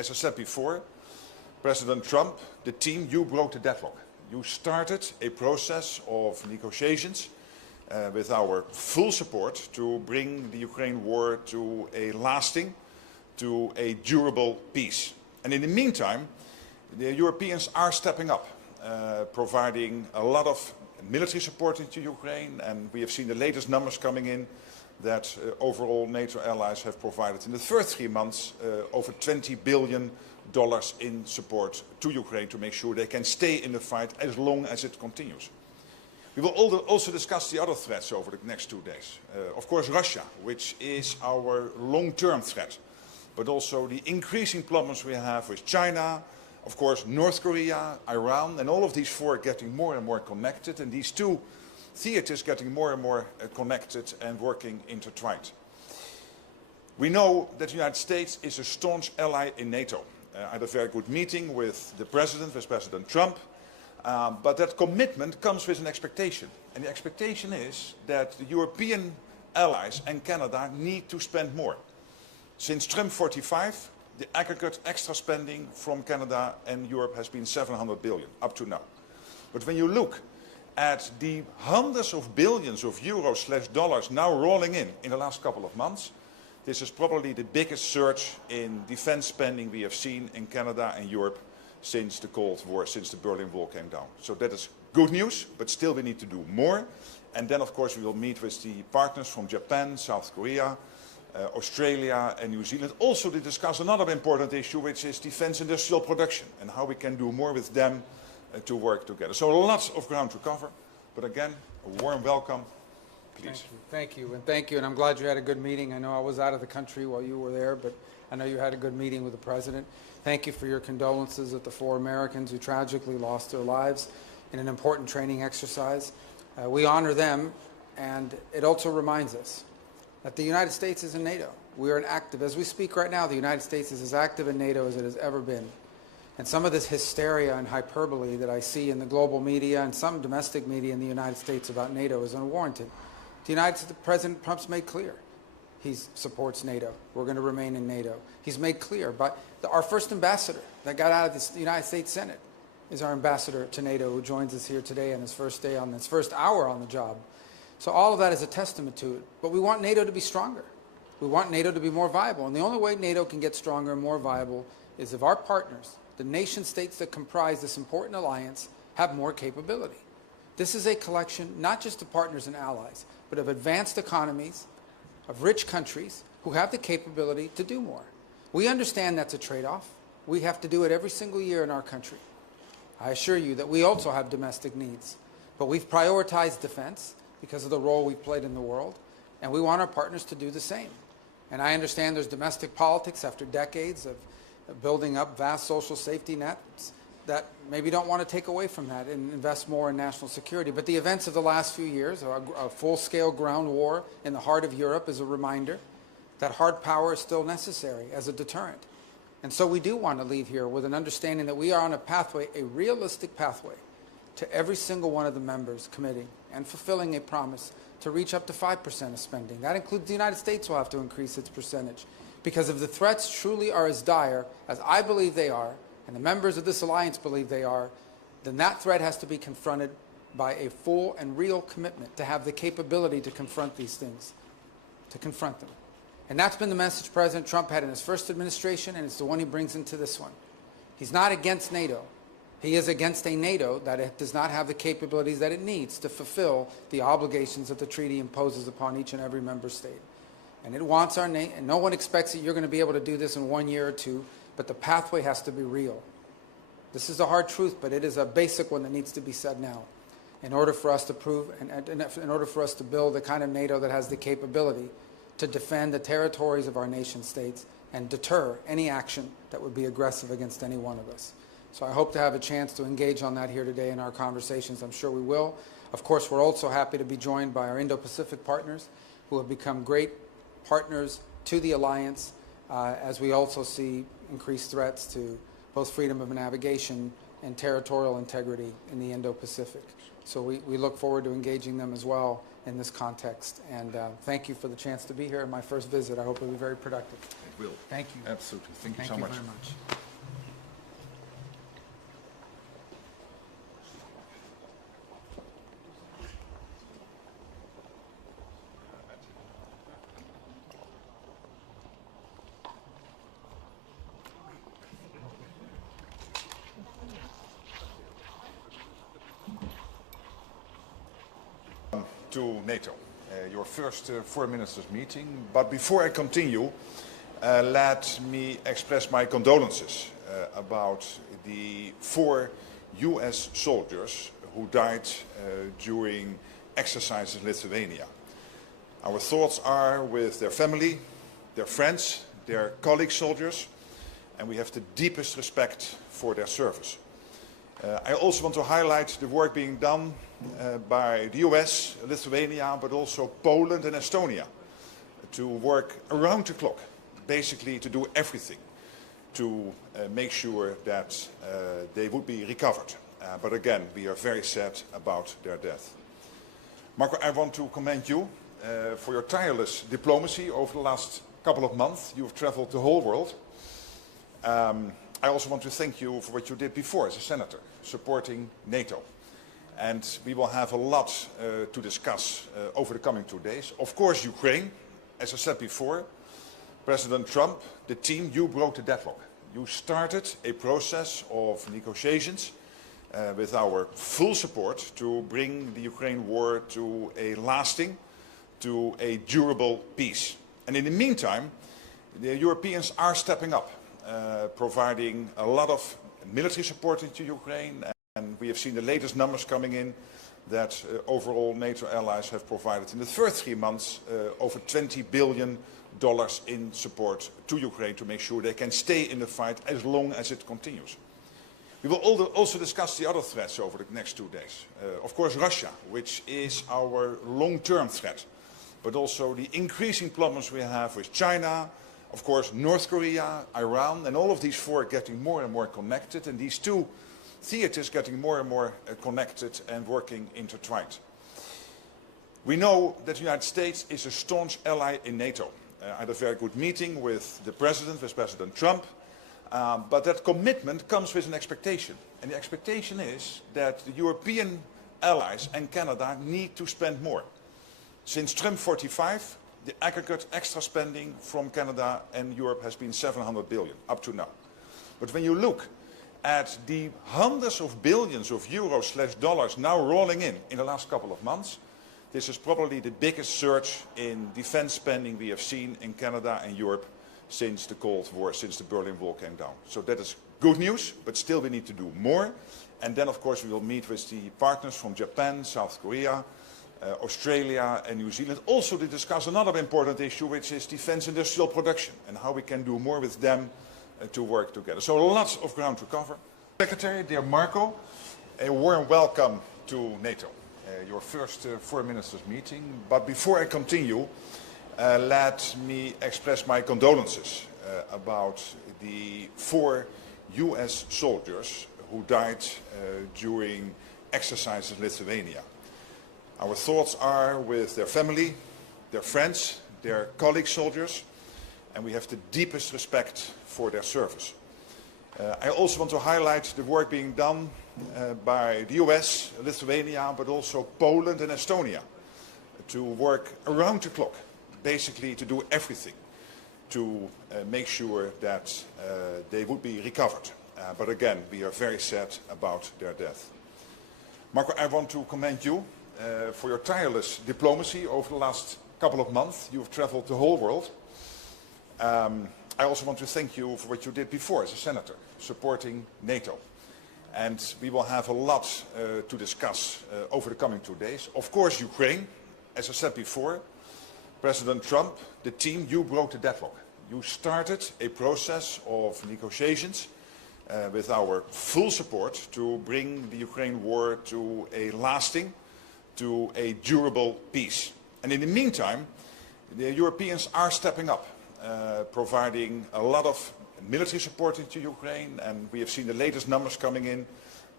As I said before, President Trump, the team, you broke the deadlock. You started a process of negotiations with our full support to bring the Ukraine war to a lasting, to a durable peace. And in the meantime, the Europeans are stepping up, providing a lot of military support into Ukraine, and we have seen the latest numbers coming in that overall NATO allies have provided in the first 3 months over $20 billion in support to Ukraine to make sure they can stay in the fight as long as it continues. We will also discuss the other threats over the next 2 days. Of course, Russia, which is our long-term threat, but also the increasing problems we have with China, of course, North Korea, Iran, and all of these four getting more and more connected, and these two theaters getting more and more connected and working intertwined. We know that the United States is a staunch ally in NATO. I had a very good meeting with the President, with President Trump, but that commitment comes with an expectation. And the expectation is that the European allies and Canada need to spend more. Since Trump 45, the aggregate extra spending from Canada and Europe has been $700 billion up to now. But when you look at the hundreds of billions of euros/dollars now rolling in the last couple of months, this is probably the biggest surge in defense spending we have seen in Canada and Europe since the Cold War, since the Berlin Wall came down. So that is good news, but still we need to do more. And then, of course, we will meet with the partners from Japan, South Korea, Australia and New Zealand, also to discuss another important issue, which is defense industrial production and how we can do more with them to work together. So lots of ground to cover, but again, a warm welcome, please. Thank you, and I'm glad you had a good meeting. I know I was out of the country while you were there, but I know you had a good meeting with the President. Thank you for your condolences with the 4 Americans who tragically lost their lives in an important training exercise. We honor them, and it also reminds us that the United States is in NATO. We are as we speak right now, the United States is as active in NATO as it has ever been. And some of this hysteria and hyperbole that I see in the global media and some domestic media in the United States about NATO is unwarranted. The President Trump's made clear he supports NATO. We're going to remain in NATO. He's made clear, but our first ambassador that got out of the United States Senate is our ambassador to NATO, who joins us here today on his first day, on his first hour on the job. So all of that is a testament to it. But we want NATO to be stronger. We want NATO to be more viable. And the only way NATO can get stronger and more viable is if our partners, the nation states that comprise this important alliance, have more capability. This is a collection not just of partners and allies, but of advanced economies, of rich countries who have the capability to do more. We understand that's a trade-off. We have to do it every single year in our country. I assure you that we also have domestic needs, but we've prioritized defense because of the role we've played in the world, and we want our partners to do the same. And I understand there's domestic politics after decades of building up vast social safety nets that maybe don't want to take away from that and invest more in national security. But the events of the last few years, a full-scale ground war in the heart of Europe, is a reminder that hard power is still necessary as a deterrent. And so we do want to leave here with an understanding that we are on a pathway, a realistic pathway, to every single one of the members committing and fulfilling a promise to reach up to 5% of spending. That includes the United States will have to increase its percentage. Because if the threats truly are as dire as I believe they are, and the members of this alliance believe they are, then that threat has to be confronted by a full and real commitment to have the capability to confront these things, to confront them. And that's been the message President Trump had in his first administration, and it's the one he brings into this one. He's not against NATO. He is against a NATO that does not have the capabilities that it needs to fulfill the obligations that the treaty imposes upon each and every member state. And it wants our nation, and no one expects that you're going to be able to do this in 1 year or 2, but the pathway has to be real. This is a hard truth, but it is a basic one that needs to be said now in order for us to prove, and in order for us to build the kind of NATO that has the capability to defend the territories of our nation states and deter any action that would be aggressive against any one of us. So I hope to have a chance to engage on that here today in our conversations. I'm sure we will. Of course, we're also happy to be joined by our Indo-Pacific partners who have become great partners to the alliance as we also see increased threats to both freedom of navigation and territorial integrity in the Indo-Pacific. So we look forward to engaging them as well in this context. And thank you for the chance to be here in my first visit. I hope it will be very productive. It will. Thank you. Absolutely. Thank you so Thank much. you very much. To NATO, your first foreign ministers meeting. But before I continue, let me express my condolences about the 4 US soldiers who died during exercises in Lithuania. Our thoughts are with their family, their friends, their colleague soldiers, and we have the deepest respect for their service. I also want to highlight the work being done by the US, Lithuania, but also Poland and Estonia to work around the clock, basically to do everything to make sure that they would be recovered. But again, we are very sad about their death. Marco, I want to commend you for your tireless diplomacy over the last couple of months. You have traveled the whole world. I also want to thank you for what you did before as a senator, supporting NATO. And we will have a lot to discuss over the coming 2 days. Of course, Ukraine, as I said before, President Trump, the team, you broke the deadlock. You started a process of negotiations with our full support to bring the Ukraine war to a lasting, to a durable peace. And in the meantime, the Europeans are stepping up, providing a lot of military support into Ukraine. And we have seen the latest numbers coming in that overall NATO allies have provided in the first 3 months over $20 billion in support to Ukraine to make sure they can stay in the fight as long as it continues. We will also discuss the other threats over the next 2 days. Of course, Russia, which is our long-term threat, but also the increasing problems we have with China, of course, North Korea, Iran, and all of these 4 getting more and more connected, and these 2 theaters getting more and more connected and working intertwined. We know that the United States is a staunch ally in NATO. I had a very good meeting with the President, with President Trump, but that commitment comes with an expectation. And the expectation is that the European allies and Canada need to spend more. Since Trump 45, the aggregate extra spending from Canada and Europe has been $700 billion up to now. But when you look at the hundreds of billions of euros/dollars now rolling in the last couple of months, this is probably the biggest surge in defense spending we have seen in Canada and Europe since the Cold War, since the Berlin Wall came down. So that is good news, but still we need to do more. And then, of course, we will meet with the partners from Japan, South Korea, Australia and New Zealand, also to discuss another important issue, which is defense industrial production and how we can do more with them to work together. So lots of ground to cover. Secretary, dear Marco, a warm welcome to NATO, your first foreign ministers meeting. But before I continue, let me express my condolences about the 4 US soldiers who died during exercises in Lithuania. Our thoughts are with their family, their friends, their colleague soldiers, and we have the deepest respect for their service. I also want to highlight the work being done by the US, Lithuania, but also Poland and Estonia to work around the clock, basically to do everything to make sure that they would be recovered. But again, we are very sad about their death. Marco, I want to commend you for your tireless diplomacy over the last couple of months. You have traveled the whole world. I also want to thank you for what you did before as a senator, supporting NATO. And we will have a lot to discuss over the coming 2 days. Of course, Ukraine, as I said before, President Trump, the team, you broke the deadlock. You started a process of negotiations with our full support to bring the Ukraine war to a lasting, to a durable peace. And in the meantime, the Europeans are stepping up, providing a lot of military support into Ukraine, and we have seen the latest numbers coming in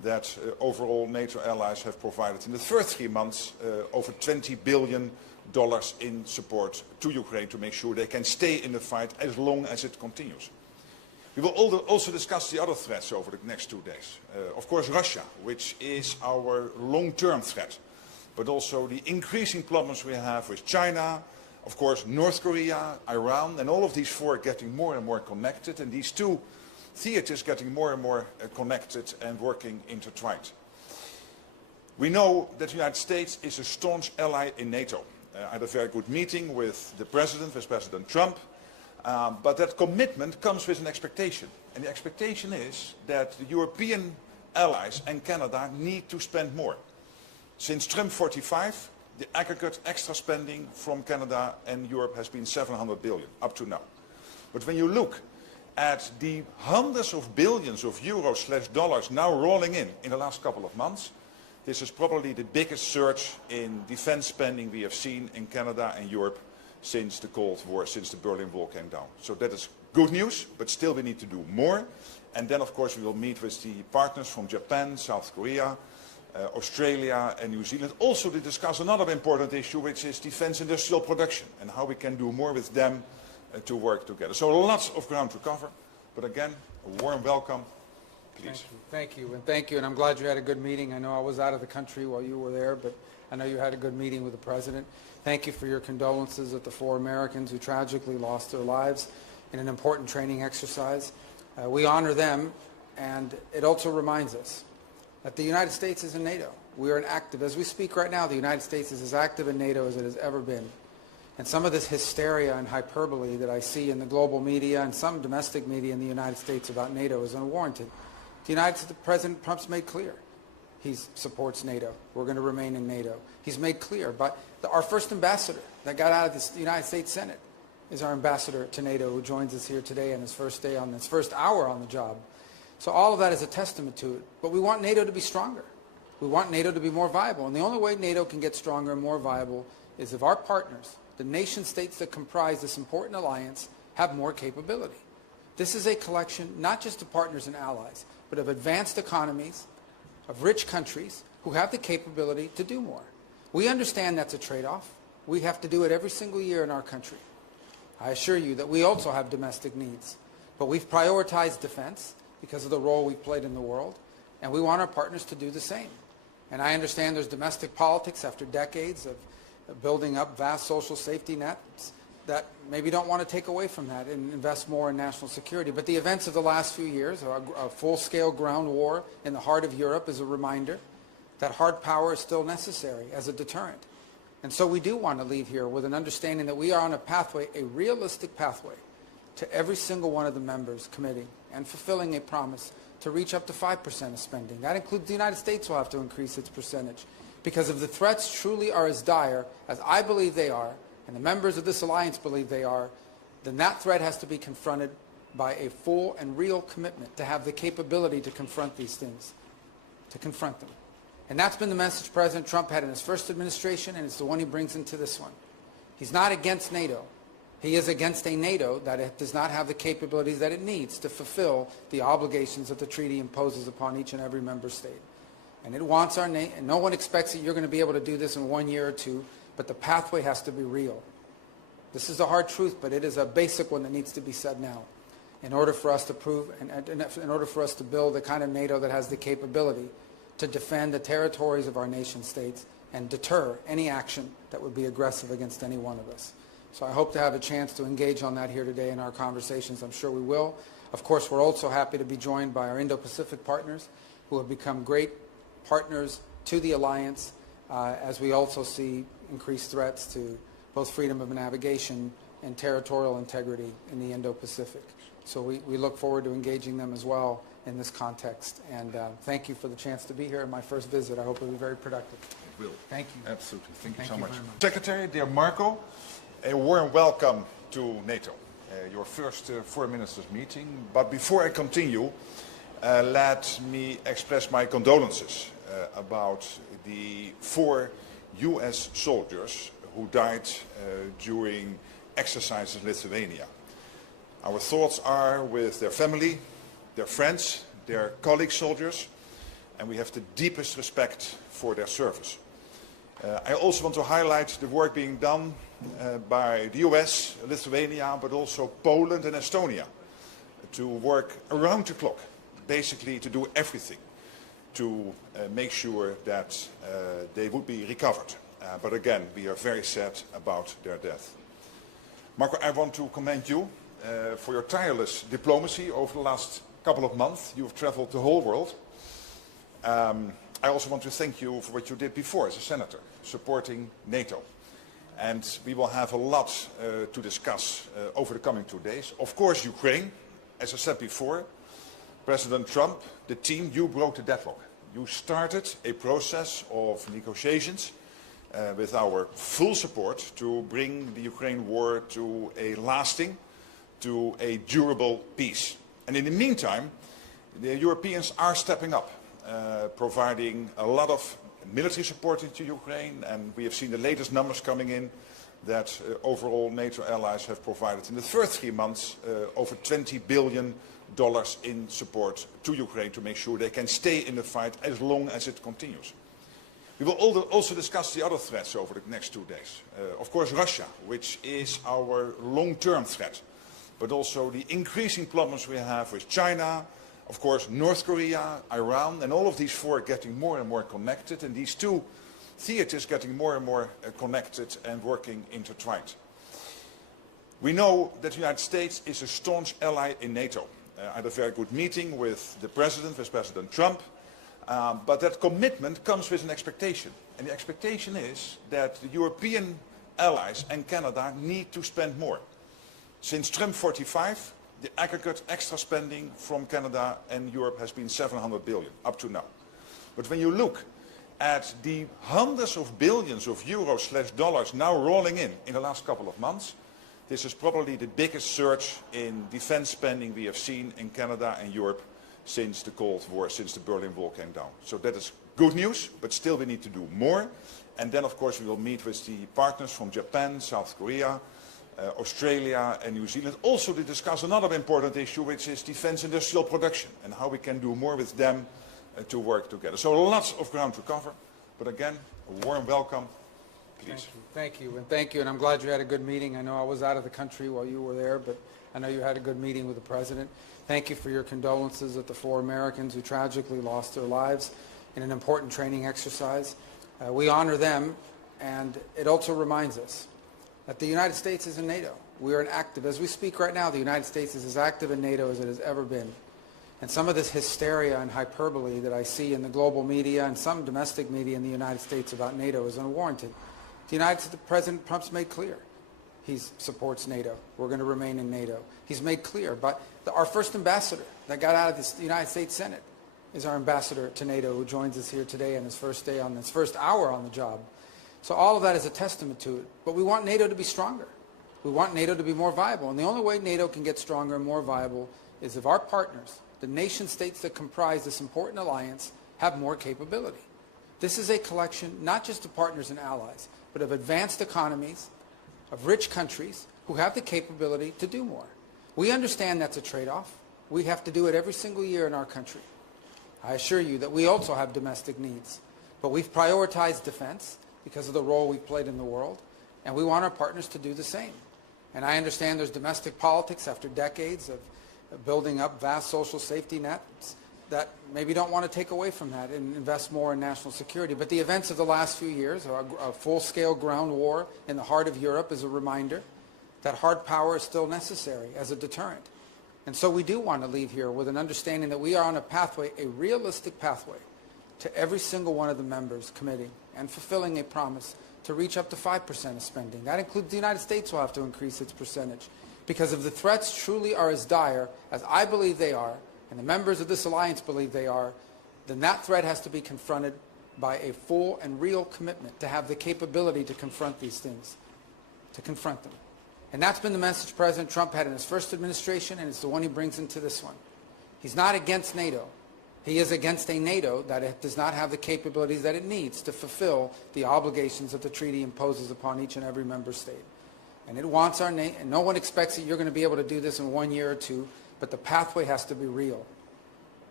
that overall NATO allies have provided in the first 3 months over $20 billion in support to Ukraine to make sure they can stay in the fight as long as it continues. We will also discuss the other threats over the next 2 days. Of course, Russia, which is our long-term threat, but also the increasing problems we have with China, of course, North Korea, Iran, and all of these four getting more and more connected, and these two theaters getting more and more connected and working intertwined. We know that the United States is a staunch ally in NATO. I had a very good meeting with the President, with President Trump, but that commitment comes with an expectation. And the expectation is that the European allies and Canada need to spend more. Since Trump 45, the aggregate extra spending from Canada and Europe has been $700 billion up to now. But when you look at the hundreds of billions of euros/dollars now rolling in the last couple of months, this is probably the biggest surge in defense spending we have seen in Canada and Europe since the Cold War, since the Berlin Wall came down. So that is good news, but still we need to do more. And then, of course, we will meet with the partners from Japan, South Korea, Australia and New Zealand, also to discuss another important issue, which is defense industrial production and how we can do more with them to work together. So lots of ground to cover, but again, a warm welcome, please. Thank you, and thank you, and I'm glad you had a good meeting. I know I was out of the country while you were there, but I know you had a good meeting with the President. Thank you for your condolences at the 4 Americans who tragically lost their lives in an important training exercise. We honor them, and it also reminds us that the United States is in NATO. We are as we speak right now, the United States is as active in NATO as it has ever been. And some of this hysteria and hyperbole that I see in the global media and some domestic media in the United States about NATO is unwarranted. President Trump's made clear he supports NATO. We're going to remain in NATO. He's made clear, but our first ambassador that got out of the United States Senate is our ambassador to NATO, who joins us here today on his first day, on his first hour on the job. So all of that is a testament to it. But we want NATO to be stronger. We want NATO to be more viable. And the only way NATO can get stronger and more viable is if our partners, the nation states that comprise this important alliance, have more capability. This is a collection not just of partners and allies, but of advanced economies, of rich countries who have the capability to do more. We understand that's a trade-off. We have to do it every single year in our country. I assure you that we also have domestic needs, but we've prioritized defense because of the role we've played in the world, and we want our partners to do the same. And I understand there's domestic politics after decades of building up vast social safety nets that maybe don't want to take away from that and invest more in national security. But the events of the last few years, a full-scale ground war in the heart of Europe, is a reminder that hard power is still necessary as a deterrent. And so we do want to leave here with an understanding that we are on a pathway, a realistic pathway, to every single one of the members committing and fulfilling a promise to reach up to 5% of spending. That includes the United States will have to increase its percentage. Because if the threats truly are as dire as I believe they are, and the members of this alliance believe they are, then that threat has to be confronted by a full and real commitment to have the capability to confront these things, to confront them. And that's been the message President Trump had in his first administration, and it's the one he brings into this one. He's not against NATO. He is against a NATO that does not have the capabilities that it needs to fulfill the obligations that the treaty imposes upon each and every member state. And it wants our nation, and no one expects that you're going to be able to do this in 1 year or 2, but the pathway has to be real. This is a hard truth, but it is a basic one that needs to be said now in order for us to prove, and in order for us to build the kind of NATO that has the capability to defend the territories of our nation states and deter any action that would be aggressive against any one of us. So I hope to have a chance to engage on that here today in our conversations. I'm sure we will. Of course, we're also happy to be joined by our Indo-Pacific partners who have become great partners to the alliance as we also see increased threats to both freedom of navigation and territorial integrity in the Indo-Pacific. So we look forward to engaging them as well in this context. And thank you for the chance to be here in my first visit. I hope it will be very productive. It will. Thank you. Absolutely. Thank you so much. Secretary, dear Marco, a warm welcome to NATO, your first foreign ministers meeting. But before I continue, let me express my condolences about the 4 US soldiers who died during exercises in Lithuania. Our thoughts are with their family, their friends, their colleague soldiers, and we have the deepest respect for their service. I also want to highlight the work being done by the US, Lithuania, but also Poland and Estonia to work around the clock, basically to do everything to make sure that they would be recovered. But again, we are very sad about their death. Marco, I want to commend you for your tireless diplomacy over the last couple of months. You've traveled the whole world. I also want to thank you for what you did before as a senator, supporting NATO. And we will have a lot to discuss over the coming 2 days. Of course, Ukraine, as I said before, President Trump, the team, you broke the deadlock. You started a process of negotiations with our full support to bring the Ukraine war to a lasting, to a durable peace. And in the meantime, the Europeans are stepping up, providing a lot of military support into Ukraine, and we have seen the latest numbers coming in that overall NATO allies have provided in the first 3 months over $20 billion in support to Ukraine to make sure they can stay in the fight as long as it continues. We will also discuss the other threats over the next 2 days. Of course, Russia, which is our long-term threat, but also the increasing problems we have with China, of course, North Korea, Iran, and all of these four are getting more and more connected, and these two theaters getting more and more connected and working intertwined. We know that the United States is a staunch ally in NATO. I had a very good meeting with the President, with President Trump, but that commitment comes with an expectation. And the expectation is that the European allies and Canada need to spend more. Since Trump 45, the aggregate extra spending from Canada and Europe has been $700 billion up to now. But when you look at the hundreds of billions of euros/dollars now rolling in the last couple of months, this is probably the biggest surge in defense spending we have seen in Canada and Europe since the Cold War, since the Berlin Wall came down. So that is good news, but still we need to do more. And then, of course, we will meet with the partners from Japan, South Korea, Australia and New Zealand, also to discuss another important issue, which is defense industrial production and how we can do more with them to work together. So lots of ground to cover, but again, a warm welcome. Please. Thank you, and thank you, and I'm glad you had a good meeting. I know I was out of the country while you were there, but I know you had a good meeting with the President. Thank you for your condolences at the 4 Americans who tragically lost their lives in an important training exercise. We honor them, and it also reminds us that the United States is in NATO. We are an active, as we speak right now, the United States is as active in NATO as it has ever been. And some of this hysteria and hyperbole that I see in the global media and some domestic media in the United States about NATO is unwarranted. President Trump's made clear he supports NATO. We're going to remain in NATO. He's made clear, but our first ambassador that got out of the United States Senate is our ambassador to NATO, who joins us here today on his first day, on his first hour on the job. So all of that is a testament to it. But we want NATO to be stronger. We want NATO to be more viable. And the only way NATO can get stronger and more viable is if our partners, the nation states that comprise this important alliance, have more capability. This is a collection not just of partners and allies, but of advanced economies, of rich countries who have the capability to do more. We understand that's a trade-off. We have to do it every single year in our country. I assure you that we also have domestic needs. But we've prioritized defense because of the role we've played in the world, and we want our partners to do the same. And I understand there's domestic politics after decades of building up vast social safety nets that maybe don't want to take away from that and invest more in national security. But the events of the last few years, a full-scale ground war in the heart of Europe, is a reminder that hard power is still necessary as a deterrent. And so we do want to leave here with an understanding that we are on a pathway, a realistic pathway, to every single one of the members committing and fulfilling a promise to reach up to 5% of spending. That includes the United States will have to increase its percentage. Because if the threats truly are as dire as I believe they are, and the members of this alliance believe they are, then that threat has to be confronted by a full and real commitment to have the capability to confront these things, to confront them. And that's been the message President Trump had in his first administration, and it's the one he brings into this one. He's not against NATO. He is against a NATO that does not have the capabilities that it needs to fulfill the obligations that the treaty imposes upon each and every member state. And it wants our nation, and no one expects that you're going to be able to do this in 1 year or two, but the pathway has to be real.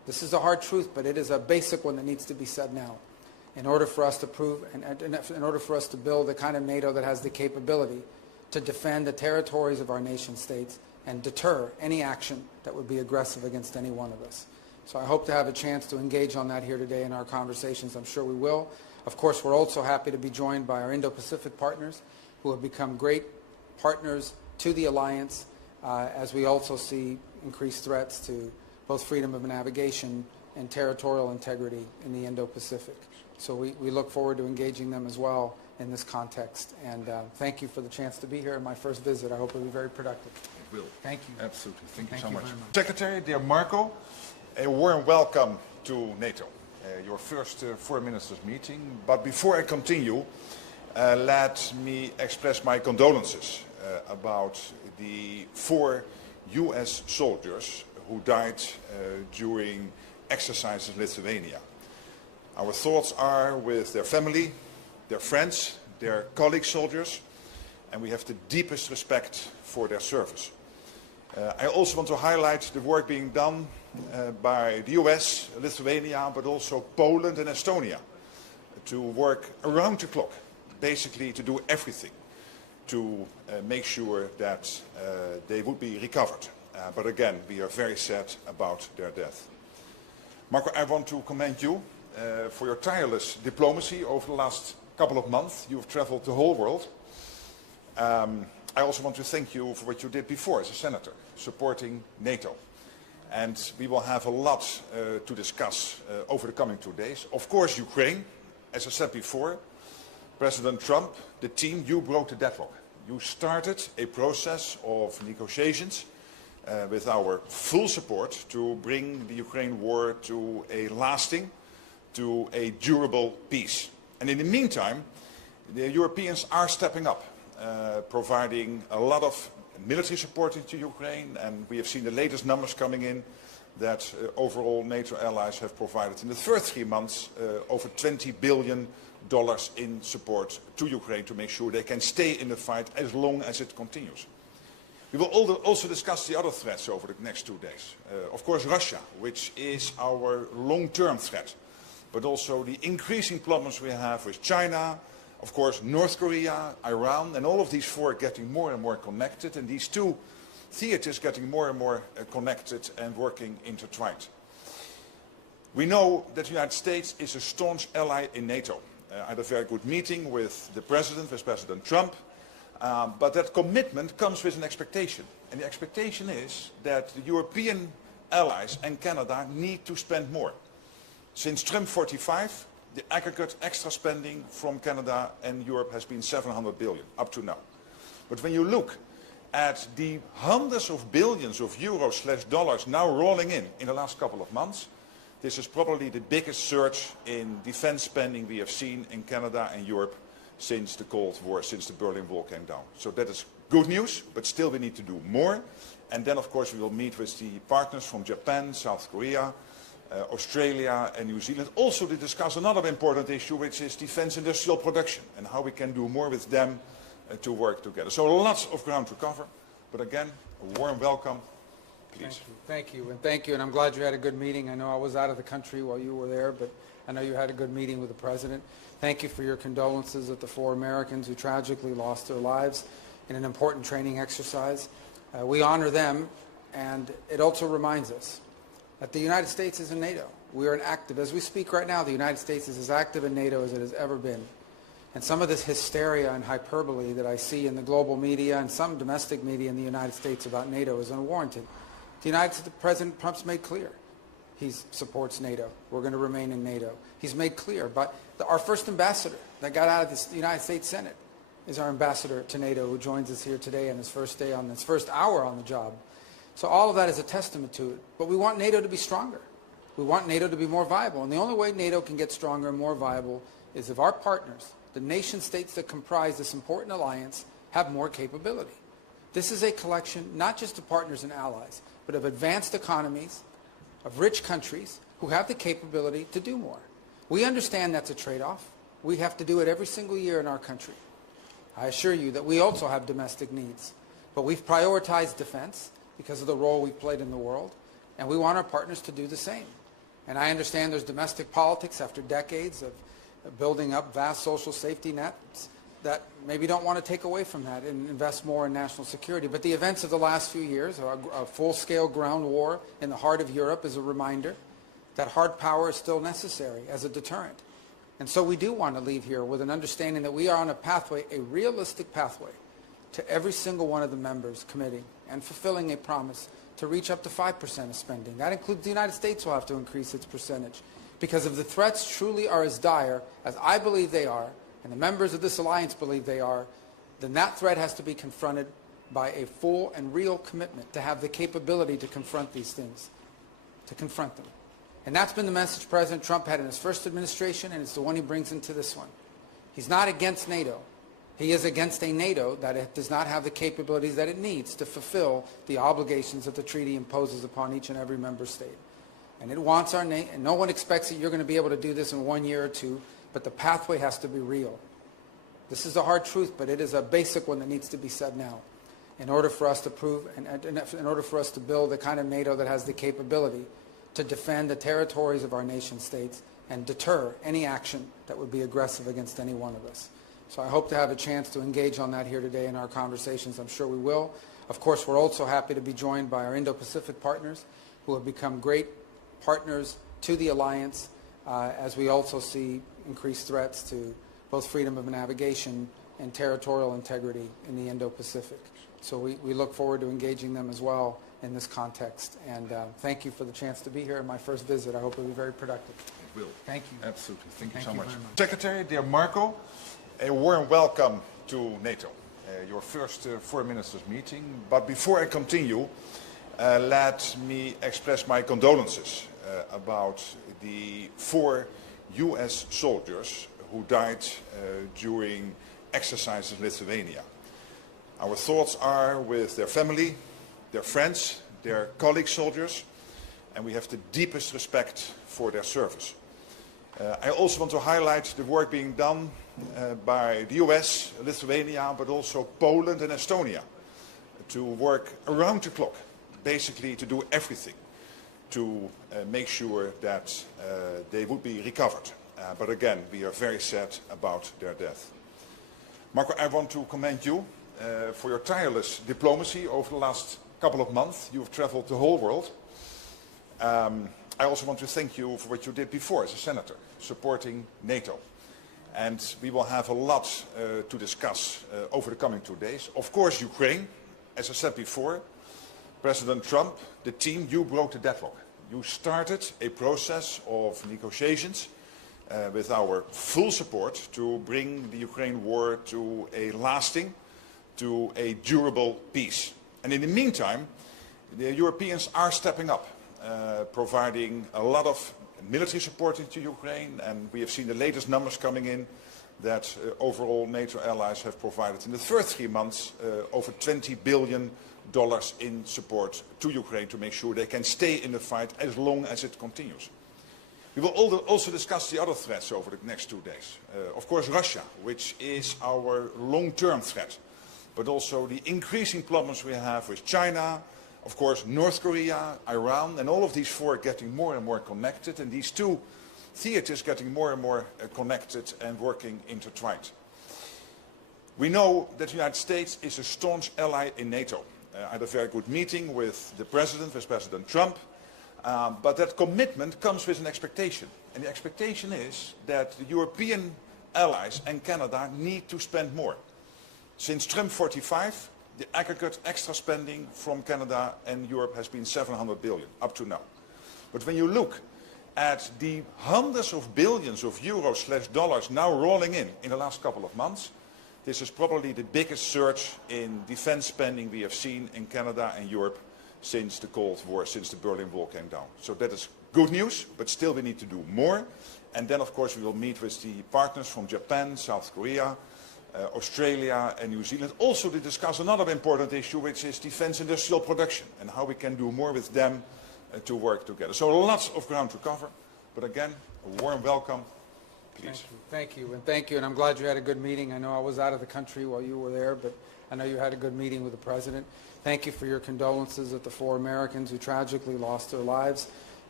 This is a hard truth, but it is a basic one that needs to be said now. In order for us to prove, and in order for us to build the kind of NATO that has the capability to defend the territories of our nation states and deter any action that would be aggressive against any one of us. So I hope to have a chance to engage on that here today in our conversations. I'm sure we will. Of course, we're also happy to be joined by our Indo-Pacific partners who have become great partners to the alliance as we also see increased threats to both freedom of navigation and territorial integrity in the Indo-Pacific. So we look forward to engaging them as well in this context. And thank you for the chance to be here in my first visit. I hope it will be very productive. It will. Thank you. Absolutely. Thank you so much. Very much. Secretary, dear Marco, a warm welcome to NATO, your first foreign ministers meeting. But before I continue, let me express my condolences about the 4 US soldiers who died during exercises in Lithuania. Our thoughts are with their family, their friends, their colleague soldiers, and we have the deepest respect for their service. I also want to highlight the work being done by the US, Lithuania, but also Poland and Estonia to work around the clock, basically to do everything to make sure that they would be recovered. But again, we are very sad about their death. Marco, I want to commend you for your tireless diplomacy over the last couple of months. You've traveled the whole world. I also want to thank you for what you did before as a senator, supporting NATO. And we will have a lot to discuss over the coming 2 days. Of course, Ukraine, as I said before, President Trump, the team, you broke the deadlock. You started a process of negotiations with our full support to bring the Ukraine war to a lasting, to a durable peace. And in the meantime, the Europeans are stepping up, providing a lot of military support to Ukraine, and we have seen the latest numbers coming in that overall NATO allies have provided in the first 3 months over $20 billion in support to Ukraine to make sure they can stay in the fight as long as it continues. We will also discuss the other threats over the next 2 days. Of course, Russia, which is our long-term threat, but also the increasing problems we have with China, of course, North Korea, Iran, and all of these 4 getting more and more connected, and these 2 theaters getting more and more connected and working intertwined. We know that the United States is a staunch ally in NATO. I had a very good meeting with the President, with President Trump, but that commitment comes with an expectation. And the expectation is that the European allies and Canada need to spend more. Since Trump 45, the aggregate extra spending from Canada and Europe has been $700 billion up to now. But when you look at the hundreds of billions of euros/dollars now rolling in the last couple of months, this is probably the biggest surge in defense spending we have seen in Canada and Europe since the Cold War, since the Berlin Wall came down. So that is good news, but still we need to do more. And then, of course, we will meet with the partners from Japan, South Korea, Australia and New Zealand, also to discuss another important issue, which is defense industrial production and how we can do more with them to work together. So lots of ground to cover, but again, a warm welcome. Please. Thank you, and thank you, and I'm glad you had a good meeting. I know I was out of the country while you were there, but I know you had a good meeting with the President. Thank you for your condolences at the 4 Americans who tragically lost their lives in an important training exercise. We honor them, and it also reminds us that the United States is in NATO. We are as we speak right now, the United States is as active in NATO as it has ever been. And some of this hysteria and hyperbole that I see in the global media and some domestic media in the United States about NATO is unwarranted. President Trump's made clear he supports NATO. We're going to remain in NATO. He's made clear, but our first ambassador that got out of the United States Senate is our ambassador to NATO, who joins us here today on his first day, on his first hour on the job. So all of that is a testament to it. But we want NATO to be stronger. We want NATO to be more viable. And the only way NATO can get stronger and more viable is if our partners, the nation states that comprise this important alliance, have more capability. This is a collection not just of partners and allies, but of advanced economies, of rich countries who have the capability to do more. We understand that's a trade-off. We have to do it every single year in our country. I assure you that we also have domestic needs. But we've prioritized defense because of the role we've played in the world, and we want our partners to do the same. And I understand there's domestic politics after decades of building up vast social safety nets that maybe don't want to take away from that and invest more in national security. But the events of the last few years, a full-scale ground war in the heart of Europe, is a reminder that hard power is still necessary as a deterrent. And so we do want to leave here with an understanding that we are on a pathway, a realistic pathway, to every single one of the members committing and fulfilling a promise to reach up to 5% of spending. That includes the United States will have to increase its percentage. Because if the threats truly are as dire as I believe they are, and the members of this alliance believe they are, then that threat has to be confronted by a full and real commitment to have the capability to confront these things, to confront them. And that's been the message President Trump had in his first administration, and it's the one he brings into this one. He's not against NATO. He is against a NATO that does not have the capabilities that it needs to fulfill the obligations that the treaty imposes upon each and every member state. And it wants our nation, and no one expects that you're going to be able to do this in 1 year or two, but the pathway has to be real. This is a hard truth, but it is a basic one that needs to be said now in order for us to prove, and in order for us to build the kind of NATO that has the capability to defend the territories of our nation states and deter any action that would be aggressive against any one of us. So I hope to have a chance to engage on that here today in our conversations. I'm sure we will. Of course, we're also happy to be joined by our Indo-Pacific partners who have become great partners to the alliance as we also see increased threats to both freedom of navigation and territorial integrity in the Indo-Pacific. So we look forward to engaging them as well in this context. And thank you for the chance to be here in my first visit. I hope it will be very productive. It will. Thank you. Absolutely. Thank you so much. Very much. Secretary, dear Marco, a warm welcome to NATO, your first foreign ministers meeting. But before I continue, let me express my condolences about the 4 US soldiers who died during exercises in Lithuania. Our thoughts are with their family, their friends, their colleague soldiers, and we have the deepest respect for their service. I also want to highlight the work being done by the US, Lithuania, but also Poland and Estonia to work around the clock, basically to do everything to make sure that they would be recovered. But again, we are very sad about their death. Marco, I want to commend you for your tireless diplomacy over the last couple of months. You've traveled the whole world. I also want to thank you for what you did before as a senator, supporting NATO. And we will have a lot to discuss over the coming 2 days. Of course, Ukraine, as I said before, President Trump, the team, you broke the deadlock. You started a process of negotiations with our full support to bring the Ukraine war to a lasting, to a durable peace. And in the meantime, the Europeans are stepping up, providing a lot of military support into Ukraine, and we have seen the latest numbers coming in that overall NATO allies have provided in the first 3 months over $20 billion in support to Ukraine to make sure they can stay in the fight as long as it continues. We will also discuss the other threats over the next 2 days. Of course, Russia, which is our long-term threat, but also the increasing problems we have with China, of course, North Korea, Iran, and all of these 4 getting more and more connected, and these 2 theaters getting more and more connected and working intertwined. We know that the United States is a staunch ally in NATO. I had a very good meeting with the President, with President Trump, but that commitment comes with an expectation. And the expectation is that the European allies and Canada need to spend more. Since Trump 45, the aggregate extra spending from Canada and Europe has been $700 billion up to now. But when you look at the hundreds of billions of euros/dollars now rolling in the last couple of months, this is probably the biggest surge in defense spending we have seen in Canada and Europe since the Cold War, since the Berlin Wall came down. So that is good news, but still we need to do more. And then, of course, we will meet with the partners from Japan, South Korea, Australia and New Zealand, also to discuss another important issue, which is defense industrial production and how we can do more with them to work together. So lots of ground to cover, but again, a warm welcome, please. Thank you, and thank you, and I'm glad you had a good meeting. I know I was out of the country while you were there, but I know you had a good meeting with the President. Thank you for your condolences at the 4 Americans who tragically lost their lives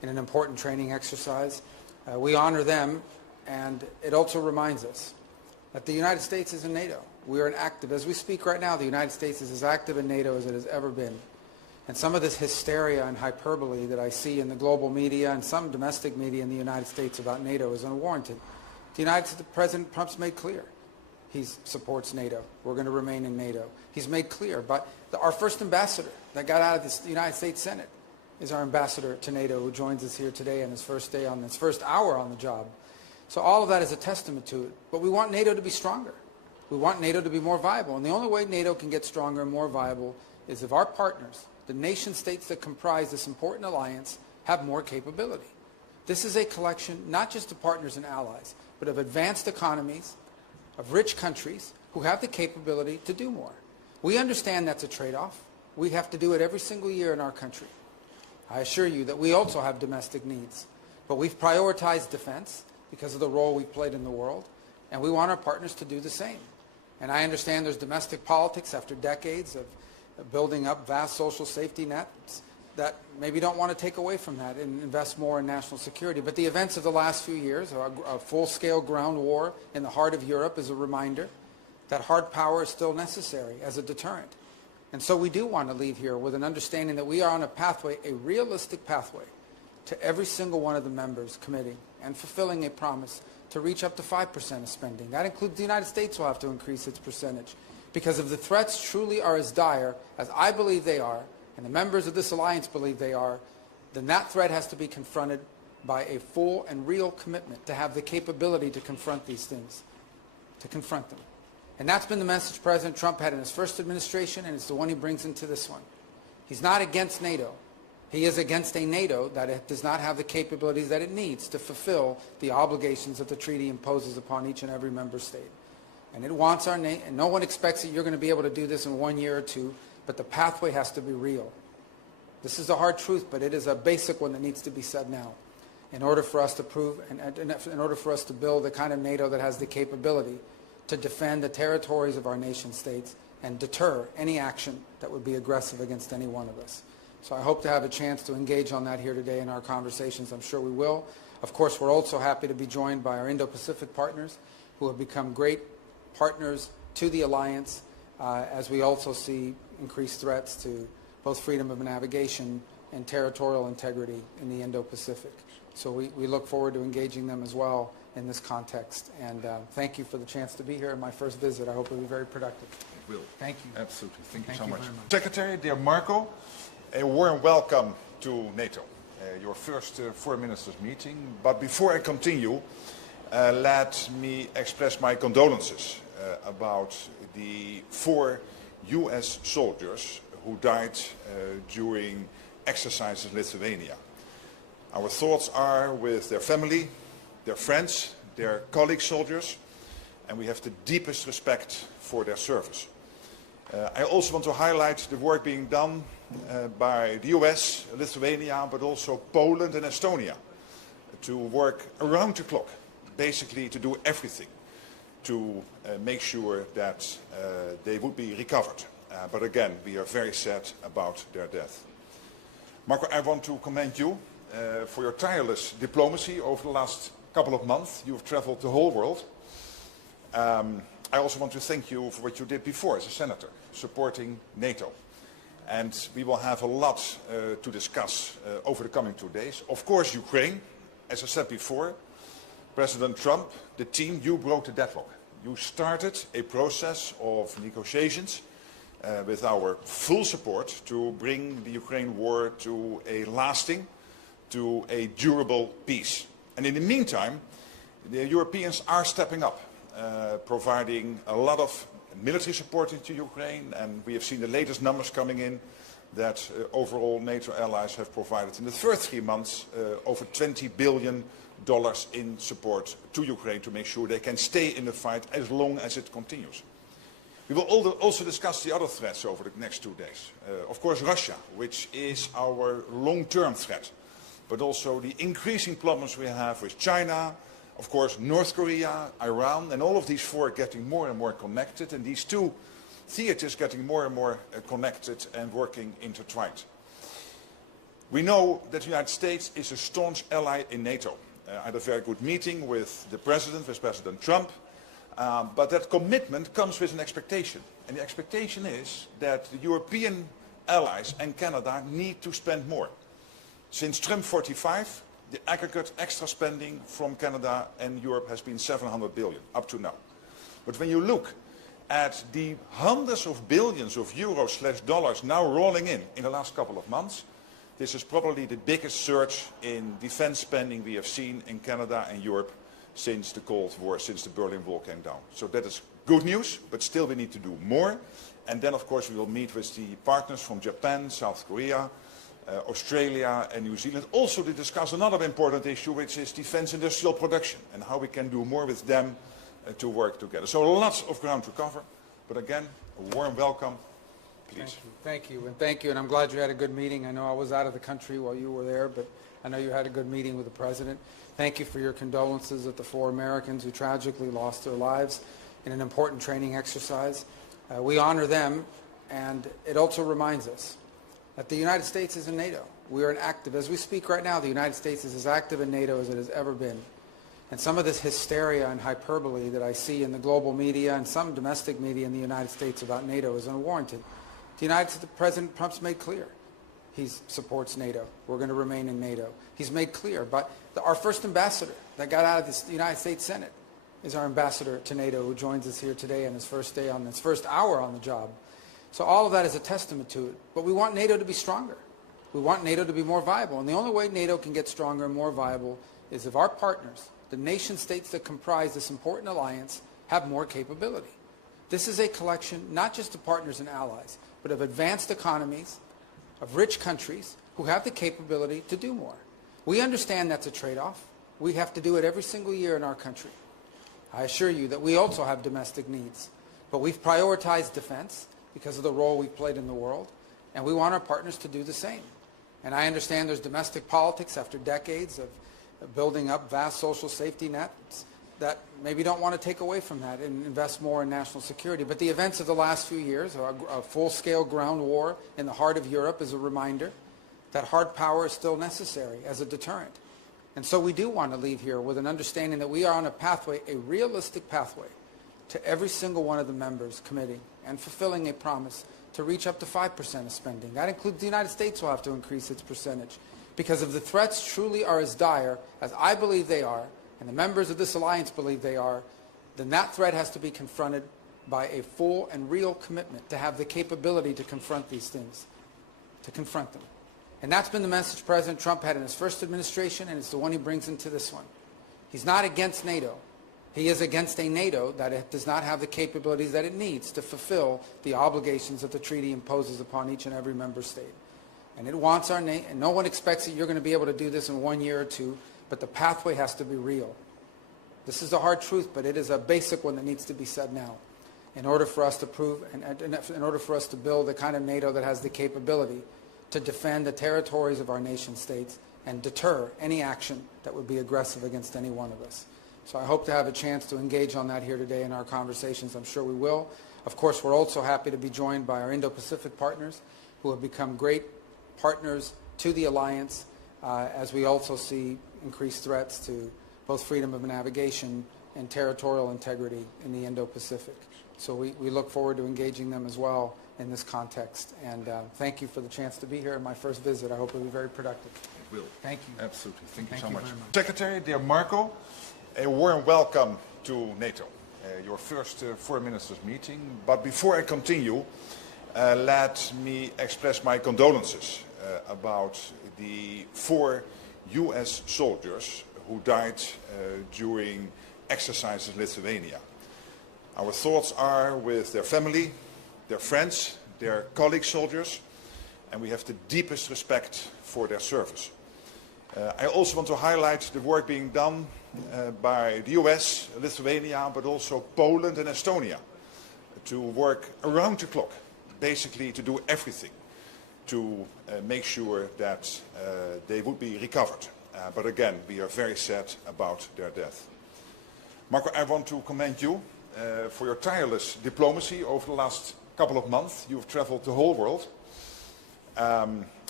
in an important training exercise. We honor them, and it also reminds us that the United States is in NATO. We are as we speak right now, the United States is as active in NATO as it has ever been. And some of this hysteria and hyperbole that I see in the global media and some domestic media in the United States about NATO is unwarranted. President Trump's made clear he supports NATO. We're going to remain in NATO. He's made clear, but our first ambassador that got out of the United States Senate is our ambassador to NATO, who joins us here today on his first hour on the job. So all of that is a testament to it. But we want NATO to be stronger. We want NATO to be more viable. And the only way NATO can get stronger and more viable is if our partners, the nation states that comprise this important alliance, have more capability. This is a collection not just of partners and allies, but of advanced economies, of rich countries who have the capability to do more. We understand that's a trade-off. We have to do it every single year in our country. I assure you that we also have domestic needs, but we've prioritized defense because of the role we've played in the world, and we want our partners to do the same. And I understand there's domestic politics after decades of building up vast social safety nets that maybe don't want to take away from that and invest more in national security. But the events of the last few years, a full-scale ground war in the heart of Europe, is a reminder that hard power is still necessary as a deterrent. And so we do want to leave here with an understanding that we are on a pathway, a realistic pathway, to every single one of the members committing and fulfilling a promise to reach up to 5% of spending. That includes the United States will have to increase its percentage. Because if the threats truly are as dire as I believe they are, and the members of this alliance believe they are, then that threat has to be confronted by a full and real commitment to have the capability to confront these things, to confront them. And that's been the message President Trump had in his first administration, and it's the one he brings into this one. He's not against NATO. He is against a NATO that does not have the capabilities that it needs to fulfill the obligations that the treaty imposes upon each and every member state. And it wants and no one expects that you're going to be able to do this in 1 year or two, but the pathway has to be real. This is a hard truth, but it is a basic one that needs to be said now in order for us to prove and in order for us to build the kind of NATO that has the capability to defend the territories of our nation states and deter any action that would be aggressive against any one of us. So I hope to have a chance to engage on that here today in our conversations. I'm sure we will. Of course, we're also happy to be joined by our Indo-Pacific partners who have become great partners to the alliance as we also see increased threats to both freedom of navigation and territorial integrity in the Indo-Pacific. So we look forward to engaging them as well in this context. And thank you for the chance to be here in my first visit. I hope it will be very productive. It will. Thank you. Absolutely. Thank you so much. very much. Secretary, dear Marco, a warm welcome to NATO, your first foreign ministers meeting. But before I continue, let me express my condolences about the 4 US soldiers who died during exercises in Lithuania. Our thoughts are with their family, their friends, their colleague soldiers, and we have the deepest respect for their service. I also want to highlight the work being done by the US, Lithuania, but also Poland and Estonia to work around the clock, basically to do everything to make sure that they would be recovered. But again, we are very sad about their death. Marco, I want to commend you for your tireless diplomacy over the last couple of months. You've traveled the whole world. I also want to thank you for what you did before as a senator, supporting NATO. And we will have a lot to discuss over the coming 2 days. Of course, Ukraine, as I said before, President Trump, the team, you broke the deadlock. You started a process of negotiations with our full support to bring the Ukraine war to a lasting, to a durable peace. And in the meantime, the Europeans are stepping up, providing a lot of military support into Ukraine, and we have seen the latest numbers coming in that overall NATO allies have provided in the first 3 months over $20 billion in support to Ukraine to make sure they can stay in the fight as long as it continues. We will also discuss the other threats over the next 2 days. Of course, Russia, which is our long-term threat, but also the increasing problems we have with China, of course, North Korea, Iran, and all of these 4 getting more and more connected, and these 2 theaters getting more and more connected and working intertwined. We know that the United States is a staunch ally in NATO. I had a very good meeting with the President, with President Trump, but that commitment comes with an expectation. And the expectation is that the European allies and Canada need to spend more. Since Trump 45, the aggregate extra spending from Canada and Europe has been 700 billion up to now. But when you look at the hundreds of billions of euros/dollars now rolling in the last couple of months, this is probably the biggest surge in defense spending we have seen in Canada and Europe since the Cold War, since the Berlin Wall came down. So that is good news, but still we need to do more. And then, of course, we will meet with the partners from Japan, South Korea, Australia and New Zealand, also to discuss another important issue, which is defense industrial production and how we can do more with them to work together. So lots of ground to cover, but again, a warm welcome. Please. Thank you, and I'm glad you had a good meeting. I know I was out of the country while you were there, but I know you had a good meeting with the President. Thank you for your condolences at the 4 Americans who tragically lost their lives in an important training exercise. We honor them, and it also reminds us that the United States is in NATO. We are an active, as we speak right now, the United States is as active in NATO as it has ever been. And some of this hysteria and hyperbole that I see in the global media and some domestic media in the United States about NATO is unwarranted. President Trump's made clear he supports NATO. We're going to remain in NATO. He's made clear, but our first ambassador that got out of the United States Senate is our ambassador to NATO, who joins us here today on his first day, on his first hour on the job. So all of that is a testament to it. But we want NATO to be stronger. We want NATO to be more viable. And the only way NATO can get stronger and more viable is if our partners, the nation states that comprise this important alliance, have more capability. This is a collection not just of partners and allies, but of advanced economies, of rich countries who have the capability to do more. We understand that's a trade-off. We have to do it every single year in our country. I assure you that we also have domestic needs, but we've prioritized defense because of the role we've played in the world, and we want our partners to do the same. And I understand there's domestic politics after decades of building up vast social safety nets that maybe don't want to take away from that and invest more in national security. But the events of the last few years, a full-scale ground war in the heart of Europe, is a reminder that hard power is still necessary as a deterrent. And so we do want to leave here with an understanding that we are on a pathway, a realistic pathway, to every single one of the members committing and fulfilling a promise to reach up to 5% of spending. That includes the United States will have to increase its percentage. Because if the threats truly are as dire as I believe they are, and the members of this alliance believe they are, then that threat has to be confronted by a full and real commitment to have the capability to confront these things, to confront them. And that's been the message President Trump had in his first administration, and it's the one he brings into this one. He's not against NATO. He is against a NATO that does not have the capabilities that it needs to fulfill the obligations that the treaty imposes upon each and every member state. And it wants our nation, and no one expects that you're going to be able to do this in 1 year or two, but the pathway has to be real. This is a hard truth, but it is a basic one that needs to be said now in order for us to prove, and in order for us to build the kind of NATO that has the capability to defend the territories of our nation states and deter any action that would be aggressive against any one of us. So I hope to have a chance to engage on that here today in our conversations. I'm sure we will. Of course, we're also happy to be joined by our Indo-Pacific partners who have become great partners to the alliance as we also see increased threats to both freedom of navigation and territorial integrity in the Indo-Pacific. So we look forward to engaging them as well in this context. And thank you for the chance to be here in my first visit. I hope it will be very productive. It will. Thank you. Absolutely. Thank you so much. very much. Secretary, dear Marco, a warm welcome to NATO, your first foreign ministers meeting. But before I continue, let me express my condolences about the 4 US soldiers who died during exercises in Lithuania. Our thoughts are with their family, their friends, their colleague soldiers, and we have the deepest respect for their service. I also want to highlight the work being done by the US, Lithuania, but also Poland and Estonia to work around the clock, basically to do everything to make sure that they would be recovered. But again, we are very sad about their death. Marco, I want to commend you for your tireless diplomacy over the last couple of months. You've traveled the whole world.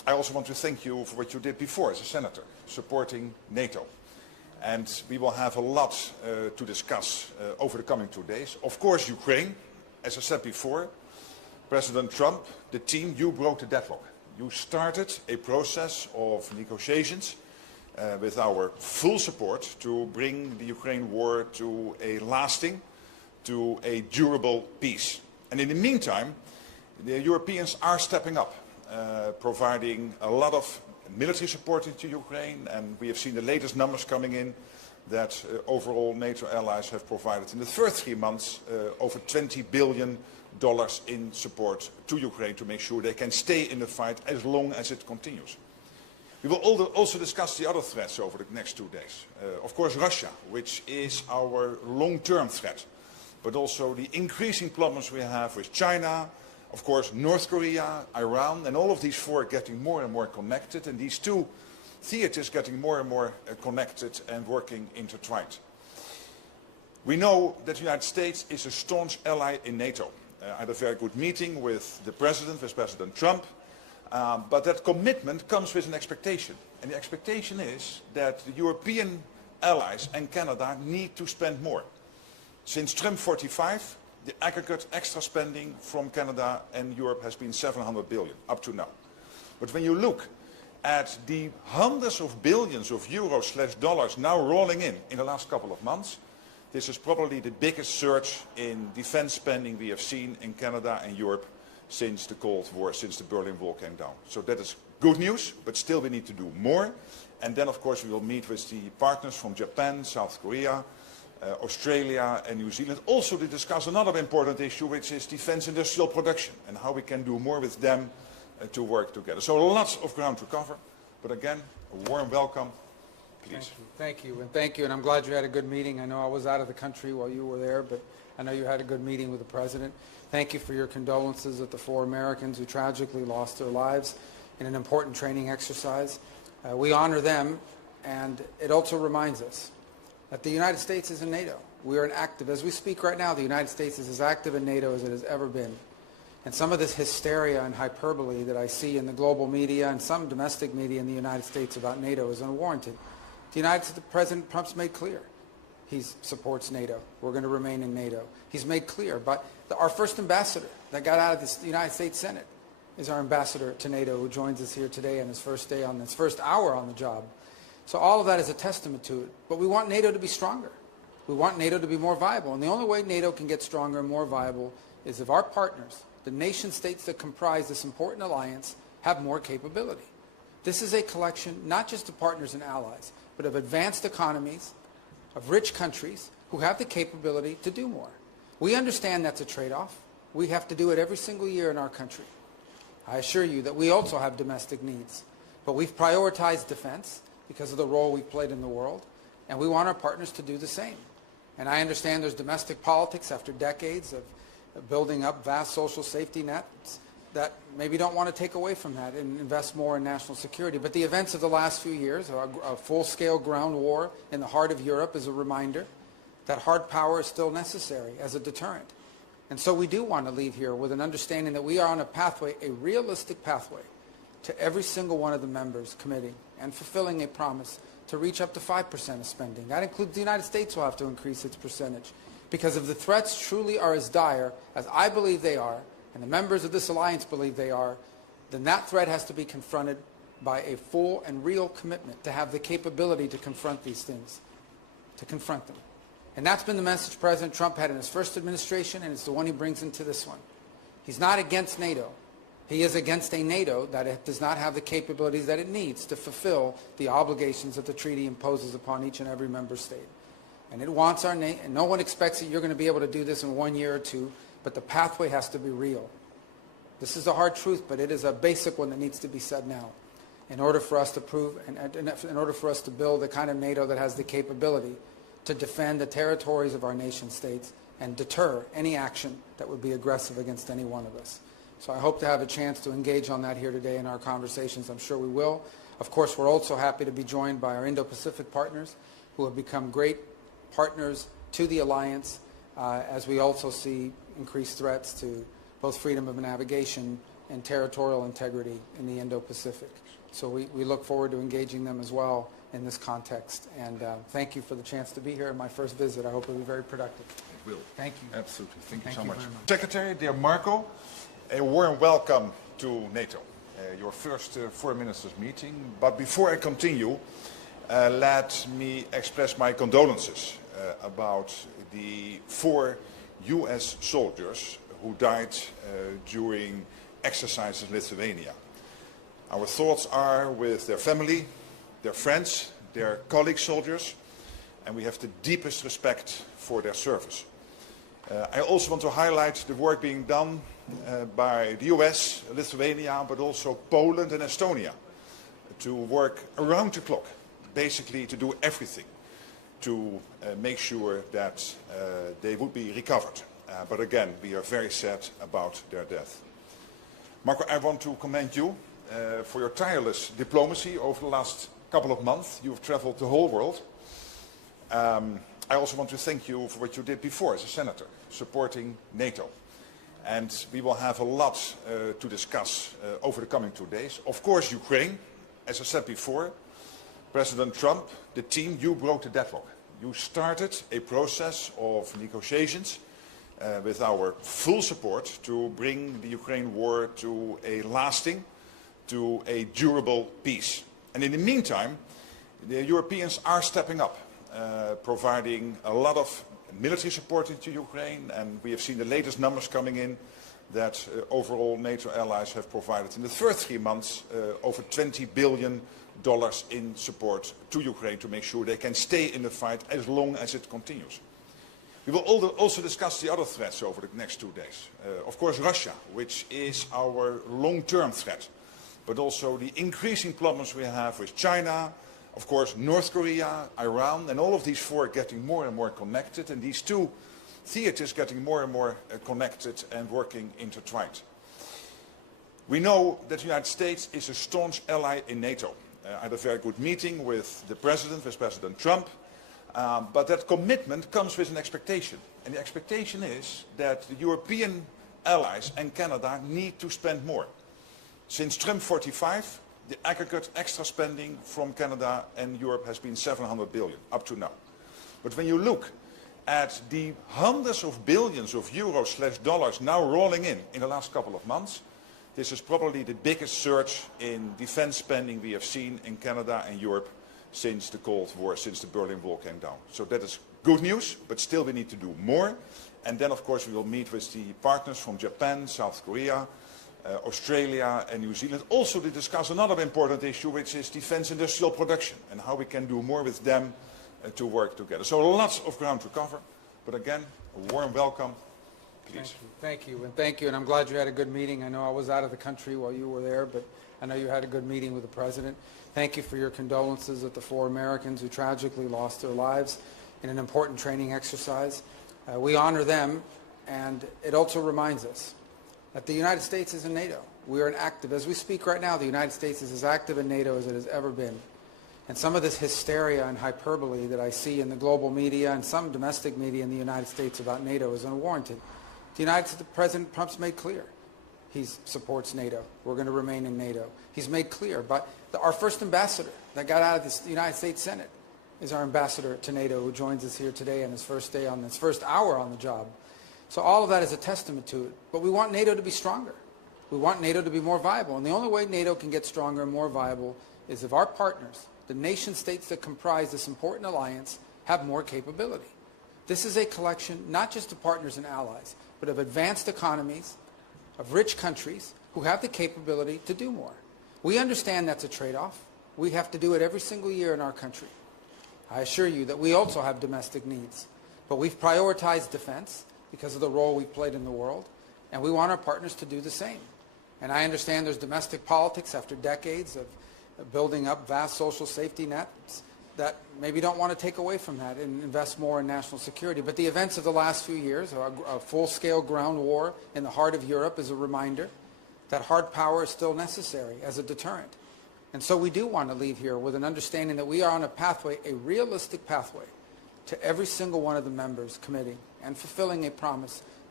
I also want to thank you for what you did before as a senator, supporting NATO. And we will have a lot to discuss over the coming 2 days. Of course, Ukraine, as I said before, President Trump, the team, you broke the deadlock. You started a process of negotiations with our full support to bring the Ukraine war to a lasting, to a durable peace. And in the meantime, the Europeans are stepping up, providing a lot of military support to Ukraine, and we have seen the latest numbers coming in that overall NATO allies have provided in the first 3 months over $20 billion in support to Ukraine to make sure they can stay in the fight as long as it continues. We will also discuss the other threats over the next 2 days. Of course, Russia, which is our long-term threat, but also the increasing problems we have with China, of course, North Korea, Iran, and all of these four getting more and more connected, and these two theaters getting more and more connected and working intertwined. We know that the United States is a staunch ally in NATO. I had a very good meeting with the President, with President Trump, but that commitment comes with an expectation. And the expectation is that the European allies and Canada need to spend more. Since Trump 45, the aggregate extra spending from Canada and Europe has been $700 billion up to now. But when you look at the hundreds of billions of euros/dollars now rolling in the last couple of months, this is probably the biggest surge in defense spending we have seen in Canada and Europe since the Cold War, since the Berlin Wall came down. So that is good news, but still we need to do more. And then, of course, we will meet with the partners from Japan, South Korea, Australia and New Zealand, also to discuss another important issue, which is defense industrial production and how we can do more with them to work together. So lots of ground to cover, but again, a warm welcome. Please. Thank you, and thank you, and I'm glad you had a good meeting. I know I was out of the country while you were there, but I know you had a good meeting with the President. Thank you for your condolences with the 4 Americans who tragically lost their lives in an important training exercise. We honor them, and it also reminds us that the United States is in NATO. We are as we speak right now, the United States is as active in NATO as it has ever been. And some of this hysteria and hyperbole that I see in the global media and some domestic media in the United States about NATO is unwarranted. President Trump's made clear he supports NATO. We're going to remain in NATO. He's made clear, but our first ambassador that got out of the United States Senate is our ambassador to NATO, who joins us here today on his first hour on the job. So all of that is a testament to it. But we want NATO to be stronger. We want NATO to be more viable. And the only way NATO can get stronger and more viable is if our partners, the nation states that comprise this important alliance, have more capability. This is a collection not just of partners and allies, but of advanced economies, of rich countries who have the capability to do more. We understand that's a trade-off. We have to do it every single year in our country. I assure you that we also have domestic needs. But we've prioritized defense because of the role we've played in the world, and we want our partners to do the same. And I understand there's domestic politics after decades of building up vast social safety nets that maybe don't want to take away from that and invest more in national security. But the events of the last few years, a full-scale ground war in the heart of Europe, is a reminder that hard power is still necessary as a deterrent. And so we do want to leave here with an understanding that we are on a pathway, a realistic pathway, to every single one of the members committing and fulfilling a promise to reach up to 5% of spending. That includes the United States will have to increase its percentage. Because if the threats truly are as dire as I believe they are, and the members of this alliance believe they are, then that threat has to be confronted by a full and real commitment to have the capability to confront these things, to confront them. And that's been the message President Trump had in his first administration, and it's the one he brings into this one. He's not against NATO. He is against a NATO that does not have the capabilities that it needs to fulfill the obligations that the treaty imposes upon each and every member state. And it wants our and no one expects that you're going to be able to do this in 1 year or 2, but the pathway has to be real. This is a hard truth, but it is a basic one that needs to be said now in order for us to prove, and in order for us to build the kind of NATO that has the capability to defend the territories of our nation states and deter any action that would be aggressive against any one of us. So I hope to have a chance to engage on that here today in our conversations. I'm sure we will. Of course, we're also happy to be joined by our Indo-Pacific partners who have become great partners to the alliance as we also see increased threats to both freedom of navigation and territorial integrity in the Indo-Pacific. So we look forward to engaging them as well in this context. And thank you for the chance to be here in my first visit. I hope it will be very productive. It will. Thank you. Absolutely. Thank you so Thank you much. very much. Secretary, dear Marco, a warm welcome to NATO, your first foreign ministers meeting. But before I continue, let me express my condolences about the 4 US soldiers who died during exercises in Lithuania. Our thoughts are with their family, their friends, their colleague soldiers, and we have the deepest respect for their service. I also want to highlight the work being done by the US, Lithuania, but also Poland and Estonia to work around the clock, basically to do everything to make sure that they would be recovered. But again, we are very sad about their death. Marco, I want to commend you for your tireless diplomacy over the last couple of months. You've traveled the whole world. I also want to thank you for what you did before as a senator, supporting NATO. And we will have a lot to discuss over the coming 2 days. Of course, Ukraine, as I said before, President Trump, the team, you broke the deadlock. You started a process of negotiations with our full support to bring the Ukraine war to a lasting, to a durable peace. And in the meantime, the Europeans are stepping up, providing a lot of military support into Ukraine, and we have seen the latest numbers coming in that overall NATO allies have provided in the first 3 months over $20 billion in support to Ukraine to make sure they can stay in the fight as long as it continues. We will also discuss the other threats over the next 2 days. Of course, Russia, which is our long-term threat, but also the increasing problems we have with China, of course, North Korea, Iran, and all of these 4 getting more and more connected, and these 2 theaters getting more and more connected and working intertwined. We know that the United States is a staunch ally in NATO. I had a very good meeting with the President, with President Trump, but that commitment comes with an expectation. And the expectation is that the European allies and Canada need to spend more. Since Trump 45, the aggregate extra spending from Canada and Europe has been $700 billion up to now. But when you look at the hundreds of billions of euros/dollars now rolling in the last couple of months, this is probably the biggest surge in defense spending we have seen in Canada and Europe since the Cold War, since the Berlin Wall came down. So that is good news, but still we need to do more. And then, of course, we will meet with the partners from Japan, South Korea, Australia and New Zealand, also to discuss another important issue, which is defense industrial production and how we can do more with them to work together. So lots of ground to cover, but again, a warm welcome, please. Thank you, and thank you, and I'm glad you had a good meeting. I know I was out of the country while you were there, but I know you had a good meeting with the President. Thank you for your condolences at the 4 Americans who tragically lost their lives in an important training exercise. We honor them, and it also reminds us that the United States is in NATO. We are as we speak right now, the United States is as active in NATO as it has ever been. And some of this hysteria and hyperbole that I see in the global media and some domestic media in the United States about NATO is unwarranted. The President Trump's made clear he supports NATO. We're going to remain in NATO. He's made clear, but our first ambassador that got out of the United States Senate is our ambassador to NATO, who joins us here today on his first hour on the job. So all of that is a testament to it. But we want NATO to be stronger. We want NATO to be more viable. And the only way NATO can get stronger and more viable is if our partners, the nation states that comprise this important alliance, have more capability. This is a collection not just of partners and allies, but of advanced economies, of rich countries who have the capability to do more. We understand that's a trade-off. We have to do it every single year in our country. I assure you that we also have domestic needs. But we've prioritized defense because of the role we've played in the world, and we want our partners to do the same. And I understand there's domestic politics after decades of building up vast social safety nets that maybe don't want to take away from that and invest more in national security. But the events of the last few years, a full-scale ground war in the heart of Europe, is a reminder that hard power is still necessary as a deterrent. And so we do want to leave here with an understanding that we are on a pathway, a realistic pathway, to every single one of the members committing and fulfilling a promise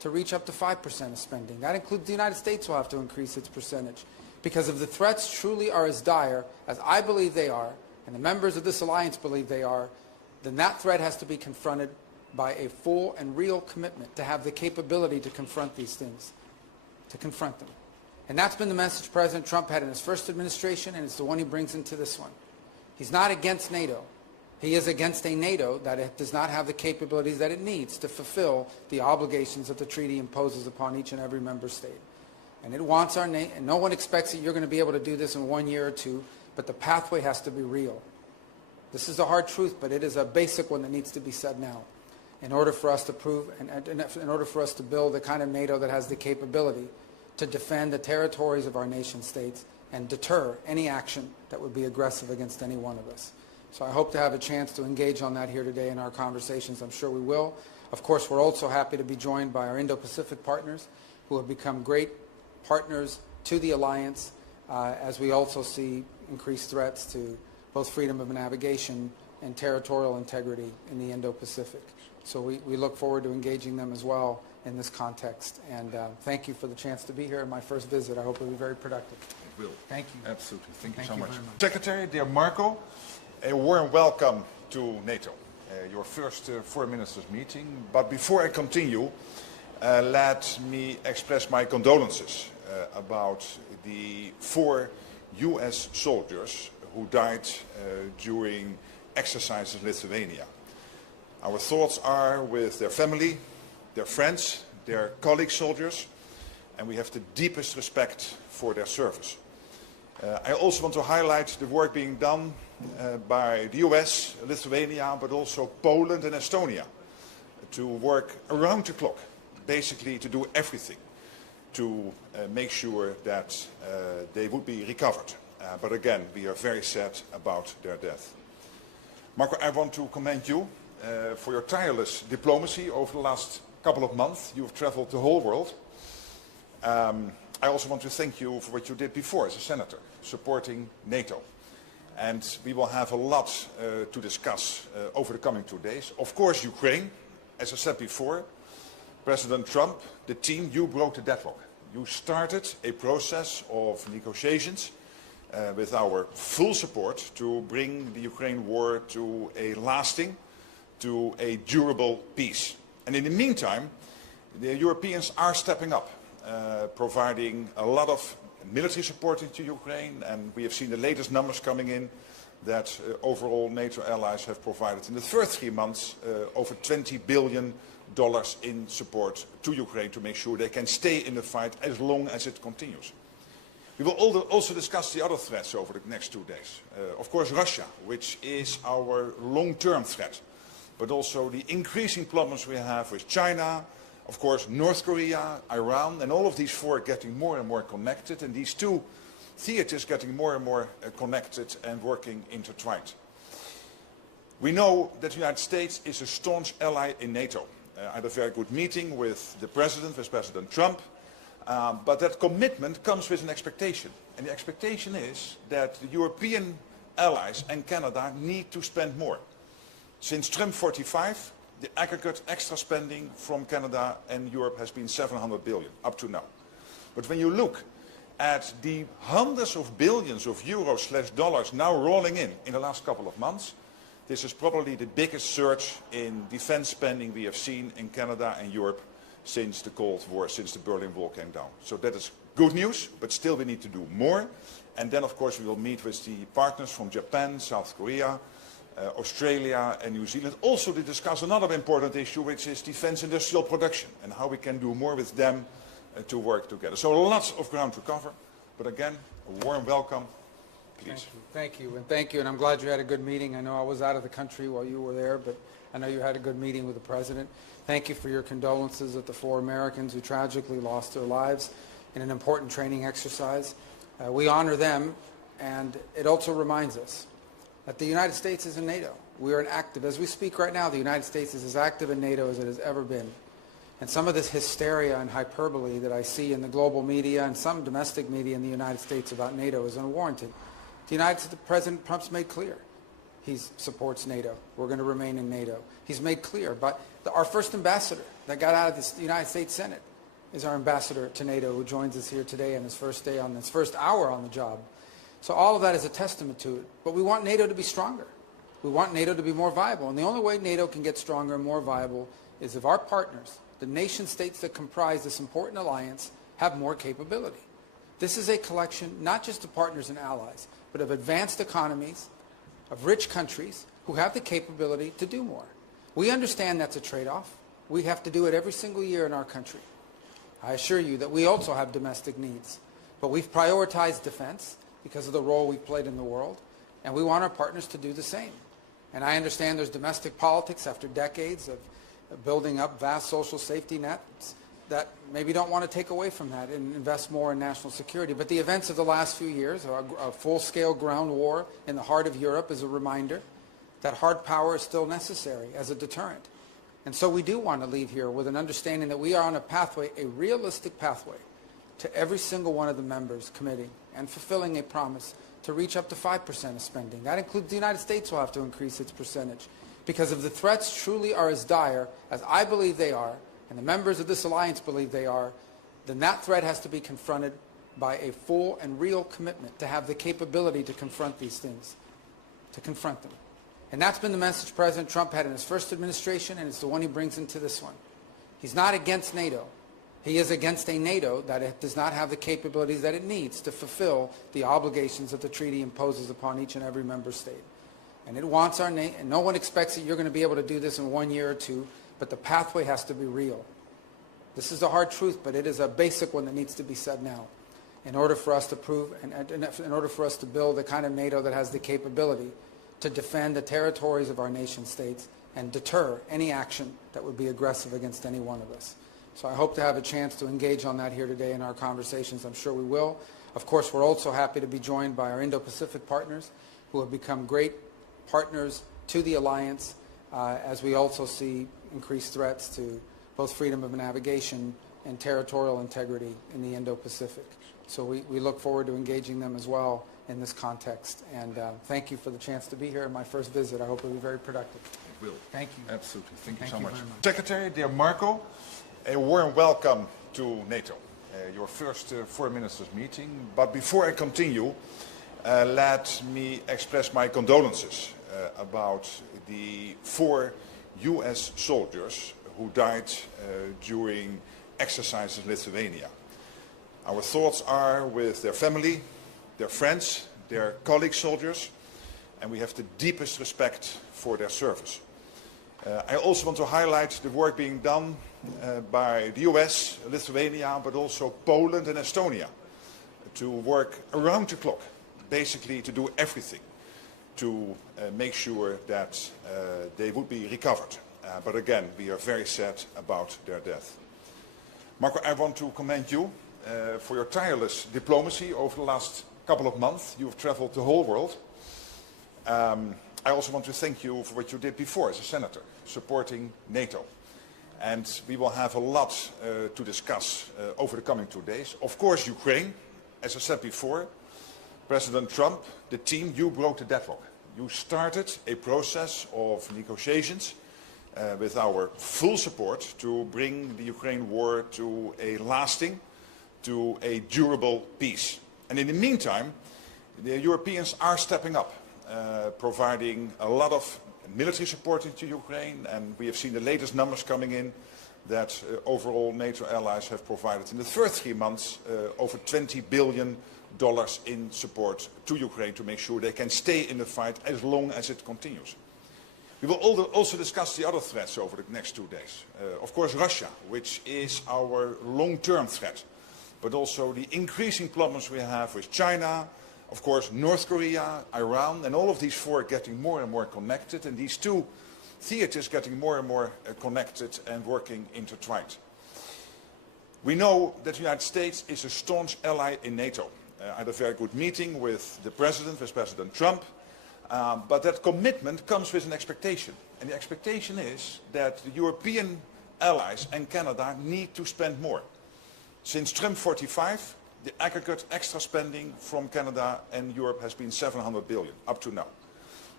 to reach up to 5% of spending. That includes the United States will have to increase its percentage. Because if the threats truly are as dire as I believe they are, and the members of this alliance believe they are, then that threat has to be confronted by a full and real commitment to have the capability to confront these things, to confront them. And that's been the message President Trump had in his first administration, and it's the one he brings into this one. He's not against NATO. He is against a NATO that does not have the capabilities that it needs to fulfill the obligations that the treaty imposes upon each and every member state. And it wants our and no one expects that you're going to be able to do this in 1 year or two, but the pathway has to be real. This is a hard truth, but it is a basic one that needs to be said now in order for us to prove and in order for us to build the kind of NATO that has the capability to defend the territories of our nation states and deter any action that would be aggressive against any one of us. So I hope to have a chance to engage on that here today in our conversations. I'm sure we will. Of course, we're also happy to be joined by our Indo-Pacific partners who have become great partners to the alliance as we also see increased threats to both freedom of navigation and territorial integrity in the Indo-Pacific. So we look forward to engaging them as well in this context. And thank you for the chance to be here in my first visit. I hope it will be very productive. It will. Thank you. Absolutely. Thank you so much. Very much. Secretary, dear Marco, a warm welcome to NATO, your first foreign ministers meeting. But before I continue, let me express my condolences about the 4 US soldiers who died during exercises in Lithuania. Our thoughts are with their family, their friends, their colleague soldiers, and we have the deepest respect for their service. I also want to highlight the work being done by the US, Lithuania, but also Poland and Estonia to work around the clock, basically to do everything to make sure that they would be recovered. But again, we are very sad about their death. Marco, I want to commend you for your tireless diplomacy over the last couple of months. You've traveled the whole world. I also want to thank you for what you did before as a senator, supporting NATO. And we will have a lot to discuss over the coming 2 days. Of course, Ukraine, as I said before, President Trump, the team, you broke the deadlock. You started a process of negotiations with our full support to bring the Ukraine war to a lasting, to a durable peace. And in the meantime, the Europeans are stepping up, providing a lot of military support into Ukraine, and we have seen the latest numbers coming in that overall NATO allies have provided in the first 3 months over $20 billion in support to Ukraine to make sure they can stay in the fight as long as it continues. We will also discuss the other threats over the next 2 days. Of course, Russia, which is our long-term threat, but also the increasing problems we have with China, of course, North Korea, Iran, and all of these 4 getting more and more connected, and these 2 theaters getting more and more connected and working intertwined. We know that the United States is a staunch ally in NATO. I had a very good meeting with the President, with President Trump, but that commitment comes with an expectation. And the expectation is that the European allies and Canada need to spend more. Since Trump 45, the aggregate extra spending from Canada and Europe has been $700 billion up to now. But when you look at the hundreds of billions of euros/dollars now rolling in the last couple of months, this is probably the biggest surge in defense spending we have seen in Canada and Europe since the Cold War, since the Berlin Wall came down. So that is good news, but still we need to do more. And then, of course, we will meet with the partners from Japan, South Korea, Australia and New Zealand, also to discuss another important issue, which is defense industrial production and how we can do more with them to work together. So lots of ground to cover, but again, a warm welcome. Please. Thank you, and thank you, and I'm glad you had a good meeting. I know I was out of the country while you were there, but I know you had a good meeting with the President. Thank you for your condolences at the 4 Americans who tragically lost their lives in an important training exercise. We honor them, and it also reminds us that the United States is in NATO. We are an active, as we speak right now, the United States is as active in NATO as it has ever been. And some of this hysteria and hyperbole that I see in the global media and some domestic media in the United States about NATO is unwarranted. The President Trump's made clear he supports NATO. We're going to remain in NATO. He's made clear, but our first ambassador that got out of the United States Senate is our ambassador to NATO, who joins us here today on his first day, on his first hour on the job. So all of that is a testament to it. But we want NATO to be stronger. We want NATO to be more viable. And the only way NATO can get stronger and more viable is if our partners, the nation states that comprise this important alliance, have more capability. This is a collection not just of partners and allies, but of advanced economies, of rich countries who have the capability to do more. We understand that's a trade-off. We have to do it every single year in our country. I assure you that we also have domestic needs, but we've prioritized defense because of the role we've played in the world, and we want our partners to do the same. And I understand there's domestic politics after decades of building up vast social safety nets that maybe don't want to take away from that and invest more in national security. But the events of the last few years, a full-scale ground war in the heart of Europe, is a reminder that hard power is still necessary as a deterrent. And so we do want to leave here with an understanding that we are on a pathway, a realistic pathway, to every single one of the members committing and fulfilling a promise to reach up to 5% of spending. That includes the United States will have to increase its percentage. Because if the threats truly are as dire as I believe they are, and the members of this alliance believe they are, then that threat has to be confronted by a full and real commitment to have the capability to confront these things, to confront them. And that's been the message President Trump had in his first administration, and it's the one he brings into this one. He's not against NATO. He is against a NATO that does not have the capabilities that it needs to fulfill the obligations that the treaty imposes upon each and every member state. And it wants our nation, and no one expects that you're going to be able to do this in 1 year or two, but the pathway has to be real. This is a hard truth, but it is a basic one that needs to be said now in order for us to prove, and in order for us to build the kind of NATO that has the capability to defend the territories of our nation states and deter any action that would be aggressive against any one of us. So I hope to have a chance to engage on that here today in our conversations. I'm sure we will. Of course, we're also happy to be joined by our Indo-Pacific partners who have become great partners to the alliance as we also see increased threats to both freedom of navigation and territorial integrity in the Indo-Pacific. So we look forward to engaging them as well in this context. And thank you for the chance to be here in my first visit. I hope it will be very productive. It will. Thank you. Absolutely. Thank you so much. very much. Secretary, dear Marco, a warm welcome to NATO, your first foreign ministers meeting. But before I continue, let me express my condolences about the 4 US soldiers who died during exercises in Lithuania. Our thoughts are with their family, their friends, their colleague soldiers, and we have the deepest respect for their service. I also want to highlight the work being done by the US, Lithuania, but also Poland and Estonia to work around the clock, basically to do everything to make sure that they would be recovered. But again, we are very sad about their death. Marco, I want to commend you for your tireless diplomacy over the last couple of months. You have traveled the whole world. I also want to thank you for what you did before as a senator, supporting NATO. And we will have a lot to discuss over the coming 2 days. Of course, Ukraine, as I said before, President Trump, the team, you broke the deadlock. You started a process of negotiations with our full support to bring the Ukraine war to a lasting, to a durable peace. And in the meantime, the Europeans are stepping up, providing a lot of military support to Ukraine, and we have seen the latest numbers coming in that overall NATO allies have provided in the first 3 months over $20 billion in support to Ukraine to make sure they can stay in the fight as long as it continues. We will also discuss the other threats over the next 2 days. Of course, Russia, which is our long-term threat, but also the increasing problems we have with China, of course, North Korea, Iran, and all of these 4 getting more and more connected, and these 2 theaters getting more and more connected and working intertwined. We know that the United States is a staunch ally in NATO. I had a very good meeting with the President, with President Trump, but that commitment comes with an expectation. And the expectation is that the European allies and Canada need to spend more. Since Trump 45, the aggregate extra spending from Canada and Europe has been $700 billion up to now.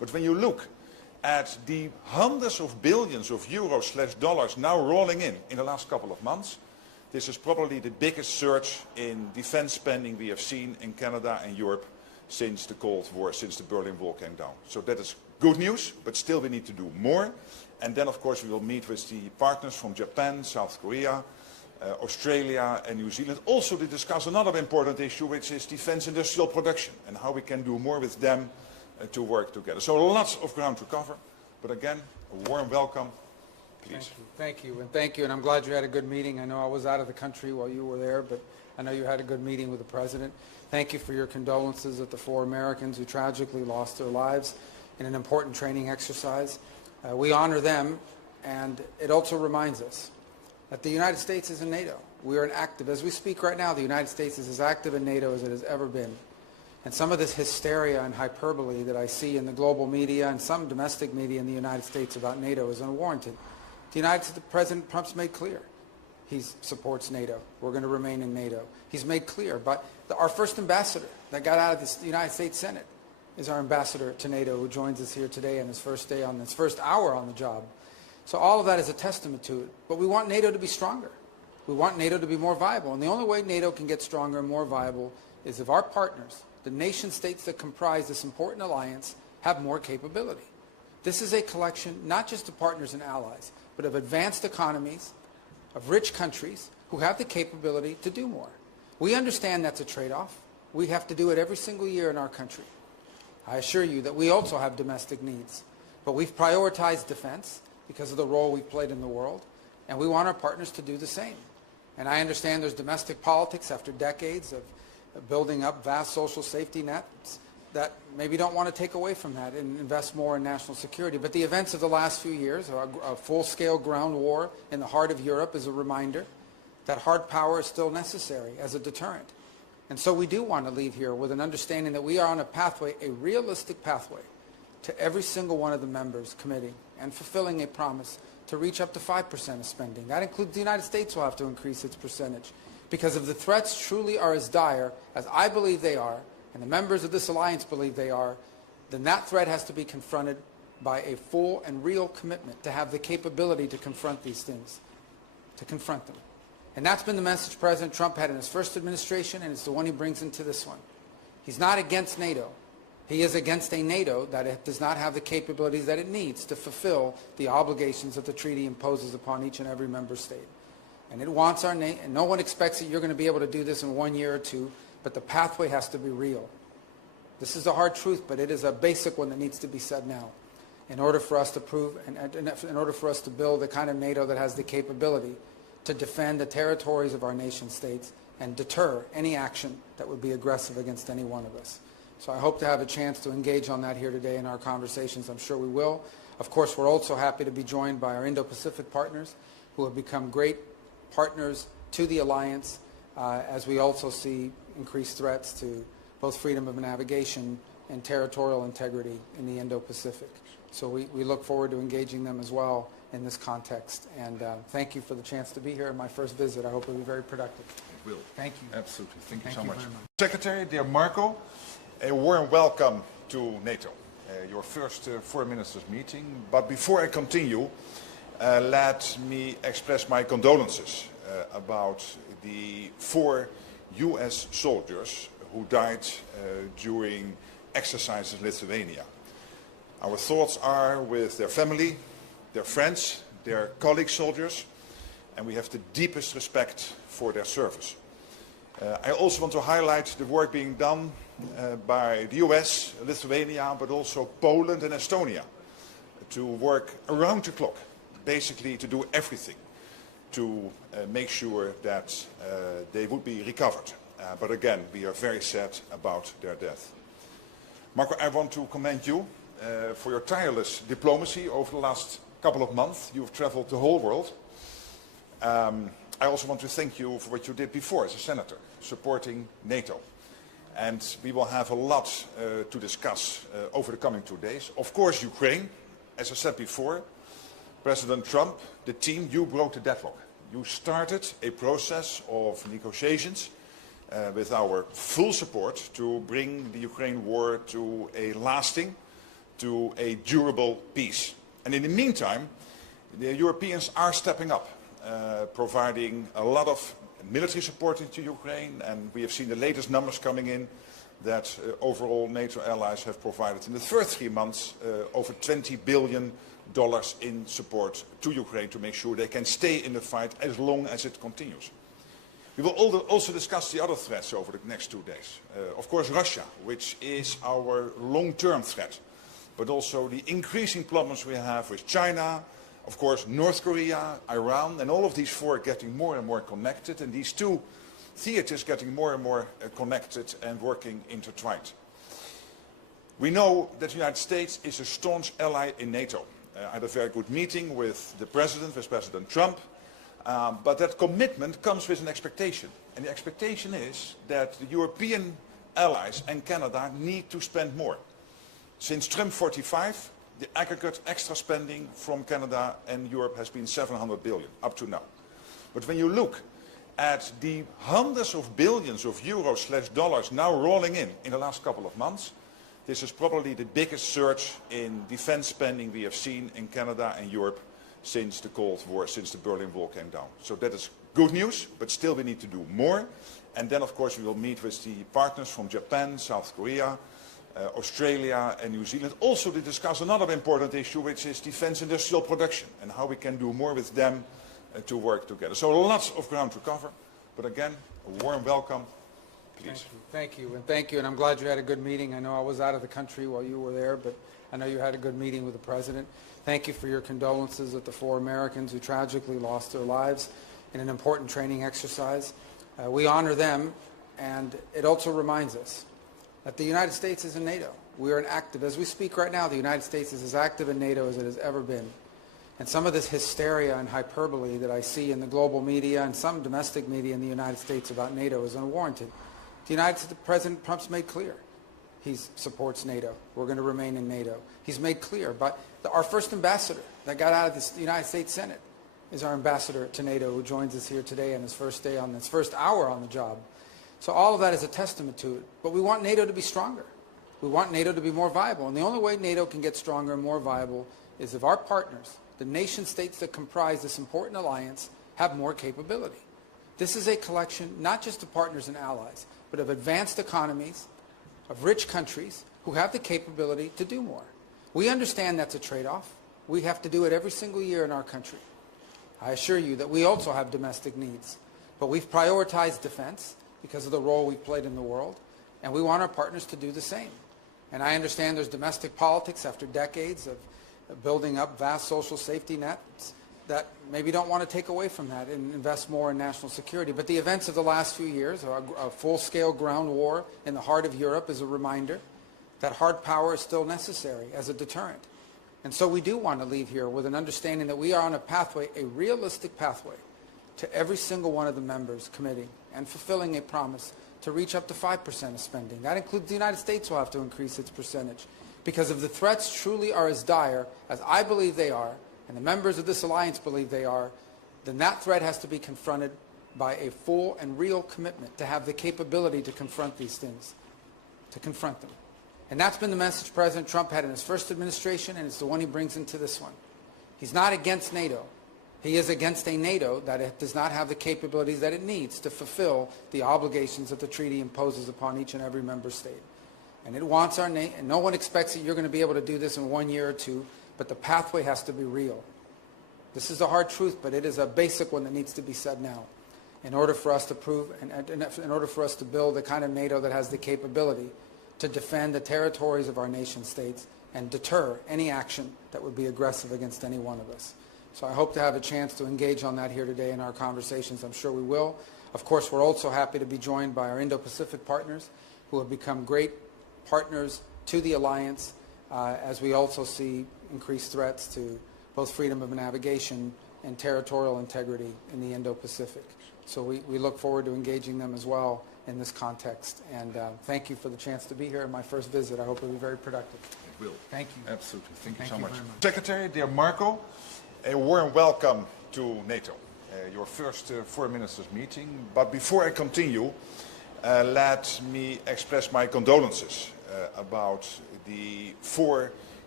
But when you look at the hundreds of billions of euros/dollars now rolling in the last couple of months, this is probably the biggest surge in defense spending we have seen in Canada and Europe since the Cold War, since the Berlin Wall came down. So that is good news, but still we need to do more. And then, of course, we will meet with the partners from Japan, South Korea, Australia and New Zealand, also to discuss another important issue, which is defense industrial production and how we can do more with them to work together. So lots of ground to cover, but again, a warm welcome. Please. Thank you, and I'm glad you had a good meeting. I know I was out of the country while you were there, but I know you had a good meeting with the President. Thank you for your condolences at the 4 Americans who tragically lost their lives in an important training exercise. We honor them, and it also reminds us that the United States is in NATO. We are as we speak right now, the United States is as active in NATO as it has ever been. And some of this hysteria and hyperbole that I see in the global media and some domestic media in the United States about NATO is unwarranted. President Trump's made clear he supports NATO. We're going to remain in NATO. He's made clear, but our first ambassador that got out of the United States Senate is our ambassador to NATO, who joins us here today on his first hour on the job. So all of that is a testament to it. But we want NATO to be stronger. We want NATO to be more viable. And the only way NATO can get stronger and more viable is if our partners, the nation states that comprise this important alliance, have more capability. This is a collection not just of partners and allies, but of advanced economies, of rich countries who have the capability to do more. We understand that's a trade-off. We have to do it every single year in our country. I assure you that we also have domestic needs. But we've prioritized defense because of the role we've played in the world, and we want our partners to do the same. And I understand there's domestic politics after decades of building up vast social safety nets that maybe don't want to take away from that and invest more in national security. But the events of the last few years, a full-scale ground war in the heart of Europe, is a reminder that hard power is still necessary as a deterrent. And so we do want to leave here with an understanding that we are on a pathway, a realistic pathway, to every single one of the members committing and fulfilling a promise to reach up to 5% of spending. That includes the United States will have to increase its percentage. Because if the threats truly are as dire as I believe they are, and the members of this alliance believe they are, then that threat has to be confronted by a full and real commitment to have the capability to confront these things, to confront them. And that's been the message President Trump had in his first administration, and it's the one he brings into this one. He's not against NATO. He is against a NATO that does not have the capabilities that it needs to fulfill the obligations that the treaty imposes upon each and every member state. And it wants and no one expects that you're going to be able to do this in 1 year or two, but the pathway has to be real. This is a hard truth, but it is a basic one that needs to be said now in order for us to prove, and in order for us to build the kind of NATO that has the capability to defend the territories of our nation states and deter any action that would be aggressive against any one of us. So I hope to have a chance to engage on that here today in our conversations. I'm sure we will. Of course, we're also happy to be joined by our Indo-Pacific partners who have become great partners to the alliance as we also see increased threats to both freedom of navigation and territorial integrity in the Indo-Pacific. So we look forward to engaging them as well in this context. And thank you for the chance to be here in my first visit. I hope it will be very productive. It will. Thank you. Absolutely. Thank you so much. Very much. Secretary, dear Marco, a warm welcome to NATO, your first foreign ministers meeting. But before I continue, let me express my condolences about the 4 US soldiers who died during exercises in Lithuania. Our thoughts are with their family, their friends, their colleague soldiers, and we have the deepest respect for their service. I also want to highlight the work being done by the US, Lithuania, but also Poland and Estonia to work around the clock, basically to do everything to make sure that they would be recovered. But again, we are very sad about their death. Marco, I want to commend you for your tireless diplomacy over the last couple of months. You've traveled the whole world. I also want to thank you for what you did before as a senator, supporting NATO. And we will have a lot to discuss over the coming 2 days. Of course, Ukraine, as I said before, President Trump, the team, you broke the deadlock. You started a process of negotiations with our full support to bring the Ukraine war to a lasting, to a durable peace. And in the meantime, the Europeans are stepping up, providing a lot of military support into Ukraine, and we have seen the latest numbers coming in that overall NATO allies have provided in the first 3 months over $20 billion in support to Ukraine to make sure they can stay in the fight as long as it continues. We will also discuss the other threats over the next 2 days. Of course, Russia, which is our long-term threat, but also the increasing problems we have with China, of course, North Korea, Iran, and all of these four getting more and more connected, and these two theaters getting more and more connected and working intertwined. We know that the United States is a staunch ally in NATO. I had a very good meeting with the President, with President Trump, but that commitment comes with an expectation. And the expectation is that the European allies and Canada need to spend more. Since Trump 45, the aggregate extra spending from Canada and Europe has been $700 billion up to now. But when you look at the hundreds of billions of euros/dollars now rolling in the last couple of months, this is probably the biggest surge in defense spending we have seen in Canada and Europe since the Cold War, since the Berlin Wall came down. So that is good news, but still we need to do more. And then, of course, we will meet with the partners from Japan, South Korea, Australia and New Zealand, also to discuss another important issue, which is defense industrial production and how we can do more with them to work together. So lots of ground to cover, but again, a warm welcome, please. Thank you, and thank you, and I'm glad you had a good meeting. I know I was out of the country while you were there, but I know you had a good meeting with the President. Thank you for your condolences with the 4 Americans who tragically lost their lives in an important training exercise. We honor them, and it also reminds us that the United States is in NATO. We are as we speak right now, the United States is as active in NATO as it has ever been. And some of this hysteria and hyperbole that I see in the global media and some domestic media in the United States about NATO is unwarranted. President Trump's made clear he supports NATO. We're going to remain in NATO. He's made clear, but our first ambassador that got out of the United States Senate is our ambassador to NATO, who joins us here today on his first day, on his first hour on the job. So all of that is a testament to it. But we want NATO to be stronger. We want NATO to be more viable. And the only way NATO can get stronger and more viable is if our partners, the nation states that comprise this important alliance, have more capability. This is a collection not just of partners and allies, but of advanced economies, of rich countries who have the capability to do more. We understand that's a trade-off. We have to do it every single year in our country. I assure you that we also have domestic needs, but we've prioritized defense because of the role we've played in the world, and we want our partners to do the same. And I understand there's domestic politics after decades of building up vast social safety nets that maybe don't want to take away from that and invest more in national security. But the events of the last few years, a full-scale ground war in the heart of Europe, is a reminder that hard power is still necessary as a deterrent. And so we do want to leave here with an understanding that we are on a pathway, a realistic pathway, to every single one of the members committing and fulfilling a promise to reach up to 5% of spending. That includes the United States will have to increase its percentage. Because if the threats truly are as dire as I believe they are, and the members of this alliance believe they are, then that threat has to be confronted by a full and real commitment to have the capability to confront these things, to confront them. And that's been the message President Trump had in his first administration, and it's the one he brings into this one. He's not against NATO. He is against a NATO that does not have the capabilities that it needs to fulfill the obligations that the treaty imposes upon each and every member state. And it wants our nation, and no one expects that you're going to be able to do this in 1 year or 2, but the pathway has to be real. This is a hard truth, but it is a basic one that needs to be said now in order for us to prove, and in order for us to build the kind of NATO that has the capability to defend the territories of our nation states and deter any action that would be aggressive against any one of us. So I hope to have a chance to engage on that here today in our conversations. I'm sure we will. Of course, we're also happy to be joined by our Indo-Pacific partners who have become great partners to the alliance as we also see increased threats to both freedom of navigation and territorial integrity in the Indo-Pacific. So we look forward to engaging them as well in this context. And thank you for the chance to be here in my first visit. I hope it will be very productive. It will. Thank you. Absolutely. Thank you so much. Secretary, dear Marco, a warm welcome to NATO, your first foreign ministers meeting. But before I continue, let me express my condolences about the 4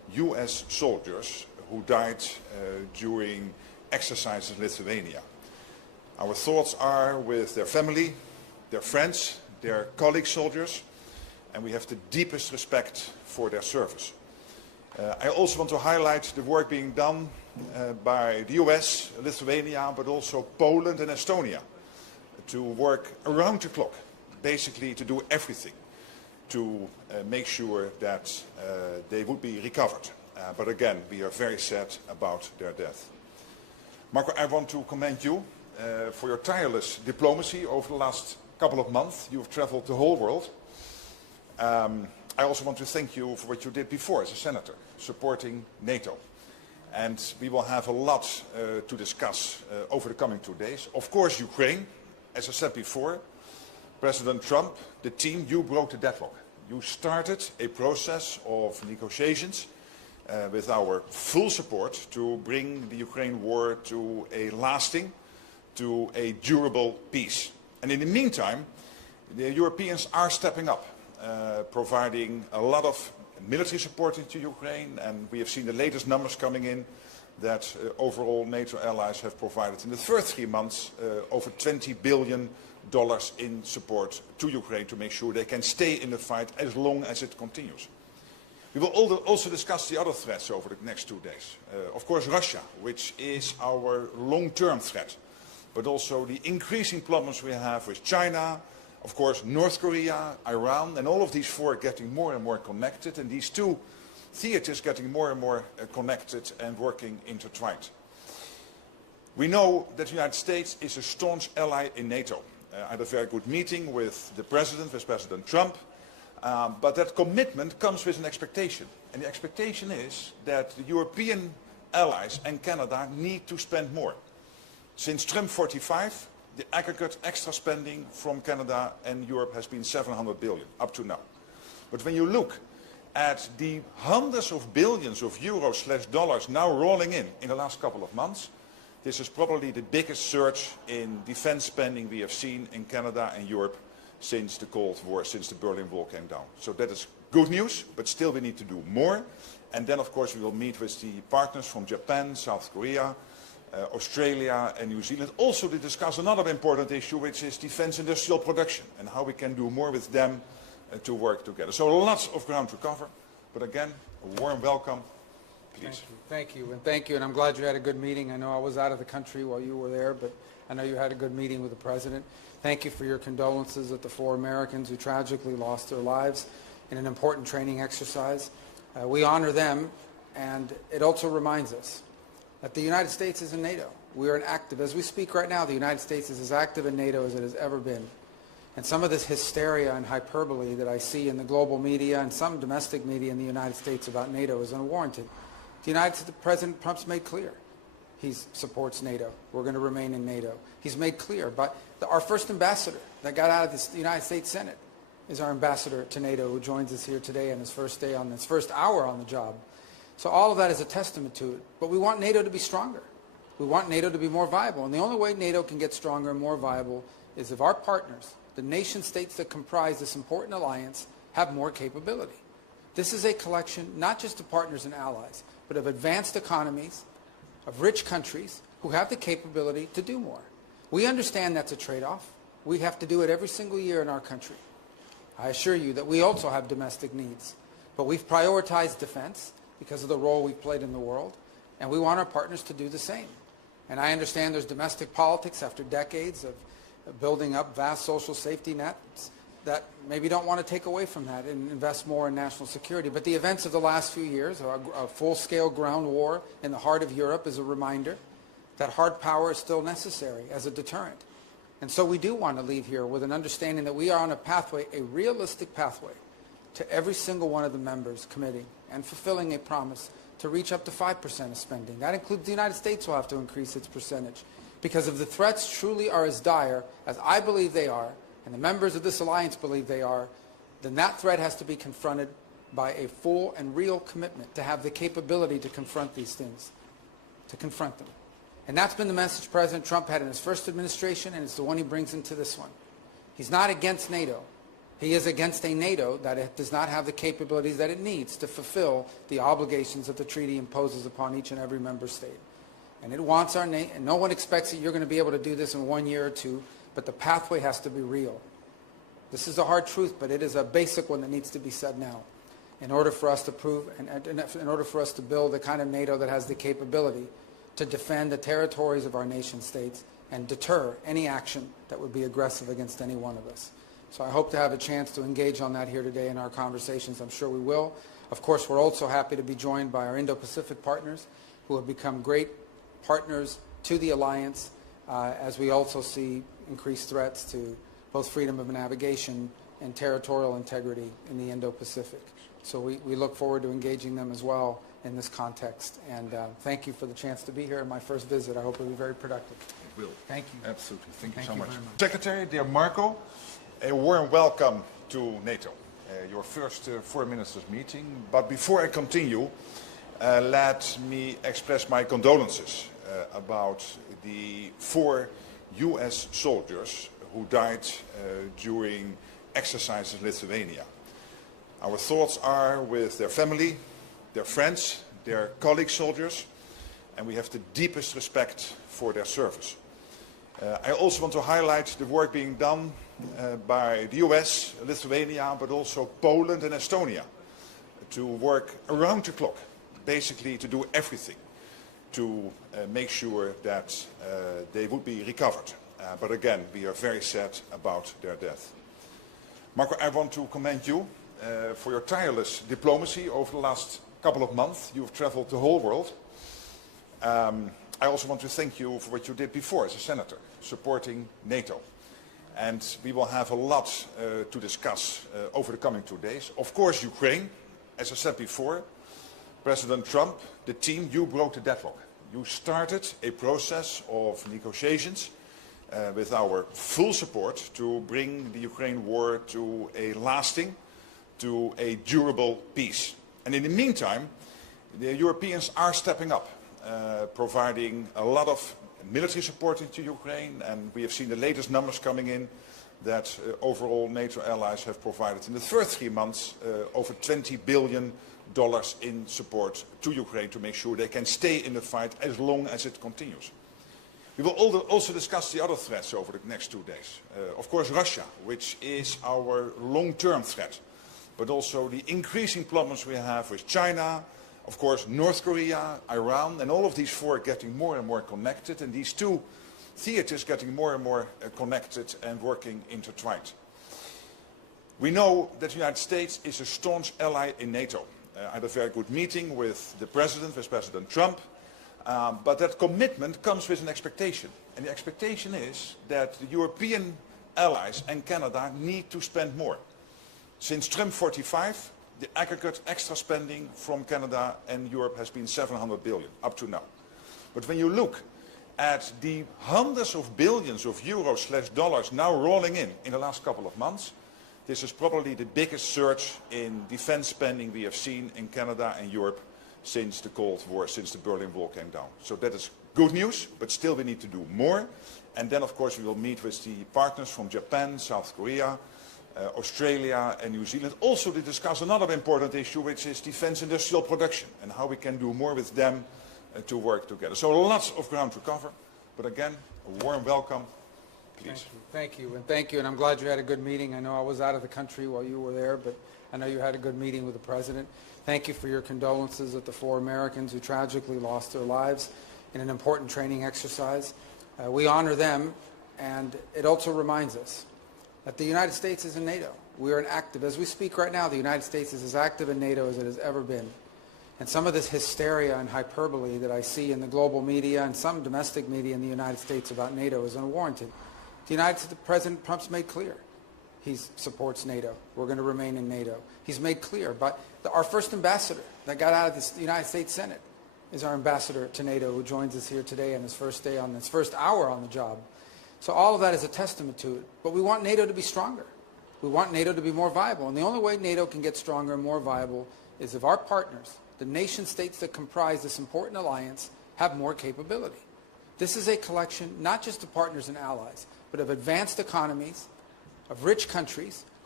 US soldiers who died during exercises in Lithuania. Our thoughts are with their family, their friends, their colleague soldiers, and we have the deepest respect for their service. I also want to highlight the work being done by the US, Lithuania, but also Poland and Estonia to work around the clock, basically to do everything to make sure that they would be recovered. But again, we are very sad about their death. Marco, I want to commend you for your tireless diplomacy over the last couple of months. You've traveled the whole world. I also want to thank you for what you did before as a senator, supporting NATO. And we will have a lot to discuss over the coming 2 days. Of course, Ukraine, as I said before, President Trump, the team, you broke the deadlock. You started a process of negotiations with our full support to bring the Ukraine war to a lasting, to a durable peace. And in the meantime, the Europeans are stepping up, providing a lot of military support into Ukraine, and we have seen the latest numbers coming in that overall NATO allies have provided in the first 3 months over $20 billion in support to Ukraine to make sure they can stay in the fight as long as it continues. We will also discuss the other threats over the next 2 days. Of course, Russia, which is our long-term threat, but also the increasing problems we have with China, of course, North Korea, Iran, and all of these four are getting more and more connected, and these two theaters getting more and more connected and working intertwined. We know that the United States is a staunch ally in NATO. I had a very good meeting with the President, with President Trump, but that commitment comes with an expectation. And the expectation is that the European allies and Canada need to spend more. Since Trump 45, the aggregate extra spending from Canada and Europe has been $700 billion up to now. But when you look at the hundreds of billions of euros/dollars now rolling in the last couple of months, this is probably the biggest surge in defense spending we have seen in Canada and Europe since the Cold War, since the Berlin Wall came down. So that is good news, but still we need to do more. And then, of course, we will meet with the partners from Japan, South Korea, Australia and New Zealand, also to discuss another important issue, which is defense industrial production and how we can do more with them to work together. So lots of ground to cover, but again, a warm welcome. Please. Thank you, and thank you, and I'm glad you had a good meeting. I know I was out of the country while you were there, but I know you had a good meeting with the President. Thank you for your condolences at the 4 Americans who tragically lost their lives in an important training exercise. We honor them, and it also reminds us that the United States is in NATO. We are an active, as we speak right now, the United States is as active in NATO as it has ever been. And some of this hysteria and hyperbole that I see in the global media and some domestic media in the United States about NATO is unwarranted. President Trump's made clear he supports NATO. We're going to remain in NATO. He's made clear, but our first ambassador that got out of the United States Senate is our ambassador to NATO, who joins us here today on his first day, on his first hour on the job. So all of that is a testament to it. But we want NATO to be stronger. We want NATO to be more viable. And the only way NATO can get stronger and more viable is if our partners, the nation states that comprise this important alliance, have more capability. This is a collection not just of partners and allies, but of advanced economies, of rich countries who have the capability to do more. We understand that's a trade-off. We have to do it every single year in our country. I assure you that we also have domestic needs. But we've prioritized defense because of the role we've played in the world, and we want our partners to do the same. And I understand there's domestic politics after decades of building up vast social safety nets that maybe don't want to take away from that and invest more in national security. But the events of the last few years, a full-scale ground war in the heart of Europe, is a reminder that hard power is still necessary as a deterrent. And so we do want to leave here with an understanding that we are on a pathway, a realistic pathway, to every single one of the members committing and fulfilling a promise to reach up to 5% of spending. That includes the United States will have to increase its percentage. Because if the threats truly are as dire as I believe they are, and the members of this alliance believe they are, then that threat has to be confronted by a full and real commitment to have the capability to confront these things, to confront them. And that's been the message President Trump had in his first administration, and it's the one he brings into this one. He's not against NATO. He is against a NATO that it does not have the capabilities that it needs to fulfill the obligations that the treaty imposes upon each and every member state. And it wants our and no one expects that you're going to be able to do this in 1 year or two, but the pathway has to be real. This is a hard truth, but it is a basic one that needs to be said now. In order for us to prove, and in order for us to build the kind of NATO that has the capability to defend the territories of our nation states and deter any action that would be aggressive against any one of us. So I hope to have a chance to engage on that here today in our conversations. I'm sure we will. Of course, we're also happy to be joined by our Indo-Pacific partners who have become great partners to the alliance as we also see increased threats to both freedom of navigation and territorial integrity in the Indo-Pacific. So we look forward to engaging them as well in this context. And thank you for the chance to be here in my first visit. I hope it will be very productive. It will. Thank you. Absolutely. Thank you so much. very much. Secretary, dear Marco, a warm welcome to NATO, your first foreign ministers meeting. But before I continue, let me express my condolences about the 4 US soldiers who died during exercises in Lithuania. Our thoughts are with their family, their friends, their colleague soldiers, and we have the deepest respect for their service. I also want to highlight the work being done by the US, Lithuania, but also Poland and Estonia to work around the clock, basically to do everything to make sure that they would be recovered. But again, we are very sad about their death. Marco, I want to commend you for your tireless diplomacy over the last couple of months. You've traveled the whole world. I also want to thank you for what you did before as a senator, supporting NATO. And we will have a lot to discuss over the coming 2 days. Of course, Ukraine, as I said before, President Trump, the team, you broke the deadlock. You started a process of negotiations with our full support to bring the Ukraine war to a lasting, to a durable peace. And in the meantime, the Europeans are stepping up, providing a lot of military support into Ukraine, and we have seen the latest numbers coming in that overall NATO allies have provided in the first 3 months over $20 billion in support to Ukraine to make sure they can stay in the fight as long as it continues. We will also discuss the other threats over the next 2 days. Of course, Russia, which is our long-term threat, but also the increasing problems we have with China, of course, North Korea, Iran, and all of these 4 getting more and more connected, and these 2 theaters getting more and more connected and working intertwined. We know that the United States is a staunch ally in NATO. I had a very good meeting with the President, with President Trump, but that commitment comes with an expectation. And the expectation is that the European allies and Canada need to spend more. Since Trump 45, the aggregate extra spending from Canada and Europe has been $700 billion up to now. But when you look at the hundreds of billions of euros/dollars now rolling in the last couple of months, this is probably the biggest surge in defense spending we have seen in Canada and Europe since the Cold War, since the Berlin Wall came down. So that is good news, but still we need to do more. And then, of course, we will meet with the partners from Japan, South Korea, Australia and New Zealand, also to discuss another important issue, which is defense industrial production and how we can do more with them to work together. So lots of ground to cover, but again, a warm welcome. Please. Thank you, and thank you, and I'm glad you had a good meeting. I know I was out of the country while you were there, but I know you had a good meeting with the President. Thank you for your condolences at the 4 Americans who tragically lost their lives in an important training exercise. We honor them, and it also reminds us that the United States is in NATO. We are as we speak right now, the United States is as active in NATO as it has ever been. And some of this hysteria and hyperbole that I see in the global media and some domestic media in the United States about NATO is unwarranted. President Trump's made clear he supports NATO. We're going to remain in NATO. He's made clear, but our first ambassador that got out of the United States Senate is our ambassador to NATO, who joins us here today on his first day, on his first hour on the job. So all of that is a testament to it. But we want NATO to be stronger. We want NATO to be more viable. And the only way NATO can get stronger and more viable is if our partners, the nation states that comprise this important alliance, have more capability. This is a collection not just of partners and allies, but of advanced economies, of rich countries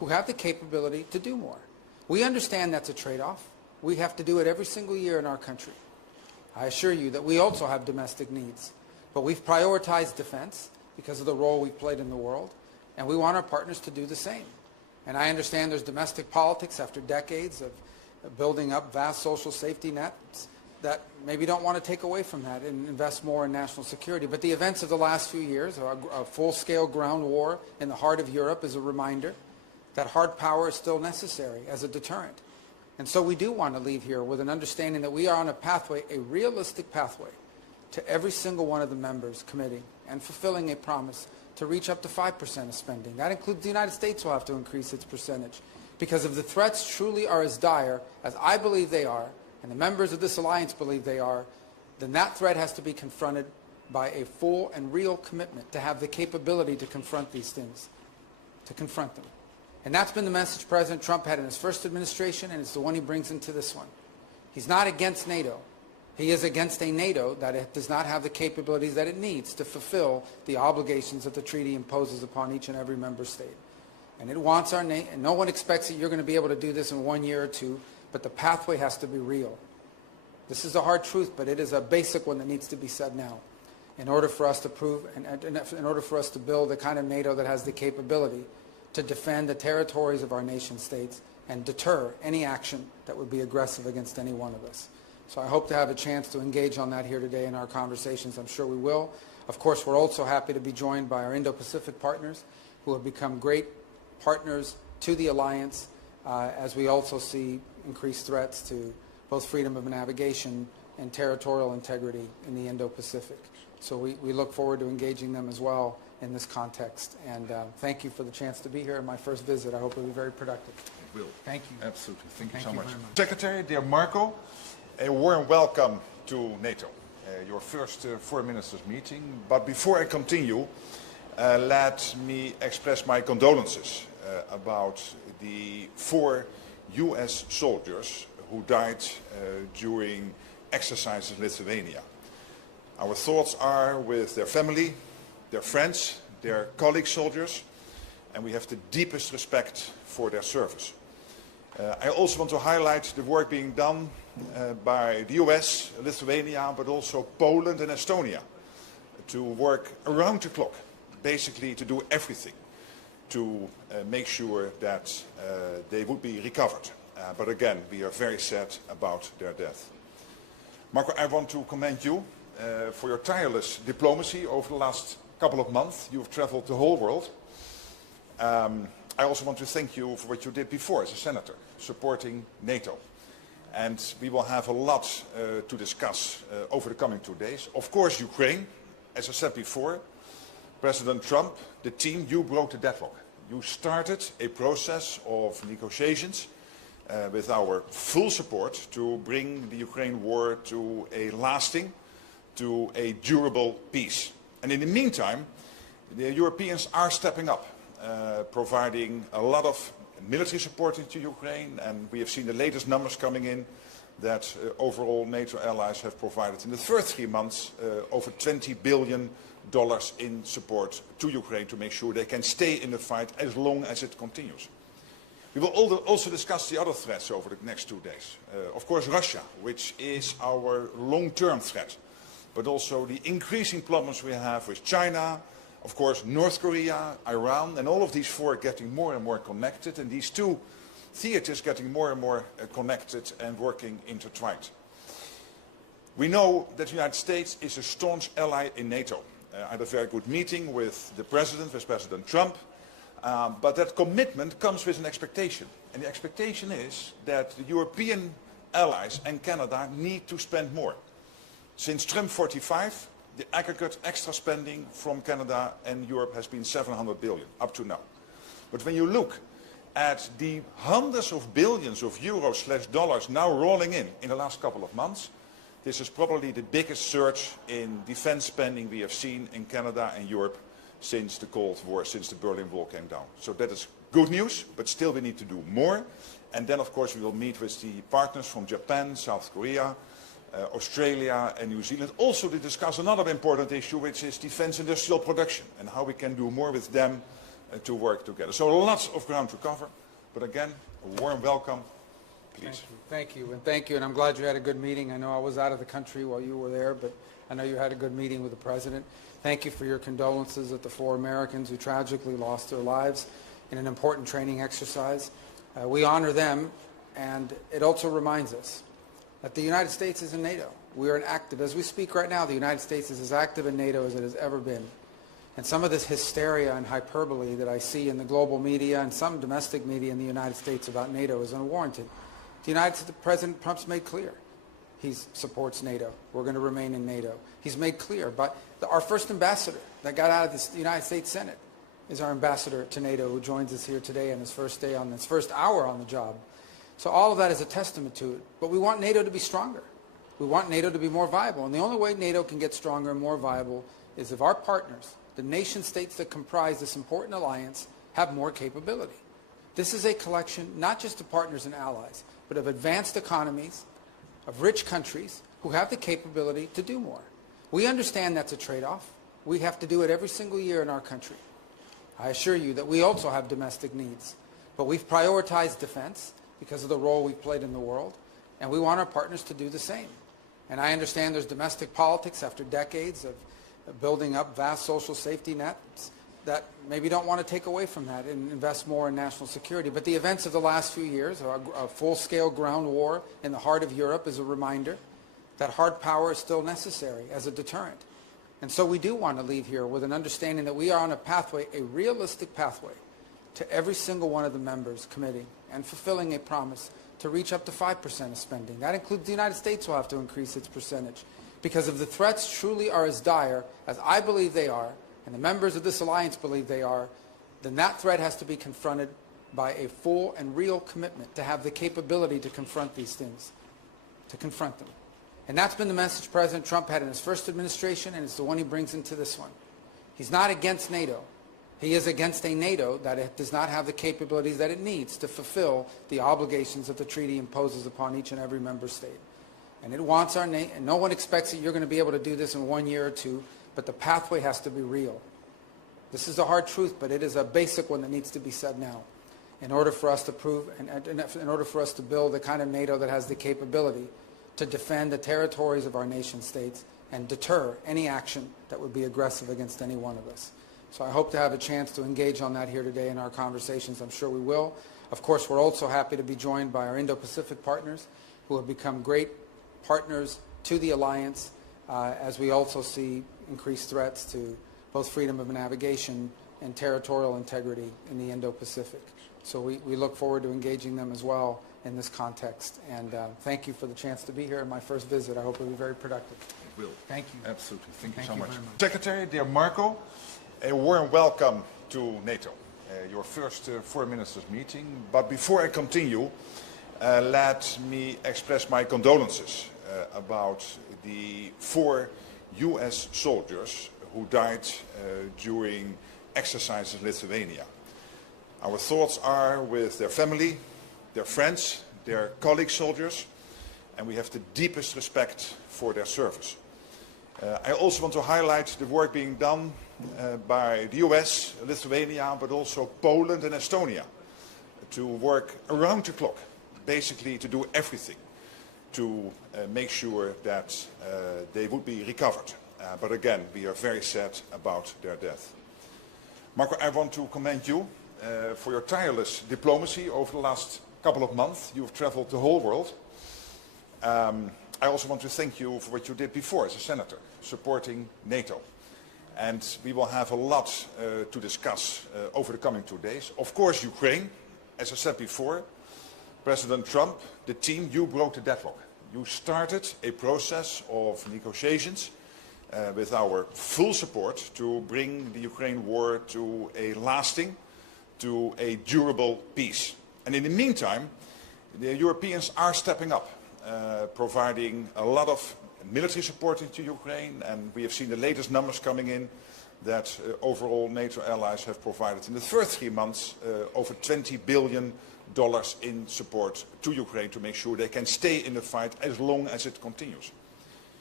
who have the capability to do more. We understand that's a trade-off. We have to do it every single year in our country. I assure you that we also have domestic needs, but we've prioritized defense because of the role we've played in the world, and we want our partners to do the same. And I understand there's domestic politics after decades of building up vast social safety nets that maybe don't want to take away from that and invest more in national security. But the events of the last few years, a full-scale ground war in the heart of Europe, is a reminder that hard power is still necessary as a deterrent. And so we do want to leave here with an understanding that we are on a pathway, a realistic pathway, to every single one of the members committing and fulfilling a promise to reach up to 5% of spending. That includes the United States will have to increase its percentage. Because if the threats truly are as dire as I believe they are, and the members of this alliance believe they are, then that threat has to be confronted by a full and real commitment to have the capability to confront these things, to confront them. And that's been the message President Trump had in his first administration, and it's the one he brings into this one. He's not against NATO. He is against a NATO that does not have the capabilities that it needs to fulfill the obligations that the treaty imposes upon each and every member state. And it wants our nation, and no one expects that you're going to be able to do this in 1 year or two, but the pathway has to be real. This is a hard truth, but it is a basic one that needs to be said now in order for us to prove, and in order for us to build the kind of NATO that has the capability to defend the territories of our nation states and deter any action that would be aggressive against any one of us. So I hope to have a chance to engage on that here today in our conversations. I'm sure we will. Of course, we're also happy to be joined by our Indo-Pacific partners who have become great partners to the alliance as we also see increased threats to both freedom of navigation and territorial integrity in the Indo-Pacific. So we look forward to engaging them as well in this context. And thank you for the chance to be here in my first visit. I hope it will be very productive. It will. Thank you. Absolutely. Thank you so much. Very much. Secretary, dear Marco, a warm welcome to NATO, your first foreign ministers meeting. But before I continue, let me express my condolences about the 4 US soldiers who died during exercises in Lithuania. Our thoughts are with their family, their friends, their colleague soldiers, and we have the deepest respect for their service. I also want to highlight the work being done by the US, Lithuania, but also Poland and Estonia to work around the clock, basically to do everything to make sure that they would be recovered. But again, we are very sad about their death. Marco, I want to commend you for your tireless diplomacy over the last couple of months. You've traveled the whole world. I also want to thank you for what you did before as a senator, supporting NATO. And we will have a lot to discuss over the coming 2 days. Of course, Ukraine, as I said before, President Trump, the team, you broke the deadlock. You started a process of negotiations with our full support to bring the Ukraine war to a lasting, to a durable peace. And in the meantime, the Europeans are stepping up, providing a lot of military support to Ukraine, and we have seen the latest numbers coming in that overall NATO allies have provided in the first 3 months over $20 billion in support to Ukraine to make sure they can stay in the fight as long as it continues. We will also discuss the other threats over the next 2 days. Of course, Russia, which is our long-term threat, but also the increasing problems we have with China, of course, North Korea, Iran, and all of these 4 getting more and more connected, and these 2 theaters getting more and more connected and working intertwined. We know that the United States is a staunch ally in NATO. I had a very good meeting with the President, with President Trump, but that commitment comes with an expectation. And the expectation is that the European allies and Canada need to spend more. Since Trump 45, the aggregate extra spending from Canada and Europe has been $700 billion up to now. But when you look at the hundreds of billions of euros/dollars now rolling in the last couple of months, this is probably the biggest surge in defense spending we have seen in Canada and Europe since the Cold War, since the Berlin Wall came down. So that is good news, but still we need to do more. And then, of course, we will meet with the partners from Japan, South Korea, Australia and New Zealand, also to discuss another important issue, which is defense industrial production and how we can do more with them to work together. So lots of ground to cover, but again, a warm welcome, please. Thank you, and thank you, and I'm glad you had a good meeting. I know I was out of the country while you were there, but I know you had a good meeting with the President. Thank you for your condolences at the 4 Americans who tragically lost their lives in an important training exercise. We honor them, and it also reminds us that the United States is in NATO. We are as we speak right now, the United States is as active in NATO as it has ever been. And some of this hysteria and hyperbole that I see in the global media and some domestic media in the United States about NATO is unwarranted. President Trump's made clear he supports NATO. We're going to remain in NATO. He's made clear, but our first ambassador that got out of the United States Senate is our ambassador to NATO, who joins us here today on his first day, on his first hour on the job. So all of that is a testament to it. But we want NATO to be stronger. We want NATO to be more viable. And the only way NATO can get stronger and more viable is if our partners, the nation states that comprise this important alliance, have more capability. This is a collection not just of partners and allies, but of advanced economies, of rich countries who have the capability to do more. We understand that's a trade-off. We have to do it every single year in our country. I assure you that we also have domestic needs, but we've prioritized defense because of the role we've played in the world, and we want our partners to do the same. And I understand there's domestic politics after decades of building up vast social safety nets that maybe don't want to take away from that and invest more in national security. But the events of the last few years, a full-scale ground war in the heart of Europe, is a reminder that hard power is still necessary as a deterrent. And so we do want to leave here with an understanding that we are on a pathway, a realistic pathway, to every single one of the members committing and fulfilling a promise to reach up to 5% of spending. That includes the United States will have to increase its percentage. Because if the threats truly are as dire as I believe they are, and the members of this alliance believe they are, then that threat has to be confronted by a full and real commitment to have the capability to confront these things, to confront them. And that's been the message President Trump had in his first administration, and it's the one he brings into this one. He's not against NATO. He is against a NATO that does not have the capabilities that it needs to fulfill the obligations that the treaty imposes upon each and every member state. And it wants our nation, and no one expects that you're going to be able to do this in 1 year or 2, but the pathway has to be real. This is a hard truth, but it is a basic one that needs to be said now in order for us to prove, and in order for us to build the kind of NATO that has the capability to defend the territories of our nation states and deter any action that would be aggressive against any one of us. So I hope to have a chance to engage on that here today in our conversations. I'm sure we will. Of course, we're also happy to be joined by our Indo-Pacific partners who have become great partners to the alliance as we also see increased threats to both freedom of navigation and territorial integrity in the Indo-Pacific. So we look forward to engaging them as well in this context. And thank you for the chance to be here in my first visit. I hope it will be very productive. It will. Thank you. Absolutely. Thank you so much. Very much. Secretary, dear Marco, a warm welcome to NATO, your first foreign ministers meeting. But before I continue, let me express my condolences about the 4 US soldiers who died during exercises in Lithuania. Our thoughts are with their family, their friends, their colleague soldiers, and we have the deepest respect for their service. I also want to highlight the work being done by the US, Lithuania, but also Poland and Estonia to work around the clock, basically to do everything to make sure that they would be recovered. But again, we are very sad about their death. Marco, I want to commend you for your tireless diplomacy over the last couple of months. You've traveled the whole world. I also want to thank you for what you did before as a senator, supporting NATO. And we will have a lot to discuss over the coming 2 days. Of course, Ukraine, as I said before, President Trump, the team, you broke the deadlock. You started a process of negotiations with our full support to bring the Ukraine war to a lasting, to a durable peace. And in the meantime, the Europeans are stepping up, providing a lot of military support into Ukraine, and we have seen the latest numbers coming in that overall NATO allies have provided in the first 3 months over $20 billion in support to Ukraine to make sure they can stay in the fight as long as it continues.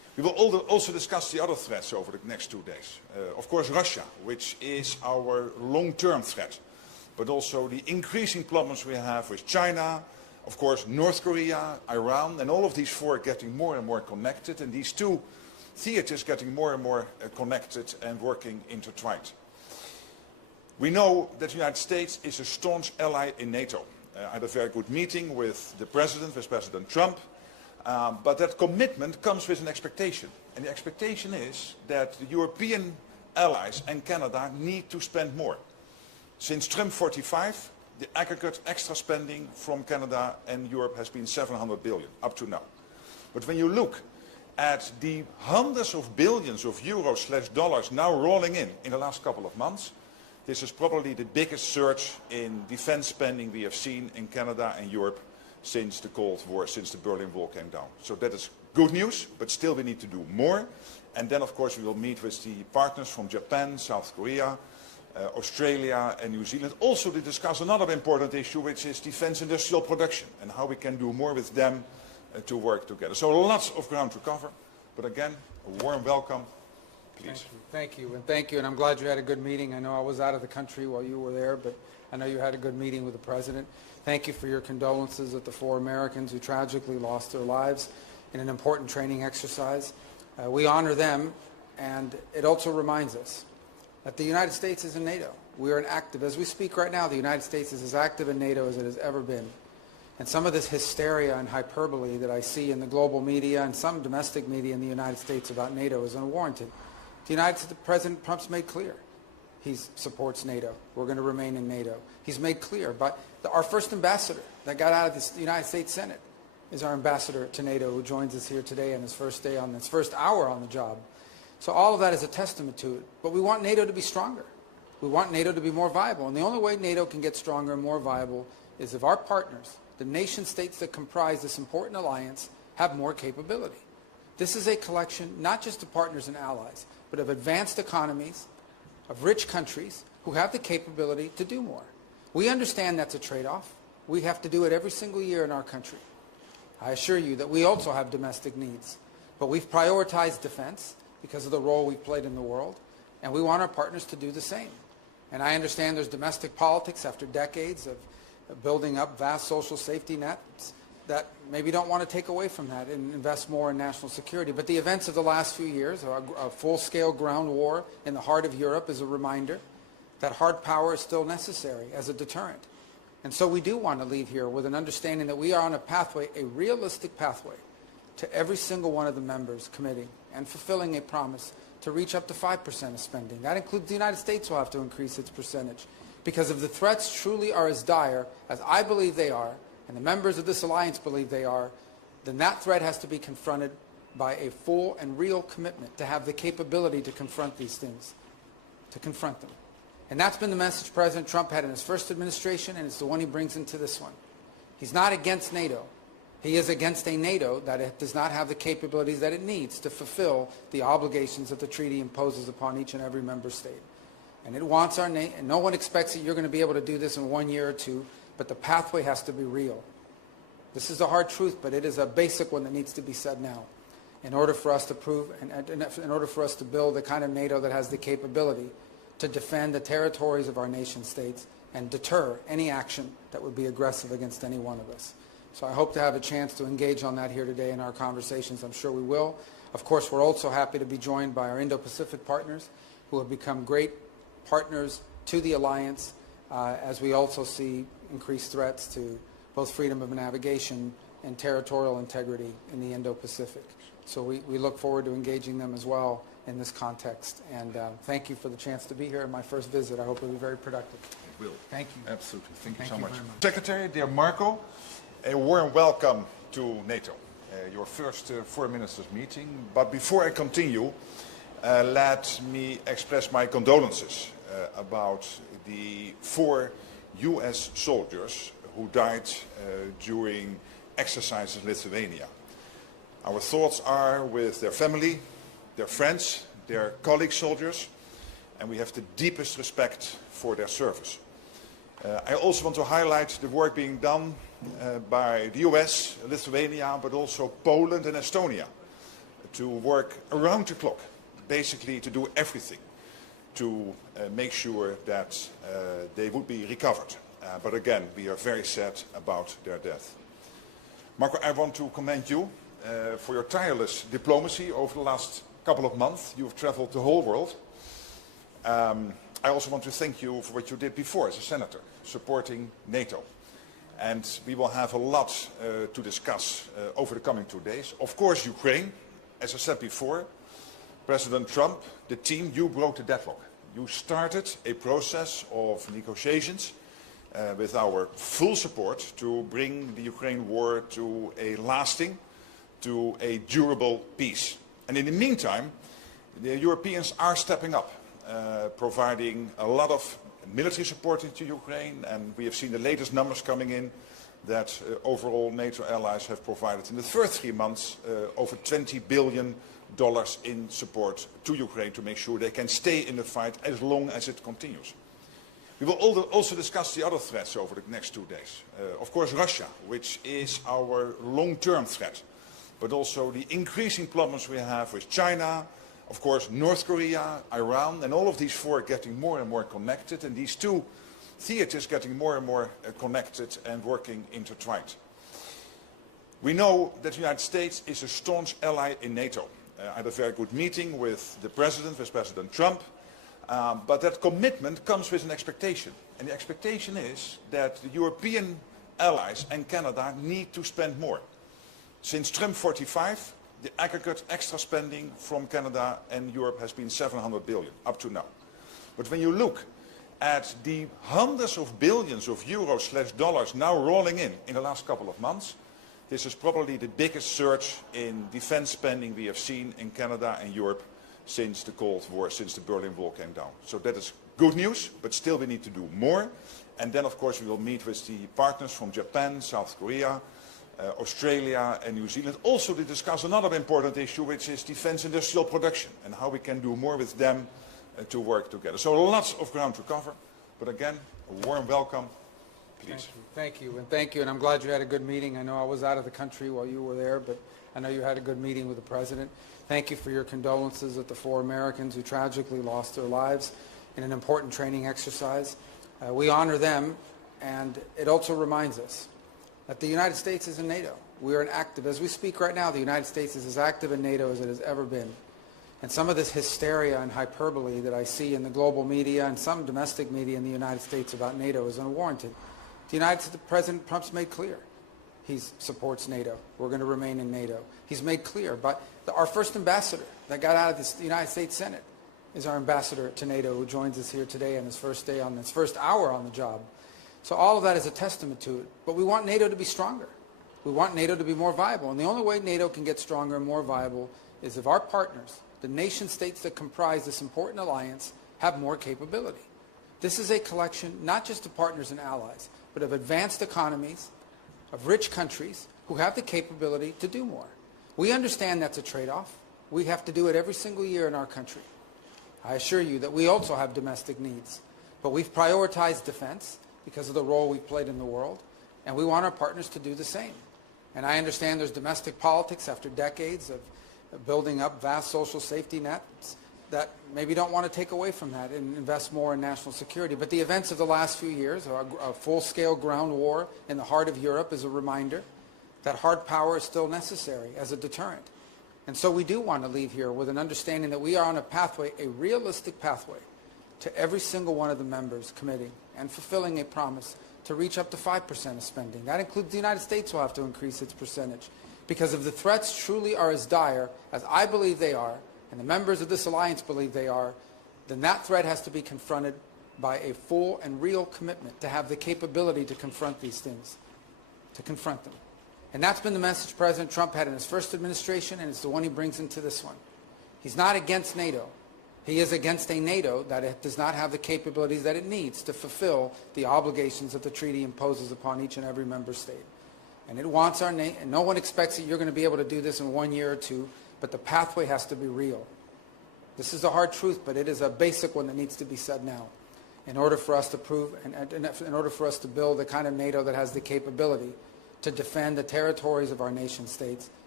We will also discuss the other threats over the next 2 days. Of course, Russia, which is our long-term threat, but also the increasing problems we have with China, of course, North Korea, Iran, and all of these four getting more and more connected, and these two theaters getting more and more connected and working intertwined. We know that the United States is a staunch ally in NATO. I had a very good meeting with the President, with President Trump, but that commitment comes with an expectation. And the expectation is that the European allies and Canada need to spend more. Since Trump 45, the aggregate extra spending from Canada and Europe has been 700 billion up to now. But when you look at the hundreds of billions of euros/dollars now rolling in the last couple of months, this is probably the biggest surge in defense spending we have seen in Canada and Europe since the Cold War, since the Berlin Wall came down. So that is good news, but still we need to do more. And then, of course, we will meet with the partners from Japan, South Korea, Australia and New Zealand, also to discuss another important issue, which is defense industrial production and how we can do more with them to work together. So lots of ground to cover, but again, a warm welcome. Please. Thank you, and I'm glad you had a good meeting. I know I was out of the country while you were there, but I know you had a good meeting with the President. Thank you for your condolences with the 4 Americans who tragically lost their lives in an important training exercise. We honor them, and it also reminds us that the United States is in NATO. We are an active, as we speak right now, the United States is as active in NATO as it has ever been. And some of this hysteria and hyperbole that I see in the global media and some domestic media in the United States about NATO is unwarranted. President Trump's made clear he supports NATO. We're going to remain in NATO. He's made clear, but our first ambassador that got out of the United States Senate is our ambassador to NATO, who joins us here today on his first day, on his first hour on the job. So all of that is a testament to it. But we want NATO to be stronger. We want NATO to be more viable. And the only way NATO can get stronger and more viable is if our partners, the nation states that comprise this important alliance, have more capability. This is a collection not just of partners and allies, but of advanced economies, of rich countries who have the capability to do more. We understand that's a trade-off. We have to do it every single year in our country. I assure you that we also have domestic needs. But we've prioritized defense because of the role we've played in the world, and we want our partners to do the same. And I understand there's domestic politics after decades of building up vast social safety nets that maybe don't want to take away from that and invest more in national security. But the events of the last few years, a full-scale ground war in the heart of Europe, is a reminder that hard power is still necessary as a deterrent. And so we do want to leave here with an understanding that we are on a pathway, a realistic pathway, to every single one of the members committing and fulfilling a promise to reach up to 5% of spending. That includes the United States will have to increase its percentage. Because if the threats truly are as dire as I believe they are, and the members of this alliance believe they are, then that threat has to be confronted by a full and real commitment to have the capability to confront these things, to confront them. And that's been the message President Trump had in his first administration, and it's the one he brings into this one. He's not against NATO. He is against a NATO that does not have the capabilities that it needs to fulfill the obligations that the treaty imposes upon each and every member state. And it wants our nation, and no one expects that you're going to be able to do this in 1 year or 2, but the pathway has to be real. This is a hard truth, but it is a basic one that needs to be said now in order for us to prove, and in order for us to build the kind of NATO that has the capability to defend the territories of our nation states and deter any action that would be aggressive against any one of us. So I hope to have a chance to engage on that here today in our conversations. I'm sure we will. Of course, we're also happy to be joined by our Indo-Pacific partners who have become great partners to the alliance as we also see increased threats to both freedom of navigation and territorial integrity in the Indo-Pacific. So we look forward to engaging them as well in this context. And thank you for the chance to be here in my first visit. I hope it will be very productive. It will. Thank you. Absolutely. Thank you so very much. much. Secretary, dear Marco, a warm welcome to NATO, your first foreign ministers meeting. But before I continue, let me express my condolences about the 4 US soldiers who died during exercises in Lithuania. Our thoughts are with their family, their friends, their colleague soldiers, and we have the deepest respect for their service. I also want to highlight the work being done by the US, Lithuania, but also Poland and Estonia to work around the clock, basically to do everything to make sure that they would be recovered. But again, we are very sad about their death. Marco, I want to commend you for your tireless diplomacy over the last couple of months. You've traveled the whole world. I also want to thank you for what you did before as a senator, supporting NATO. And we will have a lot to discuss over the coming 2 days. Of course, Ukraine, as I said before, President Trump, the team, you broke the deadlock. You started a process of negotiations with our full support to bring the Ukraine war to a lasting, to a durable peace. And in the meantime, the Europeans are stepping up, providing a lot of military support to Ukraine, and we have seen the latest numbers coming in that overall NATO allies have provided in the first 3 months over $20 billion in support to Ukraine to make sure they can stay in the fight as long as it continues. We will also discuss the other threats over the next 2 days. Of course, Russia, which is our long-term threat, but also the increasing problems we have with China, of course, North Korea, Iran, and all of these four getting more and more connected, and these two theaters getting more and more connected and working intertwined. We know that the United States is a staunch ally in NATO. I had a very good meeting with the President, with President Trump, but that commitment comes with an expectation. And the expectation is that the European allies and Canada need to spend more. Since Trump 45, the aggregate extra spending from Canada and Europe has been $700 billion up to now. But when you look at the hundreds of billions of euros/dollars now rolling in the last couple of months, this is probably the biggest surge in defense spending we have seen in Canada and Europe since the Cold War, since the Berlin Wall came down. So that is good news, but still we need to do more. And then, of course, we will meet with the partners from Japan, South Korea, Australia and New Zealand, also to discuss another important issue, which is defense industrial production and how we can do more with them to work together. So lots of ground to cover, but again, a warm welcome. Please. Thank you, and thank you, and I'm glad you had a good meeting. I know I was out of the country while you were there, but I know you had a good meeting with the President. Thank you for your condolences with the 4 Americans who tragically lost their lives in an important training exercise. We honor them, and it also reminds us that the United States is in NATO. We are as we speak right now, the United States is as active in NATO as it has ever been. And some of this hysteria and hyperbole that I see in the global media and some domestic media in the United States about NATO is unwarranted. President Trump's made clear he supports NATO. We're going to remain in NATO. He's made clear, but our first ambassador that got out of the United States Senate is our ambassador to NATO, who joins us here today on his first day, on his first hour on the job. So all of that is a testament to it. But we want NATO to be stronger. We want NATO to be more viable. And the only way NATO can get stronger and more viable is if our partners, the nation states that comprise this important alliance, have more capability. This is a collection not just of partners and allies, but of advanced economies, of rich countries who have the capability to do more. We understand that's a trade-off. We have to do it every single year in our country. I assure you that we also have domestic needs, but we've prioritized defense because of the role we've played in the world, and we want our partners to do the same. And I understand there's domestic politics after decades of building up vast social safety nets that maybe don't want to take away from that and invest more in national security. But the events of the last few years, a full-scale ground war in the heart of Europe, is a reminder that hard power is still necessary as a deterrent. And so we do want to leave here with an understanding that we are on a pathway, a realistic pathway, to every single one of the members committing and fulfilling a promise to reach up to 5% of spending. That includes the United States will have to increase its percentage. Because if the threats truly are as dire as I believe they are, and the members of this alliance believe they are, then that threat has to be confronted by a full and real commitment to have the capability to confront these things, to confront them. And that's been the message President Trump had in his first administration, and it's the one he brings into this one. He's not against NATO. He is against a NATO that does not have the capabilities that it needs to fulfill the obligations that the treaty imposes upon each and every member state. And it wants our and no one expects that you're going to be able to do this in 1 year or 2, but the pathway has to be real. This is a hard truth, but it is a basic one that needs to be said now in order for us to prove, and in order for us to build the kind of NATO that has the capability to defend the territories of our nation states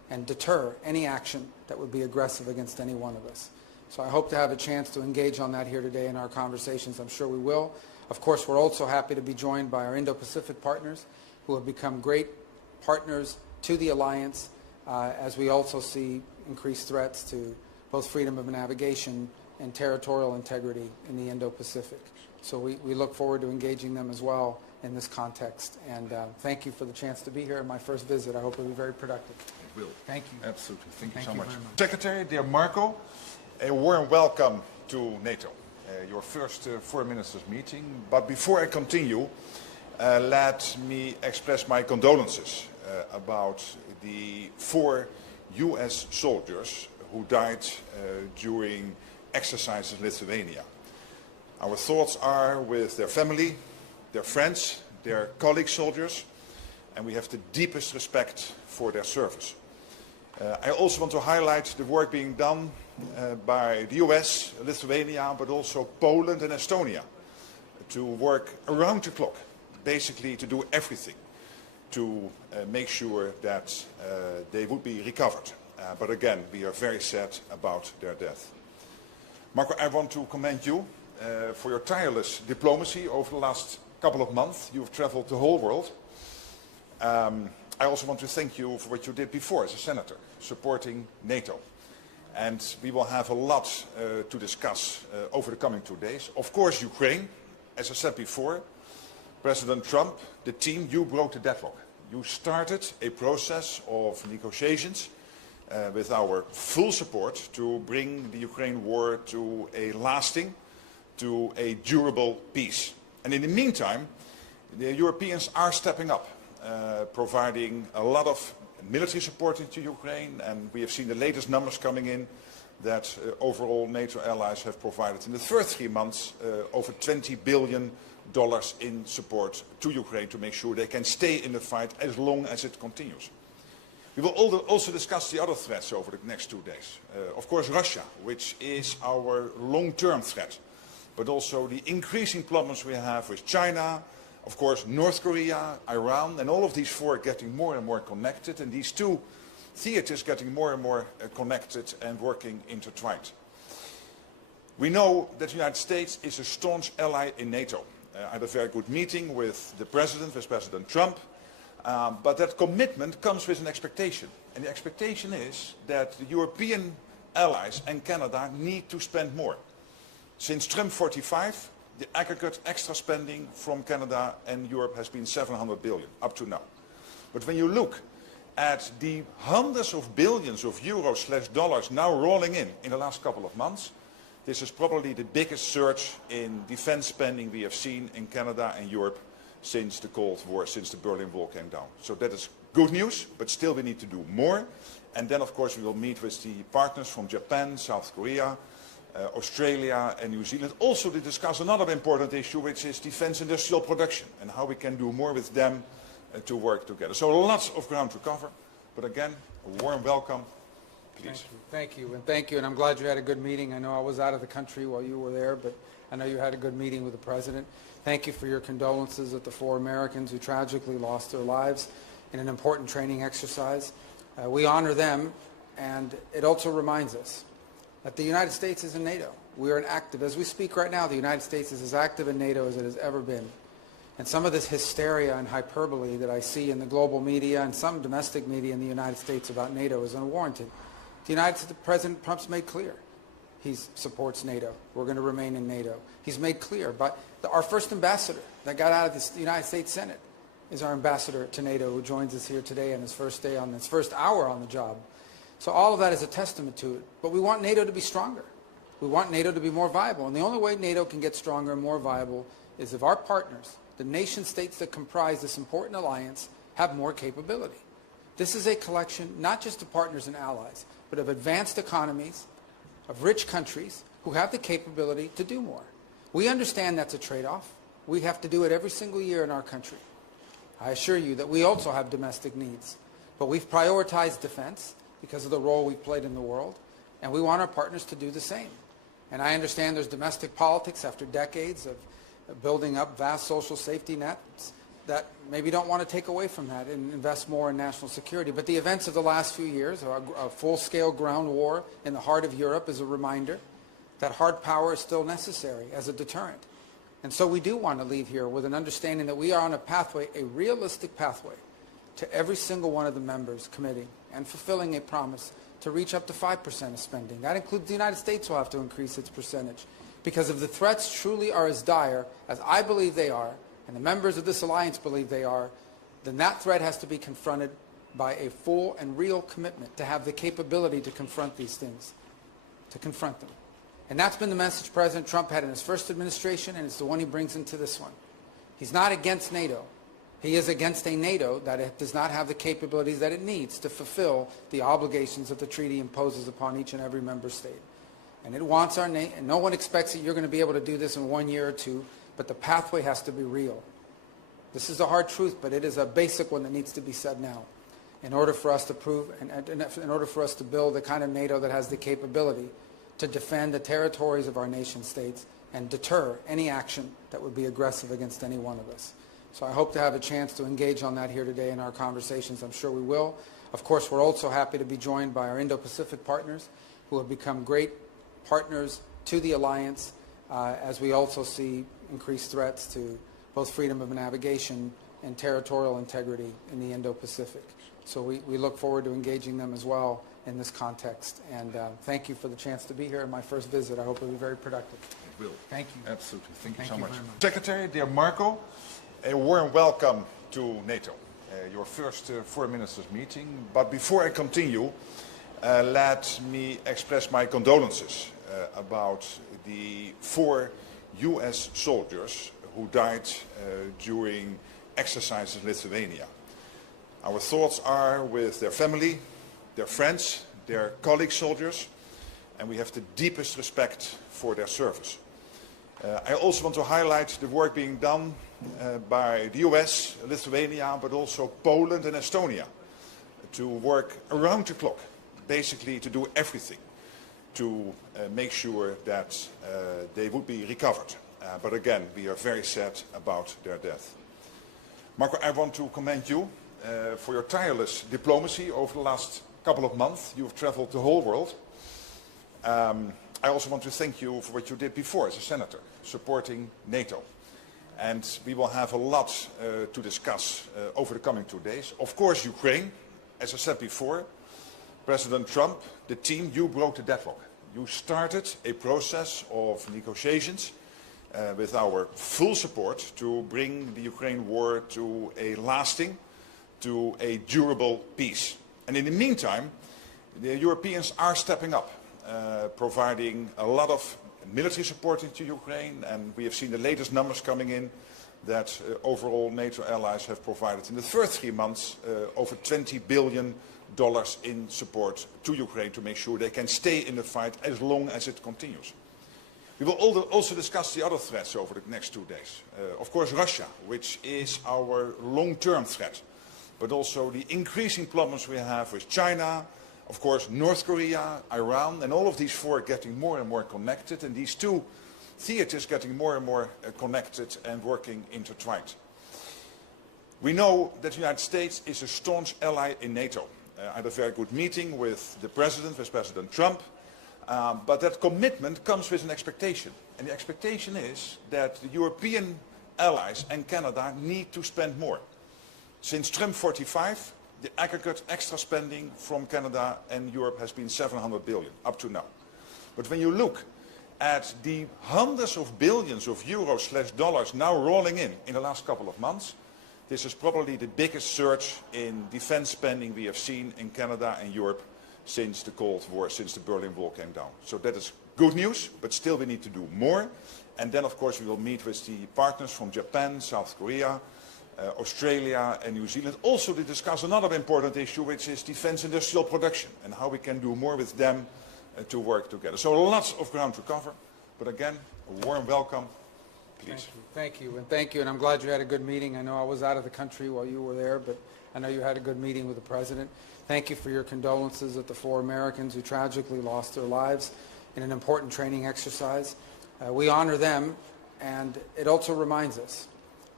and deter any action that would be aggressive against any one of us. So I hope to have a chance to engage on that here today in our conversations. I'm sure we will. Of course, we're also happy to be joined by our Indo-Pacific partners who have become great partners to the alliance as we also see increased threats to both freedom of navigation and territorial integrity in the Indo-Pacific. So we look forward to engaging them as well in this context. And thank you for the chance to be here in my first visit. I hope it'll be very productive. It will. Thank you. Absolutely. Thank you so much. Very much. Secretary, dear Marco, a warm welcome to NATO, your first foreign ministers meeting. But before I continue, let me express my condolences about the 4 US soldiers who died during exercises in Lithuania. Our thoughts are with their family, their friends, their colleague soldiers, and we have the deepest respect for their service. I also want to highlight the work being done by the US, Lithuania, but also Poland and Estonia to work around the clock, basically to do everything to make sure that they would be recovered. But again, we are very sad about their death. Marco, I want to commend you for your tireless diplomacy over the last couple of months. You've traveled the whole world. I also want to thank you for what you did before as a senator, supporting NATO. And we will have a lot to discuss over the coming 2 days. Of course, Ukraine, as I said before, President Trump, the team, you broke the deadlock. You started a process of negotiations with our full support to bring the Ukraine war to a lasting, to a durable peace. And in the meantime, the Europeans are stepping up, providing a lot of military support into Ukraine, and we have seen the latest numbers coming in that overall NATO allies have provided in the first 3 months over $20 billion in support to Ukraine to make sure they can stay in the fight as long as it continues. We will also discuss the other threats over the next 2 days. Of course, Russia, which is our long-term threat, but also the increasing problems we have with China, of course, North Korea, Iran, and all of these 4 getting more and more connected, and these 2 theaters getting more and more connected and working intertwined. We know that the United States is a staunch ally in NATO. I had a very good meeting with the President, with President Trump, but that commitment comes with an expectation. And the expectation is that the European allies and Canada need to spend more. Since Trump 45, the aggregate extra spending from Canada and Europe has been $700 billion up to now. But when you look at the hundreds of billions of euros/dollars now rolling in the last couple of months, this is probably the biggest surge in defense spending we have seen in Canada and Europe since the Cold War, since the Berlin Wall came down. So that is good news, but still we need to do more. And then, of course, we will meet with the partners from Japan, South Korea, Australia and New Zealand, also to discuss another important issue, which is defense industrial production and how we can do more with them to work together. So lots of ground to cover, but again, a warm welcome, please. Thank you, and thank you, and I'm glad you had a good meeting. I know I was out of the country while you were there, but I know you had a good meeting with the President. Thank you for your condolences at the 4 Americans who tragically lost their lives in an important training exercise. We honor them, and it also reminds us that the United States is in NATO. We are as we speak right now, the United States is as active in NATO as it has ever been. And some of this hysteria and hyperbole that I see in the global media and some domestic media in the United States about NATO is unwarranted. President Trump's made clear he supports NATO. We're going to remain in NATO. He's made clear, but our first ambassador that got out of the United States Senate is our ambassador to NATO, who joins us here today on his first hour on the job. So all of that is a testament to it. But we want NATO to be stronger. We want NATO to be more viable. And the only way NATO can get stronger and more viable is if our partners, the nation states that comprise this important alliance, have more capability. This is a collection not just of partners and allies, but of advanced economies, of rich countries who have the capability to do more. We understand that's a trade-off. We have to do it every single year in our country. I assure you that we also have domestic needs. But we've prioritized defense because of the role we've played in the world, and we want our partners to do the same. And I understand there's domestic politics after decades of building up vast social safety nets that maybe don't want to take away from that and invest more in national security. But the events of the last few years, a full-scale ground war in the heart of Europe, is a reminder that hard power is still necessary as a deterrent. And so we do want to leave here with an understanding that we are on a pathway, a realistic pathway, to every single one of the members committing and fulfilling a promise to reach up to 5% of spending. That includes the United States will have to increase its percentage. Because if the threats truly are as dire as I believe they are, and the members of this alliance believe they are, then that threat has to be confronted by a full and real commitment to have the capability to confront these things, to confront them. And that's been the message President Trump had in his first administration, and it's the one he brings into this one. He's not against NATO. He is against a NATO that does not have the capabilities that it needs to fulfill the obligations that the treaty imposes upon each and every member state. And it wants our nation, and no one expects that you're going to be able to do this in 1 year or two, but the pathway has to be real. This is a hard truth, but it is a basic one that needs to be said now in order for us to prove, and in order for us to build the kind of NATO that has the capability to defend the territories of our nation states and deter any action that would be aggressive against any one of us. So I hope to have a chance to engage on that here today in our conversations. I'm sure we will. Of course, we're also happy to be joined by our Indo-Pacific partners who have become great partners to the alliance as we also see increased threats to both freedom of navigation and territorial integrity in the Indo-Pacific. So we look forward to engaging them as well in this context. And thank you for the chance to be here in my first visit. I hope it will be very productive. It will. Thank you. Absolutely. Thank you so much. Very much. Secretary, dear Marco, a warm welcome to NATO, your first foreign ministers meeting. But before I continue, let me express my condolences about the 4 US soldiers who died during exercises in Lithuania. Our thoughts are with their family, their friends, their colleague soldiers, and we have the deepest respect for their service. I also want to highlight the work being done by the US, Lithuania, but also Poland and Estonia to work around the clock, basically to do everything to make sure that they would be recovered. But again, we are very sad about their death. Marco, I want to commend you for your tireless diplomacy over the last couple of months. You've traveled the whole world. I also want to thank you for what you did before as a senator, supporting NATO. And we will have a lot to discuss over the coming 2 days. Of course, Ukraine, as I said before, President Trump, the team, you broke the deadlock. You started a process of negotiations with our full support to bring the Ukraine war to a lasting, to a durable peace. And in the meantime, the Europeans are stepping up, providing a lot of military support into Ukraine, and we have seen the latest numbers coming in that overall NATO allies have provided in the first 3 months over $20 billion in support to Ukraine to make sure they can stay in the fight as long as it continues. We will also discuss the other threats over the next 2 days. Of course, Russia, which is our long-term threat, but also the increasing problems we have with China, of course, North Korea, Iran, and all of these 4 getting more and more connected, and these 2 theaters getting more and more connected and working intertwined. We know that the United States is a staunch ally in NATO. I had a very good meeting with the President, with President Trump, but that commitment comes with an expectation. And the expectation is that the European allies and Canada need to spend more. Since Trump 45, the aggregate extra spending from Canada and Europe has been $700 billion up to now. But when you look at the hundreds of billions of euros/dollars now rolling in the last couple of months, this is probably the biggest surge in defense spending we have seen in Canada and Europe since the Cold War, since the Berlin Wall came down. So that is good news, but still we need to do more. And then, of course, we will meet with the partners from Japan, South Korea, Australia and New Zealand, also to discuss another important issue, which is defense industrial production and how we can do more with them to work together. So lots of ground to cover, but again, a warm welcome. Please. Thank you, and thank you, and I'm glad you had a good meeting. I know I was out of the country while you were there, but I know you had a good meeting with the President. Thank you for your condolences at the 4 Americans who tragically lost their lives in an important training exercise. We honor them, and it also reminds us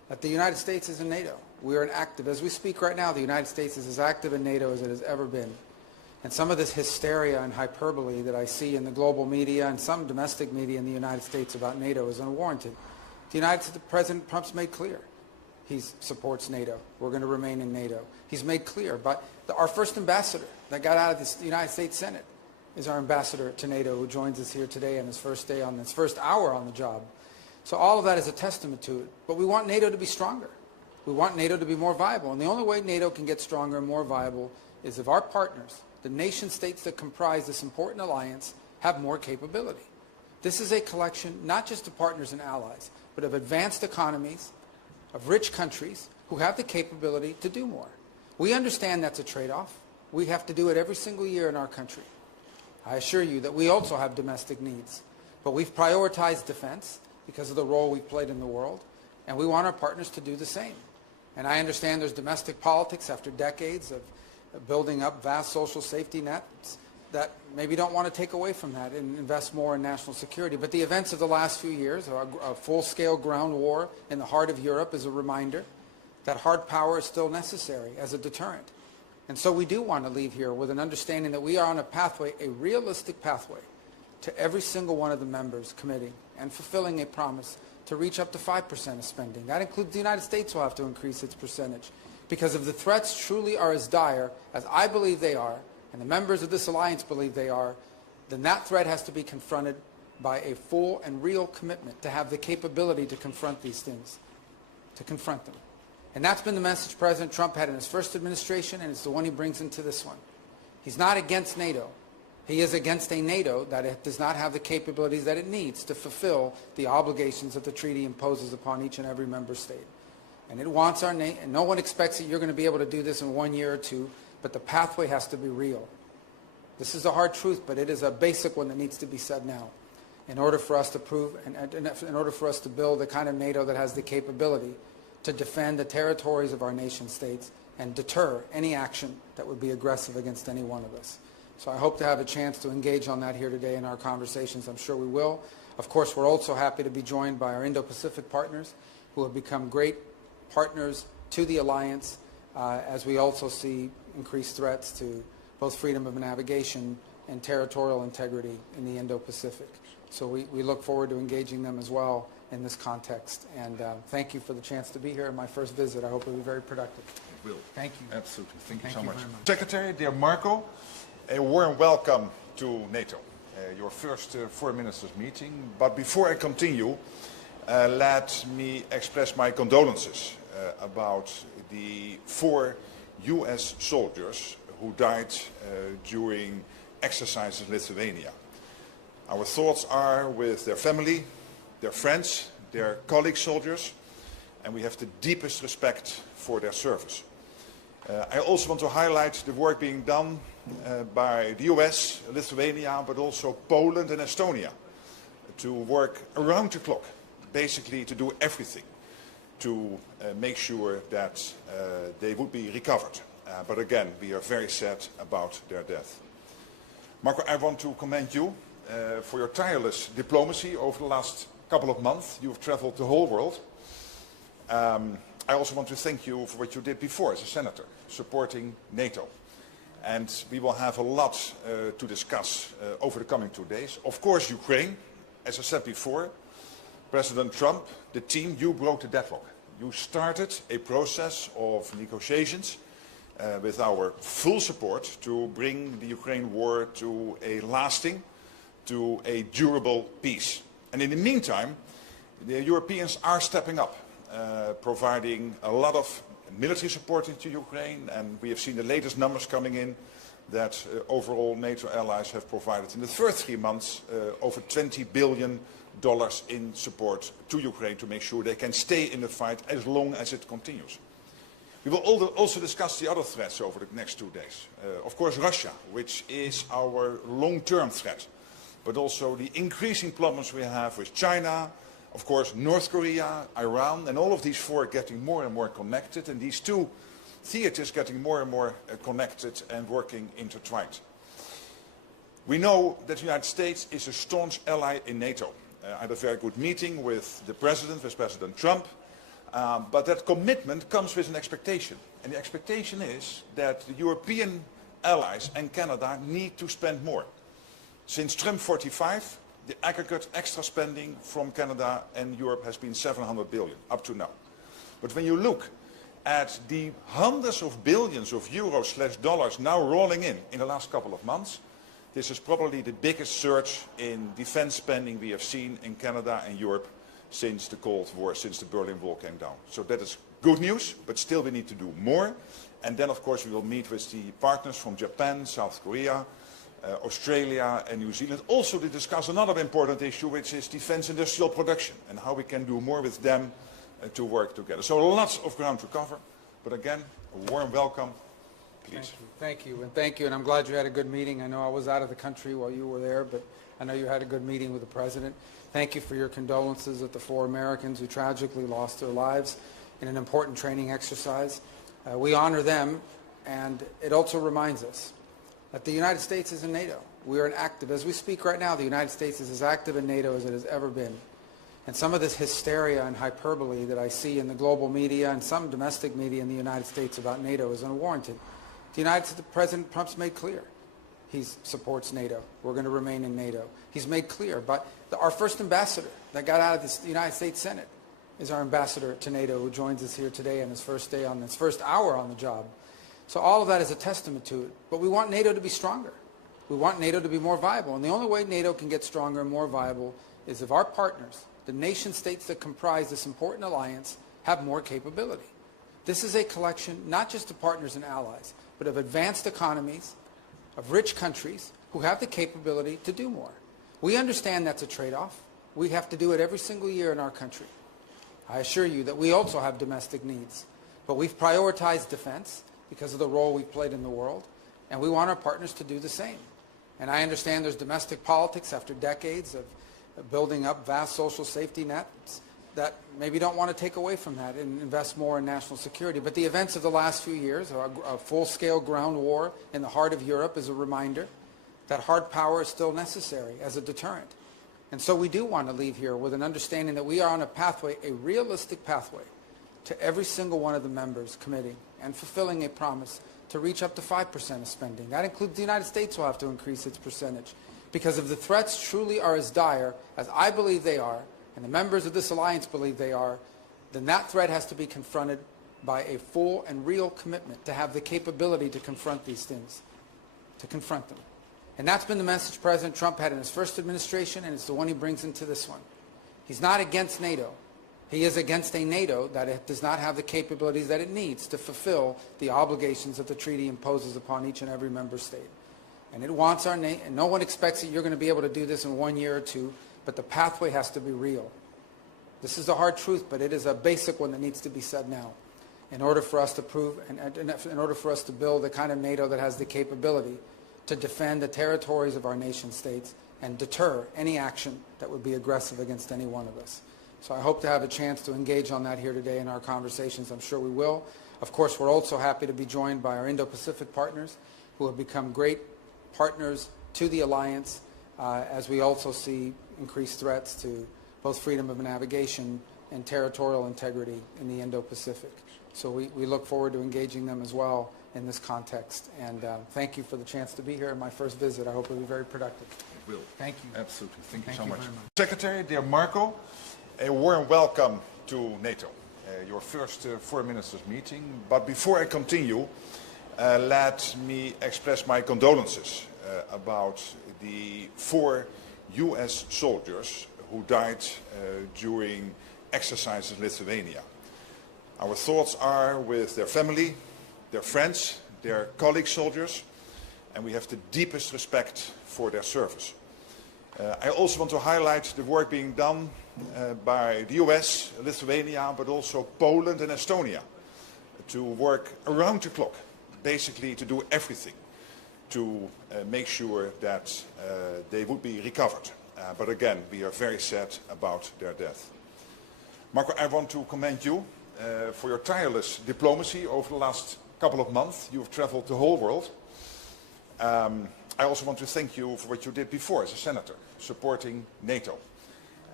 that the United States is in NATO. We are an active, as we speak right now, the United States is as active in NATO as it has ever been. And some of this hysteria and hyperbole that I see in the global media and some domestic media in the United States about NATO is unwarranted. President Trump's made clear he supports NATO. We're going to remain in NATO. He's made clear, but our first ambassador that got out of the United States Senate is our ambassador to NATO, who joins us here today on his first day, on his first hour on the job. So all of that is a testament to it. But we want NATO to be stronger. We want NATO to be more viable. And the only way NATO can get stronger and more viable is if our partners, the nation states that comprise this important alliance, have more capability. This is a collection not just of partners and allies, but of advanced economies, of rich countries who have the capability to do more. We understand that's a trade-off. We have to do it every single year in our country. I assure you that we also have domestic needs, but we've prioritized defense because of the role we've played in the world, and we want our partners to do the same. And I understand there's domestic politics after decades of building up vast social safety nets that maybe don't want to take away from that and invest more in national security. But the events of the last few years, a full-scale ground war in the heart of Europe, is a reminder that hard power is still necessary as a deterrent. And so we do want to leave here with an understanding that we are on a pathway, a realistic pathway, to every single one of the members committing and fulfilling a promise to reach up to 5% of spending. That includes the United States will have to increase its percentage. Because if the threats truly are as dire as I believe they are, and the members of this alliance believe they are, then that threat has to be confronted by a full and real commitment to have the capability to confront these things, to confront them. And that's been the message President Trump had in his first administration, and it's the one he brings into this one. He's not against NATO. He is against a NATO that does not have the capabilities that it needs to fulfill the obligations that the treaty imposes upon each and every member state. And it wants our nation, and no one expects that you're going to be able to do this in 1 year or two, but the pathway has to be real. This is a hard truth, but it is a basic one that needs to be said now in order for us to prove, and in order for us to build the kind of NATO that has the capability to defend the territories of our nation states and deter any action that would be aggressive against any one of us. So I hope to have a chance to engage on that here today in our conversations. I'm sure we will. Of course, we're also happy to be joined by our Indo-Pacific partners who have become great partners to the alliance as we also see increased threats to both freedom of navigation and territorial integrity in the Indo-Pacific. So we look forward to engaging them as well in this context. And thank you for the chance to be here in my first visit. I hope it will be very productive. It will. Thank you. Absolutely. Thank you so much. very much. Secretary, dear Marco, a warm welcome to NATO, your first foreign ministers meeting. But before I continue, let me express my condolences about the 4 US soldiers who died during exercises in Lithuania. Our thoughts are with their family, their friends, their colleague soldiers, and we have the deepest respect for their service. I also want to highlight the work being done by the US, Lithuania, but also Poland and Estonia to work around the clock, basically to do everything to make sure that they would be recovered. But again, we are very sad about their death. Marco, I want to commend you for your tireless diplomacy over the last couple of months. You've traveled the whole world. I also want to thank you for what you did before as a senator, supporting NATO. And we will have a lot to discuss over the coming 2 days. Of course, Ukraine, as I said before, President Trump, the team, you broke the deadlock. You started a process of negotiations with our full support to bring the Ukraine war to a lasting, to a durable peace. And in the meantime, the Europeans are stepping up, providing a lot of military support into Ukraine, and we have seen the latest numbers coming in that overall NATO allies have provided in the first 3 months over $20 billion in support to Ukraine to make sure they can stay in the fight as long as it continues. We will also discuss the other threats over the next 2 days. Of course, Russia, which is our long-term threat, but also the increasing problems we have with China, of course, North Korea, Iran, and all of these 4 getting more and more connected, and these 2 theaters getting more and more connected and working intertwined. We know that the United States is a staunch ally in NATO. I had a very good meeting with the President, with President Trump. But that commitment comes with an expectation. And the expectation is that the European allies and Canada need to spend more. Since Trump 45, the aggregate extra spending from Canada and Europe has been 700 billion up to now. But when you look at the hundreds of billions of euros/dollars now rolling in the last couple of months, this is probably the biggest surge in defense spending we have seen in Canada and Europe since the Cold War, since the Berlin Wall came down. So that is good news, but still we need to do more. And then, of course, we will meet with the partners from Japan, South Korea, Australia and New Zealand, also to discuss another important issue, which is defense industrial production and how we can do more with them to work together. So lots of ground to cover, but again, a warm welcome, please. Thank you, and thank you, and I'm glad you had a good meeting. I know I was out of the country while you were there, but I know you had a good meeting with the President. Thank you for your condolences at the 4 Americans who tragically lost their lives in an important training exercise. We honor them, and it also reminds us that the United States is in NATO. We are as we speak right now, the United States is as active in NATO as it has ever been. And some of this hysteria and hyperbole that I see in the global media and some domestic media in the United States about NATO is unwarranted. President Trump's made clear he supports NATO. We're going to remain in NATO. He's made clear, but our first ambassador that got out of the United States Senate is our ambassador to NATO, who joins us here today on his first hour on the job. So all of that is a testament to it. But we want NATO to be stronger. We want NATO to be more viable. And the only way NATO can get stronger and more viable is if our partners, the nation states that comprise this important alliance, have more capability. This is a collection not just of partners and allies, but of advanced economies, of rich countries who have the capability to do more. We understand that's a trade-off. We have to do it every single year in our country. I assure you that we also have domestic needs. But we've prioritized defense because of the role we've played in the world, and we want our partners to do the same. And I understand there's domestic politics after decades of building up vast social safety nets that maybe don't want to take away from that and invest more in national security. But the events of the last few years, a full-scale ground war in the heart of Europe, is a reminder that hard power is still necessary as a deterrent. And so we do want to leave here with an understanding that we are on a pathway, a realistic pathway, to every single one of the members committing and fulfilling a promise to reach up to 5% of spending. That includes the United States will have to increase its percentage. Because if the threats truly are as dire as I believe they are, and the members of this alliance believe they are, then that threat has to be confronted by a full and real commitment to have the capability to confront these things, to confront them. And that's been the message President Trump had in his first administration, and it's the one he brings into this one. He's not against NATO. He is against a NATO that does not have the capabilities that it needs to fulfill the obligations that the treaty imposes upon each and every member state. And it wants and no one expects that you're going to be able to do this in 1 year or two, but the pathway has to be real. This is the hard truth, but it is a basic one that needs to be said now in order for us to prove, and in order for us to build the kind of NATO that has the capability to defend the territories of our nation states and deter any action that would be aggressive against any one of us. So I hope to have a chance to engage on that here today in our conversations. I'm sure we will. Of course, we're also happy to be joined by our Indo-Pacific partners who have become great partners to the alliance as we also see increased threats to both freedom of navigation and territorial integrity in the Indo-Pacific. So we look forward to engaging them as well in this context. And thank you for the chance to be here in my first visit. I hope it will be very productive. It will. Thank you. Absolutely. Thank you so much. Very much. Secretary, dear Marco, a warm welcome to NATO, your first foreign ministers meeting. But before I continue, let me express my condolences about the 4 US soldiers who died during exercises in Lithuania. Our thoughts are with their family, their friends, their colleague soldiers, and we have the deepest respect for their service. I also want to highlight the work being done by the US, Lithuania, but also Poland and Estonia to work around the clock, basically to do everything to make sure that they would be recovered. But again, we are very sad about their death. Marco, I want to commend you for your tireless diplomacy over the last couple of months. You've traveled the whole world. I also want to thank you for what you did before as a senator, supporting NATO.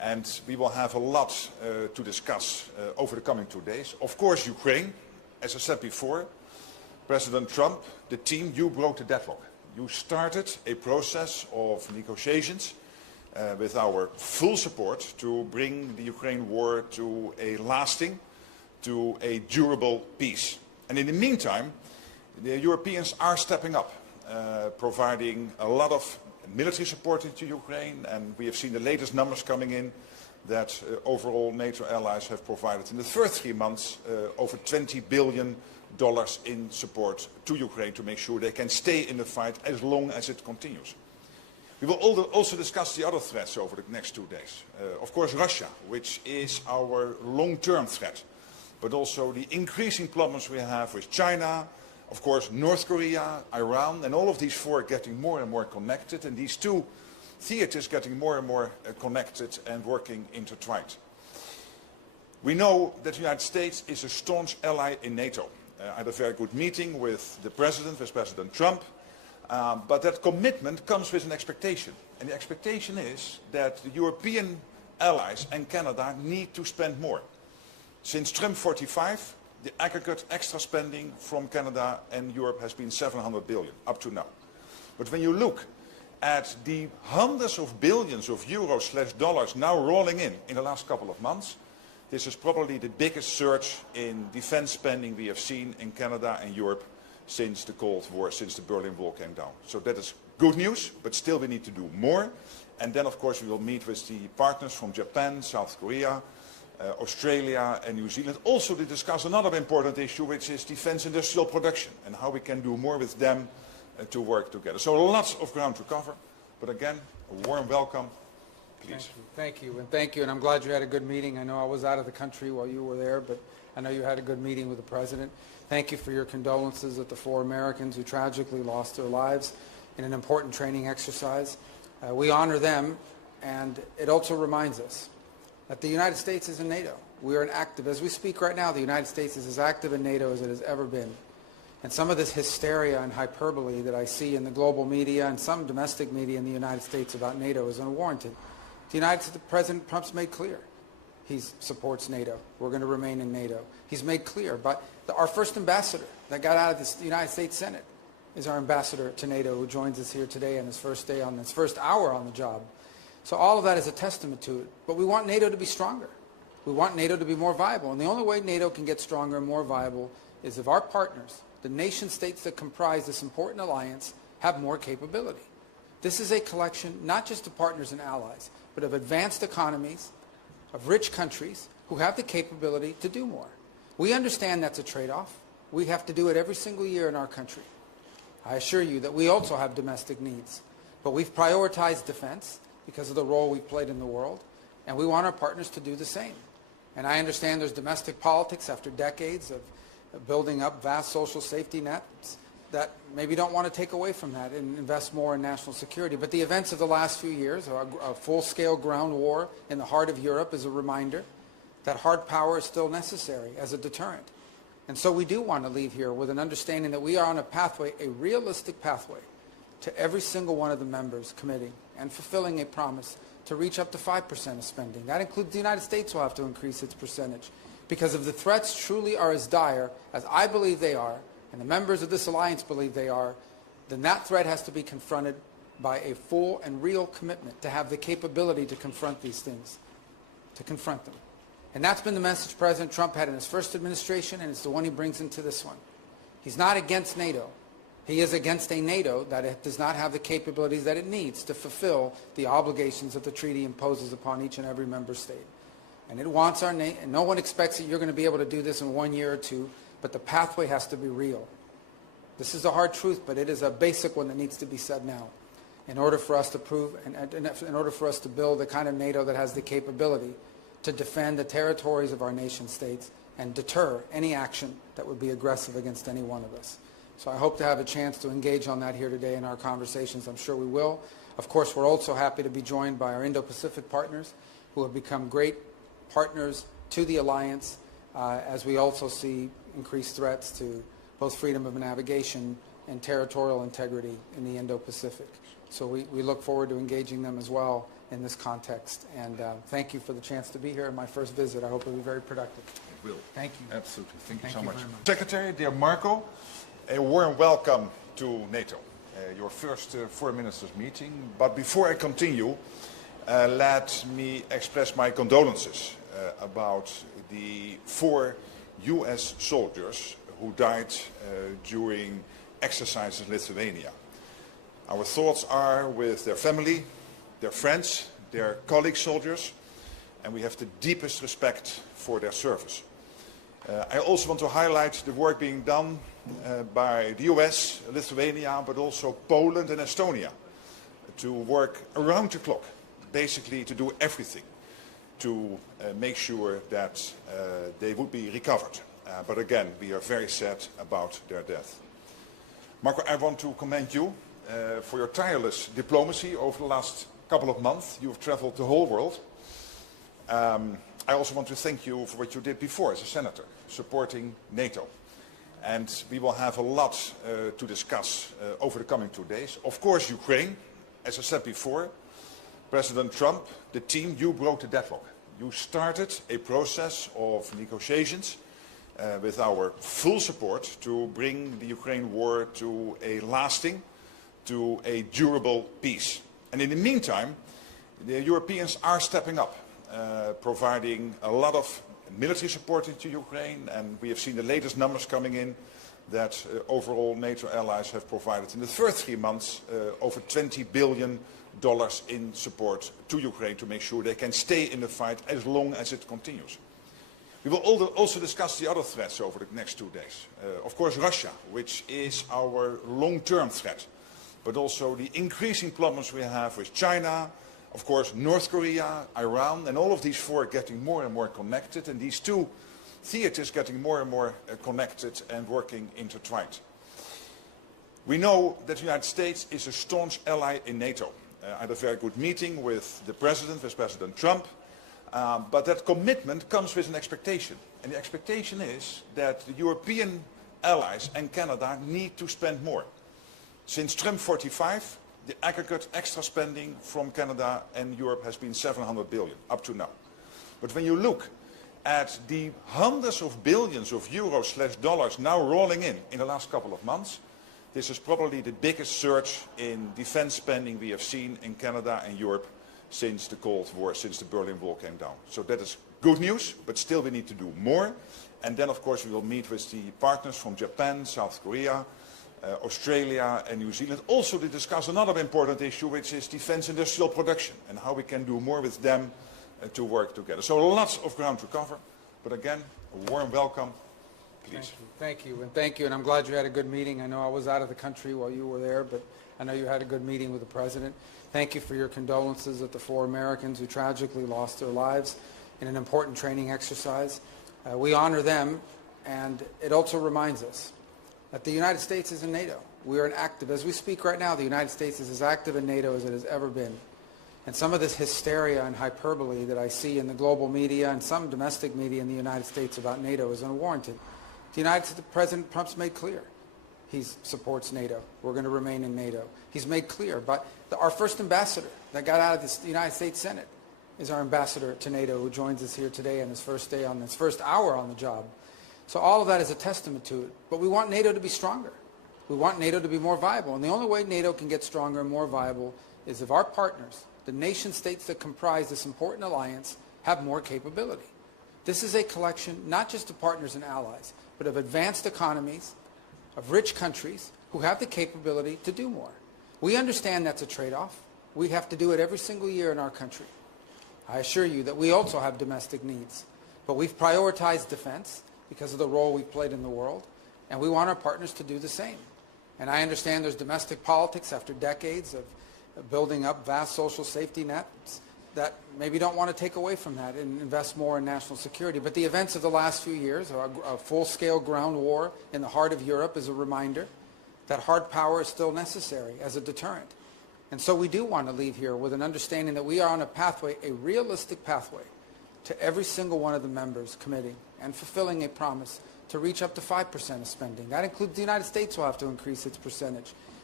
And we will have a lot to discuss over the coming 2 days. Of course, Ukraine, as I said before, President Trump, the team, you broke the deadlock. You started a process of negotiations with our full support to bring the Ukraine war to a lasting, to a durable peace. And in the meantime, the Europeans are stepping up, providing a lot of military support to Ukraine, and we have seen the latest numbers coming in that overall NATO allies have provided in the first 3 months over $20 billion in support to Ukraine to make sure they can stay in the fight as long as it continues. We will also discuss the other threats over the next 2 days. Of course, Russia, which is our long-term threat, but also the increasing problems we have with China, of course, North Korea, Iran, and all of these four getting more and more connected, and these two theaters getting more and more connected and working intertwined. We know that the United States is a staunch ally in NATO. I had a very good meeting with the President, with President Trump, but that commitment comes with an expectation. And the expectation is that the European allies and Canada need to spend more. Since Trump 45, the aggregate extra spending from Canada and Europe has been $700 billion up to now. But when you look at the hundreds of billions of euros/dollars now rolling in the last couple of months, this is probably the biggest surge in defense spending we have seen in Canada and Europe since the Cold War, since the Berlin Wall came down. So that is good news, but still we need to do more. And then, of course, we will meet with the partners from Japan, South Korea, Australia and New Zealand, also to discuss another important issue, which is defense industrial production and how we can do more with them to work together. So lots of ground to cover, but again, a warm welcome. Please. Thank you, and thank you, and I'm glad you had a good meeting. I know I was out of the country while you were there, but I know you had a good meeting with the President. Thank you for your condolences at the 4 Americans who tragically lost their lives in an important training exercise. We honor them, and it also reminds us that the United States is in NATO. We are as we speak right now, the United States is as active in NATO as it has ever been. And some of this hysteria and hyperbole that I see in the global media and some domestic media in the United States about NATO is unwarranted. President Trump's made clear he supports NATO. We're going to remain in NATO. He's made clear, but our first ambassador that got out of the United States Senate is our ambassador to NATO, who joins us here today on his first hour on the job. So all of that is a testament to it. But we want NATO to be stronger. We want NATO to be more viable. And the only way NATO can get stronger and more viable is if our partners, the nation states that comprise this important alliance, have more capability. This is a collection not just of partners and allies, but of advanced economies, of rich countries who have the capability to do more. We understand that's a trade-off. We have to do it every single year in our country. I assure you that we also have domestic needs. But we've prioritized defense because of the role we've played in the world, and we want our partners to do the same. And I understand there's domestic politics after decades of building up vast social safety nets that maybe don't want to take away from that and invest more in national security. But the events of the last few years, a full-scale ground war in the heart of Europe, is a reminder that hard power is still necessary as a deterrent. And so we do want to leave here with an understanding that we are on a pathway, a realistic pathway, to every single one of the members committing and fulfilling a promise to reach up to 5% of spending. That includes the United States will have to increase its percentage. Because if the threats truly are as dire as I believe they are, and the members of this alliance believe they are, then that threat has to be confronted by a full and real commitment to have the capability to confront these things, to confront them. And that's been the message President Trump had in his first administration, and it's the one he brings into this one. He's not against NATO. He is against a NATO that does not have the capabilities that it needs to fulfill the obligations that the treaty imposes upon each and every member state. And it wants our and no one expects that you're going to be able to do this in 1 year or two, but the pathway has to be real. This is a hard truth, but it is a basic one that needs to be said now in order for us to prove, and in order for us to build the kind of NATO that has the capability to defend the territories of our nation states and deter any action that would be aggressive against any one of us. So I hope to have a chance to engage on that here today in our conversations. I'm sure we will. Of course, we're also happy to be joined by our Indo-Pacific partners who have become great partners to the alliance as we also see increased threats to both freedom of navigation and territorial integrity in the Indo-Pacific. So we look forward to engaging them as well in this context. And thank you for the chance to be here in my first visit. I hope it'll be very productive. It will. Thank you. Absolutely. Thank you so you much. very much. Secretary, dear Marco, a warm welcome to NATO, your first foreign ministers meeting. But before I continue, let me express my condolences about the 4 US soldiers who died during exercises in Lithuania. Our thoughts are with their family, their friends, their colleague soldiers, and we have the deepest respect for their service. I also want to highlight the work being done by the US, Lithuania, but also Poland and Estonia to work around the clock, basically to do everything to make sure that they would be recovered. But again, we are very sad about their death. Marco, I want to commend you for your tireless diplomacy over the last couple of months. You have traveled the whole world. I also want to thank you for what you did before as a senator, supporting NATO. And we will have a lot to discuss over the coming 2 days. Of course, Ukraine, as I said before, President Trump, the team, you broke the deadlock. You started a process of negotiations with our full support to bring the Ukraine war to a lasting, to a durable peace. And in the meantime, the Europeans are stepping up, providing a lot of military support into Ukraine, and we have seen the latest numbers coming in that overall NATO allies have provided in the first 3 months over $20 billion in support to Ukraine to make sure they can stay in the fight as long as it continues. We will also discuss the other threats over the next 2 days. Of course, Russia, which is our long-term threat, but also the increasing problems we have with China, of course, North Korea, Iran, and all of these 4 getting more and more connected, and these 2 theaters getting more and more connected and working intertwined. We know that the United States is a staunch ally in NATO. I had a very good meeting with the President, with President Trump, but that commitment comes with an expectation. And the expectation is that the European allies and Canada need to spend more. Since Trump 45, the aggregate extra spending from Canada and Europe has been $700 billion up to now. But when you look at the hundreds of billions of euros/dollars now rolling in the last couple of months, this is probably the biggest surge in defense spending we have seen in Canada and Europe since the Cold War, since the Berlin Wall came down. So that is good news, but still we need to do more. And then, of course, we will meet with the partners from Japan, South Korea, Australia and New Zealand, also to discuss another important issue, which is defense industrial production and how we can do more with them to work together. So lots of ground to cover, but again, a warm welcome, please. Thank you, and thank you, and I'm glad you had a good meeting. I know I was out of the country while you were there, but I know you had a good meeting with the President. Thank you for your condolences at the 4 Americans who tragically lost their lives in an important training exercise. We honor them, and it also reminds us that the United States is in NATO. We are as we speak right now, the United States is as active in NATO as it has ever been. And some of this hysteria and hyperbole that I see in the global media and some domestic media in the United States about NATO is unwarranted. President Trump's made clear he supports NATO. We're going to remain in NATO. He's made clear, but our first ambassador that got out of the United States Senate is our ambassador to NATO, who joins us here today on his first hour on the job. So all of that is a testament to it. But we want NATO to be stronger. We want NATO to be more viable. And the only way NATO can get stronger and more viable is if our partners, the nation states that comprise this important alliance, have more capability. This is a collection not just of partners and allies, but of advanced economies, of rich countries who have the capability to do more. We understand that's a trade-off. We have to do it every single year in our country. I assure you that we also have domestic needs. But we've prioritized defense because of the role we've played in the world, and we want our partners to do the same. And I understand there's domestic politics after decades of building up vast social safety nets that maybe don't want to take away from that and invest more in national security. But the events of the last few years, a full-scale ground war in the heart of Europe, is a reminder that hard power is still necessary as a deterrent. And so we do want to leave here with an understanding that we are on a pathway, a realistic pathway, to every single one of the members committing and fulfilling a promise to reach up to 5% of spending. That includes the United States will have to increase its percentage.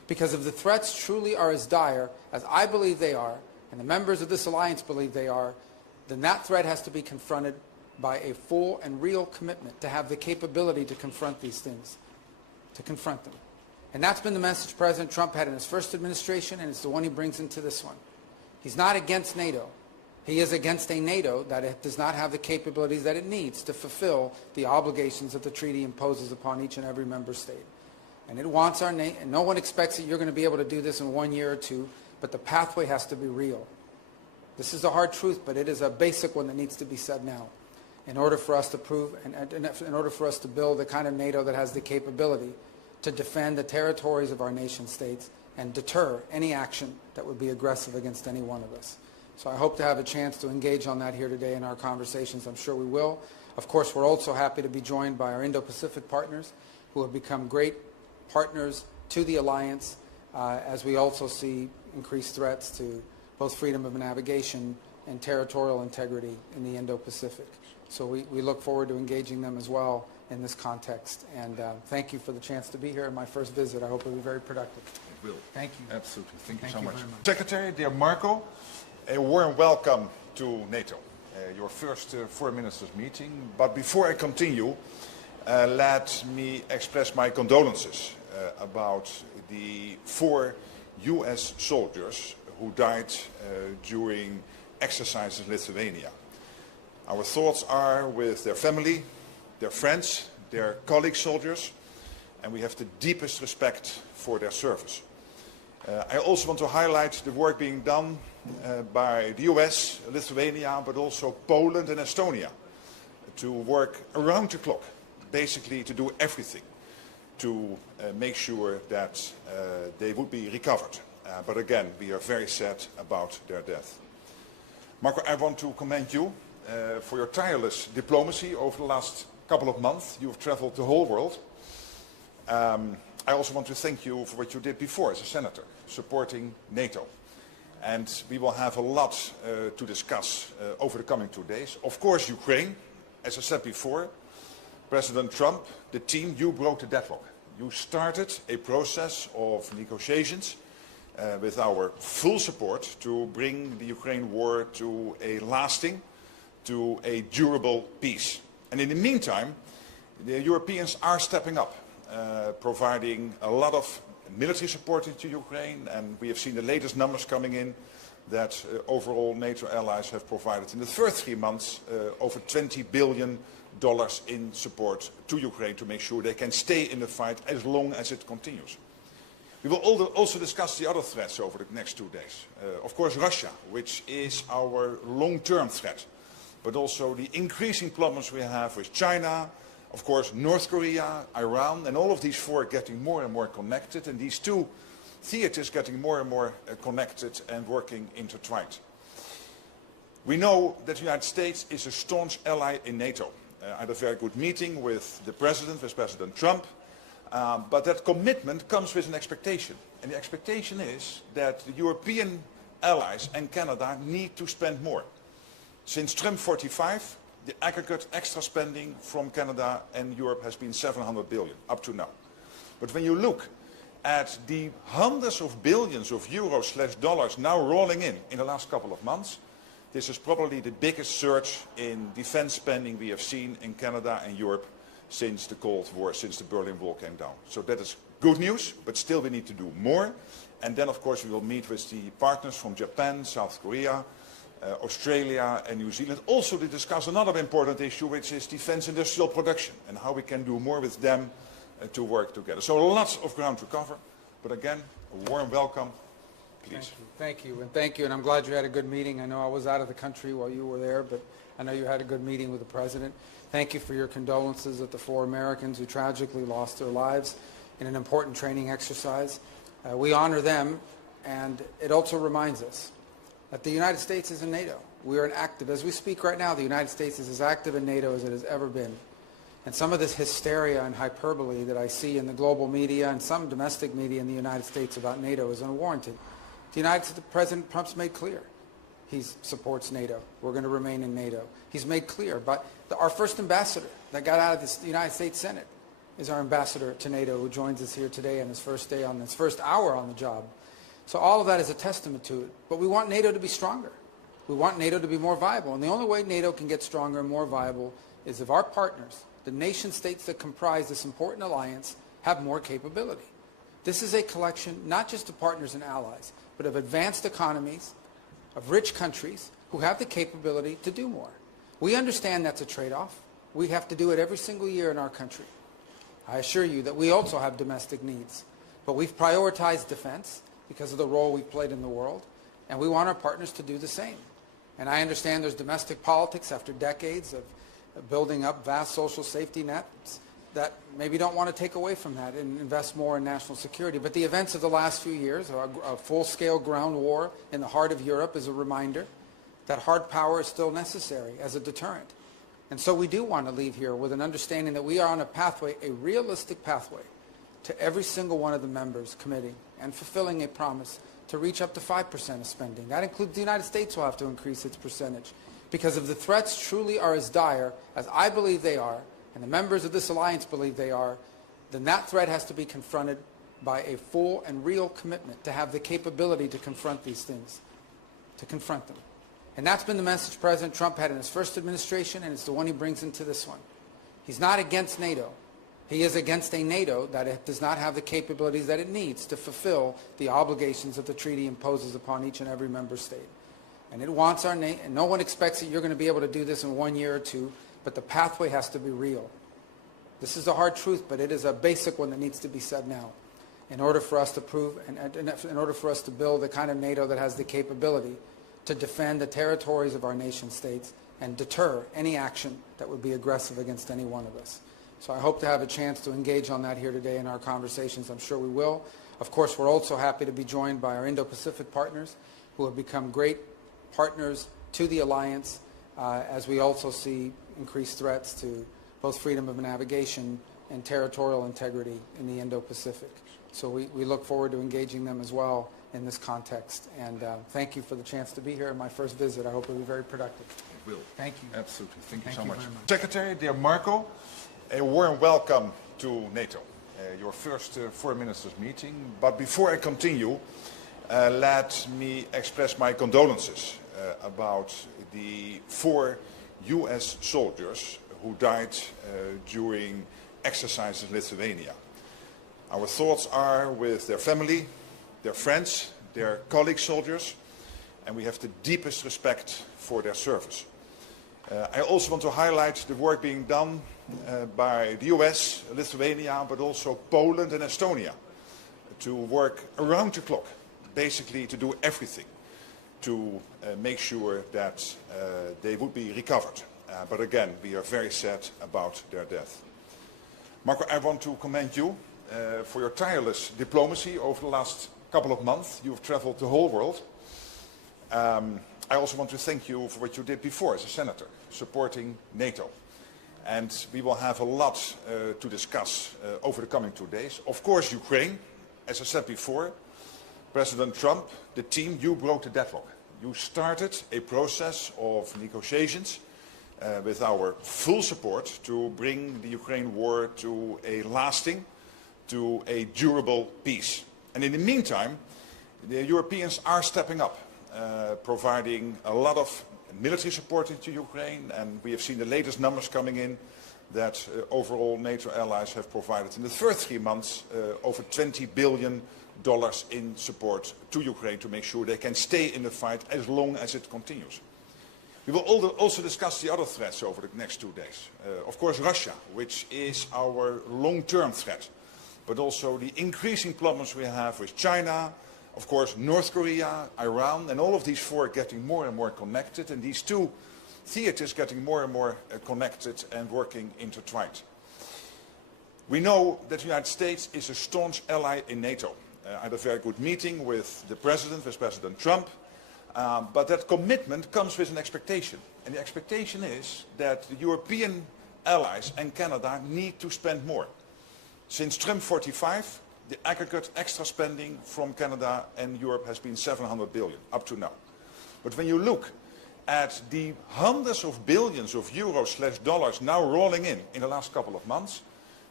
Because if the threats truly are as dire as I believe they are, and the members of this alliance believe they are, then that threat has to be confronted by a full and real commitment to have the capability to confront these things, to confront them. And that's been the message President Trump had in his first administration, and it's the one he brings into this one. He's not against NATO. He is against a NATO that does not have the capabilities that it needs to fulfill the obligations that the treaty imposes upon each and every member state. And it wants our and no one expects that you're going to be able to do this in 1 year or two, but the pathway has to be real. This is a hard truth, but it is a basic one that needs to be said now in order for us to prove and in order for us to build the kind of NATO that has the capability to defend the territories of our nation states and deter any action that would be aggressive against any one of us. So I hope to have a chance to engage on that here today in our conversations. I'm sure we will. Of course, we're also happy to be joined by our Indo-Pacific partners who have become great partners to the alliance as we also see increased threats to both freedom of navigation and territorial integrity in the Indo-Pacific. So we look forward to engaging them as well in this context. And thank you for the chance to be here in my first visit. I hope it will be very productive. It will. Thank you. Absolutely. Thank you so much. very much. Secretary, dear Marco, a warm welcome to NATO, your first foreign ministers meeting. But before I continue, let me express my condolences about the 4 US soldiers who died during exercises in Lithuania. Our thoughts are with their family, their friends, their colleague soldiers, and we have the deepest respect for their service. I also want to highlight the work being done by the US, Lithuania, but also Poland and Estonia to work around the clock, basically to do everything to make sure that they would be recovered. But again, we are very sad about their death. Marco, I want to commend you for your tireless diplomacy over the last couple of months. You've traveled the whole world. I also want to thank you for what you did before as a senator, supporting NATO. And we will have a lot to discuss over the coming 2 days. Of course, Ukraine, as I said before, President Trump, the team, you broke the deadlock. You started a process of negotiations with our full support to bring the Ukraine war to a lasting, to a durable peace. And in the meantime, the Europeans are stepping up, providing a lot of military support into Ukraine, and we have seen the latest numbers coming in that overall NATO allies have provided in the first 3 months over $20 billion in support to Ukraine to make sure they can stay in the fight as long as it continues. We will also discuss the other threats over the next 2 days. Of course, Russia, which is our long-term threat, but also the increasing problems we have with China, of course, North Korea, Iran, and all of these 4 getting more and more connected, and these 2 theaters getting more and more connected and working intertwined. We know that the United States is a staunch ally in NATO. I had a very good meeting with the President, with President Trump, but that commitment comes with an expectation. And the expectation is that the European allies and Canada need to spend more. Since Trump 45, the aggregate extra spending from Canada and Europe has been $700 billion up to now. But when you look at the hundreds of billions of euros/dollars now rolling in the last couple of months, this is probably the biggest surge in defense spending we have seen in Canada and Europe since the Cold War, since the Berlin Wall came down. So that is good news, but still we need to do more. And then, of course, we will meet with the partners from Japan, South Korea, Australia and New Zealand, also to discuss another important issue, which is defense industrial production and how we can do more with them to work together. So lots of ground to cover, but again, a warm welcome. Please. Thank you, and thank you, and I'm glad you had a good meeting. I know I was out of the country while you were there, but I know you had a good meeting with the President. Thank you for your condolences at the 4 Americans who tragically lost their lives in an important training exercise. We honor them, and it also reminds us that the United States is in NATO. We are an active, as we speak right now, the United States is as active in NATO as it has ever been. And some of this hysteria and hyperbole that I see in the global media and some domestic media in the United States about NATO is unwarranted. The President Trump's made clear he supports NATO. We're going to remain in NATO. He's made clear, but our first ambassador that got out of the United States Senate is our ambassador to NATO, who joins us here today on his first day, on his first hour on the job. So all of that is a testament to it. But we want NATO to be stronger. We want NATO to be more viable. And the only way NATO can get stronger and more viable is if our partners, the nation states that comprise this important alliance, have more capability. This is a collection not just of partners and allies, but of advanced economies, of rich countries who have the capability to do more. We understand that's a trade-off. We have to do it every single year in our country. I assure you that we also have domestic needs, but we've prioritized defense because of the role we've played in the world, and we want our partners to do the same. And I understand there's domestic politics after decades of building up vast social safety nets that maybe don't want to take away from that and invest more in national security. But the events of the last few years, a full-scale ground war in the heart of Europe, is a reminder that hard power is still necessary as a deterrent. And so we do want to leave here with an understanding that we are on a pathway, a realistic pathway, to every single one of the members committing and fulfilling a promise to reach up to 5% of spending. That includes the United States will have to increase its percentage. Because if the threats truly are as dire as I believe they are, and the members of this alliance believe they are, then that threat has to be confronted by a full and real commitment to have the capability to confront these things, to confront them. And that's been the message President Trump had in his first administration, and it's the one he brings into this one. He's not against NATO. He is against a NATO that does not have the capabilities that it needs to fulfill the obligations that the treaty imposes upon each and every member state. And it wants our nation, and no one expects that you're going to be able to do this in 1 year or two, but the pathway has to be real. This is a hard truth, but it is a basic one that needs to be said now in order for us to prove, and in order for us to build the kind of NATO that has the capability to defend the territories of our nation states and deter any action that would be aggressive against any one of us. So I hope to have a chance to engage on that here today in our conversations. I'm sure we will. Of course, we're also happy to be joined by our Indo-Pacific partners who have become great partners to the alliance as we also see increased threats to both freedom of navigation and territorial integrity in the Indo-Pacific. So we look forward to engaging them as well in this context. And thank you for the chance to be here in my first visit. I hope it will be very productive. It will. Thank you. Absolutely. Thank you so much. very much. Secretary, dear Marco, a warm welcome to NATO, your first foreign ministers meeting. But before I continue, let me express my condolences about the 4 US soldiers who died during exercises in Lithuania. Our thoughts are with their family, their friends, their colleague soldiers, and we have the deepest respect for their service. I also want to highlight the work being done by the US, Lithuania, but also Poland and Estonia to work around the clock, basically to do everything to make sure that they would be recovered. But again, we are very sad about their death. Marco, I want to commend you for your tireless diplomacy over the last couple of months. You've traveled the whole world. I also want to thank you for what you did before as a senator, supporting NATO. And we will have a lot to discuss over the coming 2 days. Of course, Ukraine, as I said before, President Trump, the team, you broke the deadlock. You started a process of negotiations with our full support to bring the Ukraine war to a lasting, to a durable peace. And in the meantime, the Europeans are stepping up, providing a lot of military support to Ukraine, and we have seen the latest numbers coming in that overall NATO allies have provided in the first 3 months over $20 billion in support to Ukraine to make sure they can stay in the fight as long as it continues. We will also discuss the other threats over the next 2 days. Of course, Russia, which is our long-term threat, but also the increasing problems we have with China, of course, North Korea, Iran, and all of these 4 getting more and more connected, and these 2 theaters getting more and more connected and working intertwined. We know that the United States is a staunch ally in NATO. I had a very good meeting with the President, with President Trump, but that commitment comes with an expectation. And the expectation is that the European allies and Canada need to spend more. Since Trump 45, the aggregate extra spending from Canada and Europe has been $700 billion up to now. But when you look at the hundreds of billions of euros/dollars now rolling in the last couple of months,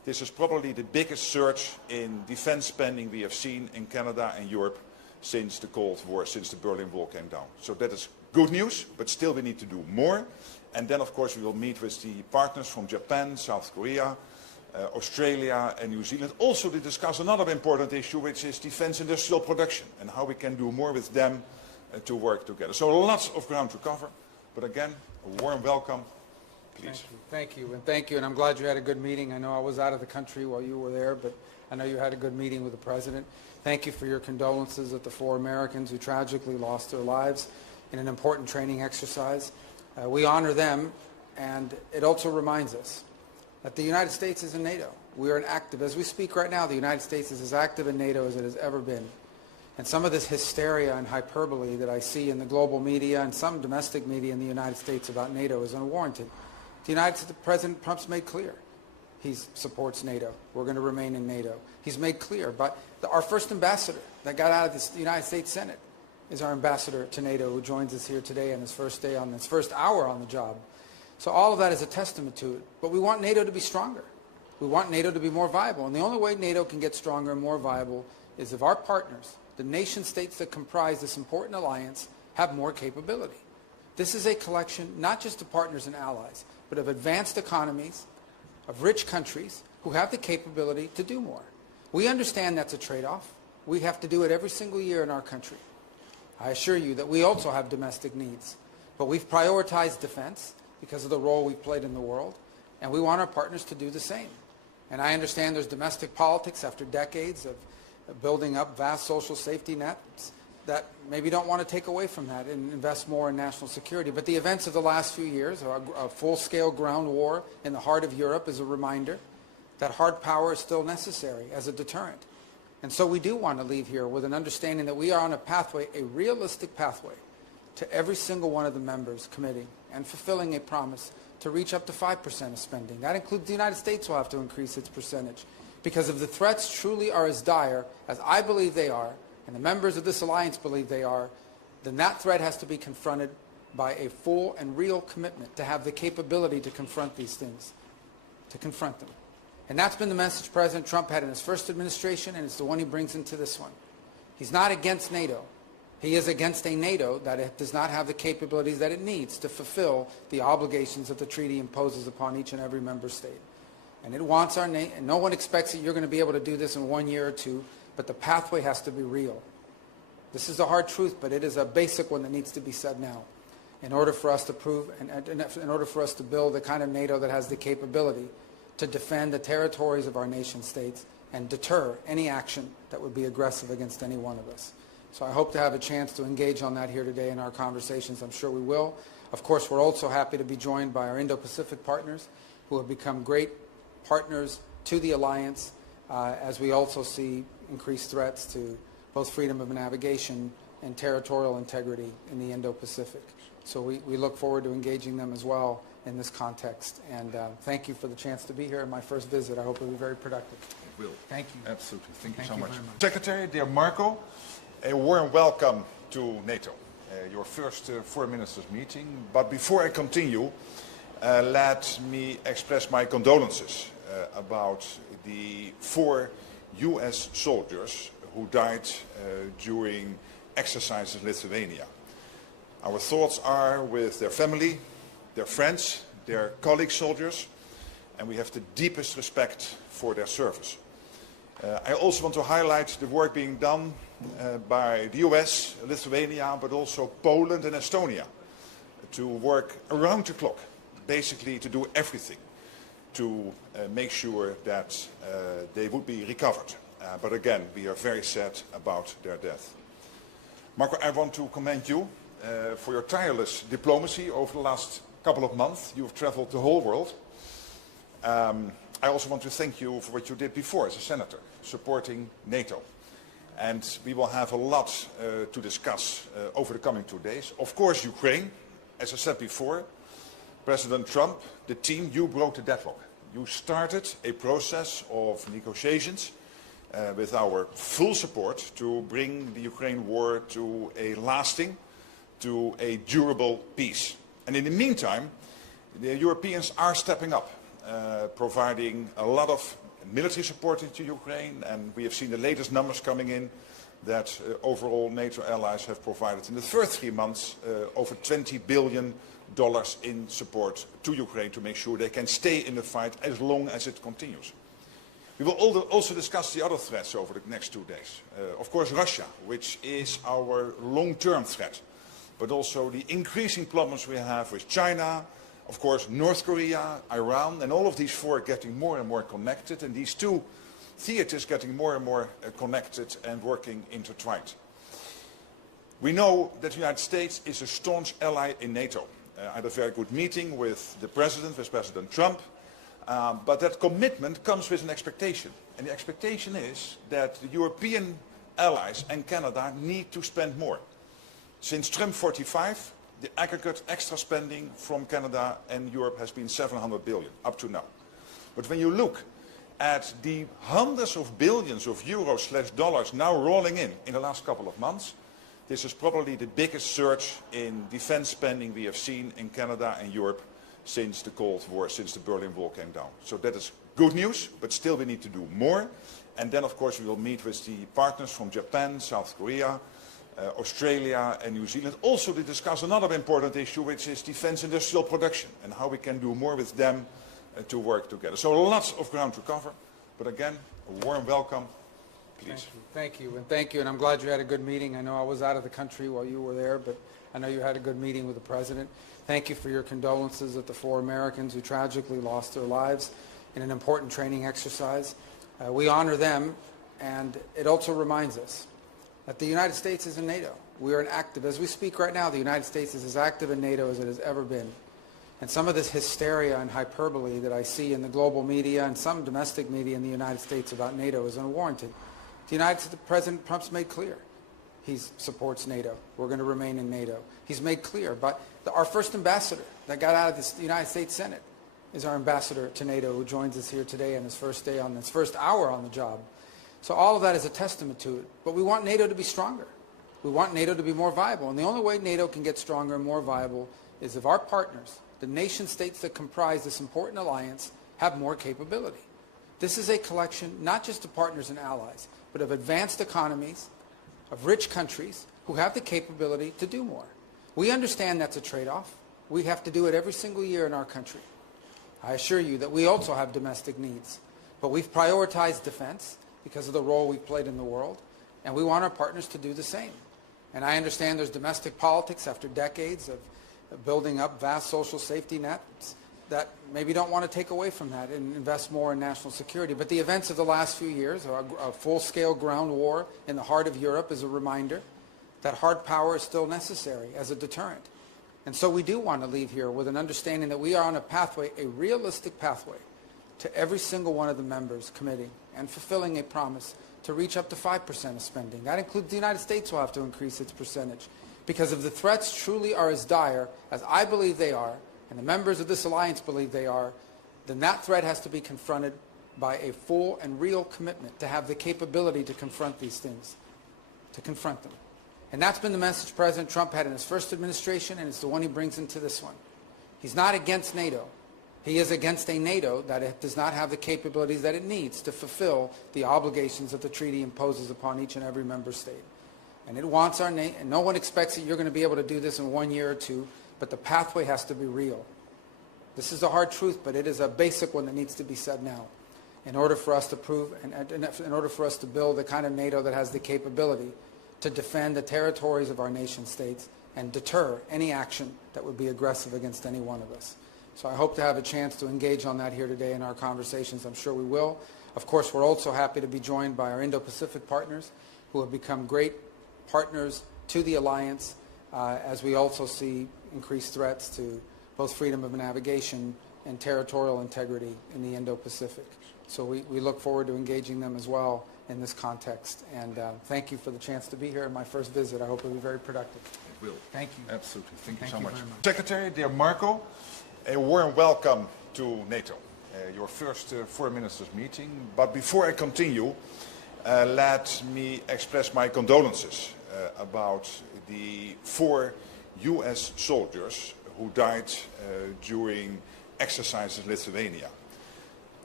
This is probably the biggest surge in defense spending we have seen in Canada and Europe since the Cold War, since the Berlin Wall came down. So that is good news, but still we need to do more. And then, of course, we will meet with the partners from Japan, South Korea, Australia and New Zealand, also to discuss another important issue, which is defense industrial production and how we can do more with them to work together. So lots of ground to cover, but again, a warm welcome. Please. Thank you, and I'm glad you had a good meeting. I know I was out of the country while you were there, but I know you had a good meeting with the President. Thank you for your condolences at the 4 Americans who tragically lost their lives in an important training exercise. We honor them, and it also reminds us that the United States is in NATO. We are as we speak right now, the United States is as active in NATO as it has ever been. And some of this hysteria and hyperbole that I see in the global media and some domestic media in the United States about NATO is unwarranted. President Trump's made clear he supports NATO. We're going to remain in NATO. He's made clear, but our first ambassador that got out of the United States Senate is our ambassador to NATO, who joins us here today on his first hour on the job. So all of that is a testament to it. But we want NATO to be stronger. We want NATO to be more viable. And the only way NATO can get stronger and more viable is if our partners, the nation states that comprise this important alliance, have more capability. This is a collection not just of partners and allies, but of advanced economies, of rich countries who have the capability to do more. We understand that's a trade-off. We have to do it every single year in our country. I assure you that we also have domestic needs. But we've prioritized defense because of the role we've played in the world, and we want our partners to do the same. And I understand there's domestic politics after decades of building up vast social safety nets that maybe don't want to take away from that and invest more in national security. But the events of the last few years, a full-scale ground war in the heart of Europe, is a reminder that hard power is still necessary as a deterrent. And so we do want to leave here with an understanding that we are on a pathway, a realistic pathway, to every single one of the members committing and fulfilling a promise to reach up to 5% of spending. That includes the United States will have to increase its percentage. Because if the threats truly are as dire as I believe they are, and the members of this alliance believe they are, then that threat has to be confronted by a full and real commitment to have the capability to confront these things, to confront them. And that's been the message President Trump had in his first administration, and it's the one he brings into this one. He's not against NATO. He is against a NATO that does not have the capabilities that it needs to fulfill the obligations that the treaty imposes upon each and every member state. And it wants and no one expects that you're going to be able to do this in 1 year or two, but the pathway has to be real. This is a hard truth, but it is a basic one that needs to be said now in order for us to prove, and in order for us to build the kind of NATO that has the capability to defend the territories of our nation states and deter any action that would be aggressive against any one of us. So I hope to have a chance to engage on that here today in our conversations. I'm sure we will. Of course, we're also happy to be joined by our Indo-Pacific partners who have become great partners to the alliance as we also see increased threats to both freedom of navigation and territorial integrity in the Indo-Pacific. So we look forward to engaging them as well in this context. And thank you for the chance to be here in my first visit. I hope it will be very productive. It will. Thank you. Absolutely. Thank you so much. Very much. Secretary, dear Marco, a warm welcome to NATO, your first foreign ministers meeting. But before I continue, let me express my condolences about the 4 US soldiers who died during exercises in Lithuania. Our thoughts are with their family, their friends, their colleague soldiers, and we have the deepest respect for their service. I also want to highlight the work being done by the US, Lithuania, but also Poland and Estonia to work around the clock, basically to do everything to make sure that they would be recovered. But again, we are very sad about their death. Marco, I want to commend you for your tireless diplomacy over the last couple of months. You've traveled the whole world. I also want to thank you for what you did before as a senator, supporting NATO. And we will have a lot to discuss over the coming 2 days. Of course, Ukraine, as I said before, President Trump, the team, you broke the deadlock. You started a process of negotiations with our full support to bring the Ukraine war to a lasting, to a durable peace. And in the meantime, the Europeans are stepping up, providing a lot of military support into Ukraine, and we have seen the latest numbers coming in that overall NATO allies have provided in the first 3 months over $20 billion in support to Ukraine to make sure they can stay in the fight as long as it continues. We will also discuss the other threats over the next 2 days. Of course, Russia, which is our long-term threat, but also the increasing problems we have with China, of course, North Korea, Iran, and all of these four getting more and more connected, and these two theaters getting more and more connected and working intertwined. We know that the United States is a staunch ally in NATO. I had a very good meeting with the President, with President Trump, but that commitment comes with an expectation. And the expectation is that the European allies and Canada need to spend more. Since Trump 45, the aggregate extra spending from Canada and Europe has been $700 billion up to now. But when you look at the hundreds of billions of euros/dollars now rolling in the last couple of months, this is probably the biggest surge in defense spending we have seen in Canada and Europe since the Cold War, since the Berlin Wall came down. So that is good news, but still we need to do more. And then, of course, we will meet with the partners from Japan, South Korea, Australia and New Zealand, also to discuss another important issue, which is defense industrial production and how we can do more with them to work together. So lots of ground to cover, but again, a warm welcome, please. Thank you, and thank you, and I'm glad you had a good meeting. I know I was out of the country while you were there, but I know you had a good meeting with the President. Thank you for your condolences at the 4 Americans who tragically lost their lives in an important training exercise. We honor them, and it also reminds us that the United States is in NATO. We are as we speak right now, the United States is as active in NATO as it has ever been. And some of this hysteria and hyperbole that I see in the global media and some domestic media in the United States about NATO is unwarranted. President Trump's made clear he supports NATO. We're going to remain in NATO. He's made clear, but our first ambassador that got out of the United States Senate is our ambassador to NATO, who joins us here today on his first hour on the job. So all of that is a testament to it. But we want NATO to be stronger. We want NATO to be more viable. And the only way NATO can get stronger and more viable is if our partners, the nation states that comprise this important alliance, have more capability. This is a collection not just of partners and allies, but of advanced economies, of rich countries who have the capability to do more. We understand that's a trade-off. We have to do it every single year in our country. I assure you that we also have domestic needs. But we've prioritized defense because of the role we've played in the world, and we want our partners to do the same. And I understand there's domestic politics after decades of building up vast social safety nets that maybe don't want to take away from that and invest more in national security. But the events of the last few years, a full-scale ground war in the heart of Europe, is a reminder that hard power is still necessary as a deterrent. And so we do want to leave here with an understanding that we are on a pathway, a realistic pathway, to every single one of the members committing and fulfilling a promise to reach up to 5% of spending. That includes the United States will have to increase its percentage. Because if the threats truly are as dire as I believe they are, and the members of this alliance believe they are, then that threat has to be confronted by a full and real commitment to have the capability to confront these things, to confront them. And that's been the message President Trump had in his first administration, and it's the one he brings into this one. He's not against NATO. He is against a NATO that does not have the capabilities that it needs to fulfill the obligations that the treaty imposes upon each and every member state. And it wants our nation, and no one expects that you're going to be able to do this in 1 year or 2, but the pathway has to be real. This is a hard truth, but it is a basic one that needs to be said now in order for us to prove, and in order for us to build the kind of NATO that has the capability to defend the territories of our nation states and deter any action that would be aggressive against any one of us. So I hope to have a chance to engage on that here today in our conversations. I'm sure we will. Of course, we're also happy to be joined by our Indo-Pacific partners who have become great partners to the alliance as we also see increased threats to both freedom of navigation and territorial integrity in the Indo-Pacific. So we look forward to engaging them as well in this context. And thank you for the chance to be here in my first visit. I hope it will be very productive. It will. Thank you. Absolutely. Thank you so much. Very much. Secretary, dear Marco, a warm welcome to NATO, your first foreign ministers meeting. But before I continue, let me express my condolences about the 4 US soldiers who died during exercises in Lithuania.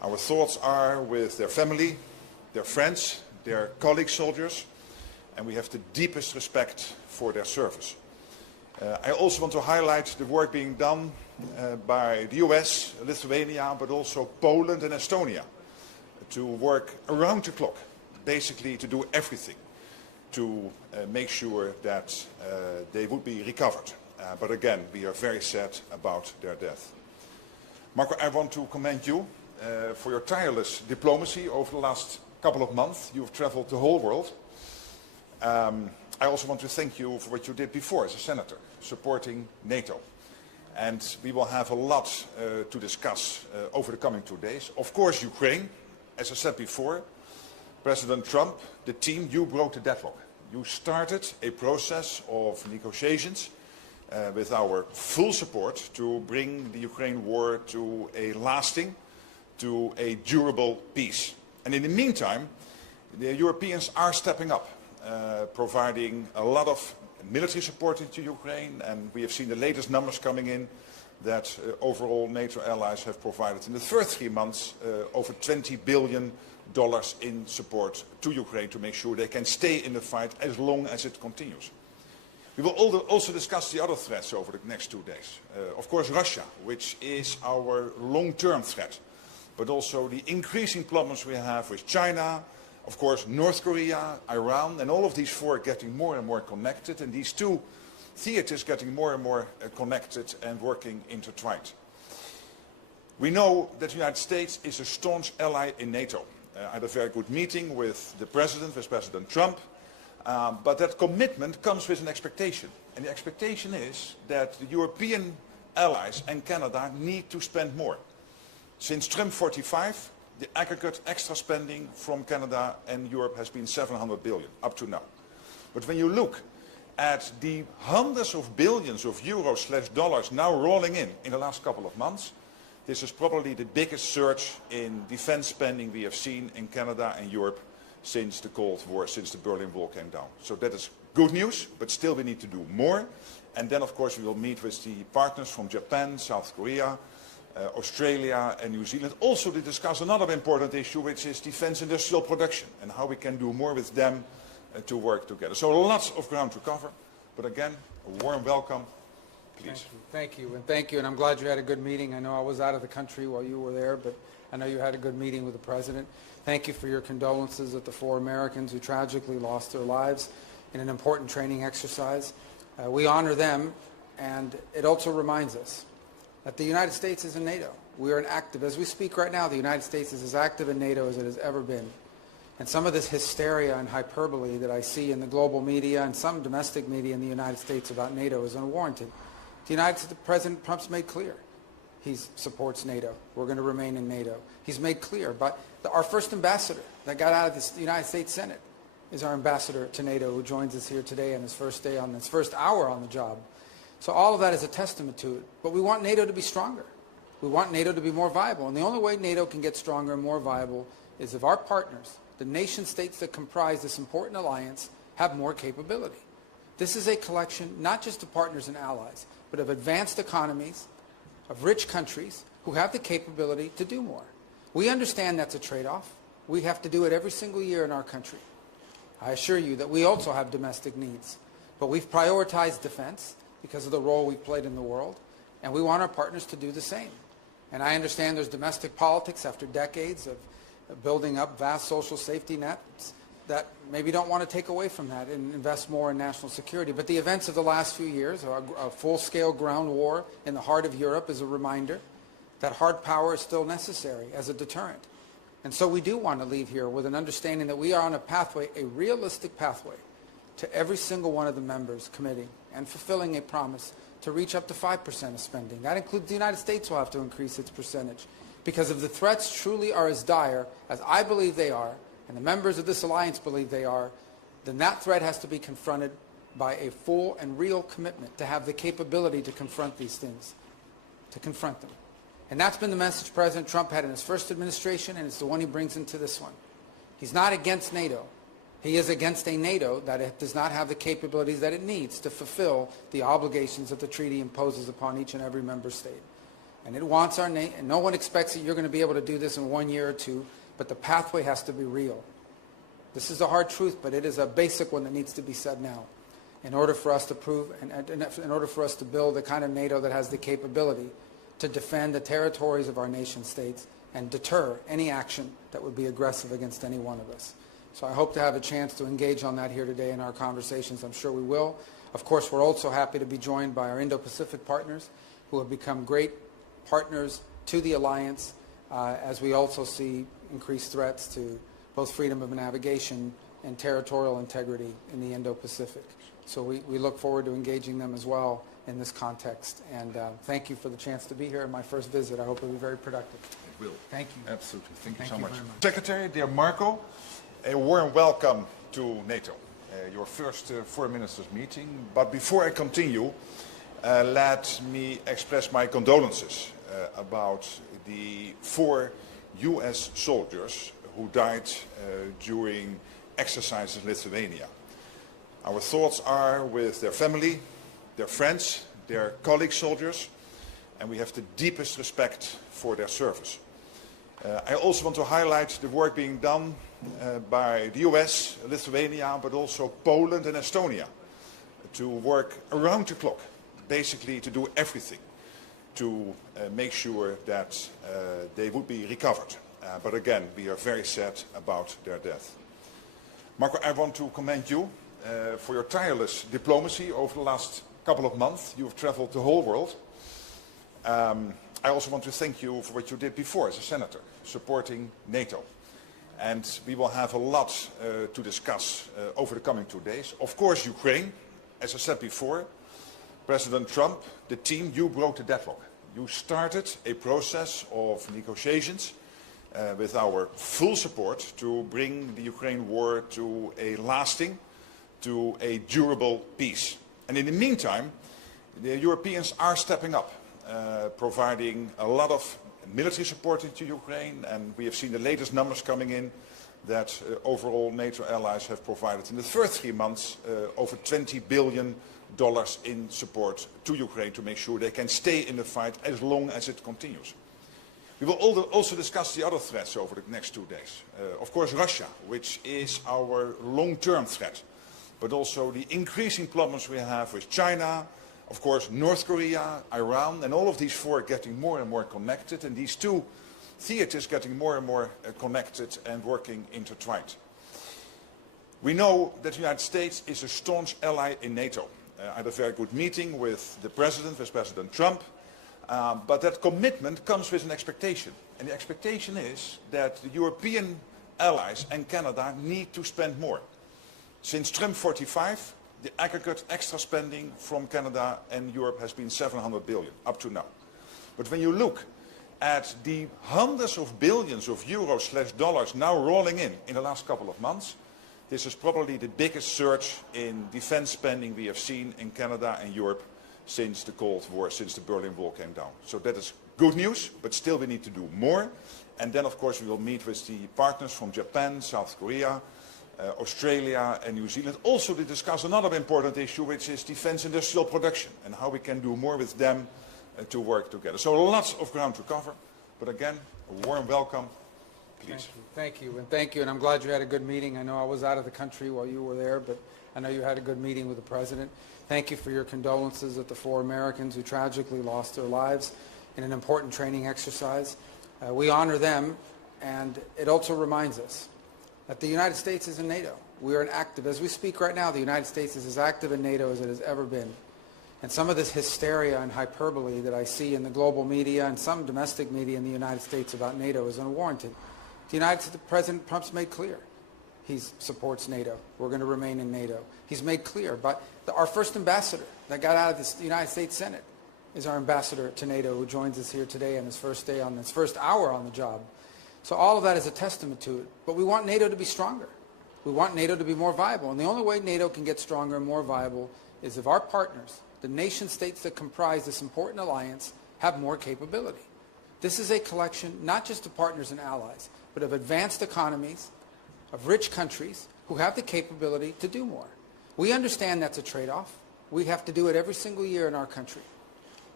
Our thoughts are with their family, their friends, their colleague soldiers, and we have the deepest respect for their service. I also want to highlight the work being done by the US, Lithuania, but also Poland and Estonia to work around the clock, basically to do everything to make sure that they would be recovered. But again, we are very sad about their death. Marco, I want to commend you for your tireless diplomacy over the last couple of months. You've traveled the whole world. I also want to thank you for what you did before as a senator, supporting NATO. And we will have a lot to discuss over the coming 2 days. Of course, Ukraine, as I said before, President Trump, the team, you broke the deadlock. You started a process of negotiations with our full support to bring the Ukraine war to a lasting, to a durable peace. And in the meantime, the Europeans are stepping up, providing a lot of military support into Ukraine, and we have seen the latest numbers coming in that overall NATO allies have provided in the first 3 months over $20 billion in support to Ukraine to make sure they can stay in the fight as long as it continues. We will also discuss the other threats over the next 2 days. Of course, Russia, which is our long-term threat, but also the increasing problems we have with China, of course, North Korea, Iran, and all of these four getting more and more connected, and these two theaters getting more and more connected and working intertwined. We know that the United States is a staunch ally in NATO. I had a very good meeting with the President, with President Trump, but that commitment comes with an expectation. And the expectation is that the European allies and Canada need to spend more. Since Trump 45, the aggregate extra spending from Canada and Europe has been $700 billion up to now. But when you look at the hundreds of billions of euros/dollars now rolling in the last couple of months, this is probably the biggest surge in defense spending we have seen in Canada and Europe since the Cold War, since the Berlin Wall came down. So that is good news, but still we need to do more. And then, of course, we will meet with the partners from Japan, South Korea, Australia and New Zealand, also to discuss another important issue, which is defense industrial production and how we can do more with them to work together. So lots of ground to cover, but again, a warm welcome. Please. Thank you, and thank you, and I'm glad you had a good meeting. I know I was out of the country while you were there, but I know you had a good meeting with the President. Thank you for your condolences at the 4 Americans who tragically lost their lives in an important training exercise. We honor them, and it also reminds us that the United States is in NATO. We are an active, as we speak right now, the United States is as active in NATO as it has ever been. And some of this hysteria and hyperbole that I see in the global media and some domestic media in the United States about NATO is unwarranted. The President Trump's made clear he supports NATO. We're going to remain in NATO. He's made clear, but our first ambassador that got out of the United States Senate is our ambassador to NATO, who joins us here today on his first day, on his first hour on the job. So all of that is a testament to it. But we want NATO to be stronger. We want NATO to be more viable. And the only way NATO can get stronger and more viable is if our partners, the nation states that comprise this important alliance, have more capability. This is a collection not just of partners and allies, but of advanced economies, of rich countries who have the capability to do more. We understand that's a trade-off. We have to do it every single year in our country. I assure you that we also have domestic needs. But we've prioritized defense because of the role we've played in the world, and we want our partners to do the same. And I understand there's domestic politics after decades of building up vast social safety nets that maybe don't want to take away from that and invest more in national security. But the events of the last few years, a full-scale ground war in the heart of Europe, is a reminder that hard power is still necessary as a deterrent. And so we do want to leave here with an understanding that we are on a pathway, a realistic pathway, to every single one of the members committing and fulfilling a promise to reach up to 5% of spending. That includes the United States will have to increase its percentage. Because if the threats truly are as dire as I believe they are, and the members of this alliance believe they are, then that threat has to be confronted by a full and real commitment to have the capability to confront these things, to confront them. And that's been the message President Trump had in his first administration, and it's the one he brings into this one. He's not against NATO. He is against a NATO that does not have the capabilities that it needs to fulfill the obligations that the treaty imposes upon each and every member state. And it wants our nation, and no one expects that you're going to be able to do this in 1 year or two, but the pathway has to be real. This is a hard truth, but it is a basic one that needs to be said now. In order for us to prove, and in order for us to build the kind of NATO that has the capability to defend the territories of our nation states and deter any action that would be aggressive against any one of us. So I hope to have a chance to engage on that here today in our conversations. I'm sure we will. Of course, we're also happy to be joined by our Indo-Pacific partners who have become great partners to the alliance as we also see increased threats to both freedom of navigation and territorial integrity in the Indo-Pacific. So we look forward to engaging them as well in this context. And thank you for the chance to be here in my first visit. I hope it will be very productive. It will. Thank you. Absolutely. Thank you so much. very much. Secretary, dear Marco, a warm welcome to NATO, your first foreign ministers meeting. But before I continue, let me express my condolences about the 4 US soldiers who died during exercises in Lithuania. Our thoughts are with their family, their friends, their colleague soldiers, and we have the deepest respect for their service. I also want to highlight the work being done by the US, Lithuania, but also Poland and Estonia to work around the clock, basically to do everything to make sure that they would be recovered. But again, we are very sad about their death. Marco, I want to commend you for your tireless diplomacy over the last couple of months. You have traveled the whole world. I also want to thank you for what you did before as a senator, supporting NATO. And we will have a lot to discuss over the coming 2 days. Of course, Ukraine, as I said before, President Trump, the team, you broke the deadlock. You started a process of negotiations with our full support to bring the Ukraine war to a lasting, to a durable peace. And in the meantime, the Europeans are stepping up, providing a lot of military support to Ukraine, and we have seen the latest numbers coming in that overall NATO allies have provided in the first 3 months over $20 billion in support to Ukraine to make sure they can stay in the fight as long as it continues. We will also discuss the other threats over the next 2 days. Of course, Russia, which is our long-term threat, but also the increasing problems we have with China, of course, North Korea, Iran, and all of these 4 getting more and more connected, and these 2 theaters getting more and more connected and working intertwined. We know that the United States is a staunch ally in NATO. I had a very good meeting with the President, with President Trump, but that commitment comes with an expectation. And the expectation is that the European allies and Canada need to spend more. Since Trump 45, the aggregate extra spending from Canada and Europe has been $700 billion up to now. But when you look at the hundreds of billions of euros/dollars now rolling in the last couple of months, this is probably the biggest surge in defense spending we have seen in Canada and Europe since the Cold War, since the Berlin Wall came down. So that is good news, but still we need to do more. And then, of course, we will meet with the partners from Japan, South Korea, Australia and New Zealand, also to discuss another important issue, which is defense industrial production and how we can do more with them to work together. So lots of ground to cover, but again, a warm welcome. Please. Thank you, and thank you, and I'm glad you had a good meeting. I know I was out of the country while you were there, but I know you had a good meeting with the President. Thank you for your condolences at the 4 Americans who tragically lost their lives in an important training exercise. We honor them, and it also reminds us that the United States is in NATO. We are as we speak right now, the United States is as active in NATO as it has ever been. And some of this hysteria and hyperbole that I see in the global media and some domestic media in the United States about NATO is unwarranted. President Trump's made clear he supports NATO. We're going to remain in NATO. He's made clear, but our first ambassador that got out of the United States Senate is our ambassador to NATO, who joins us here today on his first day, on his first hour on the job. So all of that is a testament to it. But we want NATO to be stronger. We want NATO to be more viable. And the only way NATO can get stronger and more viable is if our partners, the nation states that comprise this important alliance, have more capability. This is a collection not just of partners and allies, but of advanced economies, of rich countries who have the capability to do more. We understand that's a trade-off. We have to do it every single year in our country.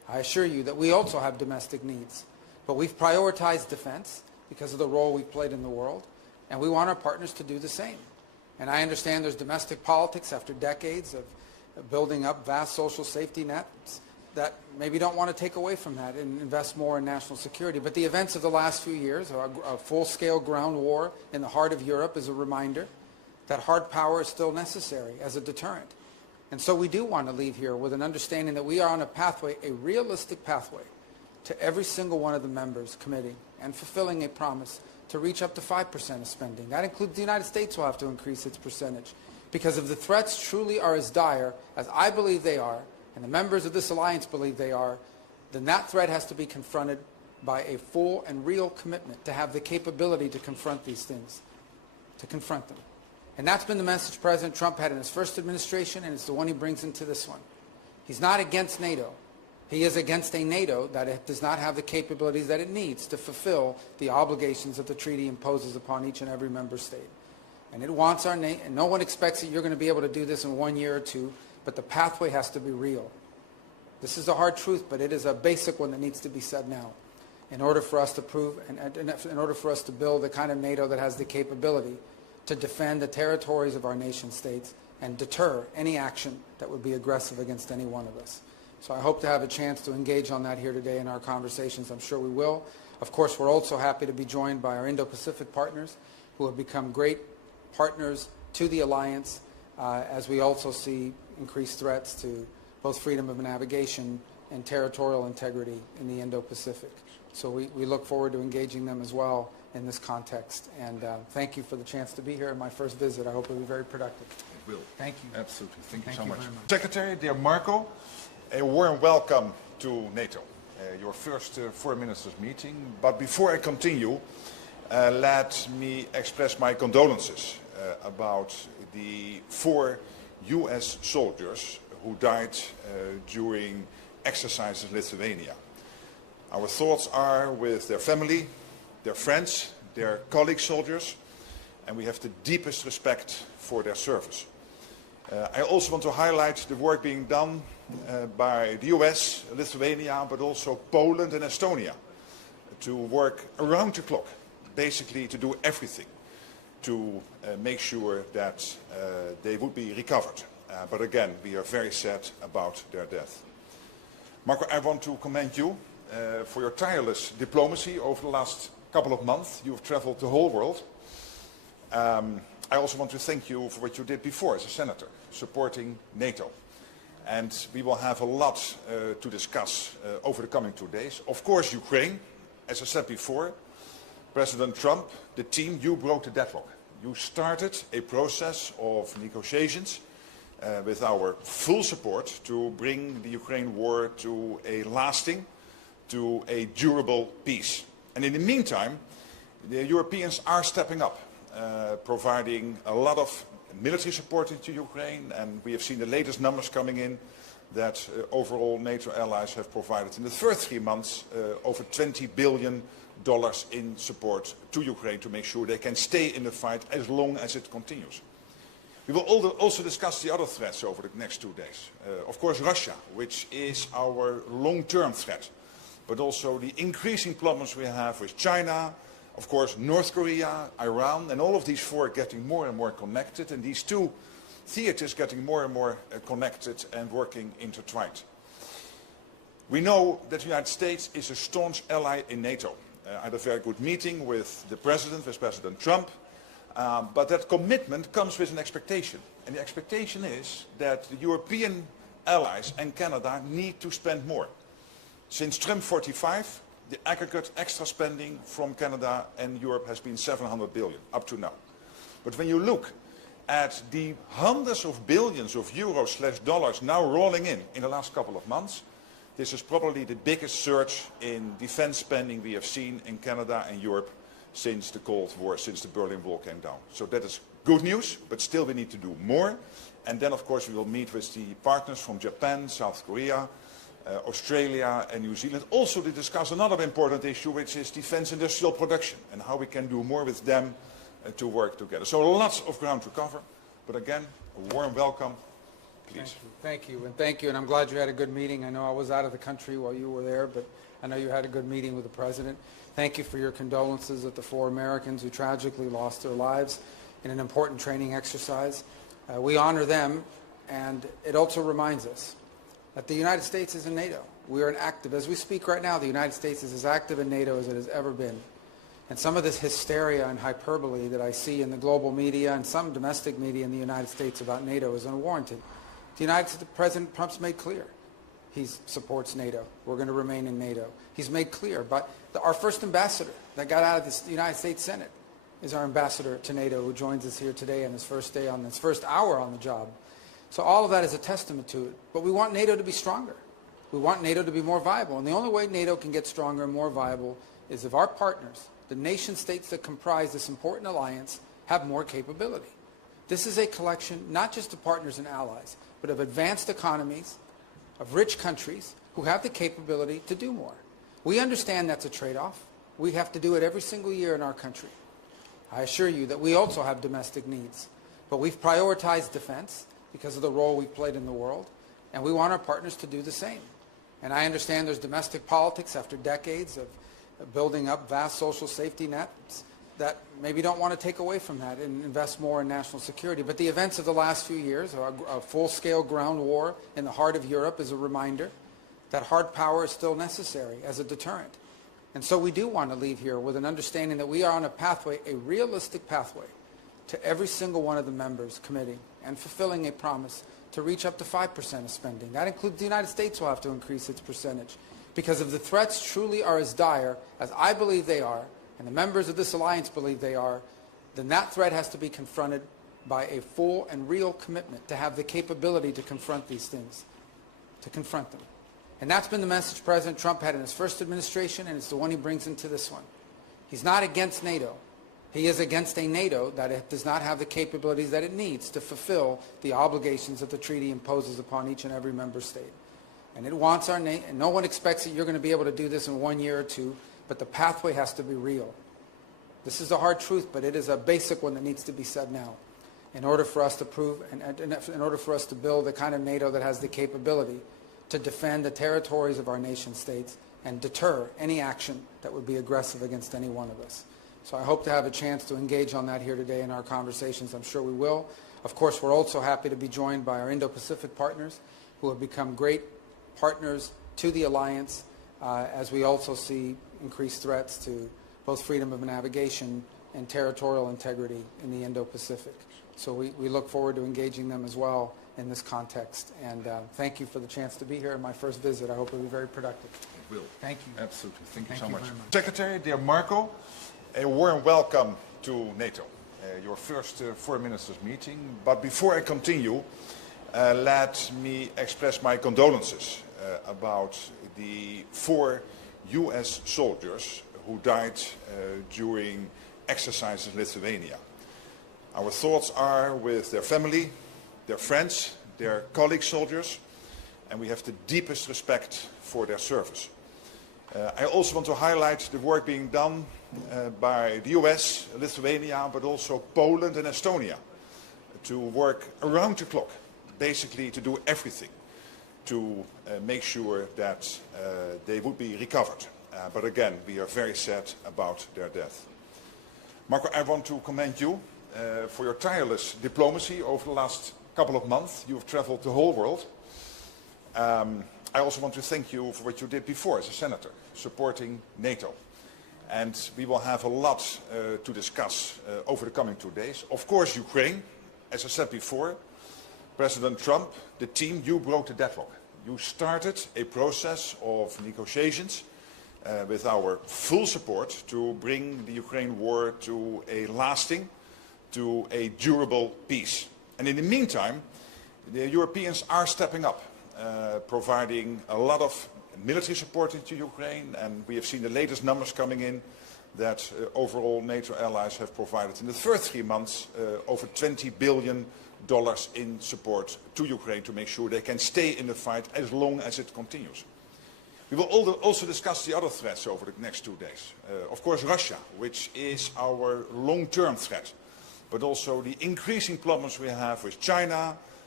I assure you that we also have domestic needs. But we've prioritized defense because of the role we've played in the world, and we want our partners to do the same. And I understand there's domestic politics after decades of building up vast social safety nets that maybe don't want to take away from that and invest more in national security. But the events of the last few years, a full-scale ground war in the heart of Europe, is a reminder that hard power is still necessary as a deterrent. And so we do want to leave here with an understanding that we are on a pathway, a realistic pathway, to every single one of the members committing and fulfilling a promise to reach up to 5% of spending. That includes the United States will have to increase its percentage. Because if the threats truly are as dire as I believe they are, and the members of this alliance believe they are, then that threat has to be confronted by a full and real commitment to have the capability to confront these things, to confront them. And that's been the message President Trump had in his first administration, and it's the one he brings into this one. He's not against NATO. He is against a NATO that does not have the capabilities that it needs to fulfill the obligations that the treaty imposes upon each and every member state. And it wants our and no one expects that you're going to be able to do this in 1 year or two, but the pathway has to be real. This is a hard truth, but it is a basic one that needs to be said now in order for us to prove, and in order for us to build the kind of NATO that has the capability to defend the territories of our nation states and deter any action that would be aggressive against any one of us. So I hope to have a chance to engage on that here today in our conversations. I'm sure we will. Of course, we're also happy to be joined by our Indo-Pacific partners who have become great partners to the alliance as we also see increased threats to both freedom of navigation and territorial integrity in the Indo-Pacific. So we look forward to engaging them as well in this context. And thank you for the chance to be here in my first visit. I hope it will be very productive. It will. Thank you. Absolutely. Thank you so much. Very much. Secretary, dear Marco, a warm welcome to NATO, your first foreign ministers meeting. But before I continue, let me express my condolences about the 4 US soldiers who died during exercises in Lithuania. Our thoughts are with their family, their friends, their colleague soldiers, and we have the deepest respect for their service. I also want to highlight the work being done by the US, Lithuania, but also Poland and Estonia to work around the clock, basically to do everything to make sure that they would be recovered. But again, we are very sad about their death. Marco, I want to commend you for your tireless diplomacy over the last couple of months. You've traveled the whole world. I also want to thank you for what you did before as a senator, supporting NATO. And we will have a lot to discuss over the coming 2 days. Of course, Ukraine, as I said before, President Trump, the team, you broke the deadlock. You started a process of negotiations with our full support to bring the Ukraine war to a lasting, to a durable peace. And in the meantime, the Europeans are stepping up, providing a lot of military support to Ukraine, and we have seen the latest numbers coming in that overall NATO allies have provided in the first 3 months over $20 billion in support to Ukraine to make sure they can stay in the fight as long as it continues. We will also discuss the other threats over the next 2 days. Of course, Russia, which is our long-term threat, but also the increasing problems we have with China, of course, North Korea, Iran, and all of these 4 getting more and more connected, and these 2 theaters getting more and more connected and working intertwined. We know that the United States is a staunch ally in NATO. I had a very good meeting with the President, with President Trump, but that commitment comes with an expectation. And the expectation is that the European allies and Canada need to spend more. Since Trump 45, the aggregate extra spending from Canada and Europe has been $700 billion up to now. But when you look at the hundreds of billions of euros/dollars now rolling in the last couple of months, this is probably the biggest surge in defense spending we have seen in Canada and Europe since the Cold War, since the Berlin Wall came down. So that is good news, but still we need to do more. And then, of course, we will meet with the partners from Japan, South Korea, Australia and New Zealand, also to discuss another important issue, which is defense industrial production and how we can do more with them to work together. So lots of ground to cover, but again, a warm welcome please. Thank you, and thank you, and I'm glad you had a good meeting. I know I was out of the country while you were there, but I know you had a good meeting with the President. Thank you for your condolences at the 4 Americans who tragically lost their lives in an important training exercise. We honor them, and it also reminds us that the United States is in NATO. We are as we speak right now, the United States is as active in NATO as it has ever been. And some of this hysteria and hyperbole that I see in the global media and some domestic media in the United States about NATO is unwarranted. President Trump's made clear he supports NATO. We're going to remain in NATO. He's made clear, but our first ambassador that got out of the United States Senate is our ambassador to NATO, who joins us here today on his first hour on the job. So all of that is a testament to it. But we want NATO to be stronger. We want NATO to be more viable. And the only way NATO can get stronger and more viable is if our partners, the nation states that comprise this important alliance, have more capability. This is a collection not just of partners and allies, but of advanced economies, of rich countries who have the capability to do more. We understand that's a trade-off. We have to do it every single year in our country. I assure you that we also have domestic needs, but we've prioritized defense because of the role we've played in the world, and we want our partners to do the same. And I understand there's domestic politics after decades of building up vast social safety nets that maybe don't want to take away from that and invest more in national security. But the events of the last few years, a full-scale ground war in the heart of Europe, is a reminder that hard power is still necessary as a deterrent. And so we do want to leave here with an understanding that we are on a pathway, a realistic pathway, to every single one of the members committing and fulfilling a promise to reach up to 5% of spending. That includes the United States will have to increase its percentage. Because if the threats truly are as dire as I believe they are, and the members of this alliance believe they are, then that threat has to be confronted by a full and real commitment to have the capability to confront these things, to confront them. And that's been the message President Trump had in his first administration, and it's the one he brings into this one. He's not against NATO. He is against a NATO that does not have the capabilities that it needs to fulfill the obligations that the treaty imposes upon each and every member state. And it wants our nation, and no one expects that you're going to be able to do this in 1 year or 2, but the pathway has to be real. This is a hard truth, but it is a basic one that needs to be said now in order for us to prove, and in order for us to build the kind of NATO that has the capability to defend the territories of our nation states and deter any action that would be aggressive against any one of us. So I hope to have a chance to engage on that here today in our conversations. I'm sure we will. Of course, we're also happy to be joined by our Indo-Pacific partners who have become great partners to the alliance as we also see increased threats to both freedom of navigation and territorial integrity in the Indo-Pacific. So we look forward to engaging them as well in this context. And thank you for the chance to be here in my first visit. I hope it will be very productive. It will. Thank you. Absolutely. Thank you so much. very much. Secretary, dear Marco, a warm welcome to NATO, your first foreign ministers meeting. But before I continue, let me express my condolences about the 4 US soldiers who died during exercises in Lithuania. Our thoughts are with their family, their friends, their colleague soldiers, and we have the deepest respect for their service. I also want to highlight the work being done by the US, Lithuania, but also Poland and Estonia to work around the clock, basically to do everything to make sure that they would be recovered. But again, we are very sad about their death. Marco, I want to commend you for your tireless diplomacy over the last couple of months. You have traveled the whole world. I also want to thank you for what you did before as a senator, supporting NATO. And we will have a lot to discuss over the coming 2 days. Of course, Ukraine, as I said before, President Trump, the team, you broke the deadlock. You started a process of negotiations with our full support to bring the Ukraine war to a lasting, to a durable peace. And in the meantime, the Europeans are stepping up, providing a lot of military support into Ukraine, and we have seen the latest numbers coming in that overall NATO allies have provided in the first 3 months over $20 billion in support to Ukraine to make sure they can stay in the fight as long as it continues. We will also discuss the other threats over the next 2 days. Of course, Russia, which is our long-term threat, but also the increasing problems we have with China,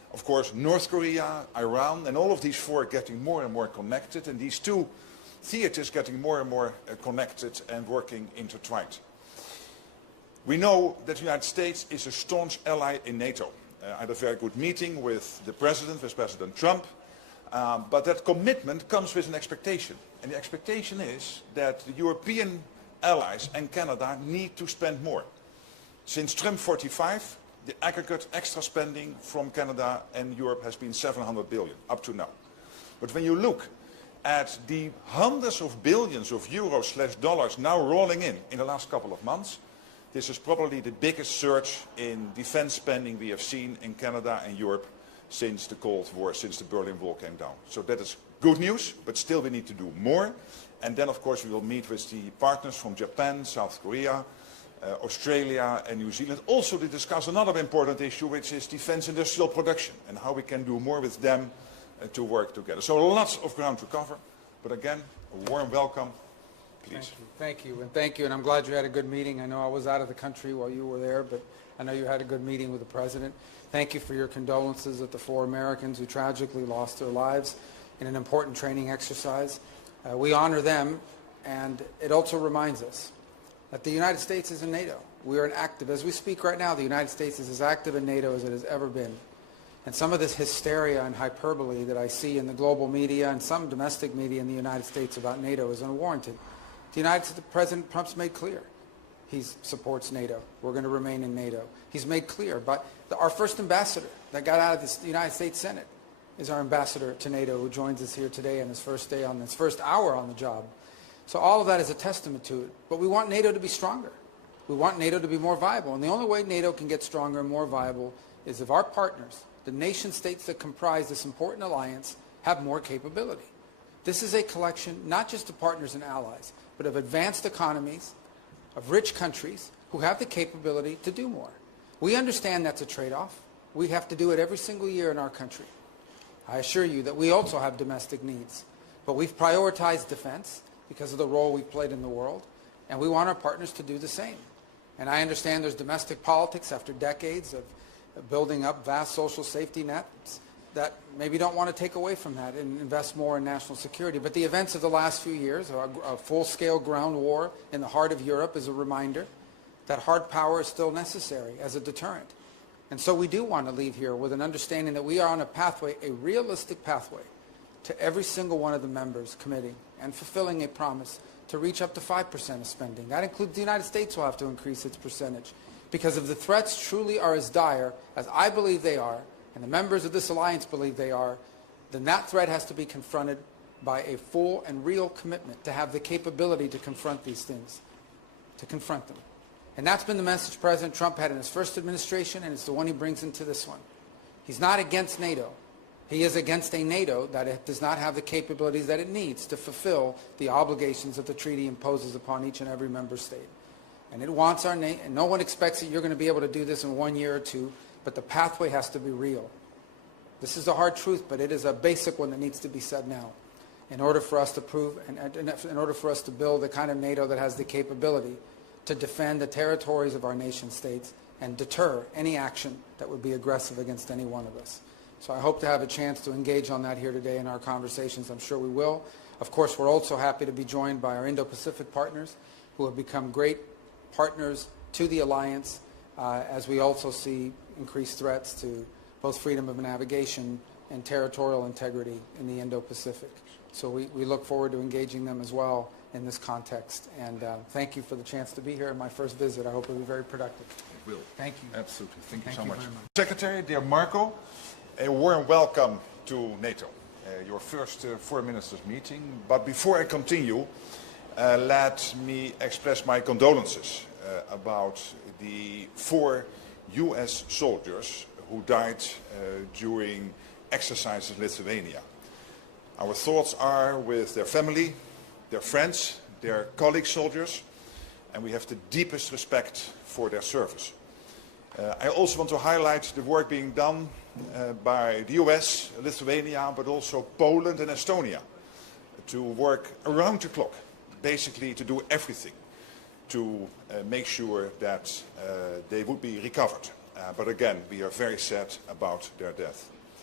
Of course, North Korea, Iran, and all of these four getting more and more connected, and these two theaters getting more and more connected and working intertwined. We know that the United States is a staunch ally in NATO. I had a very good meeting with the President, with President Trump, but that commitment comes with an expectation. And the expectation is that the European allies and Canada need to spend more. Since Trump 45, the aggregate extra spending from Canada and Europe has been 700 billion up to now. But when you look at the hundreds of billions of euros/dollars now rolling in the last couple of months, this is probably the biggest surge in defense spending we have seen in Canada and Europe since the Cold War, since the Berlin Wall came down. So that is good news, but still we need to do more. And then, of course, we will meet with the partners from Japan, South Korea, Australia and New Zealand, also to discuss another important issue, which is defense industrial production and how we can do more with them to work together. So lots of ground to cover, but again, a warm welcome, please. Thank you, and thank you, and I'm glad you had a good meeting. I know I was out of the country while you were there, but I know you had a good meeting with the President. Thank you for your condolences at the 4 Americans who tragically lost their lives in an important training exercise. We honor them, and it also reminds us that the United States is in NATO. We are an active, as we speak right now, the United States is as active in NATO as it has ever been. And some of this hysteria and hyperbole that I see in the global media and some domestic media in the United States about NATO is unwarranted. The President Trump's made clear he supports NATO. We're going to remain in NATO. He's made clear, but our first ambassador that got out of the United States Senate is our ambassador to NATO, who joins us here today on his first day, on his first hour on the job. So all of that is a testament to it. But we want NATO to be stronger. We want NATO to be more viable. And the only way NATO can get stronger and more viable is if our partners, the nation states that comprise this important alliance, have more capability. This is a collection not just of partners and allies, but of advanced economies, of rich countries who have the capability to do more. We understand that's a trade-off. We have to do it every single year in our country. I assure you that we also have domestic needs. But we've prioritized defense because of the role we've played in the world, and we want our partners to do the same. And I understand there's domestic politics after decades of building up vast social safety nets that maybe don't want to take away from that and invest more in national security. But the events of the last few years, a full-scale ground war in the heart of Europe, is a reminder that hard power is still necessary as a deterrent. And so we do want to leave here with an understanding that we are on a pathway, a realistic pathway, to every single one of the members committing and fulfilling a promise to reach up to 5% of spending. That includes the United States will have to increase its percentage. Because if the threats truly are as dire as I believe they are, and the members of this alliance believe they are, then that threat has to be confronted by a full and real commitment to have the capability to confront these things, to confront them. And that's been the message President Trump had in his first administration, and it's the one he brings into this one. He's not against NATO. He is against a NATO that does not have the capabilities that it needs to fulfill the obligations that the treaty imposes upon each and every member state. And it wants our nation, and no one expects that you're going to be able to do this in 1 year or two, but the pathway has to be real. This is a hard truth, but it is a basic one that needs to be said now in order for us to prove, and in order for us to build the kind of NATO that has the capability to defend the territories of our nation states and deter any action that would be aggressive against any one of us. So I hope to have a chance to engage on that here today in our conversations. I'm sure we will. Of course, we're also happy to be joined by our Indo-Pacific partners who have become great partners to the alliance as we also see increased threats to both freedom of navigation and territorial integrity in the Indo-Pacific. So we look forward to engaging them as well in this context. And thank you for the chance to be here in my first visit. I hope it will be very productive. It will. Thank you. Absolutely. Thank you so much. very much. Secretary, dear Marco, a warm welcome to NATO, your first foreign ministers meeting. But before I continue, let me express my condolences about the 4 US soldiers who died during exercises in Lithuania. Our thoughts are with their family, their friends, their colleague soldiers, and we have the deepest respect for their service. I also want to highlight the work being done by the US, Lithuania, but also Poland and Estonia to work around the clock, basically to do everything to make sure that they would be recovered. But again, we are very sad about their death.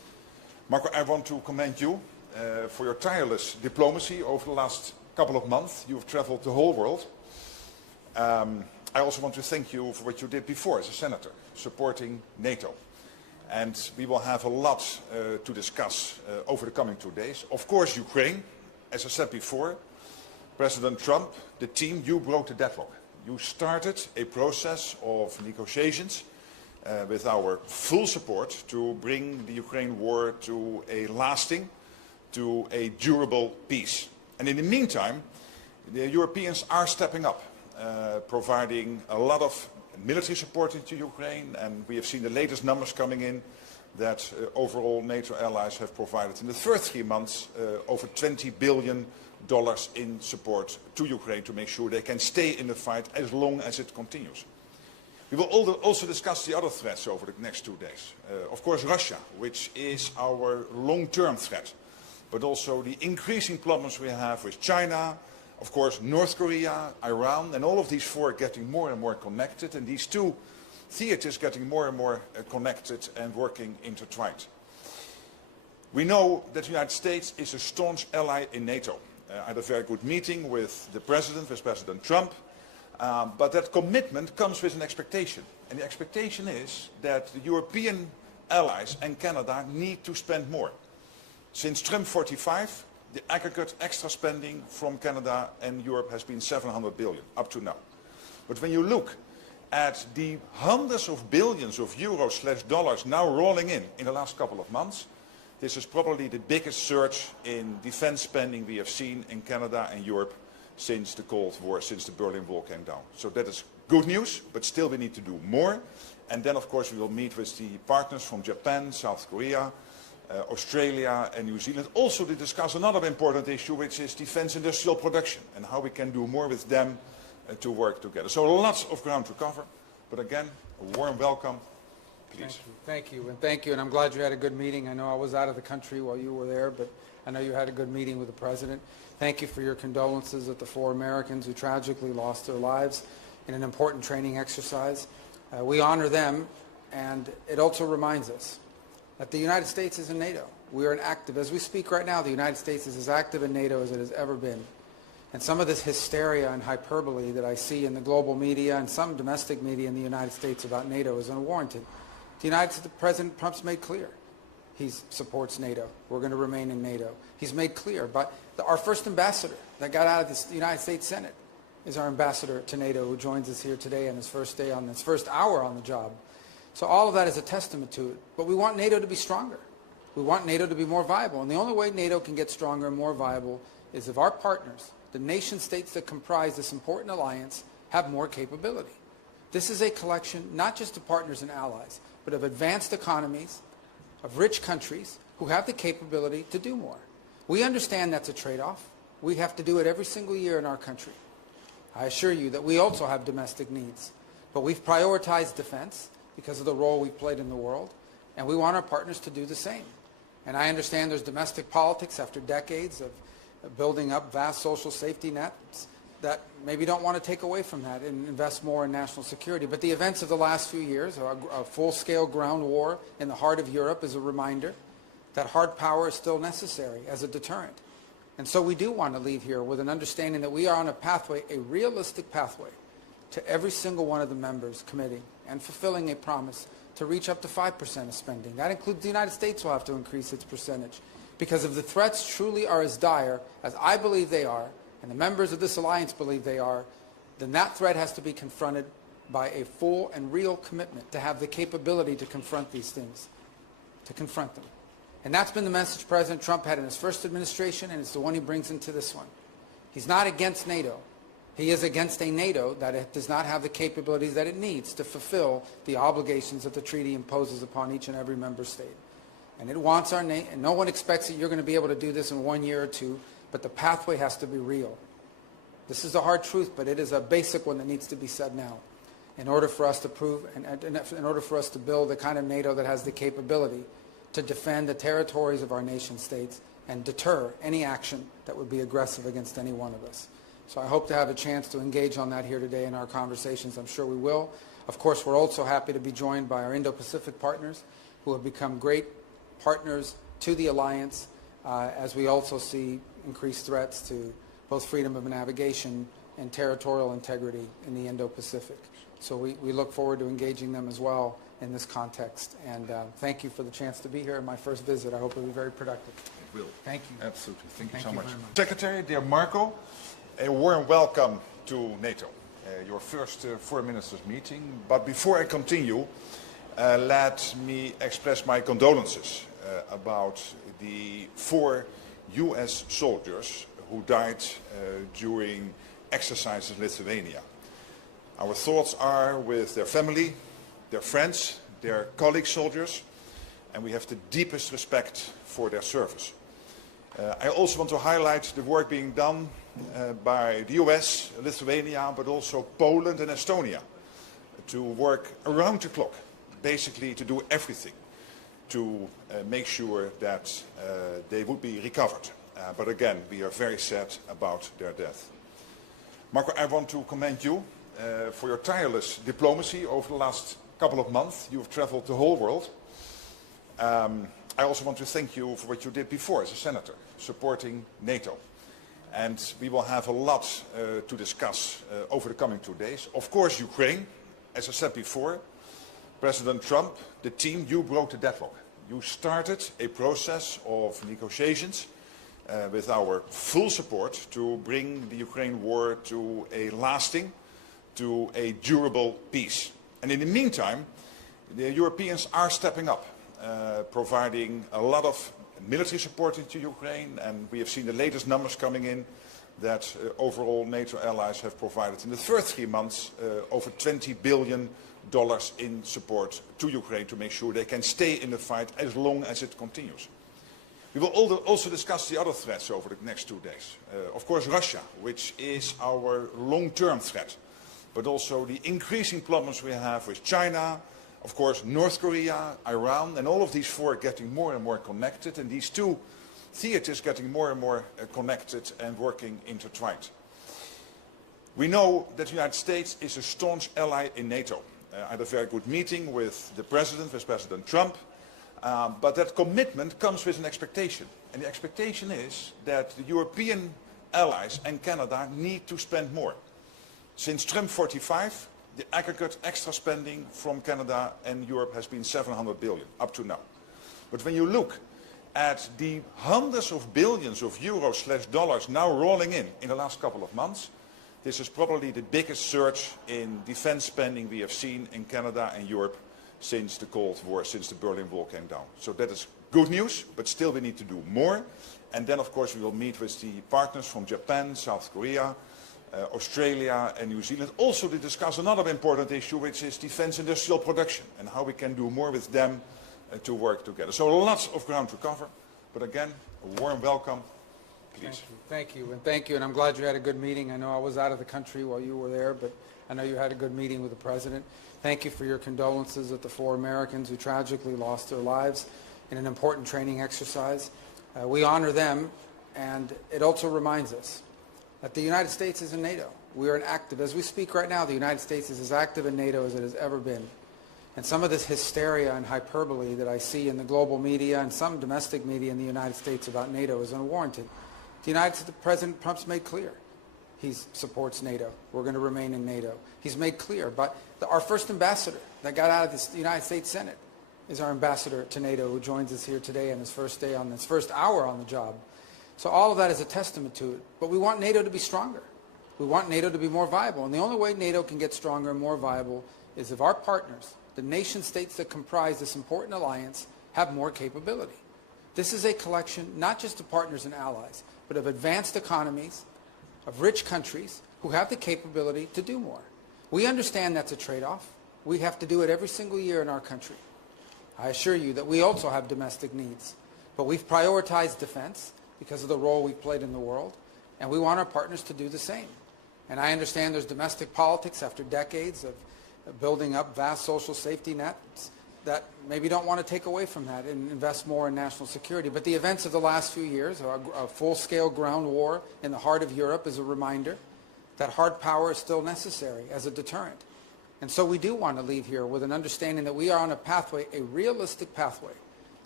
Marco, I want to commend you for your tireless diplomacy over the last couple of months. You've traveled the whole world. I also want to thank you for what you did before as a senator, supporting NATO. And we will have a lot to discuss over the coming 2 days. Of course, Ukraine, as I said before, President Trump, the team, you broke the deadlock. You started a process of negotiations with our full support to bring the Ukraine war to a lasting, to a durable peace. And in the meantime, the Europeans are stepping up, providing a lot of military support into Ukraine, and we have seen the latest numbers coming in that overall NATO allies have provided in the first 3 months over $20 billion in support to Ukraine to make sure they can stay in the fight as long as it continues. We will also discuss the other threats over the next 2 days. Of course, Russia, which is our long-term threat, but also the increasing problems we have with China, of course, North Korea, Iran, and all of these four getting more and more connected, and these two theaters getting more and more connected and working intertwined. We know that the United States is a staunch ally in NATO. I had a very good meeting with the President, with President Trump, but that commitment comes with an expectation. And the expectation is that the European allies and Canada need to spend more. Since Trump 45, the aggregate extra spending from Canada and Europe has been $700 billion up to now. But when you look at the hundreds of billions of euros/dollars now rolling in the last couple of months, this is probably the biggest surge in defense spending we have seen in Canada and Europe since the Cold War, since the Berlin Wall came down. So that is good news, but still we need to do more. And then, of course, we will meet with the partners from Japan, South Korea, Australia and New Zealand, also to discuss another important issue, which is defense industrial production and how we can do more with them to work together. So lots of ground to cover, but again, a warm welcome. Please. Thank you, and thank you, and I'm glad you had a good meeting. I know I was out of the country while you were there, but I know you had a good meeting with the President. Thank you for your condolences at the 4 Americans who tragically lost their lives in an important training exercise. We honor them, and it also reminds us that the United States is in NATO. We are an active, as we speak right now, the United States is as active in NATO as it has ever been. And some of this hysteria and hyperbole that I see in the global media and some domestic media in the United States about NATO is unwarranted. The President Trump's made clear he supports NATO. We're going to remain in NATO. He's made clear, but our first ambassador that got out of the United States Senate is our ambassador to NATO, who joins us here today on his first day, on his first hour on the job. So all of that is a testament to it. But we want NATO to be stronger. We want NATO to be more viable. And the only way NATO can get stronger and more viable is if our partners, the nation states that comprise this important alliance, have more capability. This is a collection not just of partners and allies, but of advanced economies, of rich countries who have the capability to do more. We understand that's a trade-off. We have to do it every single year in our country. I assure you that we also have domestic needs. But we've prioritized defense because of the role we've played in the world, and we want our partners to do the same. And I understand there's domestic politics after decades of building up vast social safety nets that maybe don't want to take away from that and invest more in national security. But the events of the last few years, a full-scale ground war in the heart of Europe, is a reminder that hard power is still necessary as a deterrent. And so we do want to leave here with an understanding that we are on a pathway, a realistic pathway, to every single one of the members committing and fulfilling a promise to reach up to 5% of spending. That includes the United States will have to increase its percentage. Because if the threats truly are as dire as I believe they are, and the members of this alliance believe they are, then that threat has to be confronted by a full and real commitment to have the capability to confront these things, to confront them. And that's been the message President Trump had in his first administration, and it's the one he brings into this one. He's not against NATO. He is against a NATO that does not have the capabilities that it needs to fulfill the obligations that the treaty imposes upon each and every member state. And it wants our nation, and no one expects that you're going to be able to do this in 1 year or 2, but the pathway has to be real. This is a hard truth, but it is a basic one that needs to be said now in order for us to prove, and in order for us to build the kind of NATO that has the capability to defend the territories of our nation states and deter any action that would be aggressive against any one of us. So I hope to have a chance to engage on that here today in our conversations. I'm sure we will. Of course, we're also happy to be joined by our Indo-Pacific partners who have become great partners to the alliance, as we also see increased threats to both freedom of navigation and territorial integrity in the Indo-Pacific. So we look forward to engaging them as well in this context. And thank you for the chance to be here in my first visit. I hope it will be very productive. It will. Thank you. Absolutely. Thank you so very much. much. Secretary, dear Marco, a warm welcome to NATO, your first foreign ministers meeting. But before I continue, let me express my condolences about the 4 US soldiers who died during exercises in Lithuania. Our thoughts are with their family, their friends, their colleague soldiers, and we have the deepest respect for their service. I also want to highlight the work being done by the US, Lithuania, but also Poland and Estonia to work around the clock, basically to do everything to make sure that they would be recovered. But again, we are very sad about their death. Marco, I want to commend you for your tireless diplomacy over the last couple of months. You've traveled the whole world. I also want to thank you for what you did before as a senator, supporting NATO. And we will have a lot to discuss over the coming 2 days. Of course, Ukraine, as I said before, President Trump, the team, you broke the deadlock. You started a process of negotiations with our full support to bring the Ukraine war to a lasting, to a durable peace. And in the meantime, the Europeans are stepping up, providing a lot of military support to Ukraine, and we have seen the latest numbers coming in that overall NATO allies have provided in the first 3 months over $20 billion in support to Ukraine to make sure they can stay in the fight as long as it continues. We will also discuss the other threats over the next 2 days. Of course, Russia, which is our long-term threat, but also the increasing problems we have with China, of course, North Korea, Iran, and all of these 4 getting more and more connected, and these 2 theaters getting more and more connected and working intertwined. We know that the United States is a staunch ally in NATO. I had a very good meeting with the President, with President Trump, but that commitment comes with an expectation. And the expectation is that the European allies and Canada need to spend more. Since Trump 45, the aggregate extra spending from Canada and Europe has been $700 billion up to now. But when you look at the hundreds of billions of euros/dollars now rolling in the last couple of months, this is probably the biggest surge in defense spending we have seen in Canada and Europe since the Cold War, since the Berlin Wall came down. So that is good news, but still we need to do more. And then, of course, we will meet with the partners from Japan, South Korea, Australia and New Zealand, also to discuss another important issue, which is defense industrial production and how we can do more with them to work together. So lots of ground to cover, but again, a warm welcome. Please. Thank you, and thank you, and I'm glad you had a good meeting. I know I was out of the country while you were there, but I know you had a good meeting with the President. Thank you for your condolences with the 4 Americans who tragically lost their lives in an important training exercise. We honor them, and it also reminds us that the United States is in NATO. We are as we speak right now, the United States is as active in NATO as it has ever been. And some of this hysteria and hyperbole that I see in the global media and some domestic media in the United States about NATO is unwarranted. President Trump's made clear he supports NATO. We're going to remain in NATO. He's made clear, but our first ambassador that got out of the United States Senate is our ambassador to NATO, who joins us here today on his first day, on his first hour on the job. So all of that is a testament to it. But we want NATO to be stronger. We want NATO to be more viable. And the only way NATO can get stronger and more viable is if our partners, the nation states that comprise this important alliance, have more capability. This is a collection not just of partners and allies, but of advanced economies, of rich countries who have the capability to do more. We understand that's a trade-off. We have to do it every single year in our country. I assure you that we also have domestic needs, but we've prioritized defense because of the role we've played in the world, and we want our partners to do the same. And I understand there's domestic politics after decades of building up vast social safety nets that maybe don't want to take away from that and invest more in national security. But the events of the last few years, a full-scale ground war in the heart of Europe, is a reminder that hard power is still necessary as a deterrent. And so we do want to leave here with an understanding that we are on a pathway, a realistic pathway,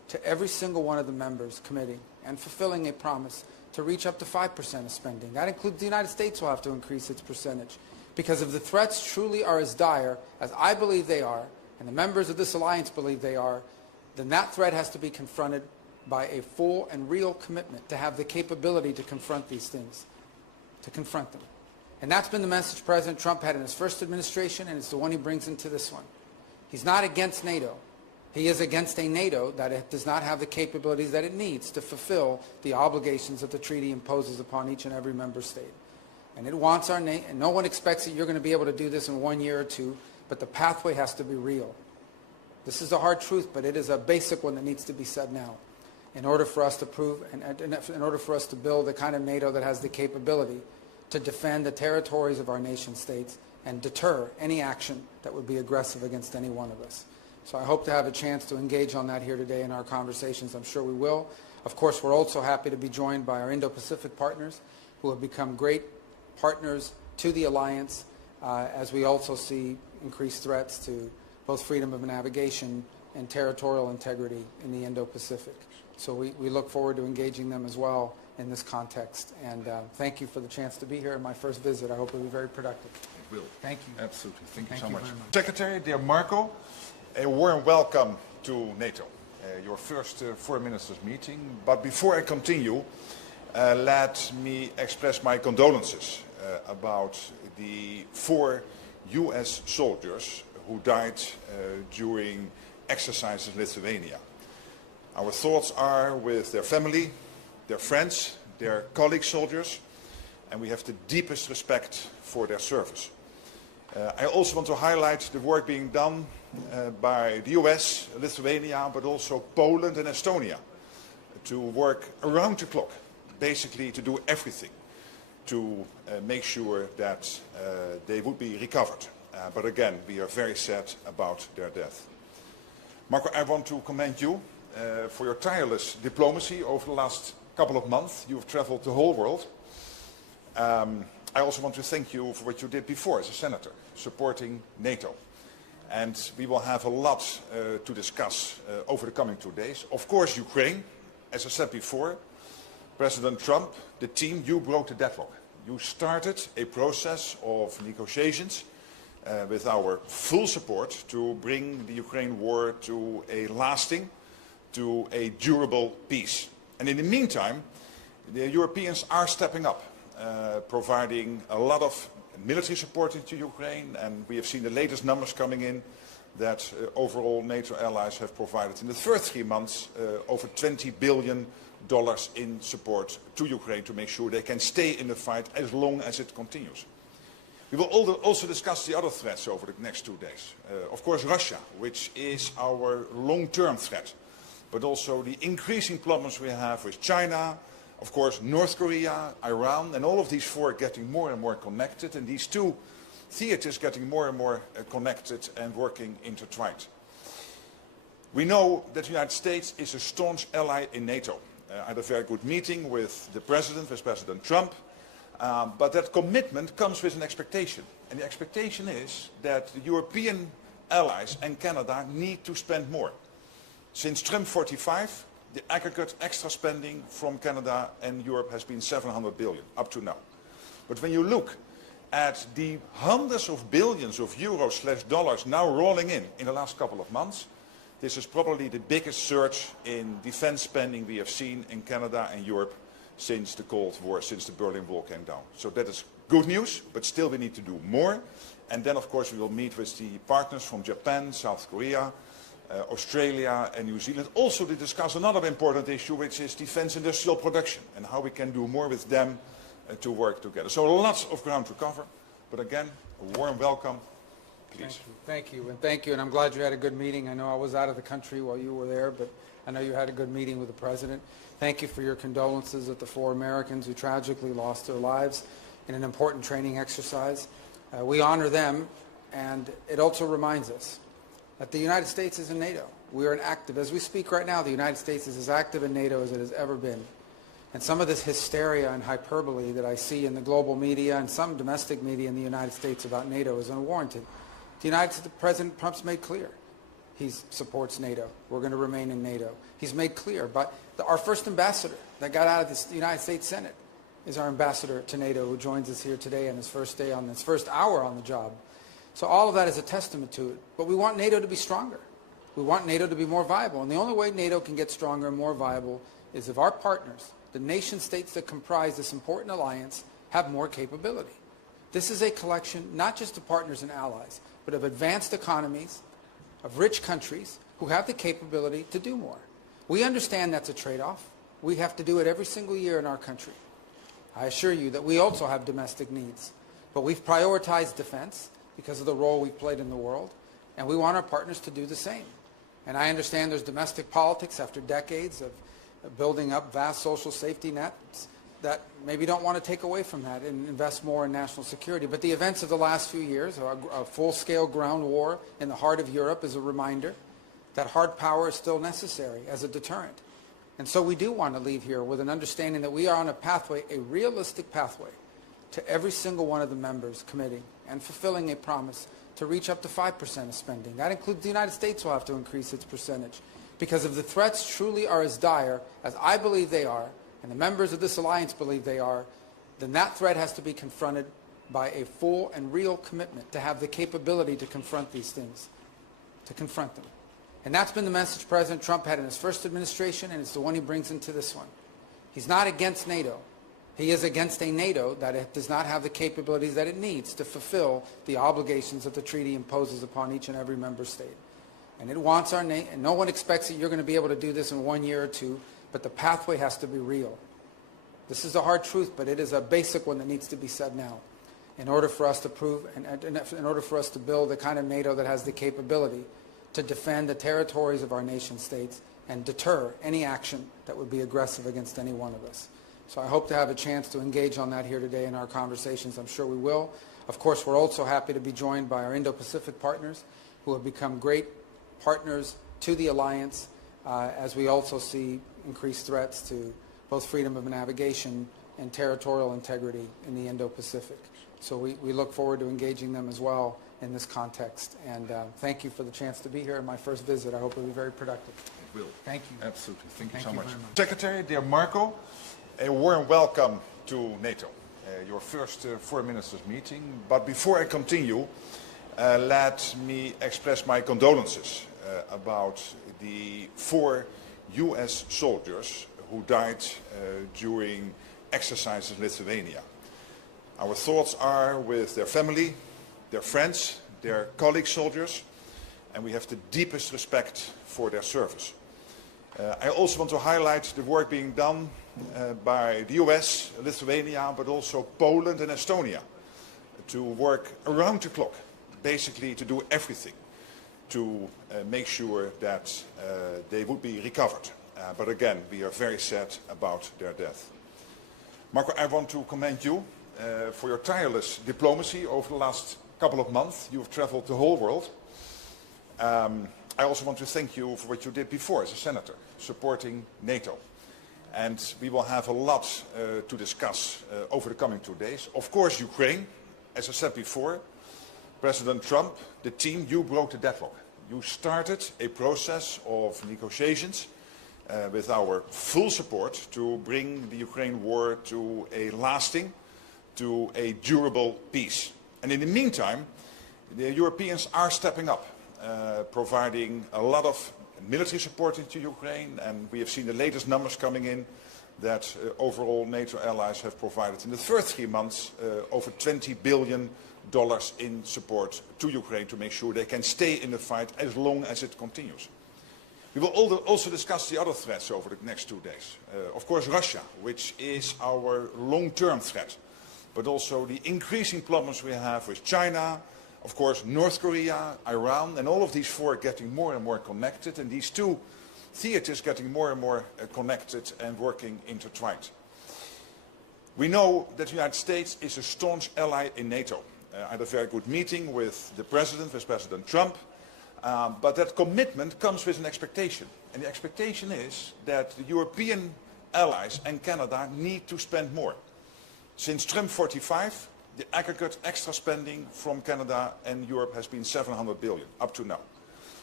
to every single one of the members committing and fulfilling a promise to reach up to 5% of spending. That includes the United States will have to increase its percentage. Because if the threats truly are as dire as I believe they are, and the members of this alliance believe they are, then that threat has to be confronted by a full and real commitment to have the capability to confront these things, to confront them. And that's been the message President Trump had in his first administration, and it's the one he brings into this one. He's not against NATO. He is against a NATO that does not have the capabilities that it needs to fulfill the obligations that the treaty imposes upon each and every member state. And it wants our and no one expects that you're going to be able to do this in 1 year or two, but the pathway has to be real. This is a hard truth, but it is a basic one that needs to be said now in order for us to prove, and in order for us to build the kind of NATO that has the capability to defend the territories of our nation states and deter any action that would be aggressive against any one of us. So I hope to have a chance to engage on that here today in our conversations. I'm sure we will. Of course, we're also happy to be joined by our Indo-Pacific partners who have become great partners to the alliance as we also see increased threats to both freedom of navigation and territorial integrity in the Indo-Pacific. So we look forward to engaging them as well in this context. And thank you for the chance to be here in my first visit. I hope it will be very productive. It will. Thank you. Absolutely. Thank you so much. Very much. Secretary, dear Marco, a warm welcome to NATO, your first foreign ministers meeting. But before I continue, let me express my condolences about the 4 US soldiers who died during exercises in Lithuania. Our thoughts are with their family, their friends, their colleague soldiers, and we have the deepest respect for their service. I also want to highlight the work being done by the US, Lithuania, but also Poland and Estonia to work around the clock, basically to do everything to make sure that they would be recovered. But again, we are very sad about their death. Marco, I want to commend you for your tireless diplomacy over the last couple of months. You've traveled the whole world. I also want to thank you for what you did before as a senator, supporting NATO. And we will have a lot to discuss over the coming 2 days. Of course, Ukraine, as I said before, President Trump, the team, you broke the deadlock. You started a process of negotiations with our full support to bring the Ukraine war to a lasting, to a durable peace. And in the meantime, the Europeans are stepping up, providing a lot of military support into Ukraine, and we have seen the latest numbers coming in that overall NATO allies have provided in the first 3 months over $20 billion in support to Ukraine to make sure they can stay in the fight as long as it continues. We will also discuss the other threats over the next 2 days. Of course, Russia, which is our long-term threat, but also the increasing problems we have with China, of course, North Korea, Iran, and all of these 4 getting more and more connected, and these 2 theaters getting more and more connected and working intertwined. We know that the United States is a staunch ally in NATO. I had a very good meeting with the President, with President Trump, but that commitment comes with an expectation. And the expectation is that the European allies and Canada need to spend more. Since Trump 45, the aggregate extra spending from Canada and Europe has been $700 billion up to now. But when you look at the hundreds of billions of euros/dollars now rolling in the last couple of months, this is probably the biggest surge in defense spending we have seen in Canada and Europe since the Cold War, since the Berlin Wall came down. So that is good news, but still we need to do more. And then, of course, we will meet with the partners from Japan, South Korea, Australia and New Zealand, also to discuss another important issue, which is defense industrial production and how we can do more with them to work together. So lots of ground to cover, but again, a warm welcome. Please. Thank you, and thank you, and I'm glad you had a good meeting. I know I was out of the country while you were there, but I know you had a good meeting with the President. Thank you for your condolences at the 4 Americans who tragically lost their lives in an important training exercise. We honor them, and it also reminds us that the United States is in NATO. We are as we speak right now, the United States is as active in NATO as it has ever been. And some of this hysteria and hyperbole that I see in the global media and some domestic media in the United States about NATO is unwarranted. The President Trump's made clear. he supports NATO. We're going to remain in NATO. He's made clear, but our first ambassador that got out of the United States Senate is our ambassador to NATO, who joins us here today on his first day, on his first hour on the job. So all of that is a testament to it. But we want NATO to be stronger. We want NATO to be more viable. And the only way NATO can get stronger and more viable is if our partners, the nation states that comprise this important alliance, have more capability. This is a collection not just of partners and allies, but of advanced economies, of rich countries who have the capability to do more. We understand that's a trade-off. We have to do it every single year in our country. I assure you that we also have domestic needs, but we've prioritized defense because of the role we've played in the world, and we want our partners to do the same. And I understand there's domestic politics after decades of building up vast social safety nets that maybe don't want to take away from that and invest more in national security. But the events of the last few years, a full-scale ground war in the heart of Europe, is a reminder that hard power is still necessary as a deterrent. And so we do want to leave here with an understanding that we are on a pathway, a realistic pathway, to every single one of the members committing and fulfilling a promise to reach up to 5% of spending. That includes the United States will have to increase its percentage. Because if the threats truly are as dire as I believe they are, and the members of this alliance believe they are, then that threat has to be confronted by a full and real commitment to have the capability to confront these things, to confront them. And that's been the message President Trump had in his first administration, and it's the one he brings into this one. He's not against NATO. He is against a NATO that it does not have the capabilities that it needs to fulfill the obligations that the treaty imposes upon each and every member state. And it wants our nation, and no one expects that you're going to be able to do this in 1 year or two, but the pathway has to be real. This is a hard truth, but it is a basic one that needs to be said now in order for us to prove, and in order for us to build the kind of NATO that has the capability to defend the territories of our nation states and deter any action that would be aggressive against any one of us. So I hope to have a chance to engage on that here today in our conversations. I'm sure we will. Of course, we're also happy to be joined by our Indo-Pacific partners who have become great partners to the alliance as we also see increased threats to both freedom of navigation and territorial integrity in the Indo-Pacific. So we look forward to engaging them as well in this context. And thank you for the chance to be here in my first visit. I hope it will be very productive. It will. Thank you. Absolutely. Thank you so much. very much. Secretary, dear Marco, a warm welcome to NATO, your first foreign ministers meeting. But before I continue, let me express my condolences about the 4 US soldiers who died during exercises in Lithuania. Our thoughts are with their family, their friends, their colleague soldiers, and we have the deepest respect for their service. I also want to highlight the work being done by the US, Lithuania, but also Poland and Estonia to work around the clock, basically to do everything to make sure that they would be recovered. But again, we are very sad about their death. Marco, I want to commend you for your tireless diplomacy over the last couple of months. You have traveled the whole world. I also want to thank you for what you did before as a senator, supporting NATO. And we will have a lot to discuss over the coming 2 days. Of course, Ukraine, as I said before, President Trump, the team, you broke the deadlock. You started a process of negotiations with our full support to bring the Ukraine war to a lasting, to a durable peace. And in the meantime, the Europeans are stepping up, providing a lot of military support into Ukraine, and we have seen the latest numbers coming in that overall NATO allies have provided in the first 3 months over $20 billion in support to Ukraine to make sure they can stay in the fight as long as it continues. We will also discuss the other threats over the next 2 days. Of course, Russia, which is our long-term threat, but also the increasing problems we have with China, of course, North Korea, Iran, and all of these 4 getting more and more connected, and these 2 theaters getting more and more connected and working intertwined. We know that the United States is a staunch ally in NATO. I had a very good meeting with the President, with President Trump, but that commitment comes with an expectation. And the expectation is that the European allies and Canada need to spend more. Since Trump 45, the aggregate extra spending from Canada and Europe has been $700 billion up to now.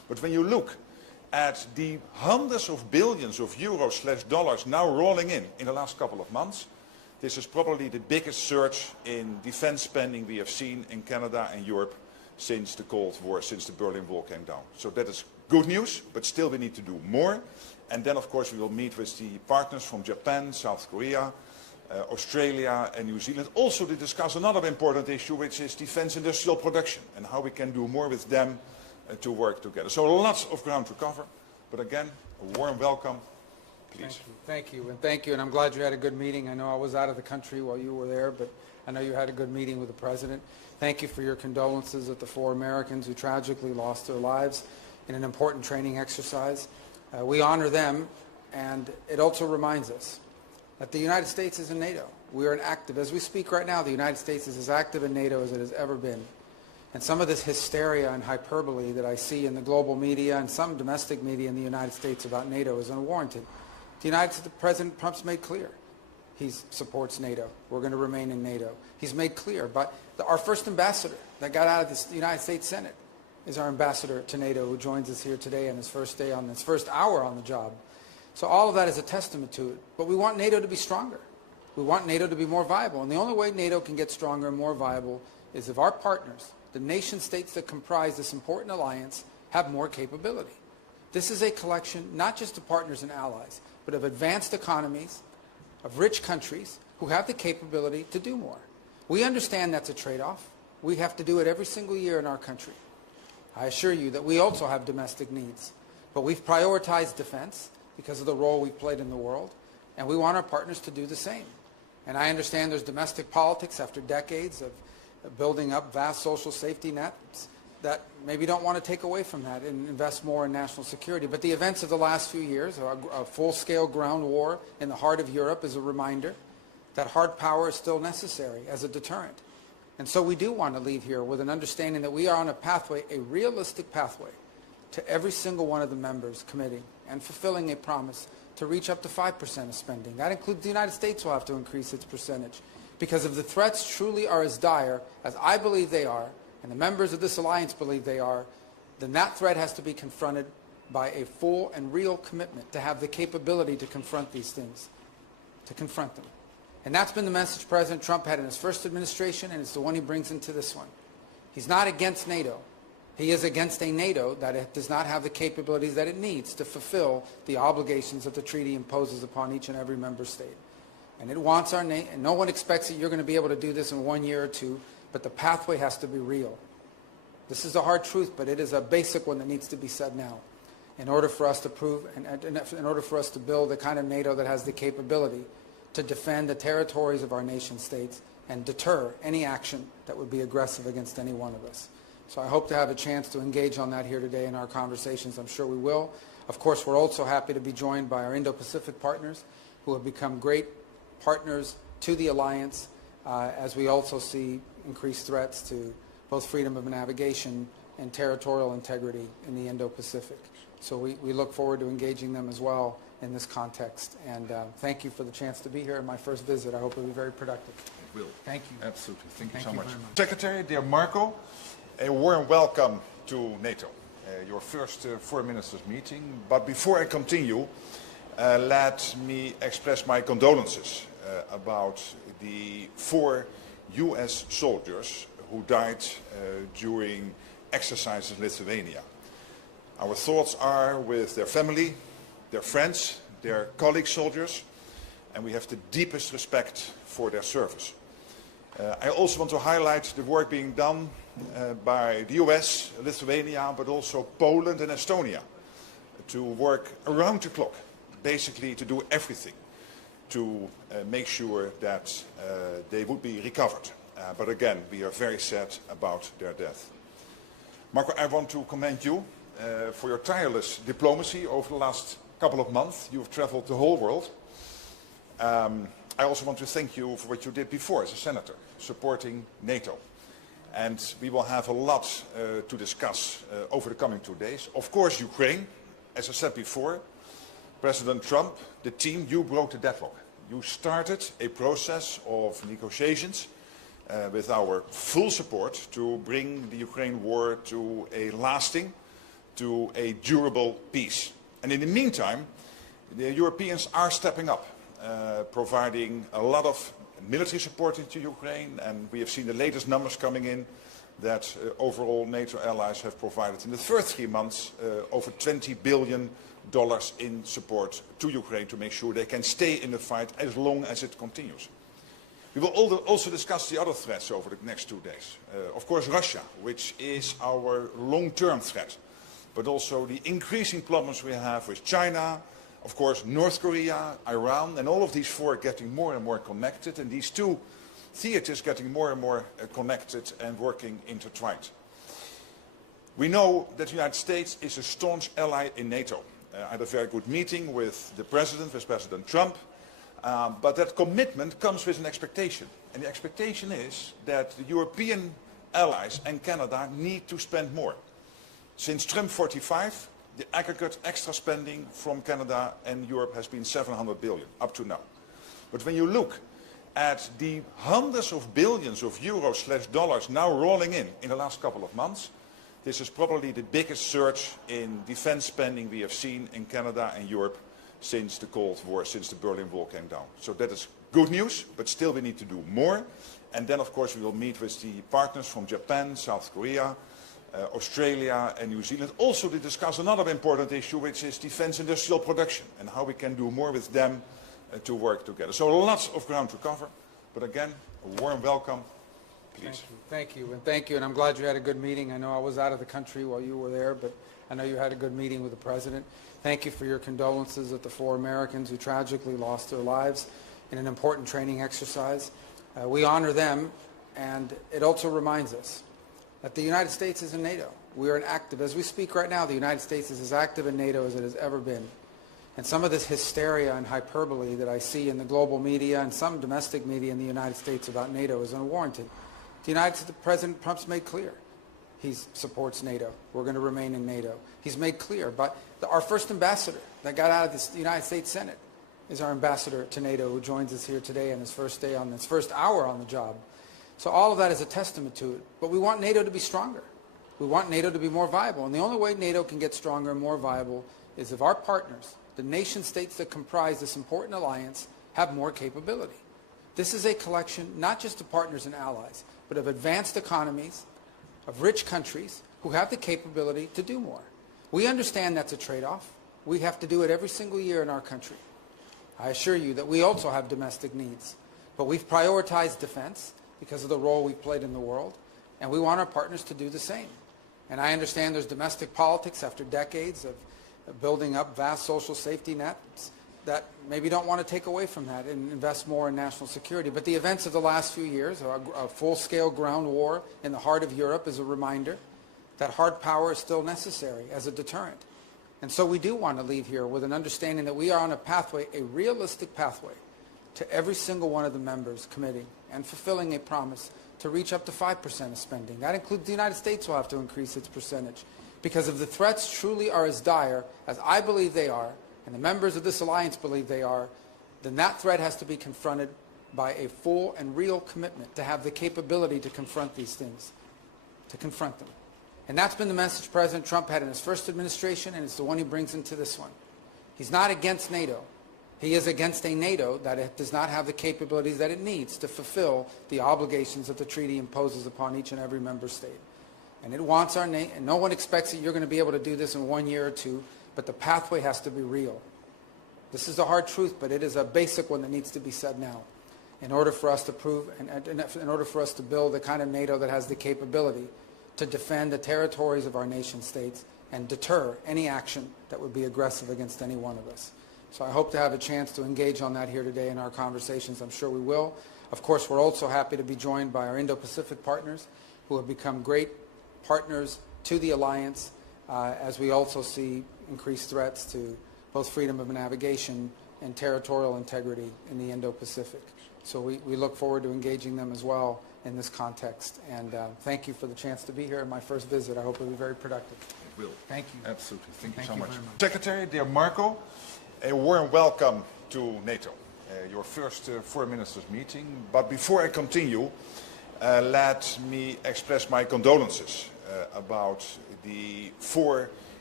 But when you look at the hundreds of billions of euros/dollars now rolling in the last couple of months, this is probably the biggest surge in defense spending we have seen in Canada and Europe since the Cold War, since the Berlin Wall came down. So that is good news, but still we need to do more. And then, of course, we will meet with the partners from Japan, South Korea, Australia and New Zealand, also to discuss another important issue, which is defense industrial production and how we can do more with them to work together. So lots of ground to cover, but again, a warm welcome, please. Thank you, and thank you, and I'm glad you had a good meeting. I know I was out of the country while you were there, but I know you had a good meeting with the President. Thank you for your condolences at the 4 Americans who tragically lost their lives in an important training exercise. We honor them, and it also reminds us that the United States is in NATO. We are an active, as we speak right now, the United States is as active in NATO as it has ever been. And some of this hysteria and hyperbole that I see in the global media and some domestic media in the United States about NATO is unwarranted. The President Trump's made clear he supports NATO. We're going to remain in NATO. He's made clear, but our first ambassador that got out of the United States Senate is our ambassador to NATO, who joins us here today on his first day, on his first hour on the job. So all of that is a testament to it. But we want NATO to be stronger. We want NATO to be more viable. And the only way NATO can get stronger and more viable is if our partners, the nation states that comprise this important alliance, have more capability. This is a collection not just of partners and allies, but of advanced economies, of rich countries who have the capability to do more. We understand that's a trade-off. We have to do it every single year in our country. I assure you that we also have domestic needs. But we've prioritized defense because of the role we've played in the world, and we want our partners to do the same. And I understand there's domestic politics after decades of building up vast social safety nets that maybe don't want to take away from that and invest more in national security. But the events of the last few years, a full-scale ground war in the heart of Europe, is a reminder that hard power is still necessary as a deterrent. And so we do want to leave here with an understanding that we are on a pathway, a realistic pathway, to every single one of the members committing and fulfilling a promise to reach up to 5% of spending. That includes the United States will have to increase its percentage. Because if the threats truly are as dire as I believe they are, and the members of this alliance believe they are, then that threat has to be confronted by a full and real commitment to have the capability to confront these things, to confront them. And that's been the message President Trump had in his first administration, and it's the one he brings into this one. He's not against NATO. He is against a NATO that does not have the capabilities that it needs to fulfill the obligations that the treaty imposes upon each and every member state. And it wants our nation, and no one expects that you're going to be able to do this in 1 year or two, but the pathway has to be real. This is a hard truth, but it is a basic one that needs to be said now in order for us to prove, and in order for us to build the kind of NATO that has the capability to defend the territories of our nation states and deter any action that would be aggressive against any one of us. So I hope to have a chance to engage on that here today in our conversations. I'm sure we will. Of course, we're also happy to be joined by our Indo-Pacific partners who have become great partners to the alliance as we also see increased threats to both freedom of navigation and territorial integrity in the Indo-Pacific. So we look forward to engaging them as well in this context. And thank you for the chance to be here in my first visit. I hope it will be very productive. It will. Thank you. Absolutely. Thank you so much. very much. Secretary, dear Marco, a warm welcome to NATO, your first Foreign Ministers meeting. But before I continue, let me express my condolences about the 4 US soldiers who died during exercises in Lithuania. Our thoughts are with their family, their friends, their colleague soldiers, and we have the deepest respect for their service. I also want to highlight the work being done by the US, Lithuania, but also Poland and Estonia to work around the clock, basically to do everything to make sure that they would be recovered. But again, we are very sad about their death. Marco, I want to commend you for your tireless diplomacy over the last couple of months. You've traveled the whole world. I also want to thank you for what you did before as a senator, supporting NATO. And we will have a lot to discuss over the coming 2 days. Of course, Ukraine, as I said before, President Trump, the team, you broke the deadlock. You started a process of negotiations with our full support to bring the Ukraine war to a lasting, to a durable peace. And in the meantime, the Europeans are stepping up, providing a lot of military support into Ukraine, and we have seen the latest numbers coming in that overall NATO allies have provided in the first 3 months over $20 billion in support to Ukraine to make sure they can stay in the fight as long as it continues. We will also discuss the other threats over the next 2 days. Of course, Russia, which is our long-term threat, but also the increasing problems we have with China, of course, North Korea, Iran, and all of these four getting more and more connected, and these two theaters getting more and more connected and working intertwined. We know that the United States is a staunch ally in NATO. I had a very good meeting with the President, with President Trump, but that commitment comes with an expectation. And the expectation is that the European allies and Canada need to spend more. Since Trump 45, the aggregate extra spending from Canada and Europe has been $700 billion up to now. But when you look at the hundreds of billions of euros/dollars now rolling in the last couple of months, this is probably the biggest surge in defense spending we have seen in Canada and Europe since the Cold War, since the Berlin Wall came down. So that is good news, but still we need to do more. And then, of course, we will meet with the partners from Japan, South Korea, Australia and New Zealand, also to discuss another important issue, which is defense industrial production and how we can do more with them to work together. So lots of ground to cover, but again, a warm welcome. Please. Thank you, and I'm glad you had a good meeting. I know I was out of the country while you were there, but I know you had a good meeting with the President. Thank you for your condolences with the 4 Americans who tragically lost their lives in an important training exercise. We honor them, and it also reminds us that the United States is in NATO. We are as we speak right now, the United States is as active in NATO as it has ever been. And some of this hysteria and hyperbole that I see in the global media and some domestic media in the United States about NATO is unwarranted. President Trump's made clear he supports NATO. We're going to remain in NATO. He's made clear, but our first ambassador that got out of the United States Senate is our ambassador to NATO, who joins us here today on his first day, on his first hour on the job. So all of that is a testament to it. But we want NATO to be stronger. We want NATO to be more viable. And the only way NATO can get stronger and more viable is if our partners, the nation states that comprise this important alliance, have more capability. This is a collection not just of partners and allies, but of advanced economies, of rich countries who have the capability to do more. We understand that's a trade-off. We have to do it every single year in our country. I assure you that we also have domestic needs, but we've prioritized defense because of the role we've played in the world, and we want our partners to do the same. And I understand there's domestic politics after decades of building up vast social safety nets that maybe don't want to take away from that and invest more in national security. But the events of the last few years, a full-scale ground war in the heart of Europe, is a reminder that hard power is still necessary as a deterrent. And so we do want to leave here with an understanding that we are on a pathway, a realistic pathway, to every single one of the members committing and fulfilling a promise to reach up to 5% of spending. That includes the United States will have to increase its percentage. Because if the threats truly are as dire as I believe they are, and the members of this alliance believe they are, then that threat has to be confronted by a full and real commitment to have the capability to confront these things, to confront them. And that's been the message President Trump had in his first administration, and it's the one he brings into this one. He's not against NATO. He is against a NATO that does not have the capabilities that it needs to fulfill the obligations that the treaty imposes upon each and every member state. And it wants and no one expects that you're going to be able to do this in 1 year or 2, but the pathway has to be real. This is a hard truth, but it is a basic one that needs to be said now in order for us to prove, and in order for us to build the kind of NATO that has the capability to defend the territories of our nation states and deter any action that would be aggressive against any one of us. So I hope to have a chance to engage on that here today in our conversations. I'm sure we will. Of course, we're also happy to be joined by our Indo-Pacific partners who have become great partners to the alliance as we also see increased threats to both freedom of navigation and territorial integrity in the Indo-Pacific. So we look forward to engaging them as well in this context. And thank you for the chance to be here in my first visit. I hope it will be very productive. It will. Thank you. Absolutely. Thank you so much. Very much. Secretary, dear Marco, a warm welcome to NATO, your first foreign ministers meeting. But before I continue, let me express my condolences about the 4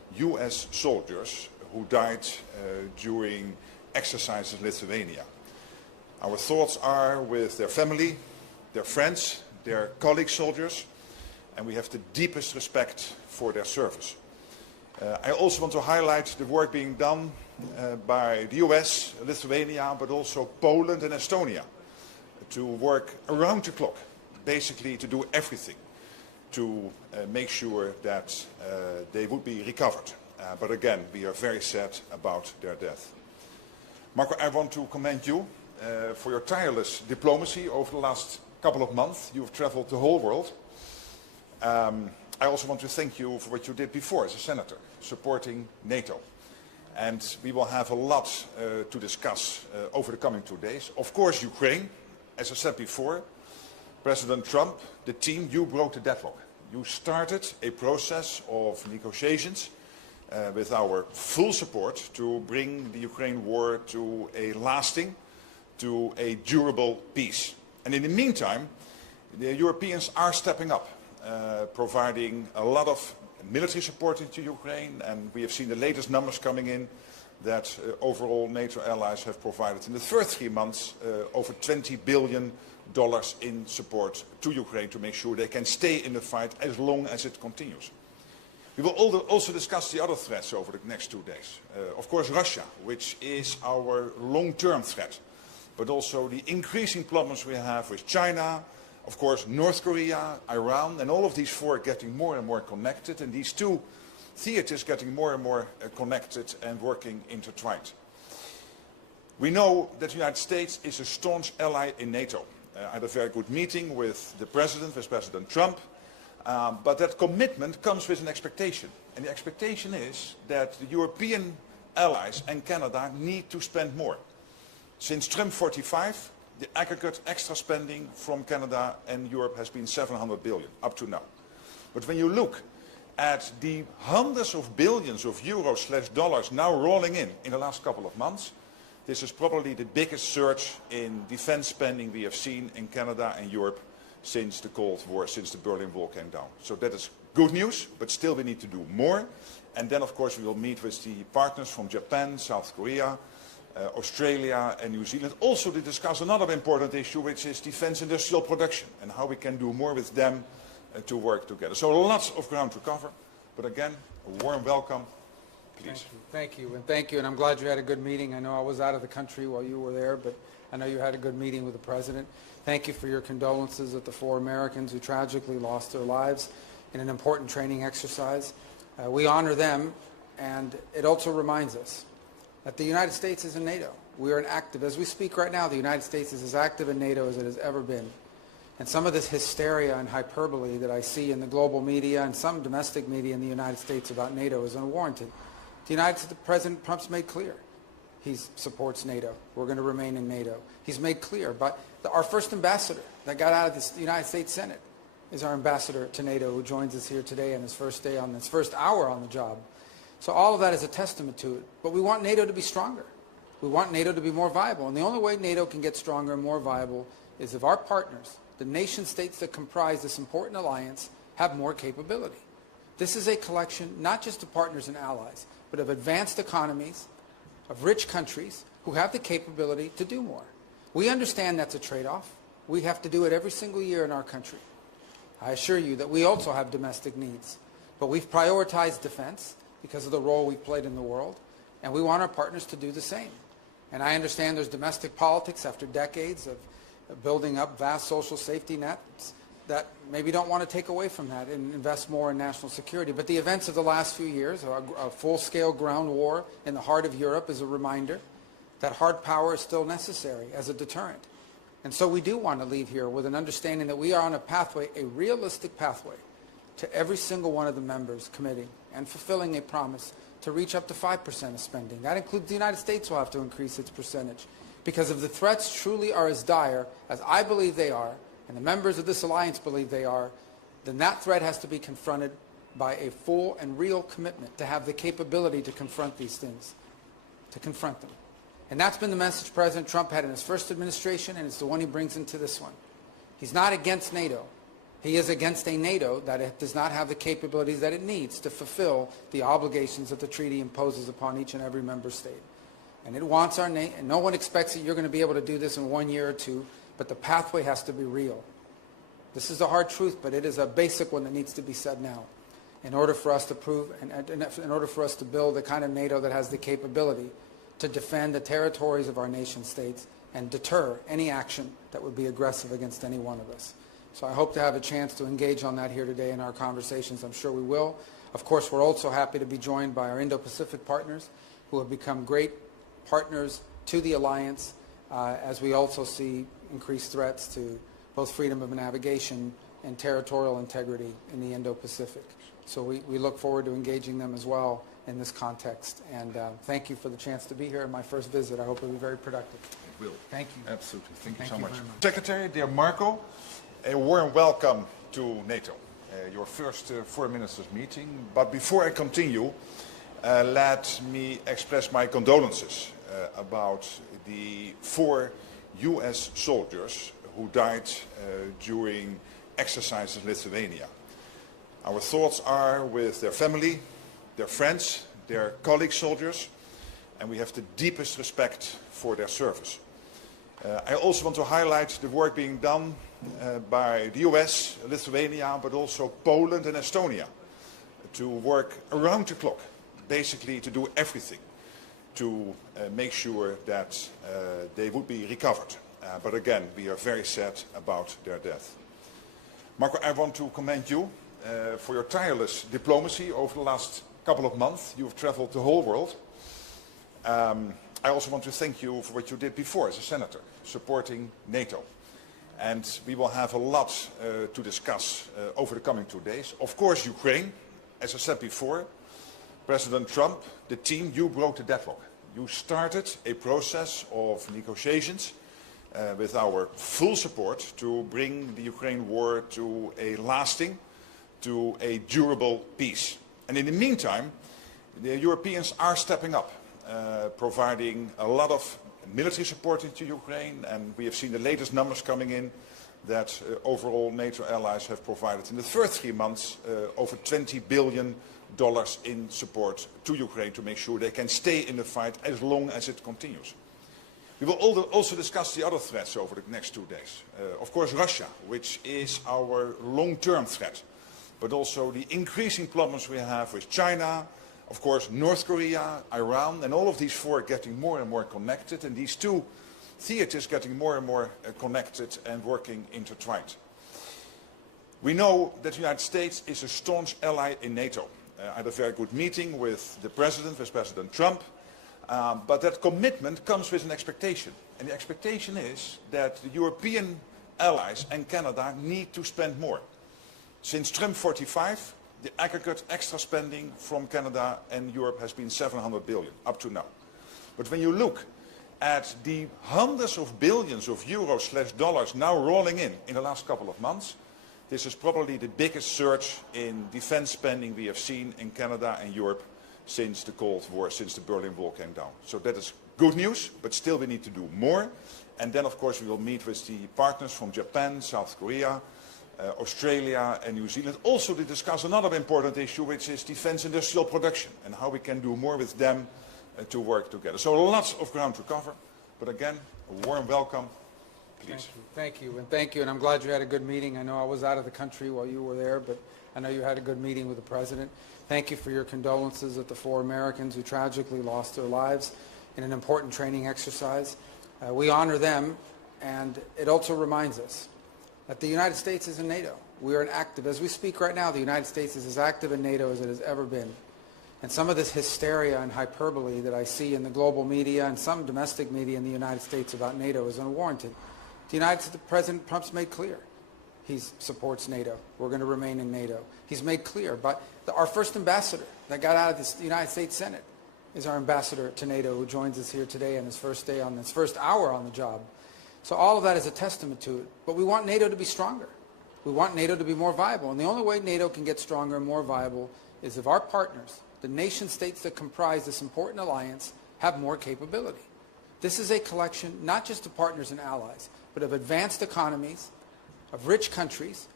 US soldiers who died during exercises in Lithuania. Our thoughts are with their family, their friends, their colleague soldiers, and we have the deepest respect for their service. I also want to highlight the work being done by the US, Lithuania, but also Poland and Estonia to work around the clock, basically to do everything to make sure that they would be recovered. But again, we are very sad about their death. Marco, I want to commend you for your tireless diplomacy over the last couple of months. You've traveled the whole world. I also want to thank you for what you did before as a senator, supporting NATO. And we will have a lot to discuss over the coming 2 days. Of course, Ukraine, as I said before, President Trump, the team, you broke the deadlock. You started a process of negotiations with our full support to bring the Ukraine war to a lasting, to a durable peace. And in the meantime, the Europeans are stepping up, providing a lot of military support into Ukraine, and we have seen the latest numbers coming in that overall NATO allies have provided in the first 3 months over $20 billion in support to Ukraine to make sure they can stay in the fight as long as it continues. We will also discuss the other threats over the next 2 days. Of course, Russia, which is our long-term threat, but also the increasing problems we have with China, of course, North Korea, Iran, and all of these four getting more and more connected, and these two theaters getting more and more connected and working intertwined. We know that the United States is a staunch ally in NATO. I had a very good meeting with the President, with President Trump, but that commitment comes with an expectation. And the expectation is that the European allies and Canada need to spend more. Since Trump 45, the aggregate extra spending from Canada and Europe has been $700 billion up to now. But when you look at the hundreds of billions of euros/dollars now rolling in the last couple of months, this is probably the biggest surge in defense spending we have seen in Canada and Europe since the Cold War, since the Berlin Wall came down. So that is good news, but still we need to do more. And then, of course, we will meet with the partners from Japan, South Korea, Australia and New Zealand, also to discuss another important issue, which is defense industrial production and how we can do more with them to work together. So lots of ground to cover, but again, a warm welcome. Please. Thank you, and thank you, and I'm glad you had a good meeting. I know I was out of the country while you were there, but I know you had a good meeting with the President. Thank you for your condolences at the 4 Americans who tragically lost their lives in an important training exercise. We honor them, and it also reminds us that the United States is in NATO. We are as we speak right now, the United States is as active in NATO as it has ever been. And some of this hysteria and hyperbole that I see in the global media and some domestic media in the United States about NATO is unwarranted. The President Trump's made clear he supports NATO. We're going to remain in NATO. He's made clear, but our first ambassador that got out of the United States Senate is our ambassador to NATO, who joins us here today on his first hour on the job. So all of that is a testament to it. But we want NATO to be stronger. We want NATO to be more viable. And the only way NATO can get stronger and more viable is if our partners, the nation states that comprise this important alliance, have more capability. This is a collection not just of partners and allies, but of advanced economies, of rich countries who have the capability to do more. We understand that's a trade-off. We have to do it every single year in our country. I assure you that we also have domestic needs, but we've prioritized defense because of the role we've played in the world, and we want our partners to do the same. And I understand there's domestic politics after decades of building up vast social safety nets that maybe don't want to take away from that and invest more in national security. But the events of the last few years, a full-scale ground war in the heart of Europe, is a reminder that hard power is still necessary as a deterrent. And so we do want to leave here with an understanding that we are on a pathway, a realistic pathway, to every single one of the members committing and fulfilling a promise to reach up to 5% of spending. That includes the United States will have to increase its percentage. Because if the threats truly are as dire as I believe they are, and the members of this alliance believe they are, then that threat has to be confronted by a full and real commitment to have the capability to confront these things, to confront them. And that's been the message President Trump had in his first administration, and it's the one he brings into this one. He's not against NATO. He is against a NATO that does not have the capabilities that it needs to fulfill the obligations that the treaty imposes upon each and every member state. And it wants our and no one expects that you're going to be able to do this in 1 year or two, but the pathway has to be real. This is a hard truth, but it is a basic one that needs to be said now in order for us to prove and in order for us to build the kind of NATO that has the capability to defend the territories of our nation states and deter any action that would be aggressive against any one of us. So I hope to have a chance to engage on that here today in our conversations. I'm sure we will. Of course, we're also happy to be joined by our Indo-Pacific partners who have become great partners to the alliance as we also see increased threats to both freedom of navigation and territorial integrity in the Indo-Pacific. So we look forward to engaging them as well in this context. And thank you for the chance to be here in my first visit. I hope it will be very productive. It will. Thank you. Absolutely. Thank you so much. very much. Secretary, dear Marco, a warm welcome to NATO, your first foreign ministers meeting. But before I continue, let me express my condolences about the 4 US soldiers who died during exercises in Lithuania. Our thoughts are with their family, their friends, their colleague soldiers, and we have the deepest respect for their service. I also want to highlight the work being done by the US, Lithuania, but also Poland and Estonia to work around the clock, basically to do everything to make sure that they would be recovered. But again, we are very sad about their death. Marco, I want to commend you for your tireless diplomacy over the last couple of months. You have traveled the whole world. I also want to thank you for what you did before as a senator, supporting NATO. And we will have a lot to discuss over the coming 2 days. Of course, Ukraine, as I said before, President Trump, the team, you broke the deadlock. You started a process of negotiations with our full support to bring the Ukraine war to a lasting, to a durable peace. And in the meantime, the Europeans are stepping up, providing a lot of military support into Ukraine, and we have seen the latest numbers coming in that overall NATO allies have provided in the first 3 months over $20 billion in support to Ukraine to make sure they can stay in the fight as long as it continues. We will also discuss the other threats over the next 2 days. Of course, Russia, which is our long-term threat, but also the increasing problems we have with China, of course, North Korea, Iran, and all of these 4 getting more and more connected, and these 2 theaters getting more and more connected and working intertwined. We know that the United States is a staunch ally in NATO. I had a very good meeting with the President, with President Trump, but that commitment comes with an expectation. And the expectation is that the European allies and Canada need to spend more. Since Trump 45, the aggregate extra spending from Canada and Europe has been $700 billion up to now. But when you look at the hundreds of billions of euros/dollars now rolling in the last couple of months, this is probably the biggest surge in defense spending we have seen in Canada and Europe since the Cold War, since the Berlin Wall came down. So that is good news, but still we need to do more. And then, of course, we will meet with the partners from Japan, South Korea, Australia and New Zealand, also to discuss another important issue, which is defense industrial production and how we can do more with them to work together. So lots of ground to cover, but again, a warm welcome. Please. Thank you, and thank you, and I'm glad you had a good meeting. I know I was out of the country while you were there, but I know you had a good meeting with the President. Thank you for your condolences at the 4 Americans who tragically lost their lives in an important training exercise. We honor them, and it also reminds us that the United States is in NATO. We are as we speak right now, the United States is as active in NATO as it has ever been. And some of this hysteria and hyperbole that I see in the global media and some domestic media in the United States about NATO is unwarranted. The President Trump's made clear he supports NATO. We're going to remain in NATO. He's made clear, but our first ambassador that got out of the United States Senate is our ambassador to NATO, who joins us here today on his first day, on his first hour on the job. So all of that is a testament to it. But we want NATO to be stronger. We want NATO to be more viable. And the only way NATO can get stronger and more viable is if our partners, the nation states that comprise this important alliance, have more capability. This is a collection not just of partners and allies, but of advanced economies, of rich countries,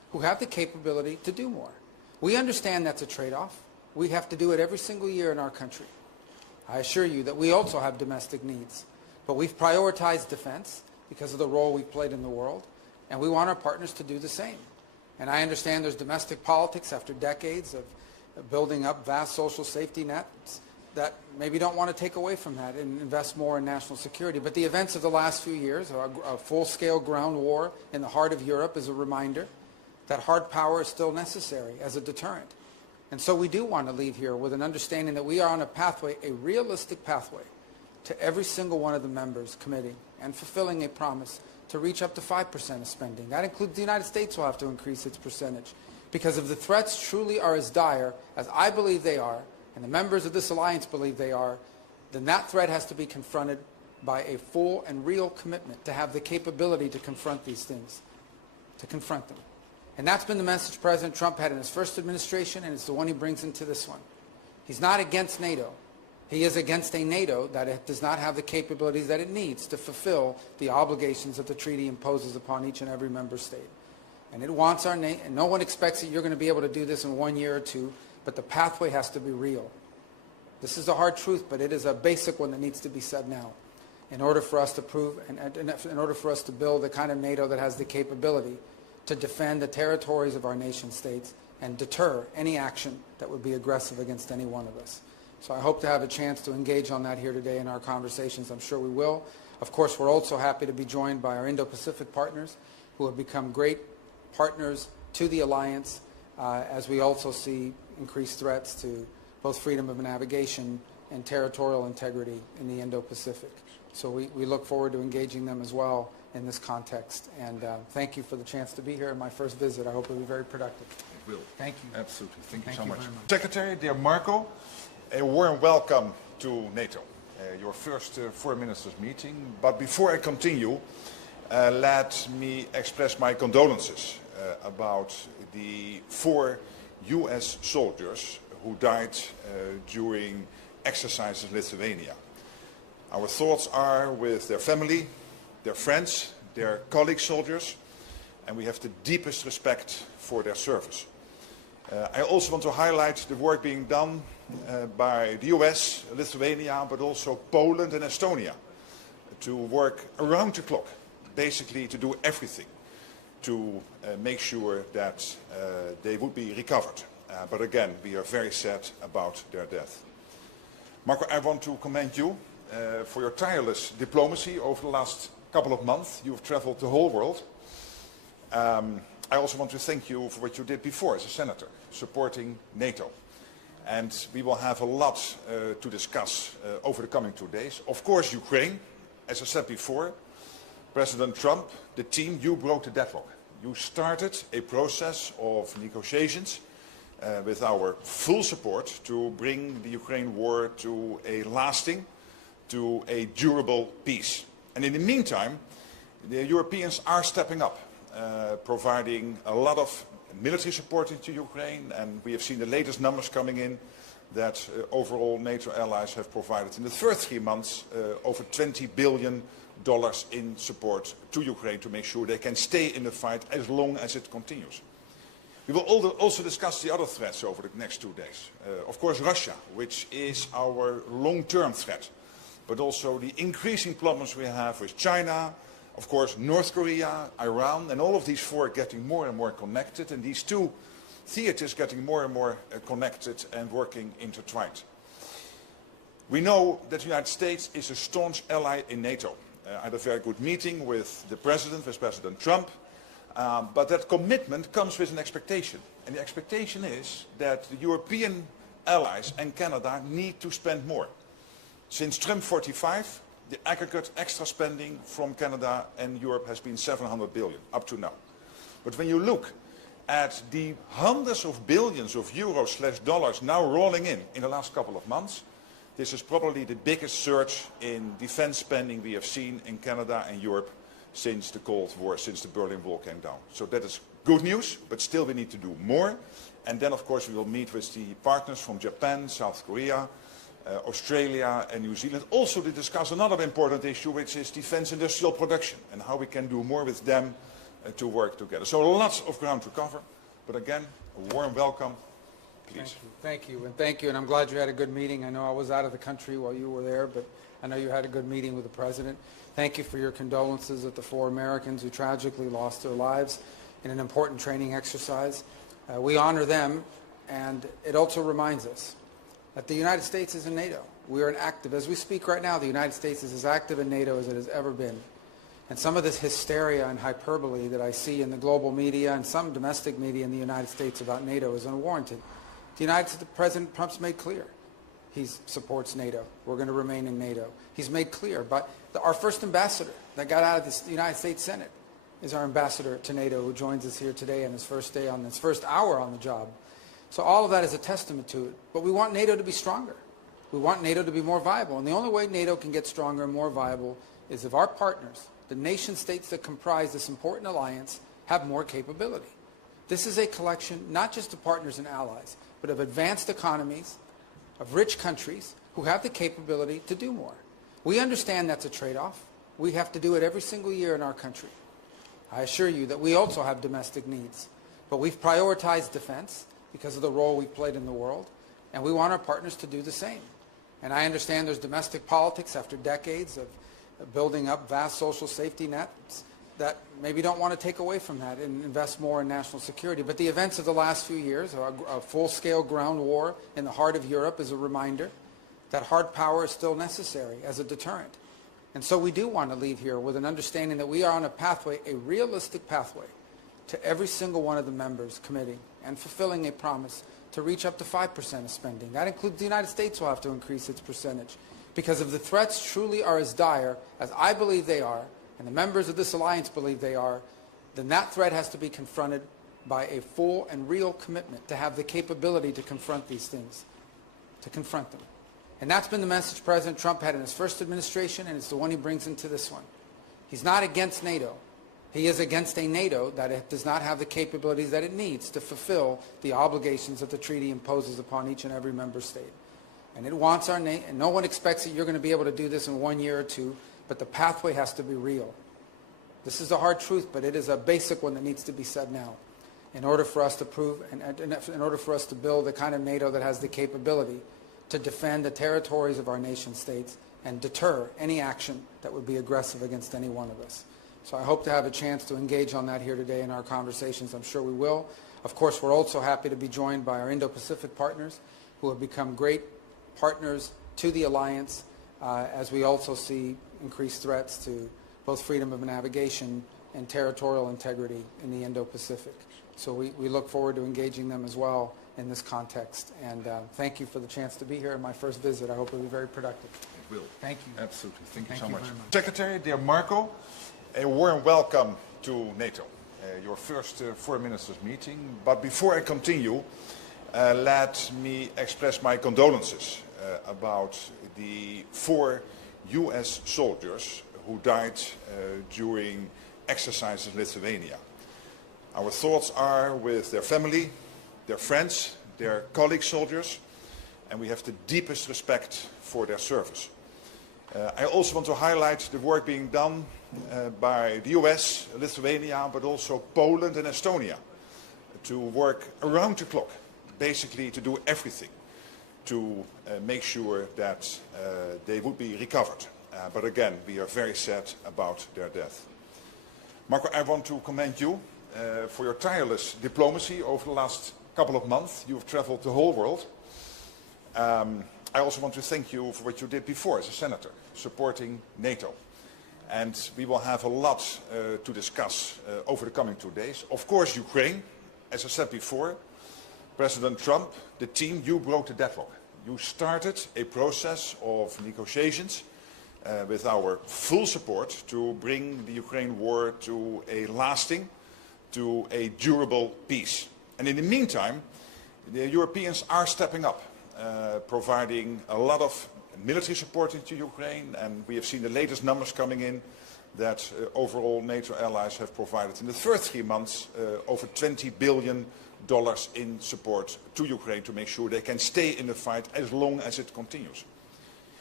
who have the capability to do more. We understand that's a trade-off. We have to do it every single year in our country. I assure you that we also have domestic needs, but we've prioritized defense because of the role we've played in the world, and we want our partners to do the same. And I understand there's domestic politics after decades of building up vast social safety nets that maybe don't want to take away from that and invest more in national security. But the events of the last few years, a full-scale ground war in the heart of Europe, is a reminder that hard power is still necessary as a deterrent. And so we do want to leave here with an understanding that we are on a pathway, a realistic pathway, to every single one of the members committing and fulfilling a promise to reach up to 5% of spending. That includes the United States will have to increase its percentage. Because if the threats truly are as dire as I believe they are, and the members of this alliance believe they are, then that threat has to be confronted by a full and real commitment to have the capability to confront these things, to confront them. And that's been the message President Trump had in his first administration, and it's the one he brings into this one. He's not against NATO. He is against a NATO that does not have the capabilities that it needs to fulfill the obligations that the treaty imposes upon each and every member state. And it wants our nation, and no one expects that you're going to be able to do this in 1 year or two, but the pathway has to be real. This is a hard truth, but it is a basic one that needs to be said now in order for us to prove, and in order for us to build the kind of NATO that has the capability to defend the territories of our nation states and deter any action that would be aggressive against any one of us. So I hope to have a chance to engage on that here today in our conversations. I'm sure we will. Of course, we're also happy to be joined by our Indo-Pacific partners who have become great partners to the alliance as we also see increased threats to both freedom of navigation and territorial integrity in the Indo-Pacific. So we look forward to engaging them as well in this context. And thank you for the chance to be here in my first visit. I hope it will be very productive. It will. Thank you. Absolutely. Thank you so much. very much. Secretary, dear Marco, a warm welcome to NATO, your first foreign ministers meeting. But before I continue, let me express my condolences about the 4 US soldiers who died during exercises in Lithuania. Our thoughts are with their family, their friends, their colleague soldiers, and we have the deepest respect for their service. I also want to highlight the work being done by the US, Lithuania, but also Poland and Estonia to work around the clock, basically to do everything to make sure that they would be recovered. But again, we are very sad about their death. Marco, I want to commend you for your tireless diplomacy over the last couple of months. You have traveled the whole world. I also want to thank you for what you did before as a senator, supporting NATO. And we will have a lot to discuss over the coming 2 days. Of course, Ukraine, as I said before, President Trump, the team, you broke the deadlock. You started a process of negotiations with our full support to bring the Ukraine war to a lasting, to a durable peace. And in the meantime, the Europeans are stepping up, providing a lot of military support into Ukraine, and we have seen the latest numbers coming in that overall NATO allies have provided in the first 3 months over $20 billion in support to Ukraine to make sure they can stay in the fight as long as it continues. We will also discuss the other threats over the next 2 days. Of course, Russia, which is our long-term threat, but also the increasing problems we have with China, of course, North Korea, Iran, and all of these 4 getting more and more connected, and these 2 theaters getting more and more connected and working intertwined. We know that the United States is a staunch ally in NATO. I had a very good meeting with the President, with President Trump, but that commitment comes with an expectation. And the expectation is that the European allies and Canada need to spend more. Since Trump 45, the aggregate extra spending from Canada and Europe has been $700 billion up to now. But when you look at the hundreds of billions of euros/dollars now rolling in the last couple of months, this is probably the biggest surge in defense spending we have seen in Canada and Europe since the Cold War, since the Berlin Wall came down. So that is good news, but still we need to do more. And then, of course, we will meet with the partners from Japan, South Korea, Australia and New Zealand, also to discuss another important issue, which is defense industrial production and how we can do more with them to work together. So lots of ground to cover, but again, a warm welcome. Please. Thank you, and I'm glad you had a good meeting. I know I was out of the country while you were there, but I know you had a good meeting with the President. Thank you for your condolences at the 4 Americans who tragically lost their lives in an important training exercise. We honor them, and it also reminds us that the United States is in NATO. We are as we speak right now, the United States is as active in NATO as it has ever been. And some of this hysteria and hyperbole that I see in the global media and some domestic media in the United States about NATO is unwarranted. President Trump's made clear he supports NATO. We're going to remain in NATO. He's made clear, but our first ambassador that got out of the United States Senate is our ambassador to NATO, who joins us here today on his first day, on his first hour on the job. So all of that is a testament to it. But we want NATO to be stronger. We want NATO to be more viable. And the only way NATO can get stronger and more viable is if our partners, the nation states that comprise this important alliance, have more capability. This is a collection not just of partners and allies, but of advanced economies, of rich countries who have the capability to do more. We understand that's a trade-off. We have to do it every single year in our country. I assure you that we also have domestic needs, but we've prioritized defense because of the role we've played in the world, and we want our partners to do the same. And I understand there's domestic politics after decades of building up vast social safety nets that maybe don't want to take away from that and invest more in national security. But the events of the last few years, a full-scale ground war in the heart of Europe, is a reminder that hard power is still necessary as a deterrent. And so we do want to leave here with an understanding that we are on a pathway, a realistic pathway, to every single one of the members committing and fulfilling a promise to reach up to 5% of spending. That includes the United States will have to increase its percentage. Because if the threats truly are as dire as I believe they are, and the members of this alliance believe they are, then that threat has to be confronted by a full and real commitment to have the capability to confront these things, to confront them. And that's been the message President Trump had in his first administration, and it's the one he brings into this one. He's not against NATO. He is against a NATO that does not have the capabilities that it needs to fulfill the obligations that the treaty imposes upon each and every member state. And it wants our nation, and no one expects that you're going to be able to do this in 1 year or 2, but the pathway has to be real. This is a hard truth, but it is a basic one that needs to be said now in order for us to prove, and in order for us to build the kind of NATO that has the capability to defend the territories of our nation states and deter any action that would be aggressive against any one of us. So I hope to have a chance to engage on that here today in our conversations. I'm sure we will. Of course, we're also happy to be joined by our Indo-Pacific partners who have become great partners to the alliance as we also see increased threats to both freedom of navigation and territorial integrity in the Indo-Pacific. So we look forward to engaging them as well in this context. And thank you for the chance to be here in my first visit. I hope it'll be very productive. It will. Thank you. Absolutely. Thank you so much. Very much. Secretary, dear Marco, a warm welcome to NATO, your first Foreign Ministers meeting. But before I continue, let me express my condolences about the 4 US soldiers who died during exercises in Lithuania. Our thoughts are with their family, their friends, their colleague soldiers, and we have the deepest respect for their service. I also want to highlight the work being done by the US, Lithuania, but also Poland and Estonia to work around the clock, basically to do everything to make sure that they would be recovered. But again, we are very sad about their death. Marco, I want to commend you for your tireless diplomacy over the last couple of months. You've traveled the whole world. I also want to thank you for what you did before as a senator, supporting NATO. And we will have a lot to discuss over the coming 2 days. Of course, Ukraine, as I said before, President Trump, the team, you broke the deadlock. You started a process of negotiations with our full support to bring the Ukraine war to a lasting, to a durable peace. And in the meantime, the Europeans are stepping up, providing a lot of military support into Ukraine, and we have seen the latest numbers coming in that overall NATO allies have provided in the first 3 months over $20 billion in support to Ukraine to make sure they can stay in the fight as long as it continues.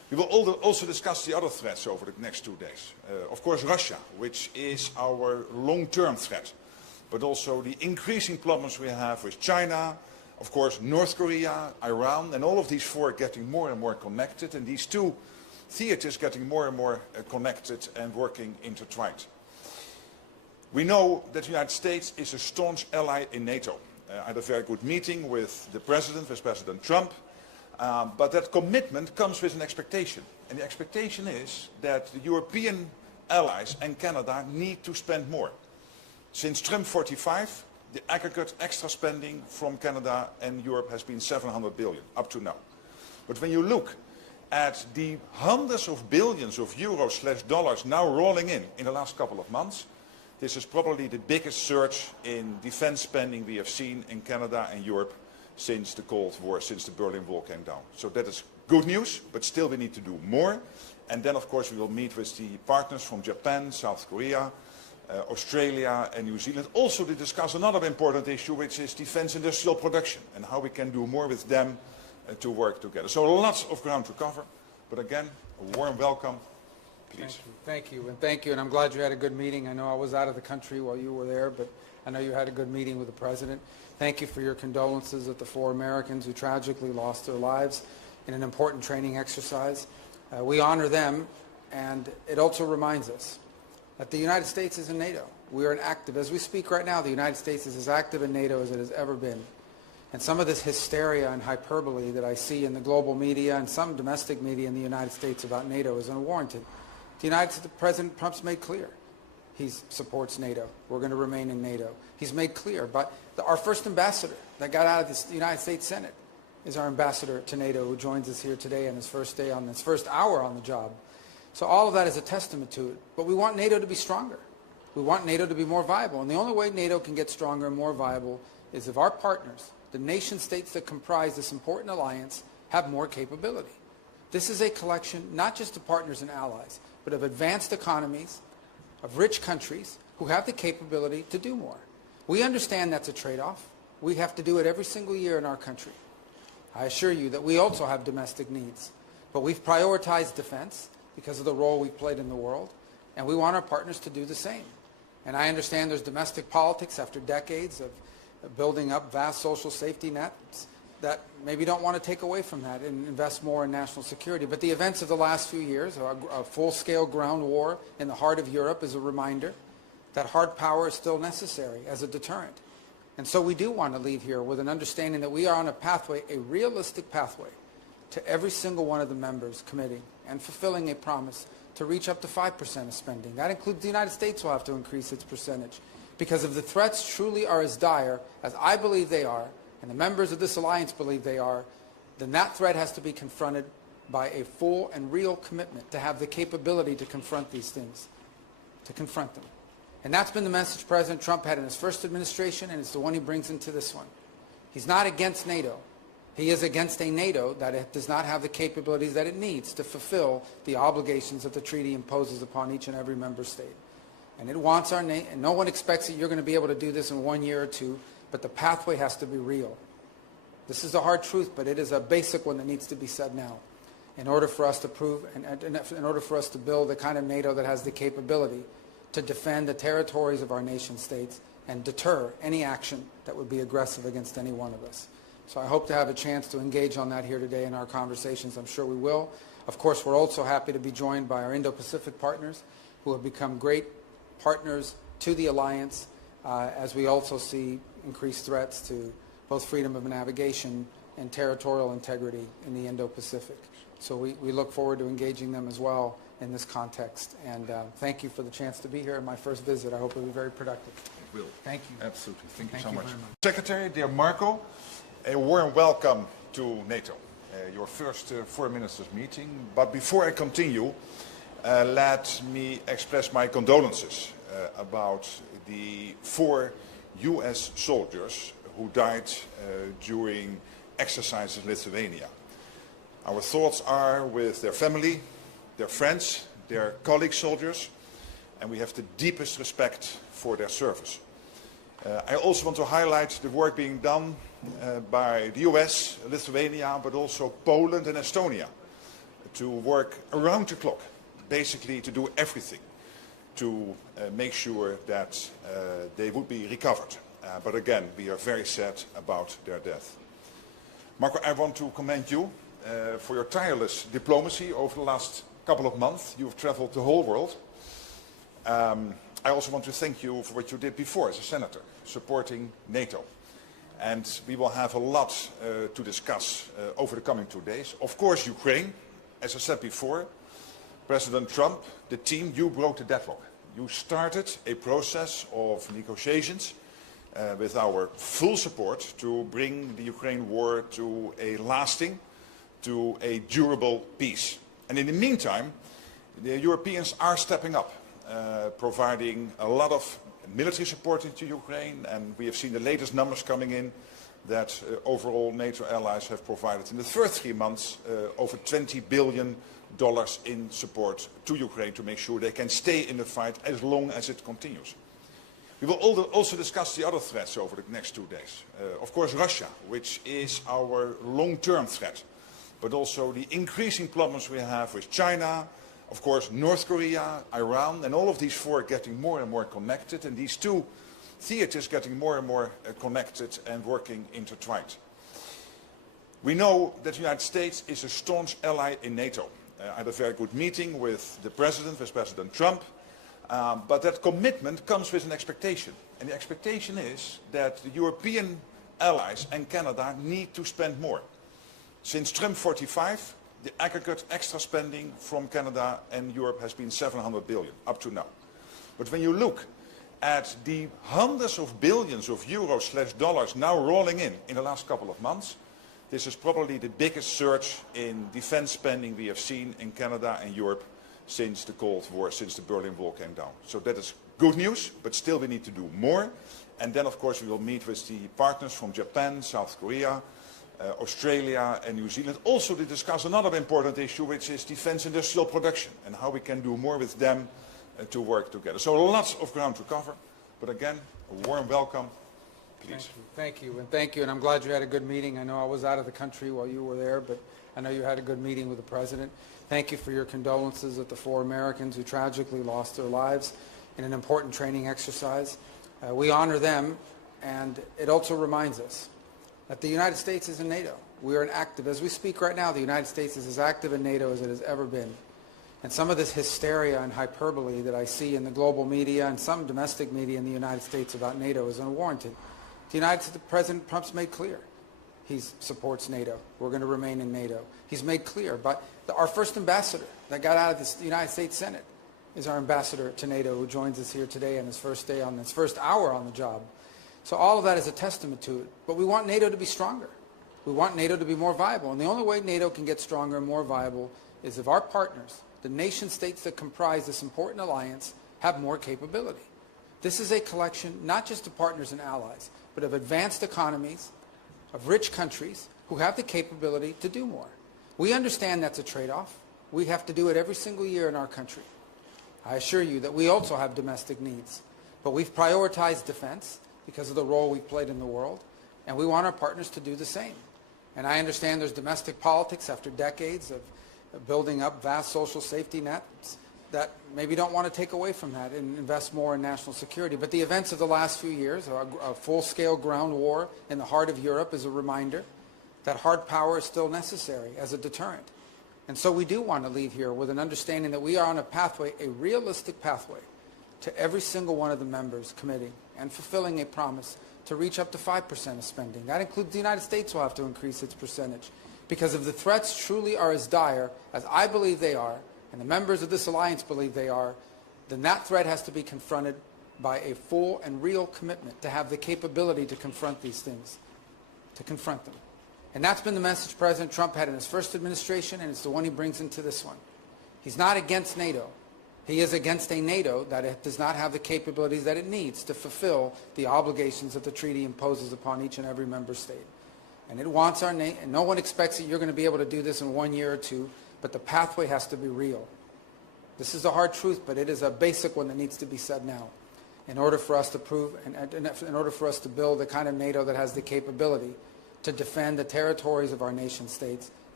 We will also discuss the other threats over the next 2 days. Of course, Russia, which is our long-term threat, but also the increasing problems we have with China, of course, North Korea, Iran, and all of these four getting more and more connected, and these two theaters getting more and more connected and working intertwined. We know that the United States is a staunch ally in NATO. I had a very good meeting with the President, with President Trump, but that commitment comes with an expectation. And the expectation is that the European allies and Canada need to spend more. Since Trump 45, the aggregate extra spending from Canada and Europe has been 700 billion up to now. But when you look at the hundreds of billions of euros/dollars now rolling in the last couple of months, this is probably the biggest surge in defense spending we have seen in Canada and Europe since the Cold War, since the Berlin Wall came down. So that is good news, but still we need to do more. And then, of course, we will meet with the partners from Japan, South Korea, Australia and New Zealand, also to discuss another important issue, which is defense industrial production and how we can do more with them to work together. So lots of ground to cover, but again, a warm welcome. Please. Thank you, and thank you, and I'm glad you had a good meeting. I know I was out of the country while you were there, but I know you had a good meeting with the President. Thank you for your condolences at the 4 Americans who tragically lost their lives in an important training exercise. We honor them, and it also reminds us that the United States is in NATO. We are as we speak right now, the United States is as active in NATO as it has ever been. And some of this hysteria and hyperbole that I see in the global media and some domestic media in the United States about NATO is unwarranted. The President Trump's made clear he supports NATO. We're going to remain in NATO. He's made clear, but our first ambassador that got out of the United States Senate is our ambassador to NATO, who joins us here today on his first hour on the job. So all of that is a testament to it. But we want NATO to be stronger. We want NATO to be more viable. And the only way NATO can get stronger and more viable is if our partners, the nation states that comprise this important alliance, have more capability. This is a collection not just of partners and allies, but of advanced economies, of rich countries who have the capability to do more. We understand that's a trade-off. We have to do it every single year in our country. I assure you that we also have domestic needs, but we've prioritized defense because of the role we've played in the world, and we want our partners to do the same. And I understand there's domestic politics after decades of building up vast social safety nets that maybe don't want to take away from that and invest more in national security. But the events of the last few years, a full-scale ground war in the heart of Europe, is a reminder that hard power is still necessary as a deterrent. And so we do want to leave here with an understanding that we are on a pathway, a realistic pathway, to every single one of the members committing and fulfilling a promise to reach up to 5% of spending. That includes the United States will have to increase its percentage. Because if the threats truly are as dire as I believe they are, and the members of this alliance believe they are, then that threat has to be confronted by a full and real commitment to have the capability to confront these things, to confront them. And that's been the message President Trump had in his first administration, and it's the one he brings into this one. He's not against NATO. He is against a NATO that does not have the capabilities that it needs to fulfill the obligations that the treaty imposes upon each and every member state. And it wants our nation, and no one expects that you're going to be able to do this in 1 year or 2, but the pathway has to be real. This is a hard truth, but it is a basic one that needs to be said now in order for us to prove, and in order for us to build the kind of NATO that has the capability to defend the territories of our nation states and deter any action that would be aggressive against any one of us. So I hope to have a chance to engage on that here today in our conversations. I'm sure we will. Of course, we're also happy to be joined by our Indo-Pacific partners who have become great partners to the alliance as we also see increased threats to both freedom of navigation and territorial integrity in the Indo-Pacific. So we look forward to engaging them as well in this context. And thank you for the chance to be here in my first visit. I hope it will be very productive. It will. Thank you. Absolutely. Thank you so much. Very much. Secretary, dear Marco, a warm welcome to NATO, your first foreign ministers meeting. But before I continue, let me express my condolences about the 4 US soldiers who died during exercises in Lithuania. Our thoughts are with their family, their friends, their colleague soldiers, and we have the deepest respect for their service. I also want to highlight the work being done by the US, Lithuania, but also Poland and Estonia, to work around the clock, basically to do everything to make sure that they would be recovered. But again, we are very sad about their death. Marco, I want to commend you for your tireless diplomacy over the last couple of months. You've traveled the whole world. I also want to thank you for what you did before as a senator, supporting NATO. And we will have a lot to discuss over the coming 2 days. Of course, Ukraine, as I said before, President Trump, the team, you broke the deadlock. You started a process of negotiations with our full support to bring the Ukraine war to a lasting, to a durable peace. And in the meantime, the Europeans are stepping up, providing a lot of military support into Ukraine, and we have seen the latest numbers coming in that overall NATO allies have provided in the first 3 months over $20 billion in support to Ukraine to make sure they can stay in the fight as long as it continues. We will also discuss the other threats over the next 2 days. Of course, Russia, which is our long-term threat, but also the increasing problems we have with China, of course, North Korea, Iran, and all of these four getting more and more connected, and these two theaters getting more and more connected and working intertwined. We know that the United States is a staunch ally in NATO. I had a very good meeting with the President, with President Trump, but that commitment comes with an expectation. And the expectation is that the European allies and Canada need to spend more. Since Trump 45, the aggregate extra spending from Canada and Europe has been $700 billion up to now. But when you look at the hundreds of billions of euros/dollars now rolling in the last couple of months, this is probably the biggest surge in defense spending we have seen in Canada and Europe since the Cold War, since the Berlin Wall came down. So that is good news, but still we need to do more. And then, of course, we will meet with the partners from Japan, South Korea, Australia and New Zealand, also to discuss another important issue, which is defense industrial production and how we can do more with them to work together. So lots of ground to cover, but again, a warm welcome. Please. Thank you, and thank you, and I'm glad you had a good meeting. I know I was out of the country while you were there, but I know you had a good meeting with the President. Thank you for your condolences at the 4 Americans who tragically lost their lives in an important training exercise. We honor them, and it also reminds us that the United States is in NATO. We are as we speak right now, the United States is as active in NATO as it has ever been. And some of this hysteria and hyperbole that I see in the global media and some domestic media in the United States about NATO is unwarranted. The President Trump's made clear he supports NATO. We're going to remain in NATO. He's made clear, but our first ambassador that got out of the United States Senate is our ambassador to NATO, who joins us here today on his first hour on the job. So all of that is a testament to it. But we want NATO to be stronger. We want NATO to be more viable. And the only way NATO can get stronger and more viable is if our partners, the nation states that comprise this important alliance, have more capability. This is a collection not just of partners and allies, but of advanced economies, of rich countries who have the capability to do more. We understand that's a trade-off. We have to do it every single year in our country. I assure you that we also have domestic needs, but we've prioritized defense because of the role we've played in the world, and we want our partners to do the same. And I understand there's domestic politics after decades of building up vast social safety nets that maybe don't want to take away from that and invest more in national security. But the events of the last few years, a full-scale ground war in the heart of Europe, is a reminder that hard power is still necessary as a deterrent. And so we do want to leave here with an understanding that we are on a pathway, a realistic pathway, to every single one of the members committing and fulfilling a promise to reach up to 5% of spending. That includes the United States will have to increase its percentage. Because if the threats truly are as dire as I believe they are, and the members of this alliance believe they are, then that threat has to be confronted by a full and real commitment to have the capability to confront these things, to confront them. And that's been the message President Trump had in his first administration, and it's the one he brings into this one. He's not against NATO. He is against a NATO that does not have the capabilities that it needs to fulfill the obligations that the treaty imposes upon each and every member state. And it wants our nation, and no one expects that you're going to be able to do this in 1 year or 2, but the pathway has to be real. This is a hard truth, but it is a basic one that needs to be said now in order for us to prove, and in order for us to build the kind of NATO that has the capability to defend the territories of our nation states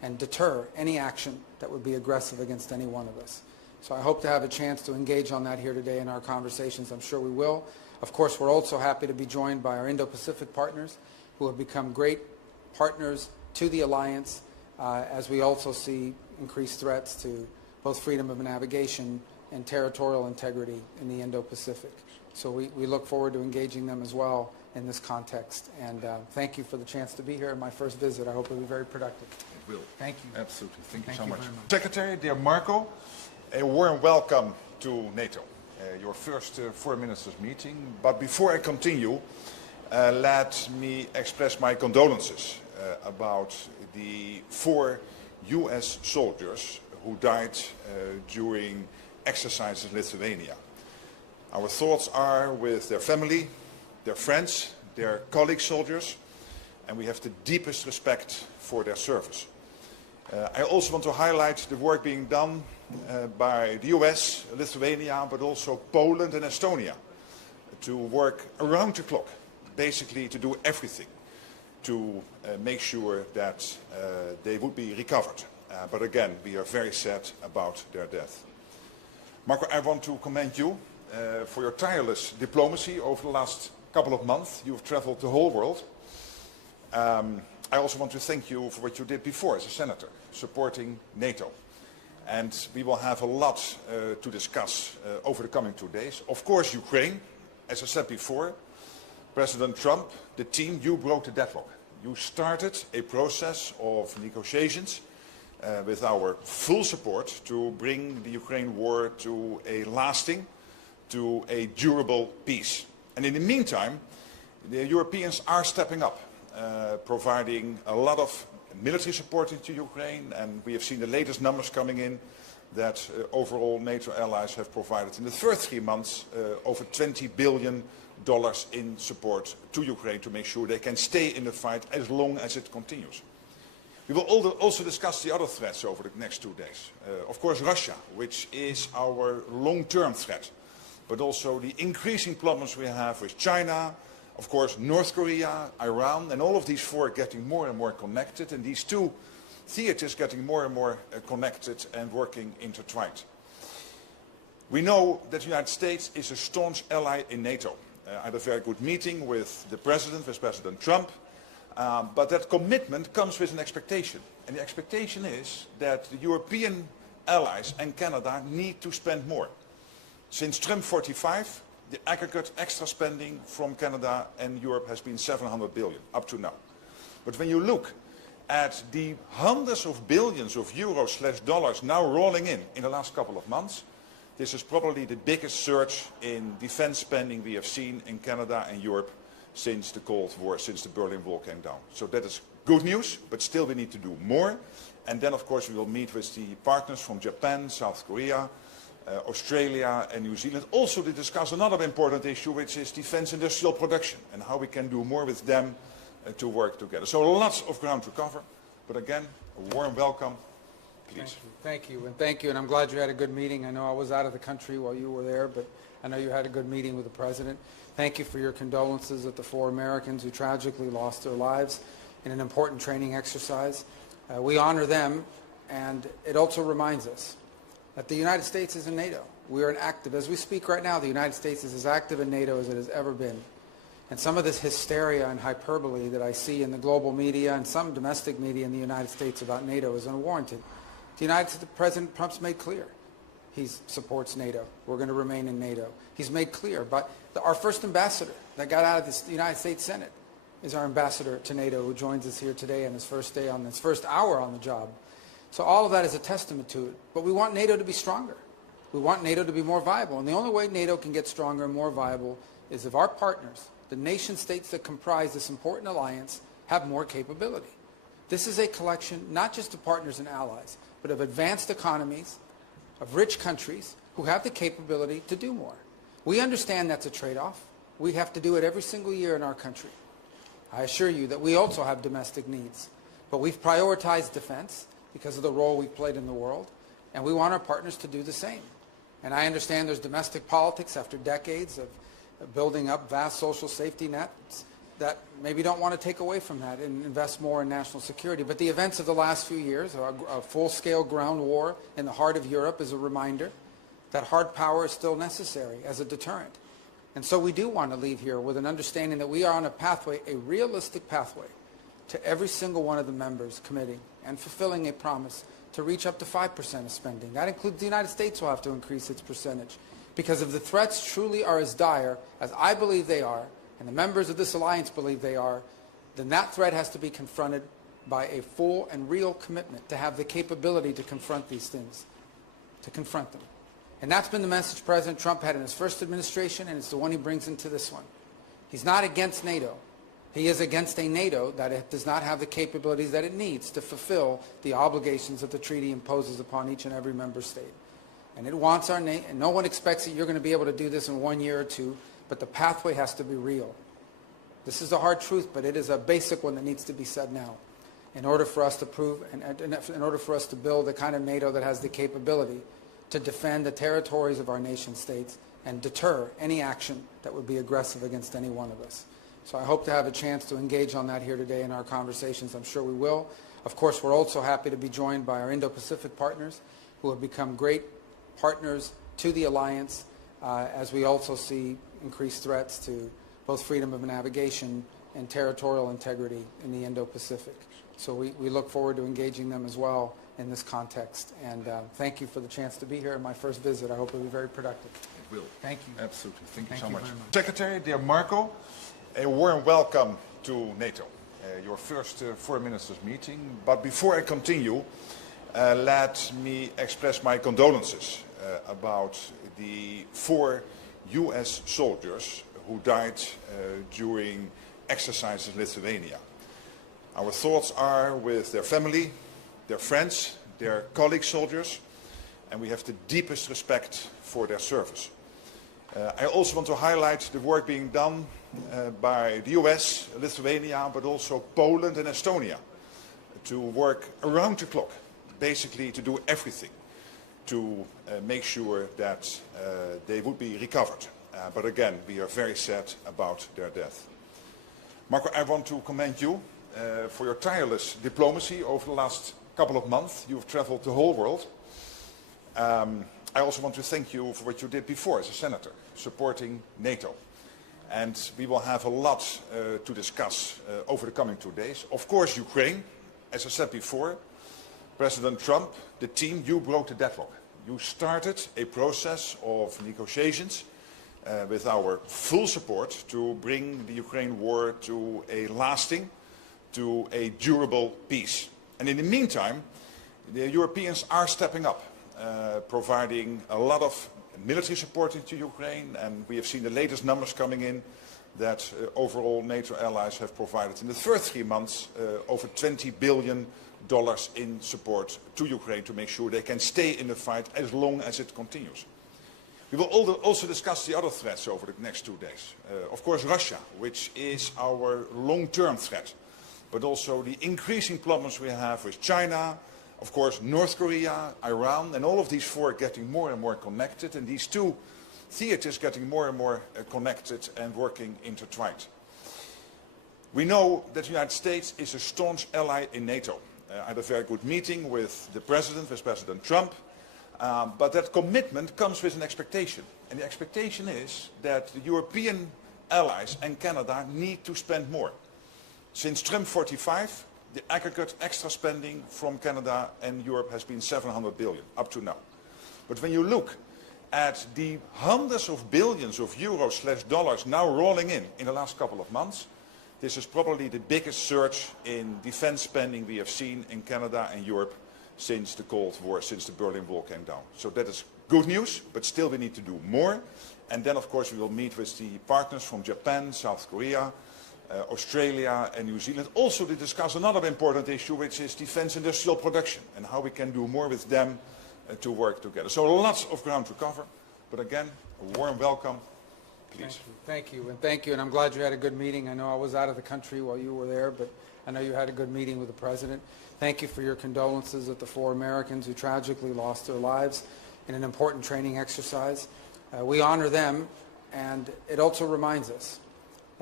and deter any action that would be aggressive against any one of us. So I hope to have a chance to engage on that here today in our conversations. I'm sure we will. Of course, we're also happy to be joined by our Indo-Pacific partners who have become great partners to the alliance as we also see increased threats to both freedom of navigation and territorial integrity in the Indo-Pacific. So we look forward to engaging them as well in this context. And thank you for the chance to be here in my first visit. I hope it'll be very productive. It will. Thank you. Absolutely. Thank you so much. very much. Secretary, dear Marco, a warm welcome to NATO, your first foreign ministers meeting. But before I continue, let me express my condolences about the 4 US soldiers who died during exercises in Lithuania. Our thoughts are with their family, their friends, their colleague soldiers, and we have the deepest respect for their service. I also want to highlight the work being done by the US, Lithuania, but also Poland and Estonia to work around the clock, basically to do everything to make sure that they would be recovered. But again, we are very sad about their death. Marco, I want to commend you for your tireless diplomacy over the last couple of months. You've traveled the whole world. I also want to thank you for what you did before as a senator, supporting NATO. And we will have a lot to discuss over the coming 2 days. Of course, Ukraine, as I said before, President Trump, the team, you broke the deadlock. You started a process of negotiations with our full support to bring the Ukraine war to a lasting, to a durable peace. And in the meantime, the Europeans are stepping up, providing a lot of military support into Ukraine, and we have seen the latest numbers coming in that overall NATO allies have provided in the first 3 months over $20 billion in support to Ukraine to make sure they can stay in the fight as long as it continues. We will also discuss the other threats over the next 2 days. Of course, Russia, which is our long-term threat, but also the increasing problems we have with China, of course, North Korea, Iran, and all of these 4 getting more and more connected, and these 2 theaters getting more and more connected and working intertwined. We know that the United States is a staunch ally in NATO. I had a very good meeting with the President, with President Trump, but that commitment comes with an expectation. And the expectation is that the European allies and Canada need to spend more. Since Trump 45, the aggregate extra spending from Canada and Europe has been $700 billion up to now. But when you look at the hundreds of billions of euros/dollars now rolling in the last couple of months, this is probably the biggest surge in defense spending we have seen in Canada and Europe since the Cold War, since the Berlin Wall came down. So that is good news, but still we need to do more. And then, of course, we will meet with the partners from Japan, South Korea, Australia and New Zealand, also to discuss another important issue, which is defense industrial production and how we can do more with them to work together. So lots of ground to cover, but again, a warm welcome. Please. Thank you, and thank you, and I'm glad you had a good meeting. I know I was out of the country while you were there, but I know you had a good meeting with the President. Thank you for your condolences at the 4 Americans who tragically lost their lives in an important training exercise. We honor them, and it also reminds us that the United States is in NATO. We are as we speak right now, the United States is as active in NATO as it has ever been. And some of this hysteria and hyperbole that I see in the global media and some domestic media in the United States about NATO is unwarranted. The President Trump's made clear he supports NATO. We're going to remain in NATO. He's made clear, but our first ambassador that got out of the United States Senate is our ambassador to NATO, who joins us here today on his first day, on his first hour on the job. So all of that is a testament to it. But we want NATO to be stronger. We want NATO to be more viable. And the only way NATO can get stronger and more viable is if our partners, the nation states that comprise this important alliance, have more capability. This is a collection not just of partners and allies, but of advanced economies, of rich countries who have the capability to do more. We understand that's a trade-off. We have to do it every single year in our country. I assure you that we also have domestic needs, but we've prioritized defense because of the role we've played in the world, and we want our partners to do the same. And I understand there's domestic politics after decades of building up vast social safety nets that maybe don't want to take away from that and invest more in national security. But the events of the last few years, a full-scale ground war in the heart of Europe, is a reminder that hard power is still necessary as a deterrent. And so we do want to leave here with an understanding that we are on a pathway, a realistic pathway, to every single one of the members committing and fulfilling a promise to reach up to 5% of spending. That includes the United States will have to increase its percentage. Because if the threats truly are as dire as I believe they are, and the members of this alliance believe they are, then that threat has to be confronted by a full and real commitment to have the capability to confront these things, to confront them. And that's been the message President Trump had in his first administration, and it's the one he brings into this one. He's not against NATO. He is against a NATO that does not have the capabilities that it needs to fulfill the obligations that the treaty imposes upon each and every member state. And it wants our nation, and no one expects that you're going to be able to do this in 1 year or two, but the pathway has to be real. This is a hard truth, but it is a basic one that needs to be said now in order for us to prove, and in order for us to build the kind of NATO that has the capability to defend the territories of our nation states and deter any action that would be aggressive against any one of us. So I hope to have a chance to engage on that here today in our conversations. I'm sure we will. Of course, we're also happy to be joined by our Indo-Pacific partners who have become great partners to the alliance as we also see increased threats to both freedom of navigation and territorial integrity in the Indo-Pacific. So we look forward to engaging them as well in this context. And thank you for the chance to be here in my first visit. I hope it will be very productive. It will. Thank you. Absolutely. Thank you so much. very much. Secretary, dear Marco, a warm welcome to NATO, your first foreign ministers meeting. But before I continue, let me express my condolences about the 4 US soldiers who died during exercises in Lithuania. Our thoughts are with their family, their friends, their colleague soldiers, and we have the deepest respect for their service. I also want to highlight the work being done by the US, Lithuania, but also Poland and Estonia to work around the clock, basically to do everything to make sure that they would be recovered. But again, we are very sad about their death. Marco, I want to commend you for your tireless diplomacy over the last couple of months. You've traveled the whole world. I also want to thank you for what you did before as a senator, supporting NATO. And we will have a lot to discuss over the coming 2 days. Of course, Ukraine, as I said before, President Trump, the team, you broke the deadlock. You started a process of negotiations with our full support to bring the Ukraine war to a lasting, to a durable peace. And in the meantime, the Europeans are stepping up, providing a lot of military support into Ukraine, and we have seen the latest numbers coming in that overall NATO allies have provided in the first 3 months over $20 billion in support to Ukraine to make sure they can stay in the fight as long as it continues. We will also discuss the other threats over the next 2 days. Of course, Russia, which is our long-term threat, but also the increasing problems we have with China, of course, North Korea, Iran, and all of these 4 getting more and more connected, and these 2 theaters getting more and more connected and working intertwined. We know that the United States is a staunch ally in NATO. I had a very good meeting with the President, with President Trump, but that commitment comes with an expectation. And the expectation is that the European allies and Canada need to spend more. Since Trump 45, the aggregate extra spending from Canada and Europe has been $700 billion up to now. But when you look at the hundreds of billions of euros/dollars now rolling in the last couple of months, this is probably the biggest surge in defense spending we have seen in Canada and Europe since the Cold War, since the Berlin Wall came down. So that is good news, but still we need to do more. And then, of course, we will meet with the partners from Japan, South Korea, Australia and New Zealand, also to discuss another important issue, which is defense industrial production and how we can do more with them to work together. So lots of ground to cover, but again, a warm welcome. Please. Thank you, and thank you, and I'm glad you had a good meeting. I know I was out of the country while you were there, but I know you had a good meeting with the President. Thank you for your condolences at the 4 Americans who tragically lost their lives in an important training exercise. We honor them, and it also reminds us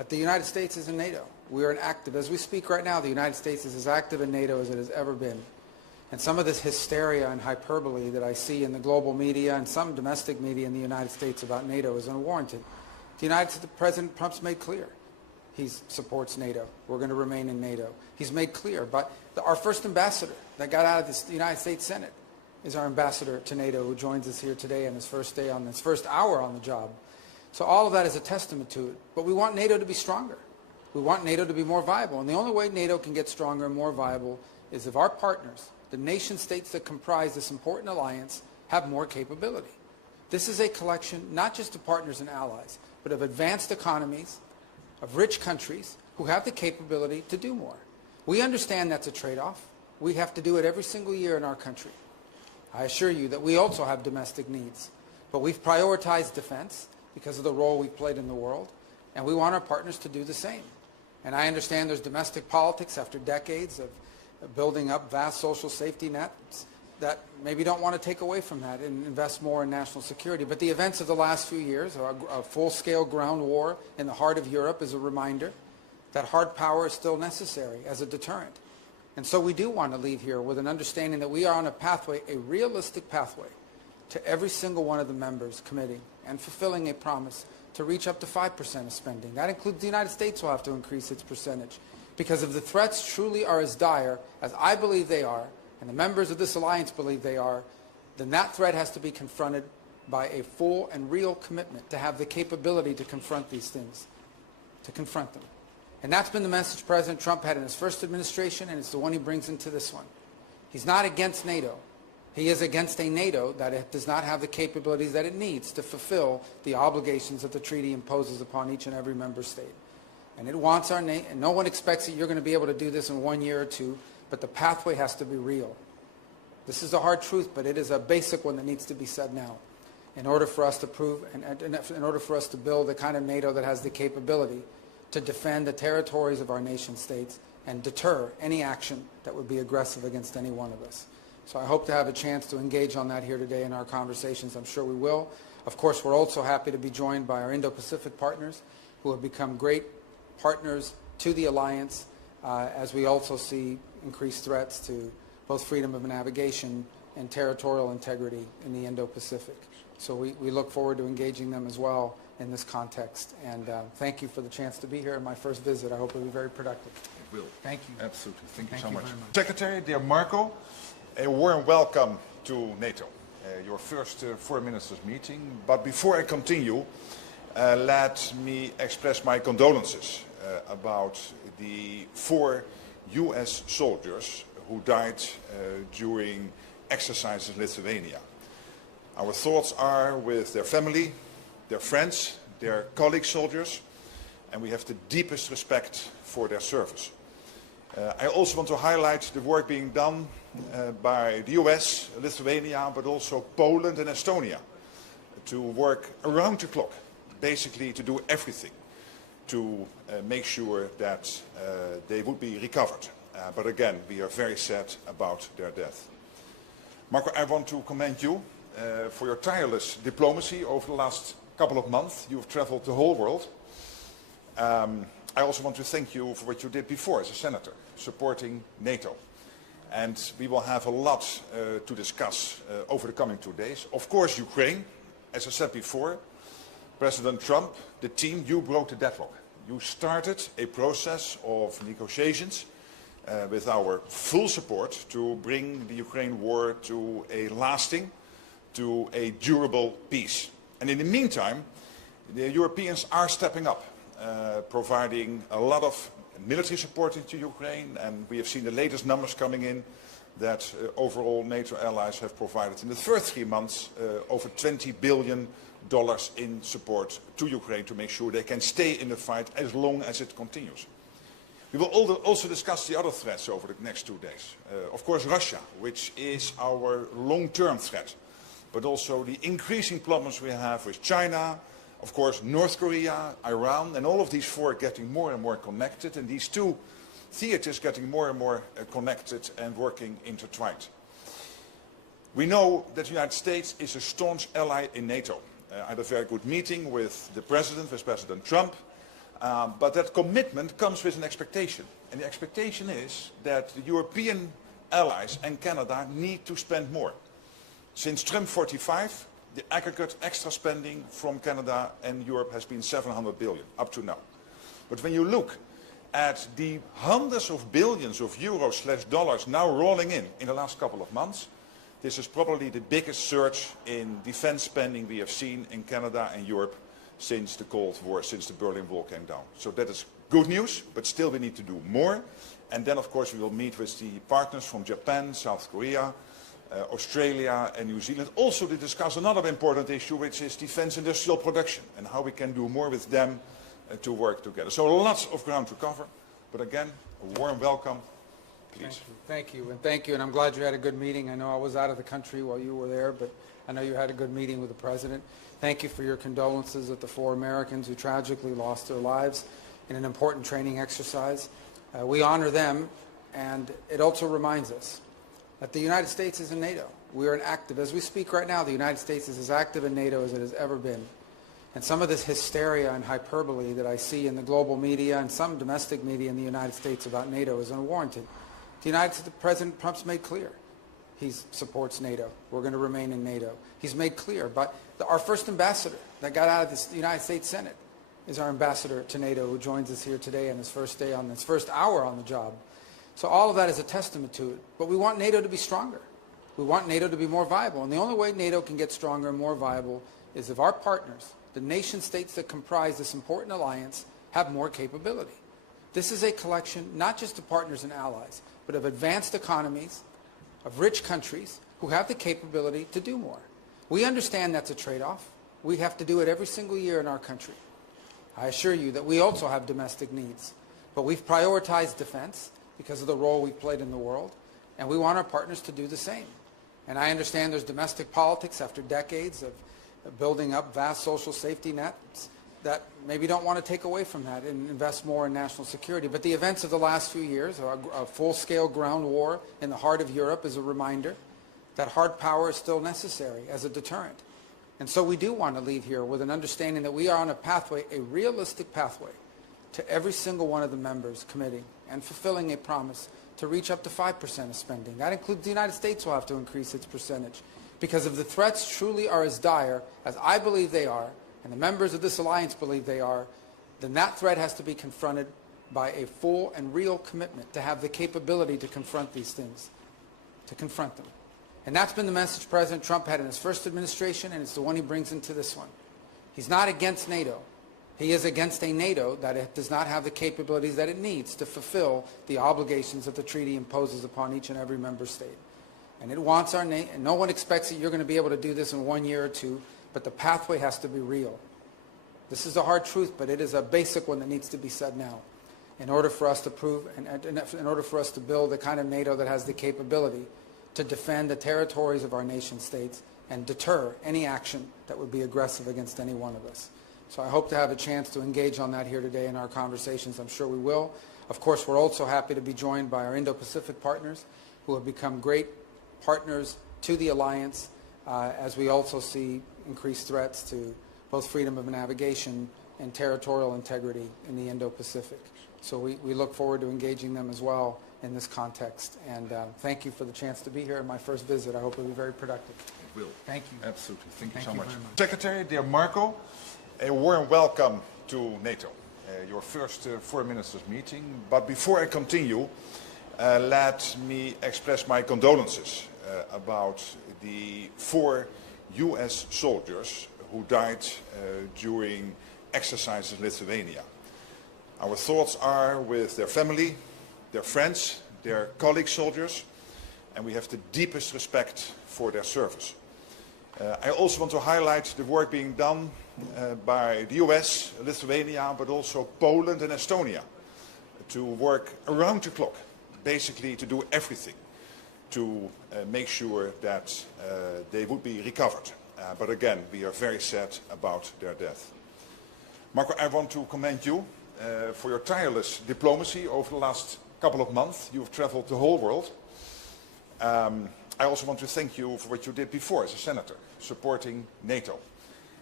that the United States is in NATO. We are as we speak right now, the United States is as active in NATO as it has ever been. And some of this hysteria and hyperbole that I see in the global media and some domestic media in the United States about NATO is unwarranted. President Trump's made clear he supports NATO. We're going to remain in NATO. He's made clear, but our first ambassador that got out of the United States Senate is our ambassador to NATO, who joins us here today on his first hour on the job. So all of that is a testament to it. But we want NATO to be stronger. We want NATO to be more viable. And the only way NATO can get stronger and more viable is if our partners, the nation states that comprise this important alliance, have more capability. This is a collection not just of partners and allies, but of advanced economies, of rich countries who have the capability to do more. We understand that's a trade-off. We have to do it every single year in our country. I assure you that we also have domestic needs, but we've prioritized defense because of the role we've played in the world, and we want our partners to do the same. And I understand there's domestic politics after decades of building up vast social safety nets that maybe don't want to take away from that and invest more in national security. But the events of the last few years, a full-scale ground war in the heart of Europe, is a reminder that hard power is still necessary as a deterrent. And so we do want to leave here with an understanding that we are on a pathway, a realistic pathway, to every single one of the members committing and fulfilling a promise to reach up to 5% of spending. That includes the United States will have to increase its percentage. Because if the threats truly are as dire as I believe they are, and the members of this alliance believe they are, then that threat has to be confronted by a full and real commitment to have the capability to confront these things, to confront them. And that's been the message President Trump had in his first administration, and it's the one he brings into this one. He's not against NATO. He is against a NATO that does not have the capabilities that it needs to fulfill the obligations that the treaty imposes upon each and every member state. And it wants and no one expects that you're going to be able to do this in 1 year or two, but the pathway has to be real. This is a hard truth, but it is a basic one that needs to be said now in order for us to prove, and in order for us to build the kind of NATO that has the capability to defend the territories of our nation states and deter any action that would be aggressive against any one of us. So I hope to have a chance to engage on that here today in our conversations. I'm sure we will. Of course, we're also happy to be joined by our Indo-Pacific partners who have become great partners to the alliance as we also see increased threats to both freedom of navigation and territorial integrity in the Indo-Pacific. So we look forward to engaging them as well in this context. And thank you for the chance to be here in my first visit. I hope it'll be very productive. It will. Thank you. Absolutely. Thank you so much. Secretary, dear Marco, a warm welcome to NATO, your first foreign ministers meeting. But before I continue, let me express my condolences about the 4 US soldiers who died during exercises in Lithuania. Our thoughts are with their family, their friends, their colleague soldiers, and we have the deepest respect for their service. I also want to highlight the work being done by the US, Lithuania, but also Poland and Estonia to work around the clock, basically to do everything to make sure that they would be recovered. But again, we are very sad about their death. Marco, I want to commend you for your tireless diplomacy over the last couple of months. You've traveled the whole world. I also want to thank you for what you did before as a senator, supporting NATO. And we will have a lot to discuss over the coming 2 days. Of course, Ukraine, as I said before, President Trump, the team, you broke the deadlock. You started a process of negotiations with our full support to bring the Ukraine war to a lasting, to a durable peace. And in the meantime, the Europeans are stepping up, providing a lot of military support to Ukraine, and we have seen the latest numbers coming in that overall NATO allies have provided in the first 3 months over $20 billion in support to Ukraine to make sure they can stay in the fight as long as it continues. We will also discuss the other threats over the next 2 days. Of course, Russia, which is our long-term threat, but also the increasing problems we have with China, of course, North Korea, Iran, and all of these 4 getting more and more connected, and these 2 theaters getting more and more connected and working intertwined. We know that the United States is a staunch ally in NATO. I had a very good meeting with the President, with President Trump. But that commitment comes with an expectation. And the expectation is that the European allies and Canada need to spend more. Since Trump 45, the aggregate extra spending from Canada and Europe has been 700 billion up to now. But when you look at the hundreds of billions of euros/dollars now rolling in the last couple of months, this is probably the biggest surge in defense spending we have seen in Canada and Europe since the Cold War, since the Berlin Wall came down. So that is good news, but still we need to do more. And then, of course, we will meet with the partners from Japan, South Korea, Australia and New Zealand, also to discuss another important issue, which is defense industrial production and how we can do more with them to work together. So lots of ground to cover, but again, a warm welcome, please. Thank you, and thank you, and I'm glad you had a good meeting. I know I was out of the country while you were there, but I know you had a good meeting with the President. Thank you for your condolences at the 4 Americans who tragically lost their lives in an important training exercise. We honor them, and it also reminds us that the United States is in NATO. We are active. As we speak right now, the United States is as active in NATO as it has ever been. And some of this hysteria and hyperbole that I see in the global media and some domestic media in the United States about NATO is unwarranted. President Trump's made clear he supports NATO. We're going to remain in NATO. He's made clear. But our first ambassador that got out of the United States Senate is our ambassador to NATO, who joins us here today on his first day, on his first hour on the job. So all of that is a testament to it. But we want NATO to be stronger. We want NATO to be more viable. And the only way NATO can get stronger and more viable is if our partners, the nation states that comprise this important alliance, have more capability. This is a collection not just of partners and allies, but of advanced economies, of rich countries who have the capability to do more. We understand that's a trade-off. We have to do it every single year in our country. I assure you that we also have domestic needs, but we've prioritized defense because of the role we've played in the world, and we want our partners to do the same. And I understand there's domestic politics after decades of building up vast social safety nets that maybe don't want to take away from that and invest more in national security. But the events of the last few years, a full-scale ground war in the heart of Europe, is a reminder that hard power is still necessary as a deterrent. And so we do want to leave here with an understanding that we are on a pathway, a realistic pathway, to every single one of the members committing and fulfilling a promise to reach up to 5% of spending. That includes the United States will have to increase its percentage. Because if the threats truly are as dire as I believe they are, and the members of this alliance believe they are, then that threat has to be confronted by a full and real commitment to have the capability to confront these things, to confront them. And that's been the message President Trump had in his first administration, and it's the one he brings into this one. He's not against NATO. He is against a NATO that it does not have the capabilities that it needs to fulfill the obligations that the treaty imposes upon each and every member state. And it wants our nation, and no one expects that you're going to be able to do this in 1 year or two, but the pathway has to be real. This is a hard truth, but it is a basic one that needs to be said now in order for us to prove, and in order for us to build the kind of NATO that has the capability to defend the territories of our nation states and deter any action that would be aggressive against any one of us. So I hope to have a chance to engage on that here today in our conversations. I'm sure we will. Of course, we're also happy to be joined by our Indo-Pacific partners who have become great partners to the alliance as we also see increased threats to both freedom of navigation and territorial integrity in the Indo-Pacific. So we look forward to engaging them as well in this context. And thank you for the chance to be here in my first visit. I hope it will be very productive. It will. Thank you. Absolutely. Thank you so much. very much. Secretary, dear Marco, a warm welcome to NATO, your first foreign ministers meeting. But before I continue, let me express my condolences about the 4 US soldiers who died during exercises in Lithuania. Our thoughts are with their family, their friends, their colleague soldiers, and we have the deepest respect for their service. I also want to highlight the work being done by the US, Lithuania, but also Poland and Estonia to work around the clock, basically to do everything to make sure that they would be recovered. But again, we are very sad about their death. Marco, I want to commend you for your tireless diplomacy over the last couple of months. You have traveled the whole world. I also want to thank you for what you did before as a senator, supporting NATO.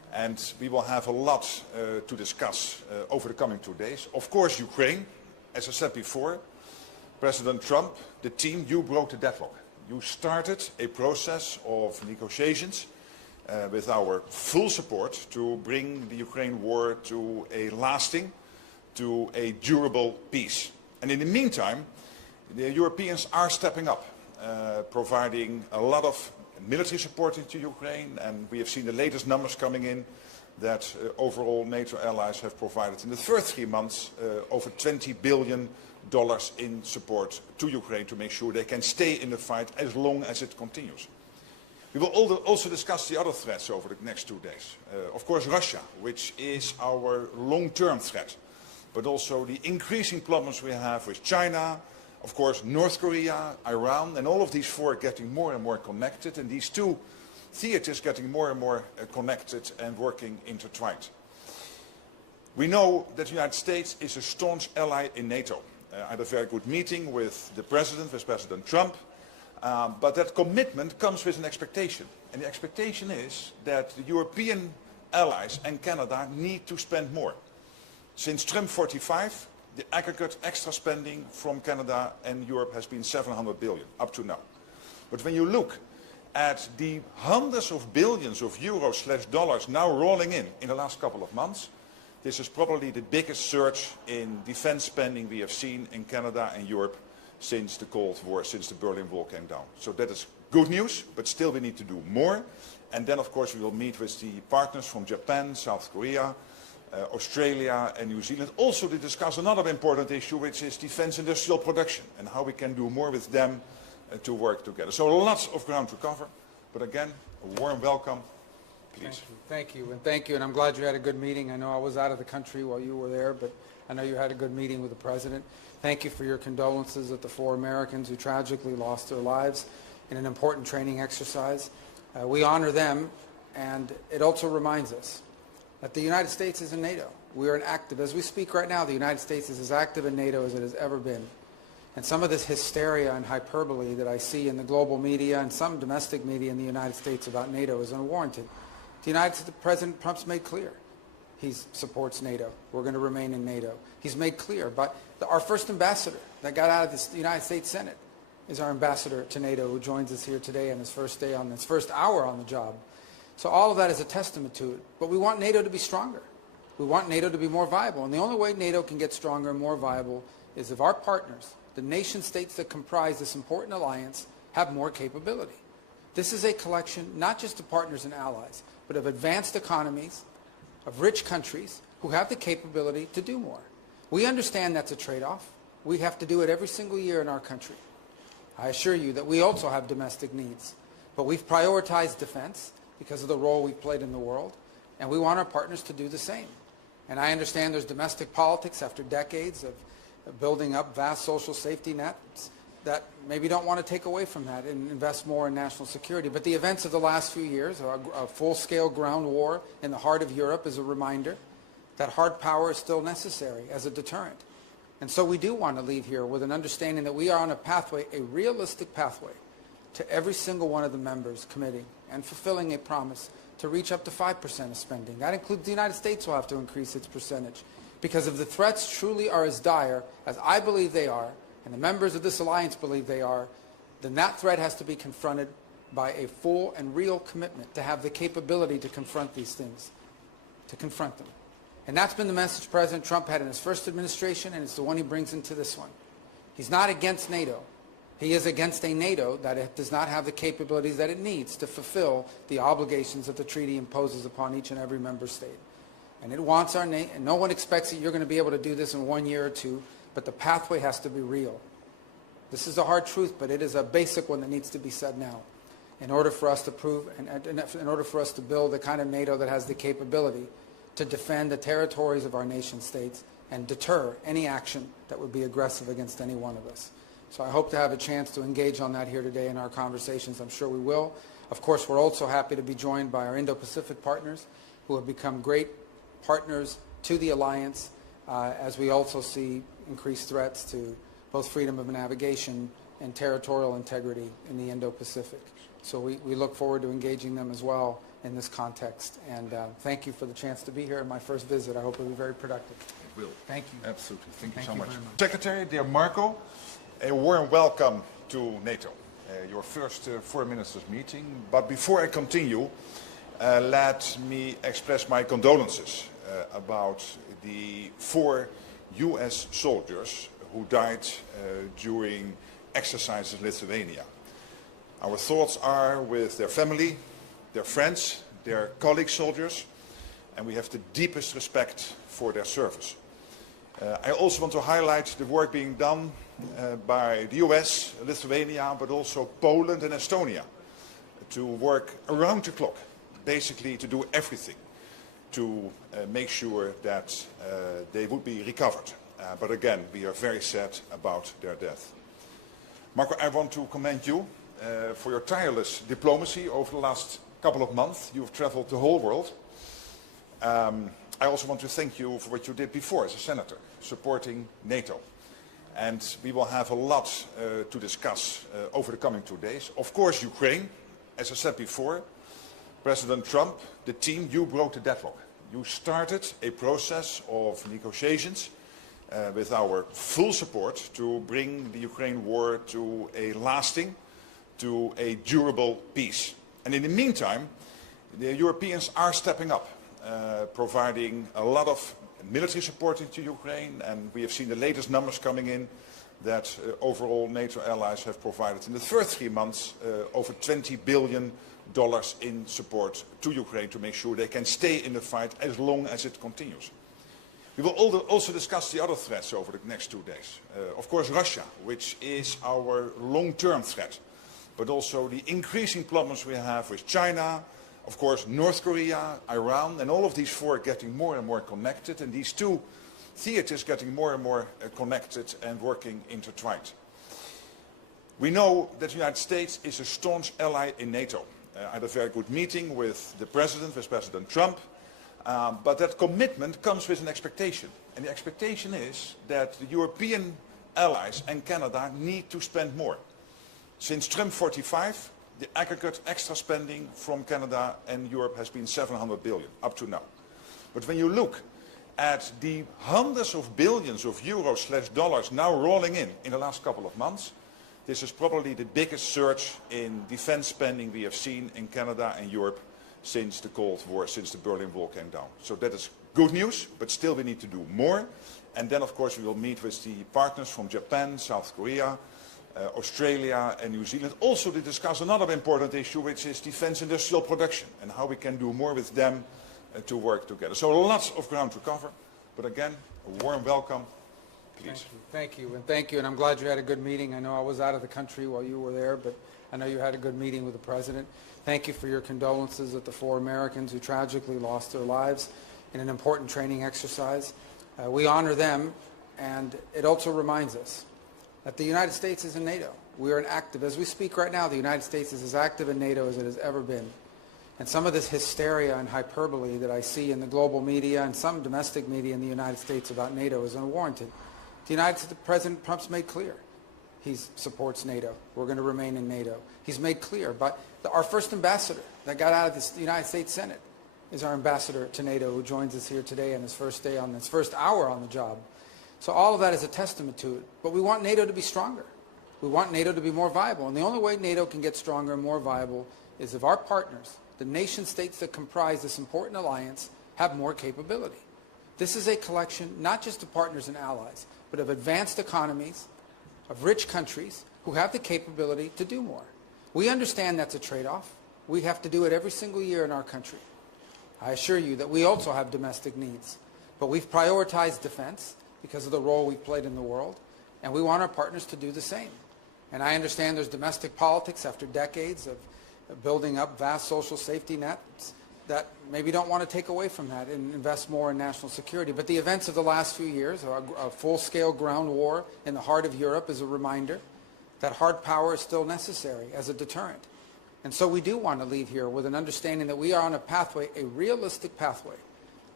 And we will have a lot to discuss over the coming 2 days. Of course, Ukraine, as I said before, President Trump, the team, you broke the deadlock. You started a process of negotiations with our full support to bring the Ukraine war to a lasting, to a durable peace. And in the meantime, the Europeans are stepping up, providing a lot of military support into Ukraine, and we have seen the latest numbers coming in that overall NATO allies have provided in the first 3 months over $20 billion in support to Ukraine to make sure they can stay in the fight as long as it continues. We will also discuss the other threats over the next 2 days. Of course, Russia, which is our long-term threat, but also the increasing problems we have with China, of course, North Korea, Iran, and all of these four getting more and more connected, and these two theaters getting more and more connected and working intertwined. We know that the United States is a staunch ally in NATO. I had a very good meeting with the President, with President Trump, but that commitment comes with an expectation. And the expectation is that the European allies and Canada need to spend more. Since Trump 45, the aggregate extra spending from Canada and Europe has been $700 billion up to now. But when you look at the hundreds of billions of euros/dollars now rolling in the last couple of months, this is probably the biggest surge in defense spending we have seen in Canada and Europe since the Cold War, since the Berlin Wall came down. So that is good news, but still we need to do more. And then, of course, we will meet with the partners from Japan, South Korea, Australia and New Zealand, also to discuss another important issue, which is defense industrial production and how we can do more with them to work together. So lots of ground to cover, but again, a warm welcome, please. Thank you, and thank you, and I'm glad you had a good meeting. I know I was out of the country while you were there, but I know you had a good meeting with the President. Thank you for your condolences at the 4 Americans who tragically lost their lives in an important training exercise. We honor them, and it also reminds us that the United States is in NATO. We are as we speak right now, the United States is as active in NATO as it has ever been. And some of this hysteria and hyperbole that I see in the global media and some domestic media in the United States about NATO is unwarranted. The President Trump's made clear he supports NATO. We're going to remain in NATO. He's made clear, but our first ambassador that got out of the United States Senate is our ambassador to NATO, who joins us here today on his first day, on his first hour on the job. So all of that is a testament to it. But we want NATO to be stronger. We want NATO to be more viable. And the only way NATO can get stronger and more viable is if our partners, the nation states that comprise this important alliance, have more capability. This is a collection not just of partners and allies, but of advanced economies, of rich countries who have the capability to do more. We understand that's a trade-off. We have to do it every single year in our country. I assure you that we also have domestic needs. But we've prioritized defense because of the role we've played in the world, and we want our partners to do the same. And I understand there's domestic politics after decades of building up vast social safety nets that maybe don't want to take away from that and invest more in national security. But the events of the last few years, a full-scale ground war in the heart of Europe, is a reminder that hard power is still necessary as a deterrent. And so we do want to leave here with an understanding that we are on a pathway, a realistic pathway, to every single one of the members committing and fulfilling a promise to reach up to 5% of spending. That includes the United States will have to increase its percentage. Because if the threats truly are as dire as I believe they are, and the members of this alliance believe they are, then that threat has to be confronted by a full and real commitment to have the capability to confront these things, to confront them. And that's been the message President Trump had in his first administration, and it's the one he brings into this one. He's not against NATO. He is against a NATO that does not have the capabilities that it needs to fulfill the obligations that the treaty imposes upon each and every member state. And it wants our nation, and no one expects that you're going to be able to do this in 1 year or 2, but the pathway has to be real. This is a hard truth, but it is a basic one that needs to be said now in order for us to prove, and in order for us to build the kind of NATO that has the capability to defend the territories of our nation states and deter any action that would be aggressive against any one of us. So I hope to have a chance to engage on that here today in our conversations. I'm sure we will. Of course, we're also happy to be joined by our Indo-Pacific partners who have become great partners to the alliance as we also see increased threats to both freedom of navigation and territorial integrity in the Indo-Pacific. So we look forward to engaging them as well in this context. And thank you for the chance to be here in my first visit. I hope it will be very productive. It will. Thank you. Absolutely. Thank you so very much. much. Secretary, dear Marco, a warm welcome to NATO, your first foreign ministers meeting. But before I continue, let me express my condolences about the 4 US soldiers who died during exercises in Lithuania. Our thoughts are with their family, their friends, their colleague soldiers, and we have the deepest respect for their service. I also want to highlight the work being done by the US, Lithuania, but also Poland and Estonia to work around the clock, basically to do everything to make sure that they would be recovered. But again, we are very sad about their death. Marco, I want to commend you for your tireless diplomacy over the last couple of months. You've traveled the whole world. I also want to thank you for what you did before as a senator, supporting NATO. And we will have a lot to discuss over the coming 2 days. Of course, Ukraine, as I said before, President Trump, the team, you broke the deadlock. You started a process of negotiations with our full support to bring the Ukraine war to a lasting, to a durable peace. And in the meantime, the Europeans are stepping up, providing a lot of military support into Ukraine, and we have seen the latest numbers coming in that overall NATO allies have provided in the first 3 months over $20 billion in support to Ukraine to make sure they can stay in the fight as long as it continues. We will also discuss the other threats over the next 2 days. Of course, Russia, which is our long-term threat, but also the increasing problems we have with China, of course, North Korea, Iran, and all of these 4 getting more and more connected, and these 2 theaters getting more and more connected and working intertwined. We know that the United States is a staunch ally in NATO. I had a very good meeting with the President, with President Trump, but that commitment comes with an expectation. And the expectation is that the European allies and Canada need to spend more. Since Trump 45, the aggregate extra spending from Canada and Europe has been $700 billion up to now. But when you look at the hundreds of billions of euros/dollars now rolling in the last couple of months, this is probably the biggest surge in defense spending we have seen in Canada and Europe since the Cold War, since the Berlin Wall came down. So that is good news, but still we need to do more. And then, of course, we will meet with the partners from Japan, South Korea, Australia and New Zealand, also to discuss another important issue, which is defense industrial production and how we can do more with them to work together. So lots of ground to cover, but again, a warm welcome. Please. Thank you, and thank you, and I'm glad you had a good meeting. I know I was out of the country while you were there, but I know you had a good meeting with the President. Thank you for your condolences at the 4 Americans who tragically lost their lives in an important training exercise. We honor them, and it also reminds us that the United States is in NATO. We are an active, as we speak right now, the United States is as active in NATO as it has ever been. And some of this hysteria and hyperbole that I see in the global media and some domestic media in the United States about NATO is unwarranted. President Trump's made clear he supports NATO. We're going to remain in NATO. He's made clear, but our first ambassador that got out of the United States Senate is our ambassador to NATO, who joins us here today on his first day, on his first hour on the job. So all of that is a testament to it. But we want NATO to be stronger. We want NATO to be more viable. And the only way NATO can get stronger and more viable is if our partners, the nation states that comprise this important alliance, have more capability. This is a collection not just of partners and allies, but of advanced economies, of rich countries who have the capability to do more. We understand that's a trade-off. We have to do it every single year in our country. I assure you that we also have domestic needs. But we've prioritized defense because of the role we've played in the world, and we want our partners to do the same. And I understand there's domestic politics after decades of building up vast social safety nets that maybe don't want to take away from that and invest more in national security. But the events of the last few years, a full-scale ground war in the heart of Europe, is a reminder that hard power is still necessary as a deterrent. And so we do want to leave here with an understanding that we are on a pathway, a realistic pathway,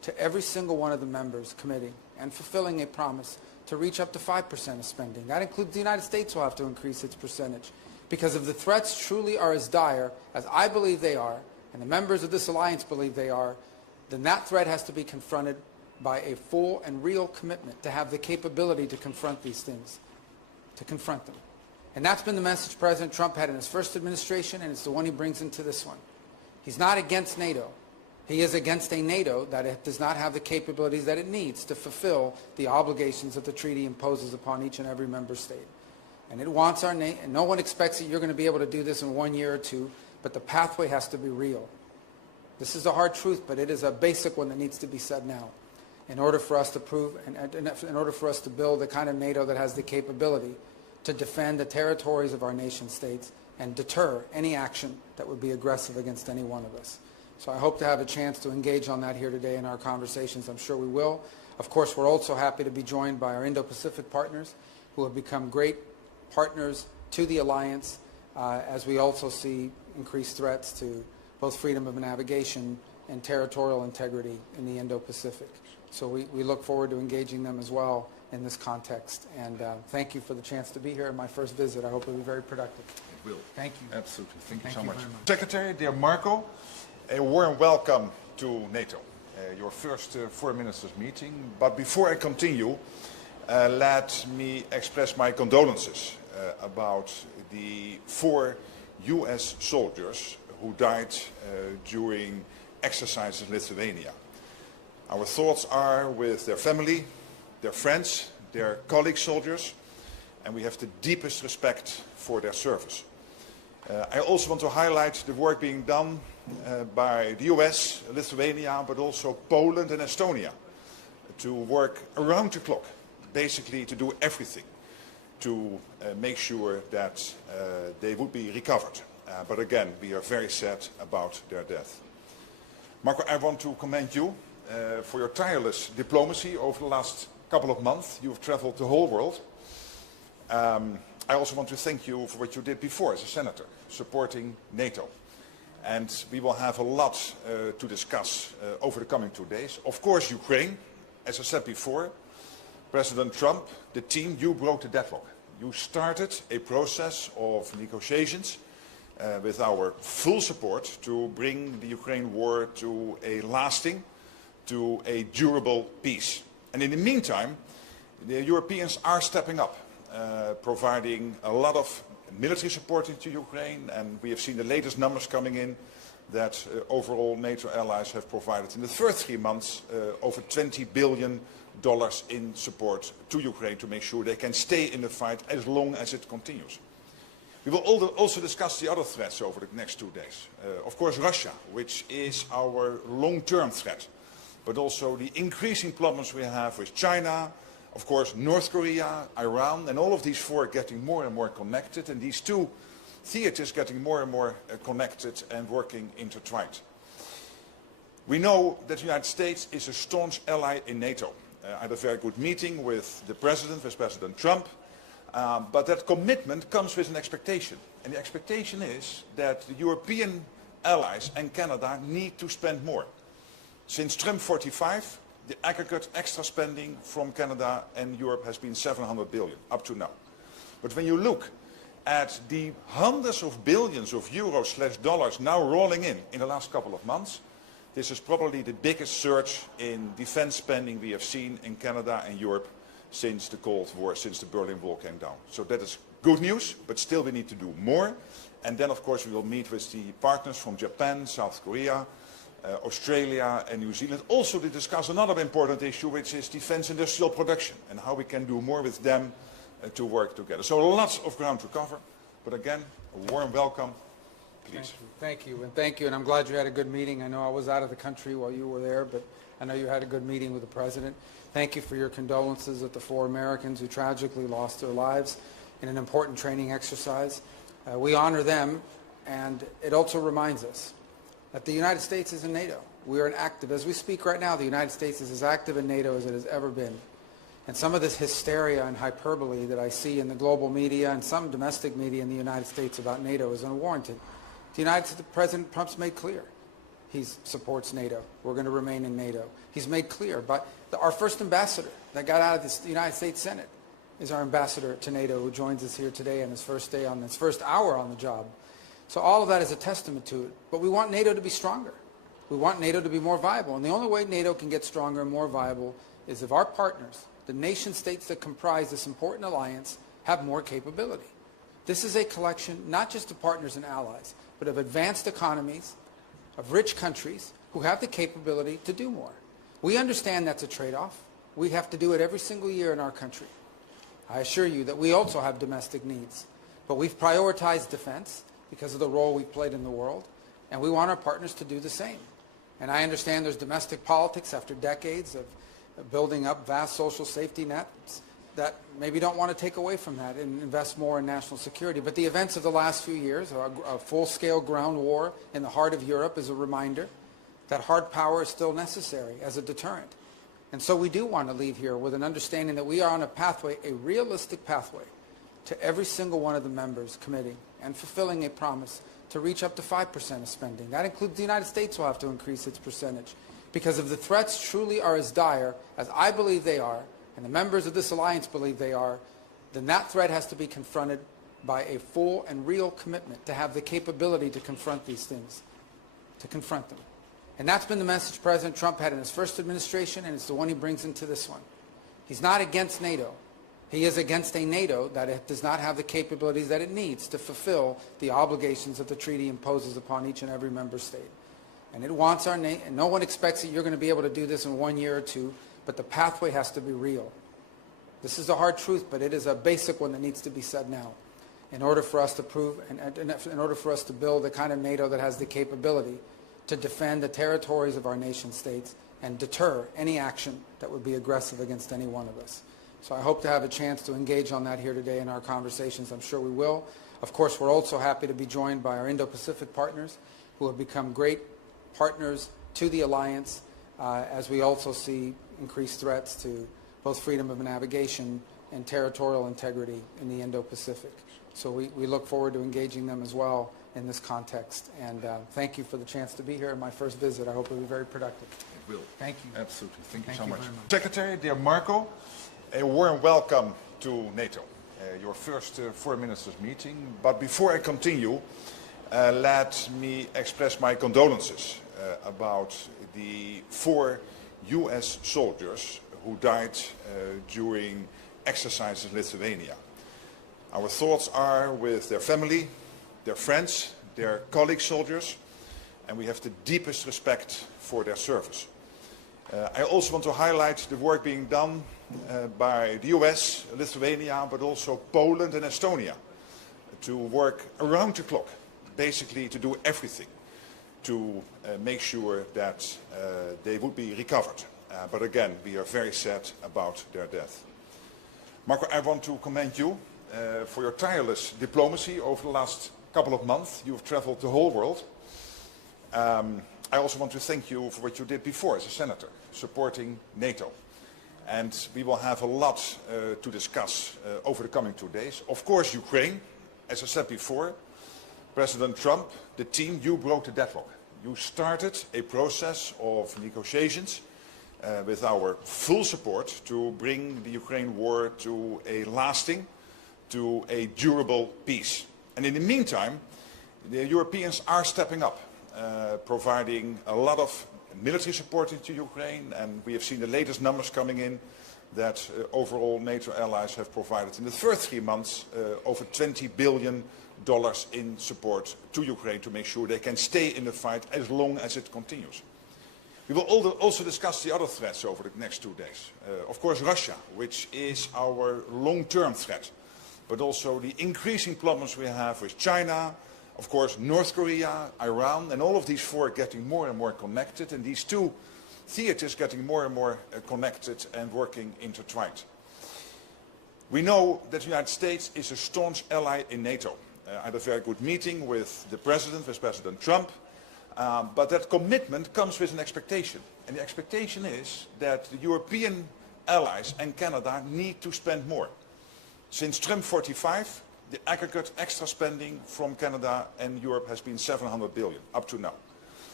to every single one of the members committing and fulfilling a promise to reach up to 5% of spending. That includes the United States will have to increase its percentage. Because if the threats truly are as dire as I believe they are, and the members of this alliance believe they are, then that threat has to be confronted by a full and real commitment to have the capability to confront these things, to confront them. And that's been the message President Trump had in his first administration, and it's the one he brings into this one. He's not against NATO. He is against a NATO that does not have the capabilities that it needs to fulfill the obligations that the treaty imposes upon each and every member state. And it wants our nation, and no one expects that you're going to be able to do this in 1 year or two, but the pathway has to be real. This is a hard truth, but it is a basic one that needs to be said now in order for us to prove, and in order for us to build the kind of NATO that has the capability to defend the territories of our nation states and deter any action that would be aggressive against any one of us. So I hope to have a chance to engage on that here today in our conversations. I'm sure we will. Of course, we're also happy to be joined by our Indo-Pacific partners who have become great partners to the alliance as we also see increased threats to both freedom of navigation and territorial integrity in the Indo-Pacific. So we look forward to engaging them as well in this context. And thank you for the chance to be here in my first visit. I hope it'll be very productive. It will. Thank you. Absolutely. Thank you so much. very much. Secretary, dear Marco, a warm welcome to NATO, your first foreign ministers meeting. But before I continue, let me express my condolences about the 4 US soldiers who died during exercises in Lithuania. Our thoughts are with their family, their friends, their colleague soldiers, and we have the deepest respect for their service. I also want to highlight the work being done by the US, Lithuania, but also Poland and Estonia to work around the clock, basically to do everything to make sure that they would be recovered. But again, we are very sad about their death. Marco, I want to commend you for your tireless diplomacy over the last couple of months. You've traveled the whole world. I also want to thank you for what you did before as a senator, supporting NATO. And we will have a lot to discuss over the coming 2 days. Of course, Ukraine, as I said before, President Trump, the team, you broke the deadlock. You started a process of negotiations with our full support to bring the Ukraine war to a lasting, to a durable peace. And in the meantime, the Europeans are stepping up, providing a lot of military support to Ukraine, and we have seen the latest numbers coming in that overall NATO allies have provided in the first 3 months over $20 billion in support to Ukraine to make sure they can stay in the fight as long as it continues. We will also discuss the other threats over the next 2 days. Of course, Russia, which is our long-term threat, but also the increasing problems we have with China, of course, North Korea, Iran, and all of these 4 getting more and more connected, and these 2 theaters getting more and more connected and working intertwined. We know that the United States is a staunch ally in NATO. I had a very good meeting with the President, with President Trump, but that commitment comes with an expectation. And the expectation is that the European allies and Canada need to spend more. Since Trump 45, the aggregate extra spending from Canada and Europe has been $700 billion up to now. But when you look at the hundreds of billions of euros/dollars now rolling in the last couple of months, this is probably the biggest surge in defense spending we have seen in Canada and Europe since the Cold War, since the Berlin Wall came down. So that is good news, but still we need to do more. And then, of course, we will meet with the partners from Japan, South Korea, Australia and New Zealand, also to discuss another important issue, which is defense industrial production and how we can do more with them to work together. So lots of ground to cover, but again, a warm welcome. Please. Thank you, and thank you, and I'm glad you had a good meeting. I know I was out of the country while you were there, but I know you had a good meeting with the President. Thank you for your condolences with the 4 Americans who tragically lost their lives in an important training exercise. We honor them, and it also reminds us that the United States is in NATO. We are active. As we speak right now, the United States is as active in NATO as it has ever been. And some of this hysteria and hyperbole that I see in the global media and some domestic media in the United States about NATO is unwarranted. The President Trump's made clear. he supports NATO. We're going to remain in NATO. He's made clear, but our first ambassador that got out of the United States Senate is our ambassador to NATO, who joins us here today on his first day, on his first hour on the job. So all of that is a testament to it. But we want NATO to be stronger. We want NATO to be more viable. And the only way NATO can get stronger and more viable is if our partners, the nation states that comprise this important alliance, have more capability. This is a collection not just of partners and allies, but of advanced economies, of rich countries who have the capability to do more. We understand that's a trade-off. We have to do it every single year in our country. I assure you that we also have domestic needs, but we've prioritized defense because of the role we've played in the world, and we want our partners to do the same. And I understand there's domestic politics after decades of building up vast social safety nets that maybe don't want to take away from that and invest more in national security. But the events of the last few years, a full-scale ground war in the heart of Europe, is a reminder that hard power is still necessary as a deterrent. And so we do want to leave here with an understanding that we are on a pathway, a realistic pathway, to every single one of the members committing and fulfilling a promise to reach up to 5% of spending. That includes the United States will have to increase its percentage. Because if the threats truly are as dire as I believe they are, and the members of this alliance believe they are, then that threat has to be confronted by a full and real commitment to have the capability to confront these things, to confront them. And that's been the message President Trump had in his first administration, and it's the one he brings into this one. He's not against NATO. He is against a NATO that does not have the capabilities that it needs to fulfill the obligations that the treaty imposes upon each and every member state. And it wants our and no one expects that you're going to be able to do this in 1 year or two, but the pathway has to be real. This is a hard truth, but it is a basic one that needs to be said now in order for us to prove, and in order for us to build the kind of NATO that has the capability to defend the territories of our nation states and deter any action that would be aggressive against any one of us. So I hope to have a chance to engage on that here today in our conversations. I'm sure we will. Of course, we're also happy to be joined by our Indo-Pacific partners who have become great partners to the alliance as we also see increased threats to both freedom of navigation and territorial integrity in the Indo-Pacific. So we look forward to engaging them as well in this context. And thank you for the chance to be here in my first visit. I hope it'll be very productive. It will. Thank you. Absolutely. Thank you so much. very much. Secretary, dear Marco, a warm welcome to NATO, your first foreign ministers meeting. But before I continue, let me express my condolences about the 4 US soldiers who died during exercises in Lithuania. Our thoughts are with their family, their friends, their colleague soldiers, and we have the deepest respect for their service. I also want to highlight the work being done by the US, Lithuania, but also Poland and Estonia to work around the clock, basically to do everything to make sure that they would be recovered. But again, we are very sad about their death. Marco, I want to commend you for your tireless diplomacy over the last couple of months. You have traveled the whole world. I also want to thank you for what you did before as a senator, supporting NATO. And we will have a lot to discuss over the coming 2 days. Of course, Ukraine, as I said before, President Trump, the team, you broke the deadlock. You started a process of negotiations with our full support to bring the Ukraine war to a lasting, to a durable peace. And in the meantime, the Europeans are stepping up, providing a lot of military support into Ukraine, and we have seen the latest numbers coming in that overall NATO allies have provided in the first 3 months over $20 billion in support to Ukraine to make sure they can stay in the fight as long as it continues. We will also discuss the other threats over the next 2 days. Of course, Russia, which is our long-term threat, but also the increasing problems we have with China, of course, North Korea, Iran, and all of these 4 getting more and more connected, and these 2 theaters getting more and more connected and working intertwined. We know that the United States is a staunch ally in NATO. I had a very good meeting with the President, with President Trump, but that commitment comes with an expectation. And the expectation is that the European allies and Canada need to spend more. Since Trump 45, the aggregate extra spending from Canada and Europe has been $700 billion up to now.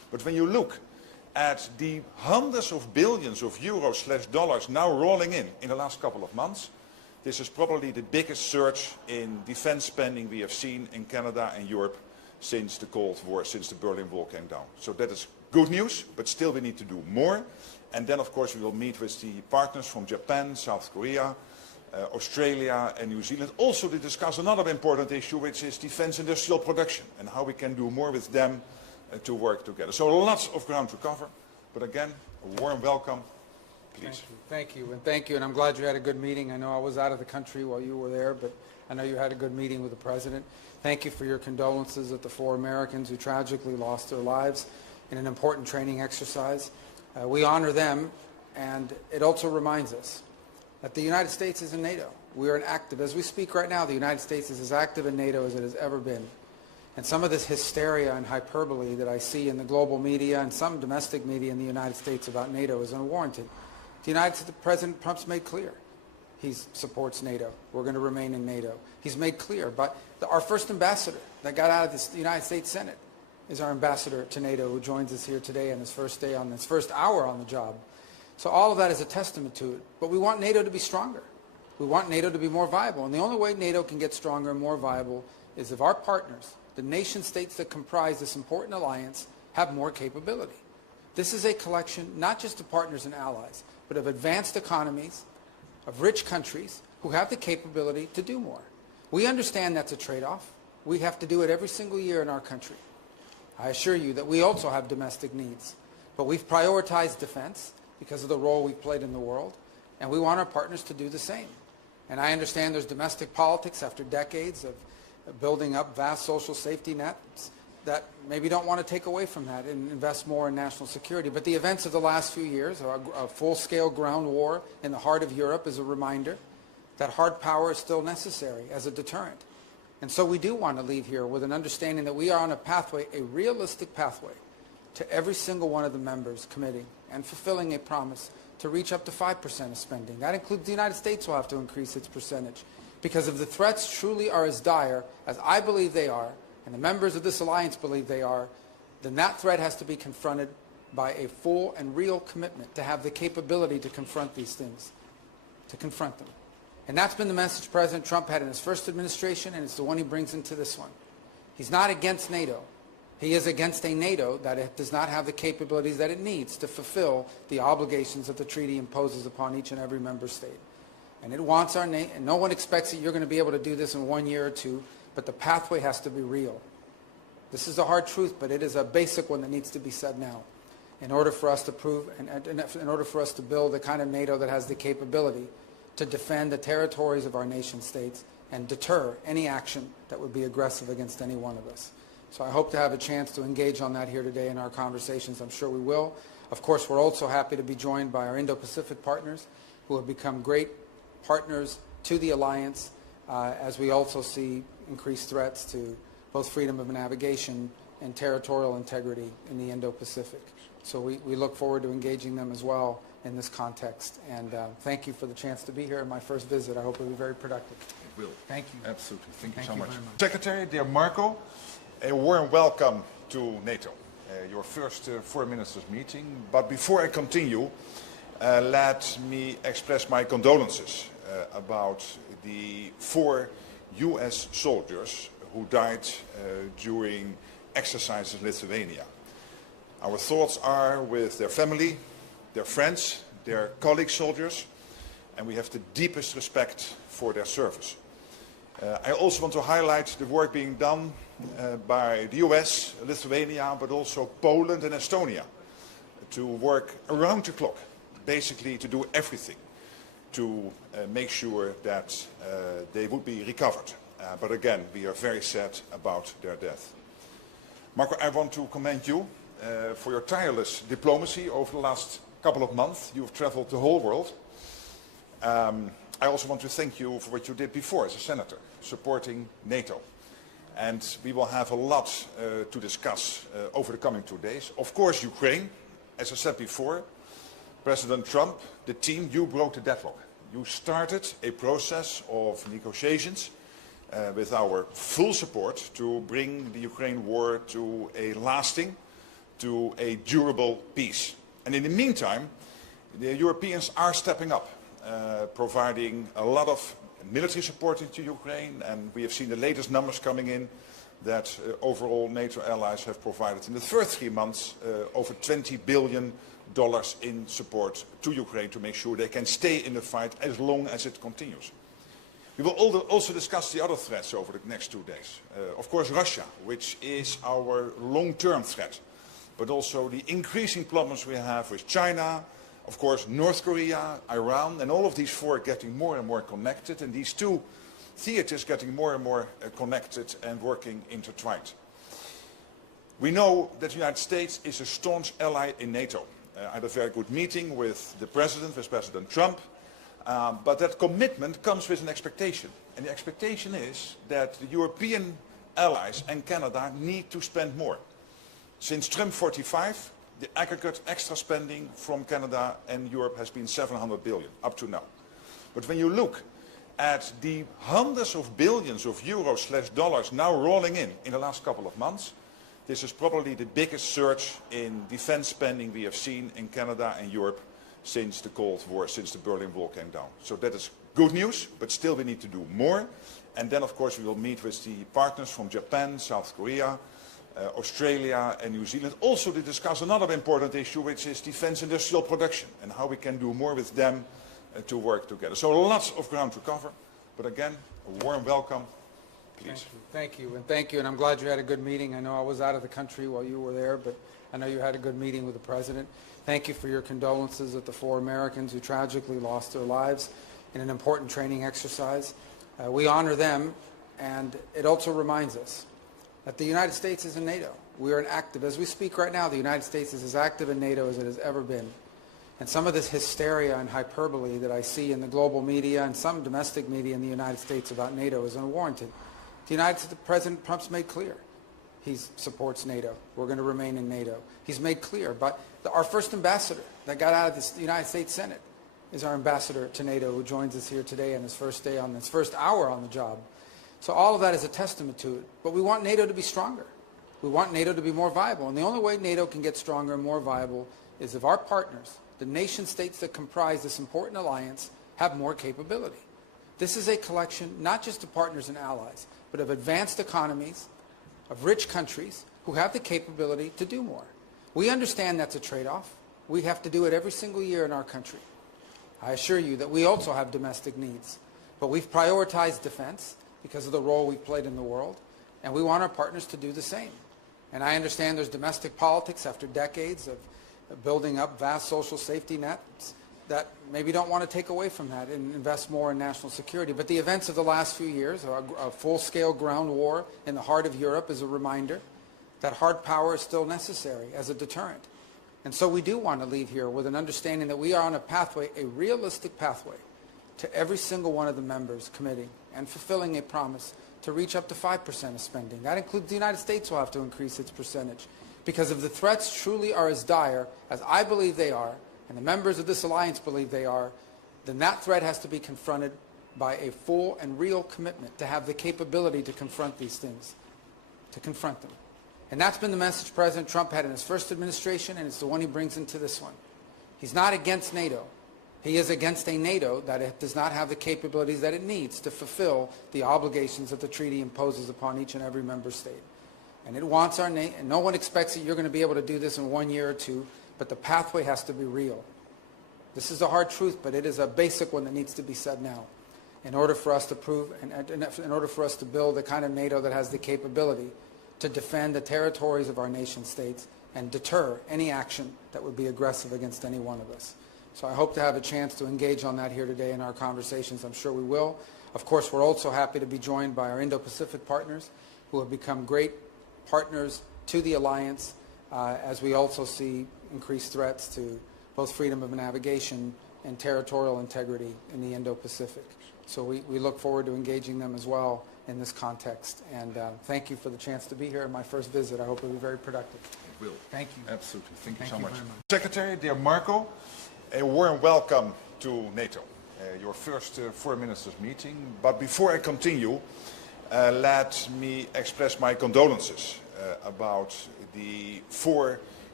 But when you look at the hundreds of billions of euros/dollars now rolling in the last couple of months, this is probably the biggest surge in defense spending we have seen in Canada and Europe since the Cold War, since the Berlin Wall came down. So that is good news, but still we need to do more. And then, of course, we will meet with the partners from Japan, South Korea, Australia and New Zealand, also to discuss another important issue, which is defense industrial production and how we can do more with them to work together. So lots of ground to cover, but again, a warm welcome, please. Thank you, and thank you, and I'm glad you had a good meeting. I know I was out of the country while you were there, but I know you had a good meeting with the President. Thank you for your condolences at the 4 Americans who tragically lost their lives in an important training exercise. We honor them, and it also reminds us that the United States is in NATO. We are as we speak right now, the United States is as active in NATO as it has ever been. And some of this hysteria and hyperbole that I see in the global media and some domestic media in the United States about NATO is unwarranted. The President Trump's made clear he supports NATO. We're going to remain in NATO. He's made clear, but our first ambassador that got out of the United States Senate is our ambassador to NATO, who joins us here today on his first day, on his first hour on the job. So all of that is a testament to it. But we want NATO to be stronger. We want NATO to be more viable. And the only way NATO can get stronger and more viable is if our partners, the nation states that comprise this important alliance, have more capability. This is a collection not just of partners and allies, but of advanced economies, of rich countries who have the capability to do more. We understand that's a trade-off. We have to do it every single year in our country. I assure you that we also have domestic needs, but we've prioritized defense because of the role we've played in the world, and we want our partners to do the same. And I understand there's domestic politics after decades of building up vast social safety nets that maybe don't want to take away from that and invest more in national security. But the events of the last few years, a full-scale ground war in the heart of Europe, is a reminder that hard power is still necessary as a deterrent. And so we do want to leave here with an understanding that we are on a pathway, a realistic pathway, to every single one of the members committing and fulfilling a promise to reach up to 5% of spending. That includes the United States will have to increase its percentage. Because if the threats truly are as dire as I believe they are, and the members of this alliance believe they are, then that threat has to be confronted by a full and real commitment to have the capability to confront these things, to confront them. And that's been the message President Trump had in his first administration, and it's the one he brings into this one. He's not against NATO. He is against a NATO that does not have the capabilities that it needs to fulfill the obligations that the treaty imposes upon each and every member state. And it wants our nation, and no one expects that you're going to be able to do this in 1 year or two, but the pathway has to be real. This is a hard truth, but it is a basic one that needs to be said now in order for us to prove, and in order for us to build the kind of NATO that has the capability to defend the territories of our nation states and deter any action that would be aggressive against any one of us. So I hope to have a chance to engage on that here today in our conversations. I'm sure we will. Of course, we're also happy to be joined by our Indo-Pacific partners who have become great partners to the alliance as we also see increased threats to both freedom of navigation and territorial integrity in the Indo-Pacific. So we look forward to engaging them as well in this context. And thank you for the chance to be here in my first visit. I hope it will be very productive. It will. Thank you. Absolutely. Thank you so much. very much. Secretary, dear Marco, a warm welcome to NATO, your first foreign ministers meeting. But before I continue, let me express my condolences about the 4 US soldiers who died during exercises in Lithuania. Our thoughts are with their family, their friends, their colleague soldiers, and we have the deepest respect for their service. I also want to highlight the work being done by the US, Lithuania, but also Poland and Estonia to work around the clock, basically to do everything to make sure that they would be recovered. But again, we are very sad about their death. Marco, I want to commend you for your tireless diplomacy over the last couple of months. You've traveled the whole world. I also want to thank you for what you did before as a senator, supporting NATO. And we will have a lot to discuss over the coming 2 days. Of course, Ukraine, as I said before, President Trump, the team, you broke the deadlock. You started a process of negotiations with our full support to bring the Ukraine war to a lasting, to a durable peace. And in the meantime, the Europeans are stepping up, providing a lot of military support into Ukraine, and we have seen the latest numbers coming in that overall NATO allies have provided in the first 3 months over $20 billion in support to Ukraine to make sure they can stay in the fight as long as it continues. We will also discuss the other threats over the next 2 days. Of course, Russia, which is our long-term threat, but also the increasing problems we have with China, of course, North Korea, Iran, and all of these four getting more and more connected, and these two theaters getting more and more connected and working intertwined. We know that the United States is a staunch ally in NATO. I had a very good meeting with the President, with President Trump, but that commitment comes with an expectation. And the expectation is that the European allies and Canada need to spend more. Since Trump 45, the aggregate extra spending from Canada and Europe has been $700 billion up to now. But when you look at the hundreds of billions of euros/dollars now rolling in the last couple of months, this is probably the biggest surge in defense spending we have seen in Canada and Europe since the Cold War, since the Berlin Wall came down. So that is good news, but still we need to do more. And then, of course, we will meet with the partners from Japan, South Korea, Australia and New Zealand, also to discuss another important issue, which is defense industrial production and how we can do more with them to work together. So lots of ground to cover, but again, a warm welcome, please. Thank you, and thank you, and I'm glad you had a good meeting. I know I was out of the country while you were there, but I know you had a good meeting with the President. Thank you for your condolences at the 4 Americans who tragically lost their lives in an important training exercise. We honor them, and it also reminds us that the United States is in NATO. We are an active, as we speak right now, the United States is as active in NATO as it has ever been. And some of this hysteria and hyperbole that I see in the global media and some domestic media in the United States about NATO is unwarranted. President Trump's made clear he supports NATO. We're going to remain in NATO. He's made clear, but our first ambassador that got out of the United States Senate is our ambassador to NATO, who joins us here today on his first day, on his first hour on the job. So all of that is a testament to it. But we want NATO to be stronger. We want NATO to be more viable. And the only way NATO can get stronger and more viable is if our partners, the nation states that comprise this important alliance, have more capability. This is a collection not just of partners and allies, but of advanced economies, of rich countries who have the capability to do more. We understand that's a trade-off. We have to do it every single year in our country. I assure you that we also have domestic needs. But we've prioritized defense because of the role we've played in the world, and we want our partners to do the same. And I understand there's domestic politics after decades of building up vast social safety nets that maybe don't want to take away from that and invest more in national security. But the events of the last few years, a full-scale ground war in the heart of Europe, is a reminder that hard power is still necessary as a deterrent. And so we do want to leave here with an understanding that we are on a pathway, a realistic pathway, to every single one of the members committing and fulfilling a promise to reach up to 5% of spending. That includes the United States will have to increase its percentage. Because if the threats truly are as dire as I believe they are, and the members of this alliance believe they are, then that threat has to be confronted by a full and real commitment to have the capability to confront these things, to confront them. And that's been the message President Trump had in his first administration, and it's the one he brings into this one. He's not against NATO. He is against a NATO that it does not have the capabilities that it needs to fulfill the obligations that the treaty imposes upon each and every member state. And it wants our nation, and no one expects that you're going to be able to do this in 1 year or 2, but the pathway has to be real. This is a hard truth, but it is a basic one that needs to be said now in order for us to prove, and in order for us to build the kind of NATO that has the capability to defend the territories of our nation states and deter any action that would be aggressive against any one of us. So I hope to have a chance to engage on that here today in our conversations. I'm sure we will. Of course, we're also happy to be joined by our Indo-Pacific partners who have become great partners to the alliance as we also see increased threats to both freedom of navigation and territorial integrity in the Indo-Pacific. So we look forward to engaging them as well in this context. And thank you for the chance to be here in my first visit. I hope it'll be very productive. It will. Thank you. Absolutely. Thank you so much. Secretary, dear Marco, a warm welcome to NATO, your first foreign ministers meeting. But before I continue, let me express my condolences about the 4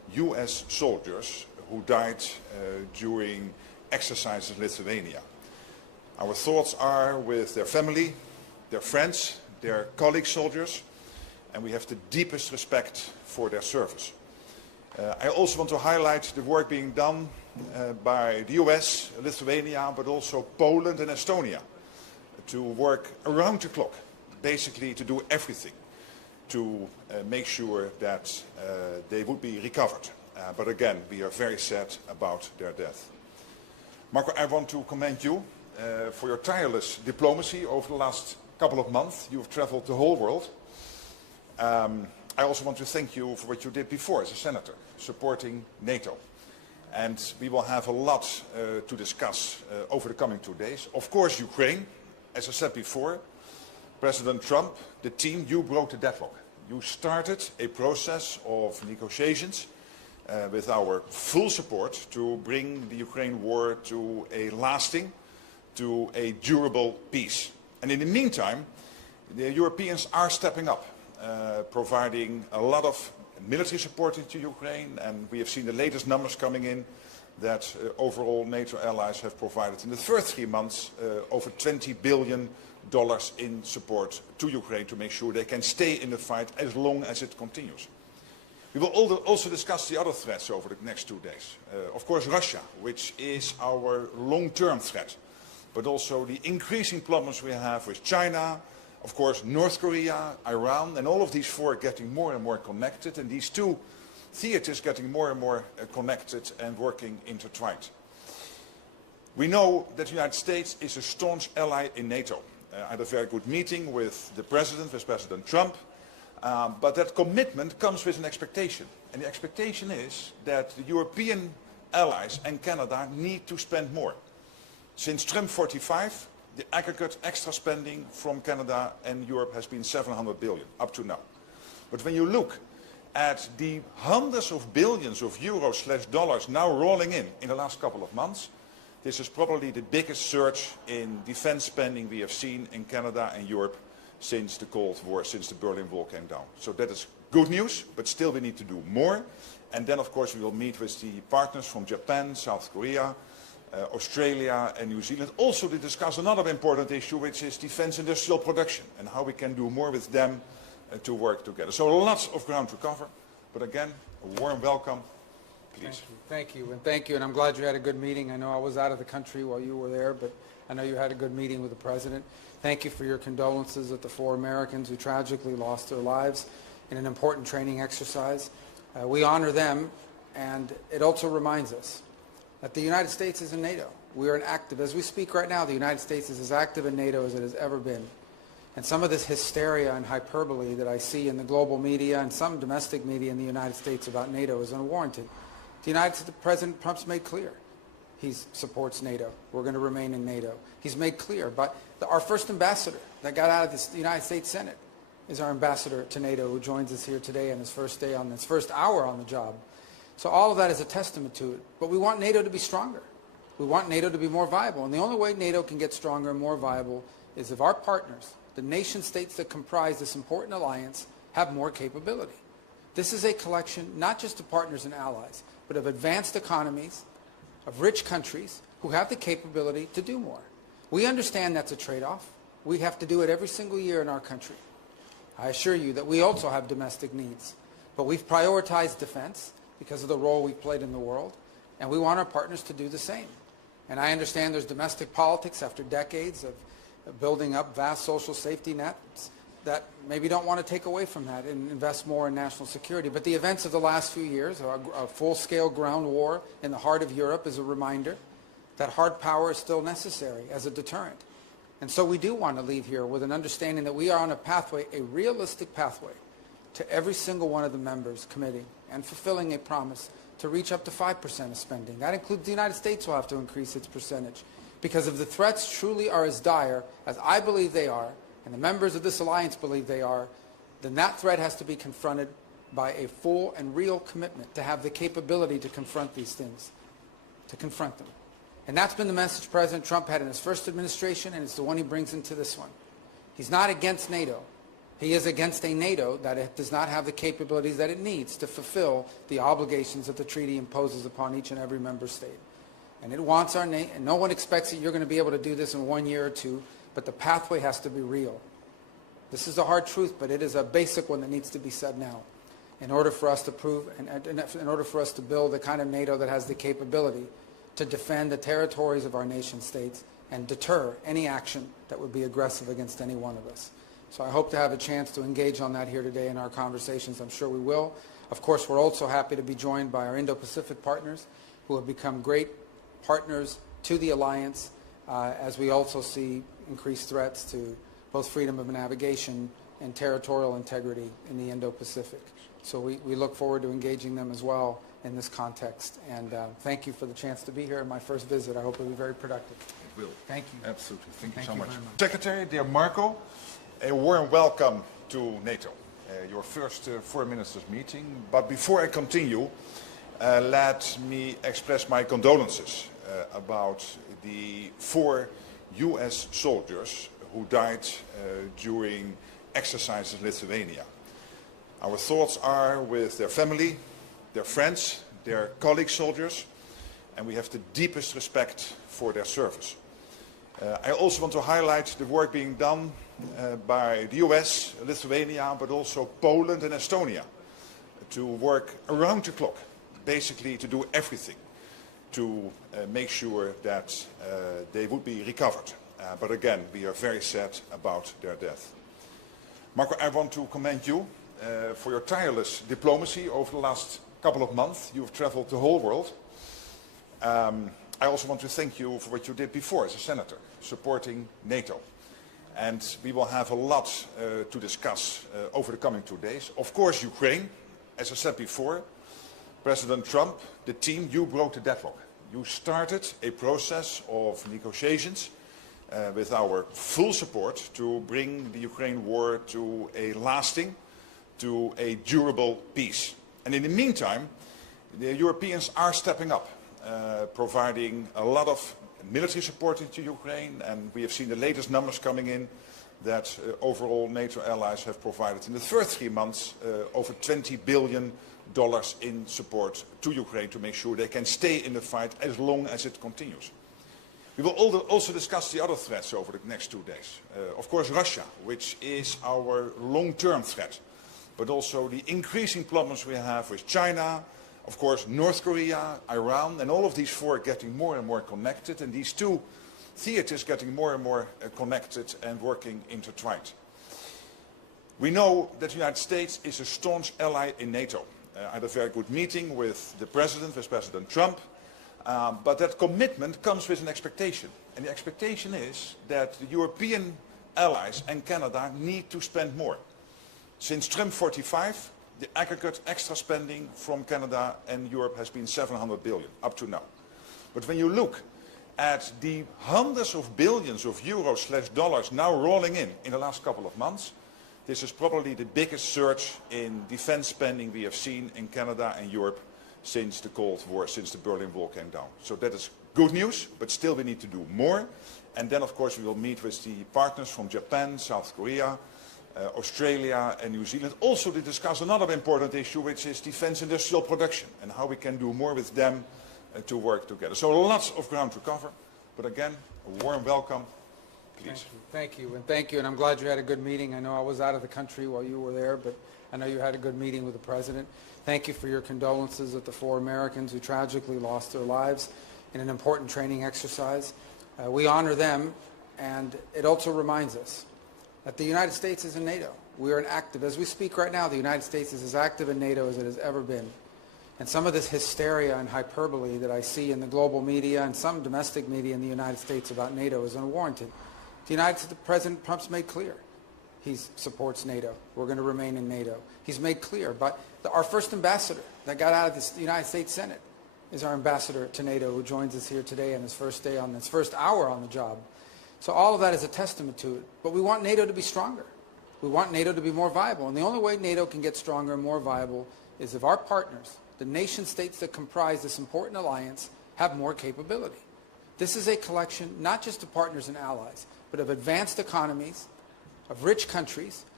US soldiers who died during exercises in Lithuania. Our thoughts are with their family, their friends, their colleague soldiers, and we have the deepest respect for their service. I also want to highlight the work being done by the US, Lithuania, but also Poland and Estonia to work around the clock, basically to do everything to make sure that they would be recovered. But again, we are very sad about their death. Marco, I want to commend you for your tireless diplomacy over the last couple of months. You have traveled the whole world. I also want to thank you for what you did before as a senator, supporting NATO. And we will have a lot to discuss over the coming 2 days. Of course, Ukraine, as I said before, President Trump, the team, you broke the deadlock. You started a process of negotiations with our full support to bring the Ukraine war to a lasting, to a durable peace. And in the meantime, the Europeans are stepping up, providing a lot of military support into Ukraine, and we have seen the latest numbers coming in that overall NATO allies have provided in the first 3 months over $20 billion in support to Ukraine to make sure they can stay in the fight as long as it continues. We will also discuss the other threats over the next 2 days. Of course, Russia, which is our long-term threat, but also the increasing problems we have with China, of course, North Korea, Iran, and all of these four getting more and more connected, and these two theaters getting more and more connected and working intertwined. We know that the United States is a staunch ally in NATO. I had a very good meeting with the President, with President Trump, but that commitment comes with an expectation. And the expectation is that the European allies and Canada need to spend more. Since Trump 45, the aggregate extra spending from Canada and Europe has been $700 billion up to now. But when you look at the hundreds of billions of euros/dollars now rolling in the last couple of months, this is probably the biggest surge in defense spending we have seen in Canada and Europe since the Cold War, since the Berlin Wall came down. So that is good news, but still we need to do more. And then, of course, we will meet with the partners from Japan, South Korea, Australia and New Zealand, also to discuss another important issue, which is defense industrial production and how we can do more with them to work together. So lots of ground to cover, but again, a warm welcome. Please. Thank you, and thank you, and I'm glad you had a good meeting. I know I was out of the country while you were there, but I know you had a good meeting with the President. Thank you for your condolences at the 4 Americans who tragically lost their lives in an important training exercise. We honor them, and it also reminds us that the United States is in NATO. We are as we speak right now, the United States is as active in NATO as it has ever been. And some of this hysteria and hyperbole that I see in the global media and some domestic media in the United States about NATO is unwarranted. President Trump's made clear he supports NATO. We're going to remain in NATO. He's made clear, but our first ambassador that got out of the United States Senate is our ambassador to NATO, who joins us here today on his first day, on his first hour on the job. So all of that is a testament to it. But we want NATO to be stronger. We want NATO to be more viable. And the only way NATO can get stronger and more viable is if our partners, the nation states that comprise this important alliance, have more capability. This is a collection not just of partners and allies, but of advanced economies, of rich countries who have the capability to do more. We understand that's a trade-off. We have to do it every single year in our country. I assure you that we also have domestic needs. But we've prioritized defense because of the role we've played in the world, and we want our partners to do the same. And I understand there's domestic politics after decades of building up vast social safety nets that maybe don't want to take away from that and invest more in national security. But the events of the last few years, a full-scale ground war in the heart of Europe, is a reminder that hard power is still necessary as a deterrent. And so we do want to leave here with an understanding that we are on a pathway, a realistic pathway, to every single one of the members committing and fulfilling a promise to reach up to 5% of spending. That includes the United States will have to increase its percentage. Because if the threats truly are as dire as I believe they are, and the members of this alliance believe they are, then that threat has to be confronted by a full and real commitment to have the capability to confront these things, to confront them. And that's been the message President Trump had in his first administration, and it's the one he brings into this one. He's not against NATO. He is against a NATO that it does not have the capabilities that it needs to fulfill the obligations that the treaty imposes upon each and every member state. And it wants our nation, and no one expects that you're going to be able to do this in 1 year or two, but the pathway has to be real. This is a hard truth, but it is a basic one that needs to be said now. In order for us to prove, and in order for us to build the kind of NATO that has the capability to defend the territories of our nation states and deter any action that would be aggressive against any one of us. So I hope to have a chance to engage on that here today in our conversations. I'm sure we will. Of course, we're also happy to be joined by our Indo-Pacific partners who have become great partners to the alliance as we also see increased threats to both freedom of navigation and territorial integrity in the Indo-Pacific. So we look forward to engaging them as well in this context. And thank you for the chance to be here in my first visit. I hope it'll be very productive. It will. Thank you. Absolutely. Thank you so much. very much. Secretary, dear Marco, a warm welcome to NATO, your first foreign ministers meeting. But before I continue, let me express my condolences about the 4 US soldiers who died during exercises in Lithuania. Our thoughts are with their family, their friends, their colleague soldiers, and we have the deepest respect for their service. I also want to highlight the work being done by the US, Lithuania, but also Poland and Estonia to work around the clock, basically to do everything to make sure that they would be recovered. But again, we are very sad about their death. Marco, I want to commend you for your tireless diplomacy over the last couple of months. You've traveled the whole world. I also want to thank you for what you did before as a senator, supporting NATO. And we will have a lot to discuss over the coming 2 days. Of course, Ukraine, as I said before, President Trump, the team, you broke the deadlock. You started a process of negotiations with our full support to bring the Ukraine war to a lasting, to a durable peace. And in the meantime, the Europeans are stepping up, providing a lot of military support to Ukraine, and we have seen the latest numbers coming in that overall NATO allies have provided in the first 3 months over $20 billion in support to Ukraine to make sure they can stay in the fight as long as it continues. We will also discuss the other threats over the next 2 days. Of course, Russia, which is our long-term threat, but also the increasing problems we have with China, of course, North Korea, Iran, and all of these 4 getting more and more connected, and these 2 theaters getting more and more connected and working intertwined. We know that the United States is a staunch ally in NATO. I had a very good meeting with the President, with President Trump, but that commitment comes with an expectation. And the expectation is that the European allies and Canada need to spend more. Since Trump 45, the aggregate extra spending from Canada and Europe has been $700 billion up to now. But when you look at the hundreds of billions of euros/dollars now rolling in the last couple of months, this is probably the biggest surge in defense spending we have seen in Canada and Europe since the Cold War, since the Berlin Wall came down. So that is good news, but still we need to do more. And then, of course, we will meet with the partners from Japan, South Korea, Australia and New Zealand, also to discuss another important issue, which is defense industrial production and how we can do more with them to work together. So lots of ground to cover, but again, a warm welcome. Please. Thank you, and thank you, and I'm glad you had a good meeting. I know I was out of the country while you were there, but I know you had a good meeting with the President. Thank you for your condolences with the 4 Americans who tragically lost their lives in an important training exercise. We honor them, and it also reminds us that the United States is in NATO. We are active. As we speak right now, the United States is as active in NATO as it has ever been. And some of this hysteria and hyperbole that I see in the global media and some domestic media in the United States about NATO is unwarranted. The President Trump's made clear he supports NATO. We're going to remain in NATO. He's made clear, but our first ambassador that got out of the United States Senate is our ambassador to NATO, who joins us here today on his first day, on his first hour on the job. So all of that is a testament to it. But we want NATO to be stronger. We want NATO to be more viable. And the only way NATO can get stronger and more viable is if our partners, the nation states that comprise this important alliance, have more capability. This is a collection not just of partners and allies, but of advanced economies, of rich countries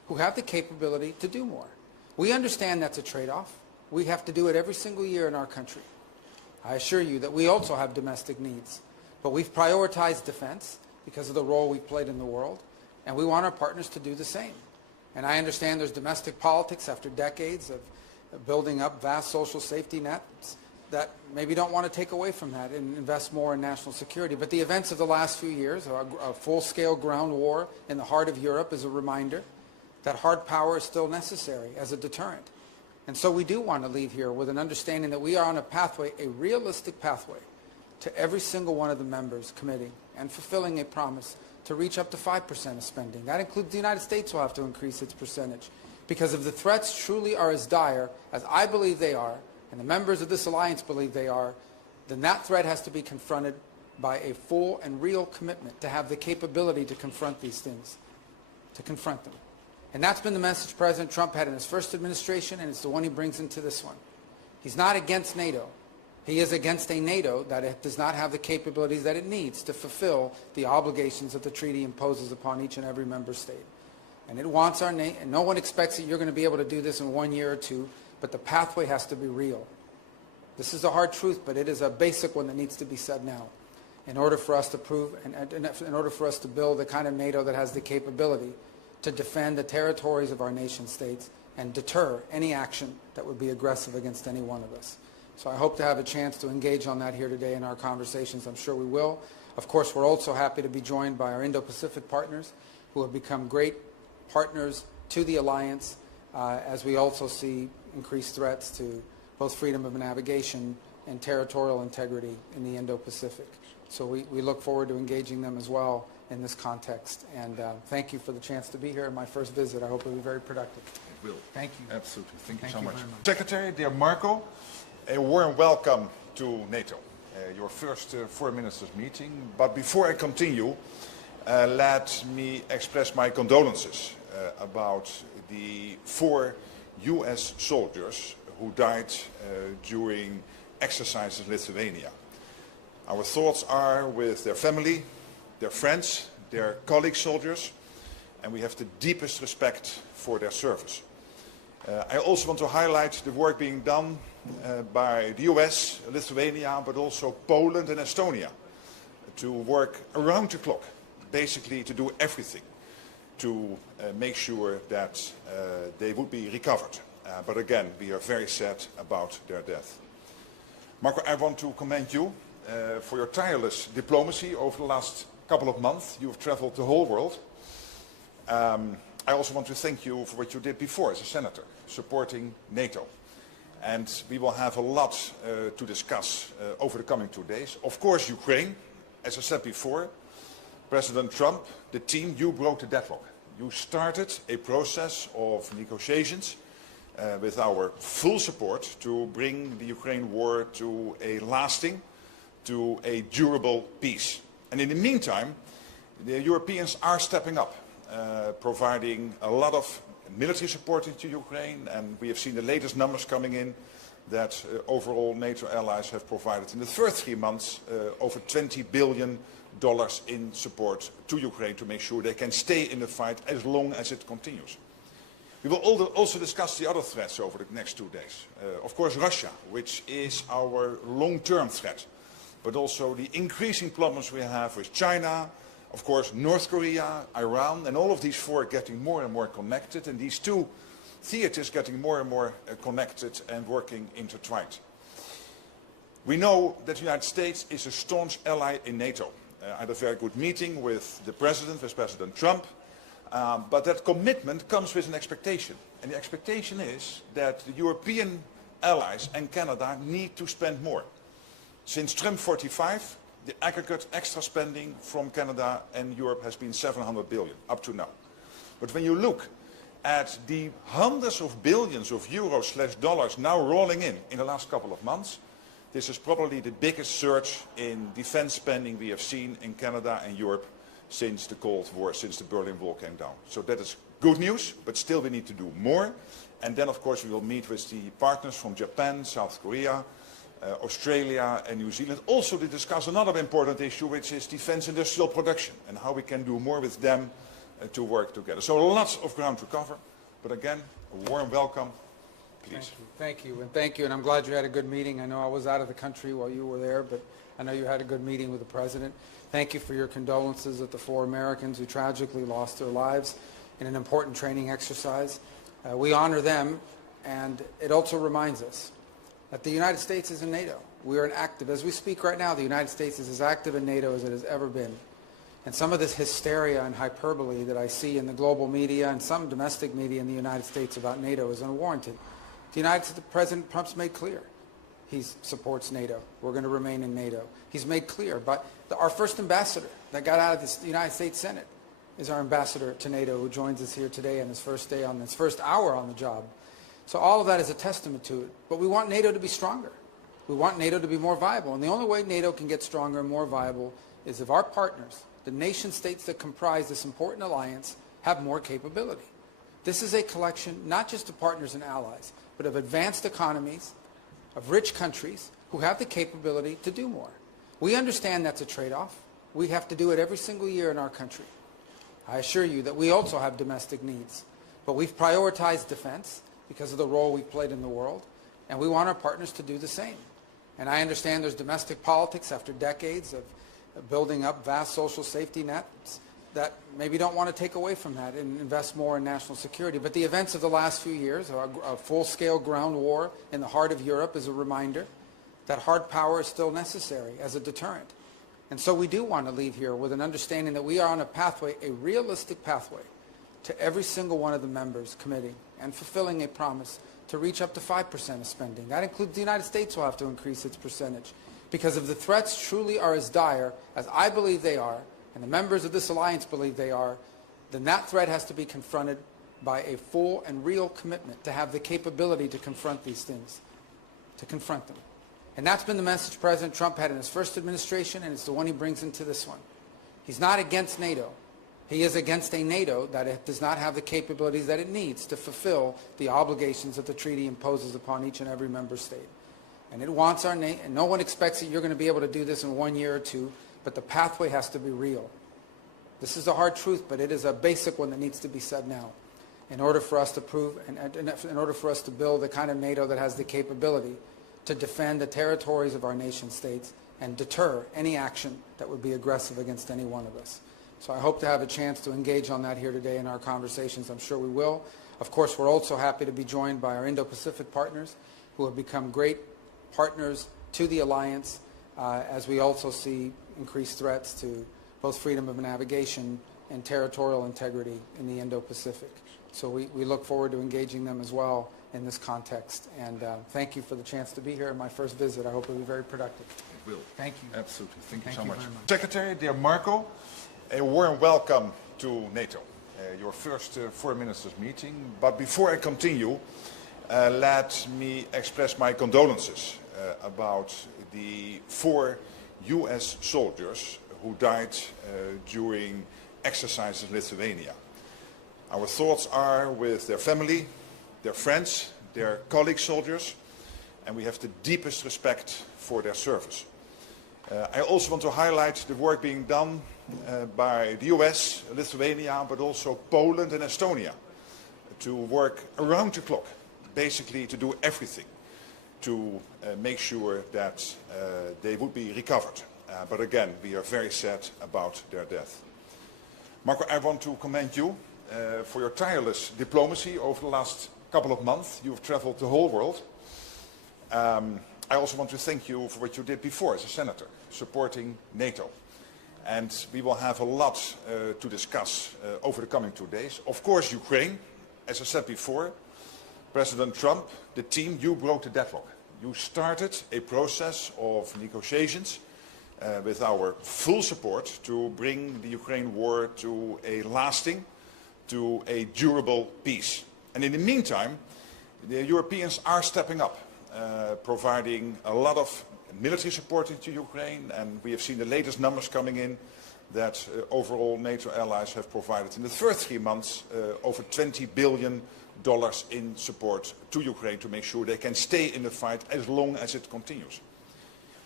who have the capability to do more. We understand that's a trade-off. We have to do it every single year in our country. I assure you that we also have domestic needs, but we've prioritized defense because of the role we've played in the world, and we want our partners to do the same. And I understand there's domestic politics after decades of building up vast social safety nets that maybe don't want to take away from that and invest more in national security. But the events of the last few years, a full-scale ground war in the heart of Europe, is a reminder that hard power is still necessary as a deterrent. And so we do want to leave here with an understanding that we are on a pathway, a realistic pathway, to every single one of the members committing and fulfilling a promise to reach up to 5% of spending. That includes the United States will have to increase its percentage. Because if the threats truly are as dire as I believe they are, and the members of this alliance believe they are, then that threat has to be confronted by a full and real commitment to have the capability to confront these things, to confront them. And that's been the message President Trump had in his first administration, and it's the one he brings into this one. He's not against NATO. He is against a NATO that does not have the capabilities that it needs to fulfill the obligations that the treaty imposes upon each and every member state. And it wants our nation, and no one expects that you're going to be able to do this in 1 year or two, but the pathway has to be real. This is a hard truth, but it is a basic one that needs to be said now in order for us to prove, and in order for us to build the kind of NATO that has the capability to defend the territories of our nation states and deter any action that would be aggressive against any one of us. So I hope to have a chance to engage on that here today in our conversations. I'm sure we will. Of course, we're also happy to be joined by our Indo-Pacific partners who have become great partners to the alliance as we also see increased threats to both freedom of navigation and territorial integrity in the Indo-Pacific. So we look forward to engaging them as well in this context. And thank you for the chance to be here in my first visit. I hope it will be very productive. It will. Thank you. Absolutely. Thank you so much. very much. Secretary, dear Marco, a warm welcome to NATO, your first foreign ministers meeting. But before I continue, let me express my condolences about the 4 US soldiers who died during exercises in Lithuania. Our thoughts are with their family, their friends, their colleague soldiers, and we have the deepest respect for their service. I also want to highlight the work being done by the US, Lithuania, but also Poland and Estonia to work around the clock, basically to do everything to make sure that they would be recovered. But again, we are very sad about their death. Marco, I want to commend you for your tireless diplomacy over the last couple of months. You have traveled the whole world. I also want to thank you for what you did before as a senator, supporting NATO. And we will have a lot to discuss over the coming 2 days. Of course, Ukraine, as I said before, President Trump, the team, you broke the deadlock. You started a process of negotiations with our full support to bring the Ukraine war to a lasting, to a durable peace. And in the meantime, the Europeans are stepping up, providing a lot of military support into Ukraine, and we have seen the latest numbers coming in that overall NATO allies have provided in the first 3 months over $20 billion in support to Ukraine to make sure they can stay in the fight as long as it continues. We will also discuss the other threats over the next 2 days. Of course, Russia, which is our long-term threat, but also the increasing problems we have with China, of course, North Korea, Iran, and all of these 4 getting more and more connected, and these 2 theaters getting more and more connected and working intertwined. We know that the United States is a staunch ally in NATO. I had a very good meeting with the President, with President Trump, but that commitment comes with an expectation. And the expectation is that the European allies and Canada need to spend more. Since Trump 45, the aggregate extra spending from Canada and Europe has been $700 billion up to now. But when you look at the hundreds of billions of euros/dollars now rolling in the last couple of months, this is probably the biggest surge in defense spending we have seen in Canada and Europe since the Cold War, since the Berlin Wall came down. So that is good news, but still we need to do more. And then, of course, we will meet with the partners from Japan, South Korea, Australia and New Zealand, also to discuss another important issue, which is defense industrial production and how we can do more with them to work together. So lots of ground to cover, but again, a warm welcome, please. Thank you, and thank you, and I'm glad you had a good meeting. I know I was out of the country while you were there, but I know you had a good meeting with the President. Thank you for your condolences at the 4 Americans who tragically lost their lives in an important training exercise. We honor them, and it also reminds us that the United States is in NATO. We are as we speak right now, the United States is as active in NATO as it has ever been. And some of this hysteria and hyperbole that I see in the global media and some domestic media in the United States about NATO is unwarranted. The President Trump's made clear he supports NATO. We're going to remain in NATO. He's made clear, but our first ambassador that got out of the United States Senate is our ambassador to NATO, who joins us here today on his first day, on his first hour on the job. So all of that is a testament to it. But we want NATO to be stronger. We want NATO to be more viable. And the only way NATO can get stronger and more viable is if our partners, the nation states that comprise this important alliance, have more capability. This is a collection not just of partners and allies, but of advanced economies, of rich countries who have the capability to do more. We understand that's a trade-off. We have to do it every single year in our country. I assure you that we also have domestic needs, but we've prioritized defense because of the role we've played in the world, and we want our partners to do the same. And I understand there's domestic politics after decades of building up vast social safety nets that maybe don't want to take away from that and invest more in national security. But the events of the last few years, a full-scale ground war in the heart of Europe, is a reminder that hard power is still necessary as a deterrent. And so we do want to leave here with an understanding that we are on a pathway, a realistic pathway, to every single one of the members committing and fulfilling a promise to reach up to 5% of spending. That includes the United States will have to increase its percentage. Because if the threats truly are as dire as I believe they are, and the members of this alliance believe they are, then that threat has to be confronted by a full and real commitment to have the capability to confront these things, to confront them. And that's been the message President Trump had in his first administration, and it's the one he brings into this one. He's not against NATO. He is against a NATO that does not have the capabilities that it needs to fulfill the obligations that the treaty imposes upon each and every member state. And it wants our nation, and no one expects that you're going to be able to do this in 1 year or 2, but the pathway has to be real. This is a hard truth, but it is a basic one that needs to be said now in order for us to prove, and in order for us to build the kind of NATO that has the capability to defend the territories of our nation states and deter any action that would be aggressive against any one of us. So I hope to have a chance to engage on that here today in our conversations. I'm sure we will. Of course, we're also happy to be joined by our Indo-Pacific partners who have become great partners to the alliance as we also see increased threats to both freedom of navigation and territorial integrity in the Indo-Pacific. So we look forward to engaging them as well in this context. And thank you for the chance to be here in my first visit. I hope it will be very productive. It will. Thank you. Absolutely. Thank you so very much. much. Secretary, dear Marco, a warm welcome to NATO, your first foreign ministers meeting. But before I continue, let me express my condolences about the 4 US soldiers who died during exercises in Lithuania. Our thoughts are with their family, their friends, their colleague soldiers, and we have the deepest respect for their service. I also want to highlight the work being done by the US, Lithuania, but also Poland and Estonia to work around the clock, basically to do everything to make sure that they would be recovered. But again, we are very sad about their death. Marco, I want to commend you for your tireless diplomacy over the last couple of months. You've traveled the whole world. I also want to thank you for what you did before as a senator, supporting NATO. And we will have a lot to discuss over the coming 2 days. Of course, Ukraine, as I said before, President Trump, the team, you broke the deadlock. You started a process of negotiations with our full support to bring the Ukraine war to a lasting, to a durable peace. And in the meantime, the Europeans are stepping up, providing a lot of military support into Ukraine, and we have seen the latest numbers coming in that overall NATO allies have provided in the first 3 months over $20 billion in support to Ukraine to make sure they can stay in the fight as long as it continues.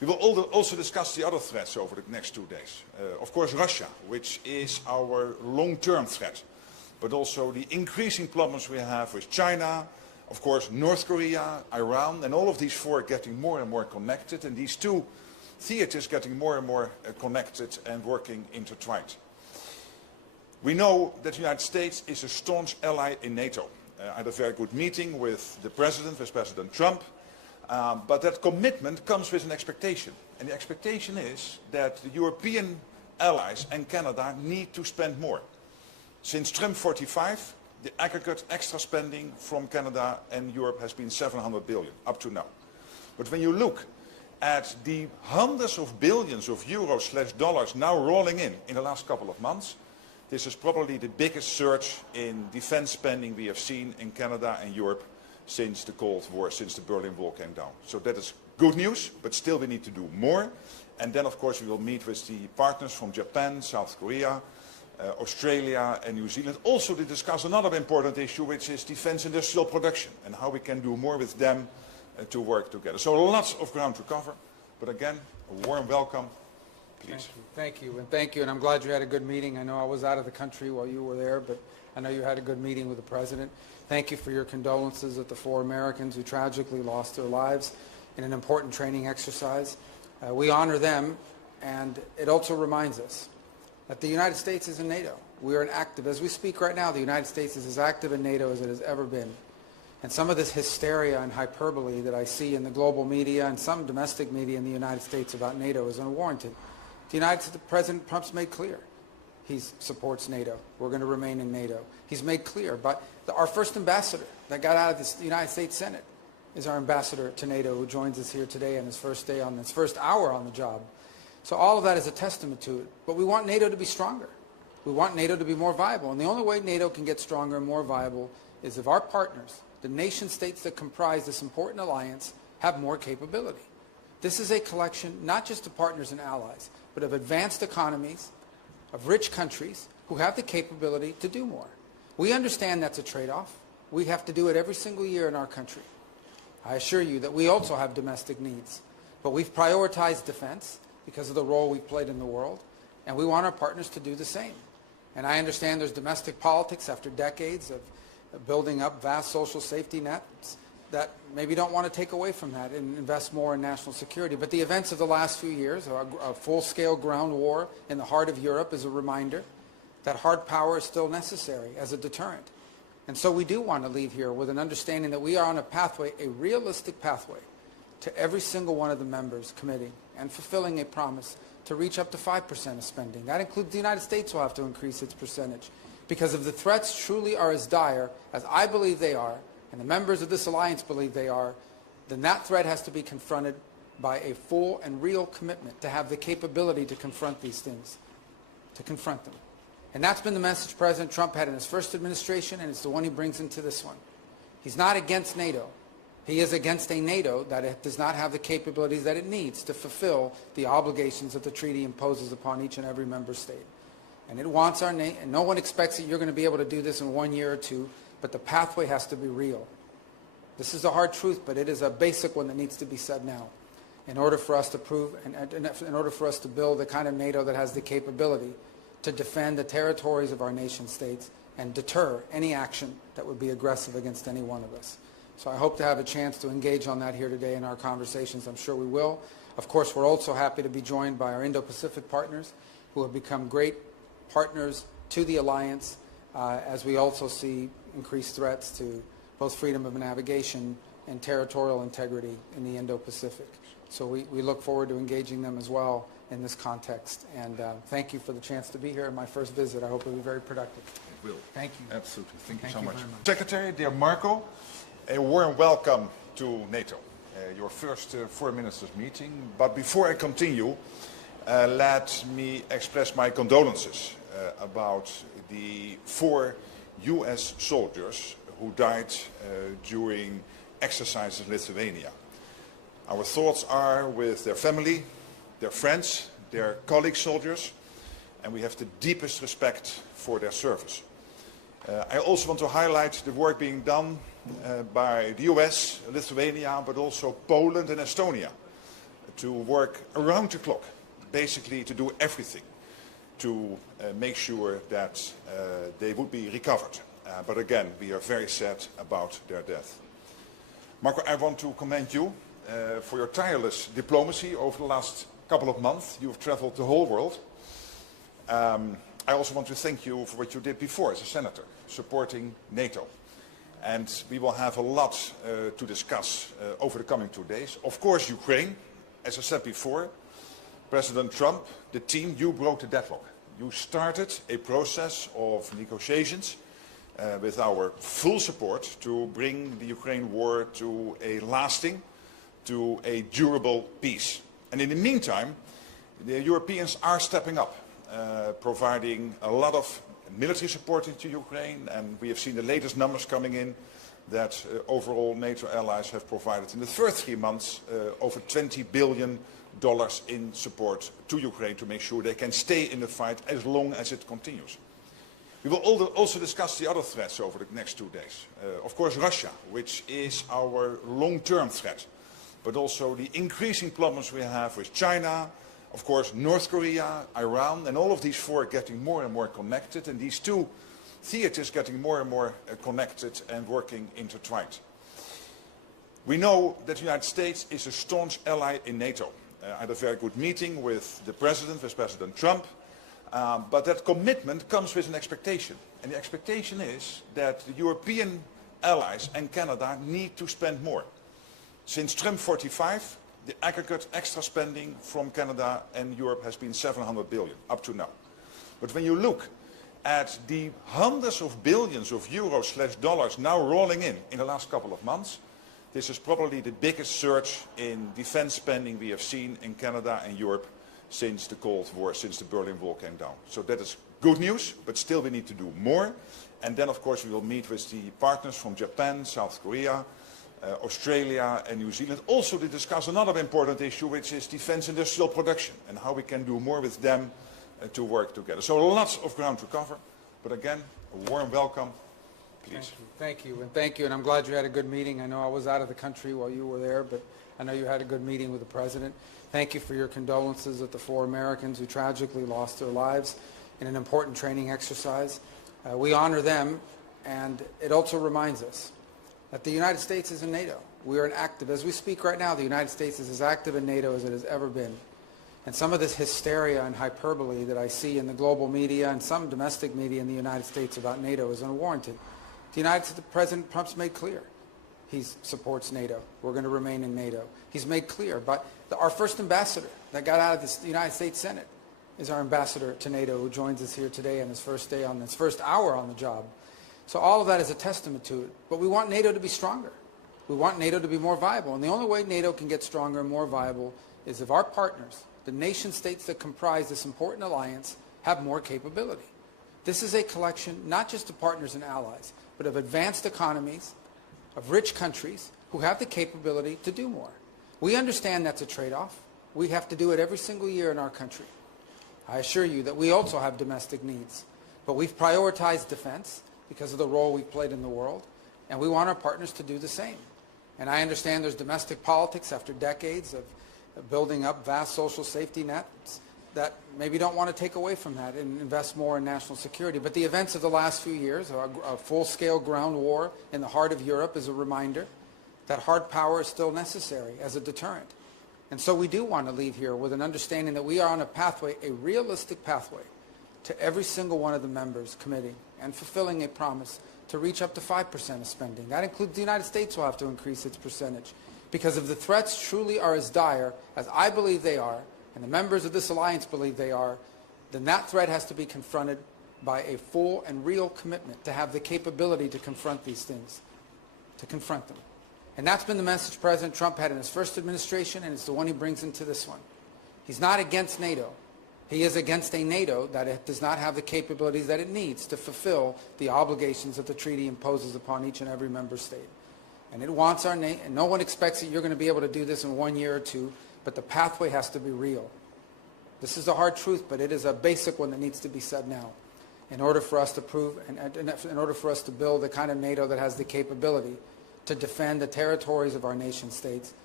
We will also discuss the other threats over the next 2 days. Of course, Russia, which is our long-term threat, but also the increasing problems we have with China, of course, North Korea, Iran, and all of these four getting more and more connected, and these two theaters getting more and more connected and working intertwined. We know that the United States is a staunch ally in NATO. I had a very good meeting with the President, with President Trump, but that commitment comes with an expectation. And the expectation is that the European allies and Canada need to spend more. Since Trump 45, the aggregate extra spending from Canada and Europe has been 700 billion up to now. But when you look at the hundreds of billions of euros/dollars now rolling in the last couple of months, this is probably the biggest surge in defense spending we have seen in Canada and Europe since the Cold War, since the Berlin Wall came down. So that is good news, but still we need to do more. And then, of course, we will meet with the partners from Japan, South Korea, Australia and New Zealand, also to discuss another important issue, which is defense industrial production and how we can do more with them to work together. So lots of ground to cover, but again, a warm welcome. Please. Thank you, and I'm glad you had a good meeting. I know I was out of the country while you were there, but I know you had a good meeting with the President. Thank you for your condolences at the 4 Americans who tragically lost their lives in an important training exercise. We honor them, and it also reminds us that the United States is in NATO. We are an active, as we speak right now, the United States is as active in NATO as it has ever been. And some of this hysteria and hyperbole that I see in the global media and some domestic media in the United States about NATO is unwarranted. President Trump's made clear he supports NATO. We're going to remain in NATO. He's made clear, but our first ambassador that got out of the United States Senate is our ambassador to NATO, who joins us here today on his first day, on his first hour on the job. So all of that is a testament to it. But we want NATO to be stronger. We want NATO to be more viable. And the only way NATO can get stronger and more viable is if our partners, the nation states that comprise this important alliance, have more capability. This is a collection not just of partners and allies, but of advanced economies, of rich countries who have the capability to do more. We understand that's a trade-off. We have to do it every single year in our country. I assure you that we also have domestic needs. But we've prioritized defense because of the role we've played in the world, and we want our partners to do the same. And I understand there's domestic politics after decades of building up vast social safety nets that maybe don't want to take away from that and invest more in national security. But the events of the last few years, a full-scale ground war in the heart of Europe, is a reminder that hard power is still necessary as a deterrent. And so we do want to leave here with an understanding that we are on a pathway, a realistic pathway, to every single one of the members committing and fulfilling a promise to reach up to 5% of spending. That includes the United States will have to increase its percentage. Because if the threats truly are as dire as I believe they are, and the members of this alliance believe they are, then that threat has to be confronted by a full and real commitment to have the capability to confront these things, to confront them. And that's been the message President Trump had in his first administration, and it's the one he brings into this one. He's not against NATO. He is against a NATO that does not have the capabilities that it needs to fulfill the obligations that the treaty imposes upon each and every member state. And it wants our nation, and no one expects that you're going to be able to do this in 1 year or two, but the pathway has to be real. This is a hard truth, but it is a basic one that needs to be said now in order for us to prove, and in order for us to build the kind of NATO that has the capability to defend the territories of our nation states and deter any action that would be aggressive against any one of us. So I hope to have a chance to engage on that here today in our conversations. I'm sure we will. Of course, we're also happy to be joined by our Indo-Pacific partners who have become great partners to the alliance as we also see increased threats to both freedom of navigation and territorial integrity in the Indo-Pacific. So we look forward to engaging them as well in this context. And thank you for the chance to be here in my first visit. I hope it will be very productive. It will. Thank you. Absolutely. Thank you so much. Secretary, dear Marco, a warm welcome to NATO, your first foreign ministers meeting. But before I continue, let me express my condolences about the 4 US soldiers who died during exercises in Lithuania. Our thoughts are with their family, their friends, their colleague soldiers, and we have the deepest respect for their service. I also want to highlight the work being done by the US, Lithuania, but also Poland and Estonia to work around the clock, basically to do everything to make sure that they would be recovered. But again, we are very sad about their death. Marco, I want to commend you for your tireless diplomacy over the last couple of months. You've traveled the whole world. I also want to thank you for what you did before as a senator, supporting NATO. And we will have a lot to discuss over the coming 2 days. Of course, Ukraine, as I said before, President Trump, the team, you broke the deadlock. You started a process of negotiations with our full support to bring the Ukraine war to a lasting, to a durable peace. And in the meantime, the Europeans are stepping up, providing a lot of military support into Ukraine, and we have seen the latest numbers coming in that overall NATO allies have provided in the first 3 months over $20 billion in support to Ukraine to make sure they can stay in the fight as long as it continues. We will also discuss the other threats over the next 2 days. Of course, Russia, which is our long-term threat, but also the increasing problems we have with China, of course, North Korea, Iran, and all of these four getting more and more connected, and these two theaters getting more and more connected and working intertwined. We know that the United States is a staunch ally in NATO. I had a very good meeting with the President, with President Trump, but that commitment comes with an expectation. And the expectation is that the European allies and Canada need to spend more. Since Trump 45, the aggregate extra spending from Canada and Europe has been $700 billion up to now. But when you look at the hundreds of billions of euros/dollars now rolling in the last couple of months, this is probably the biggest surge in defense spending we have seen in Canada and Europe since the Cold War, since the Berlin Wall came down. So that is good news, but still we need to do more. And then, of course, we will meet with the partners from Japan, South Korea, Australia and New Zealand, also to discuss another important issue, which is defense industrial production and how we can do more with them to work together. So lots of ground to cover, but again, a warm welcome. Please. Thank you, and thank you, and I'm glad you had a good meeting. I know I was out of the country while you were there, but I know you had a good meeting with the President. Thank you for your condolences with the 4 Americans who tragically lost their lives in an important training exercise. We honor them, and it also reminds us that the United States is in NATO. We are active. As we speak right now, the United States is as active in NATO as it has ever been. And some of this hysteria and hyperbole that I see in the global media and some domestic media in the United States about NATO is unwarranted. President Trump's made clear he supports NATO. We're going to remain in NATO. He's made clear, but our first ambassador that got out of the United States Senate is our ambassador to NATO, who joins us here today on his first day, on his first hour on the job. So all of that is a testament to it. But we want NATO to be stronger. We want NATO to be more viable. And the only way NATO can get stronger and more viable is if our partners, the nation states that comprise this important alliance, have more capability. This is a collection not just of partners and allies, but of advanced economies, of rich countries who have the capability to do more. We understand that's a trade-off. We have to do it every single year in our country. I assure you that we also have domestic needs. But we've prioritized defense because of the role we've played in the world, and we want our partners to do the same. And I understand there's domestic politics after decades of building up vast social safety nets that maybe don't want to take away from that and invest more in national security. But the events of the last few years, a full-scale ground war in the heart of Europe, is a reminder that hard power is still necessary as a deterrent. And so we do want to leave here with an understanding that we are on a pathway, a realistic pathway, to every single one of the members committing and fulfilling a promise to reach up to 5% of spending. That includes the United States will have to increase its percentage. Because if the threats truly are as dire as I believe they are, and the members of this alliance believe they are, then that threat has to be confronted by a full and real commitment to have the capability to confront these things, to confront them. And that's been the message President Trump had in his first administration, and it's the one he brings into this one. He's not against NATO. He is against a NATO that does not have the capabilities that it needs to fulfill the obligations that the treaty imposes upon each and every member state. And it wants our nation, and no one expects that you're going to be able to do this in 1 year or 2, but the pathway has to be real. This is a hard truth, but it is a basic one that needs to be said now in order for us to prove, and in order for us to build the kind of NATO that has the capability to defend the territories of our nation states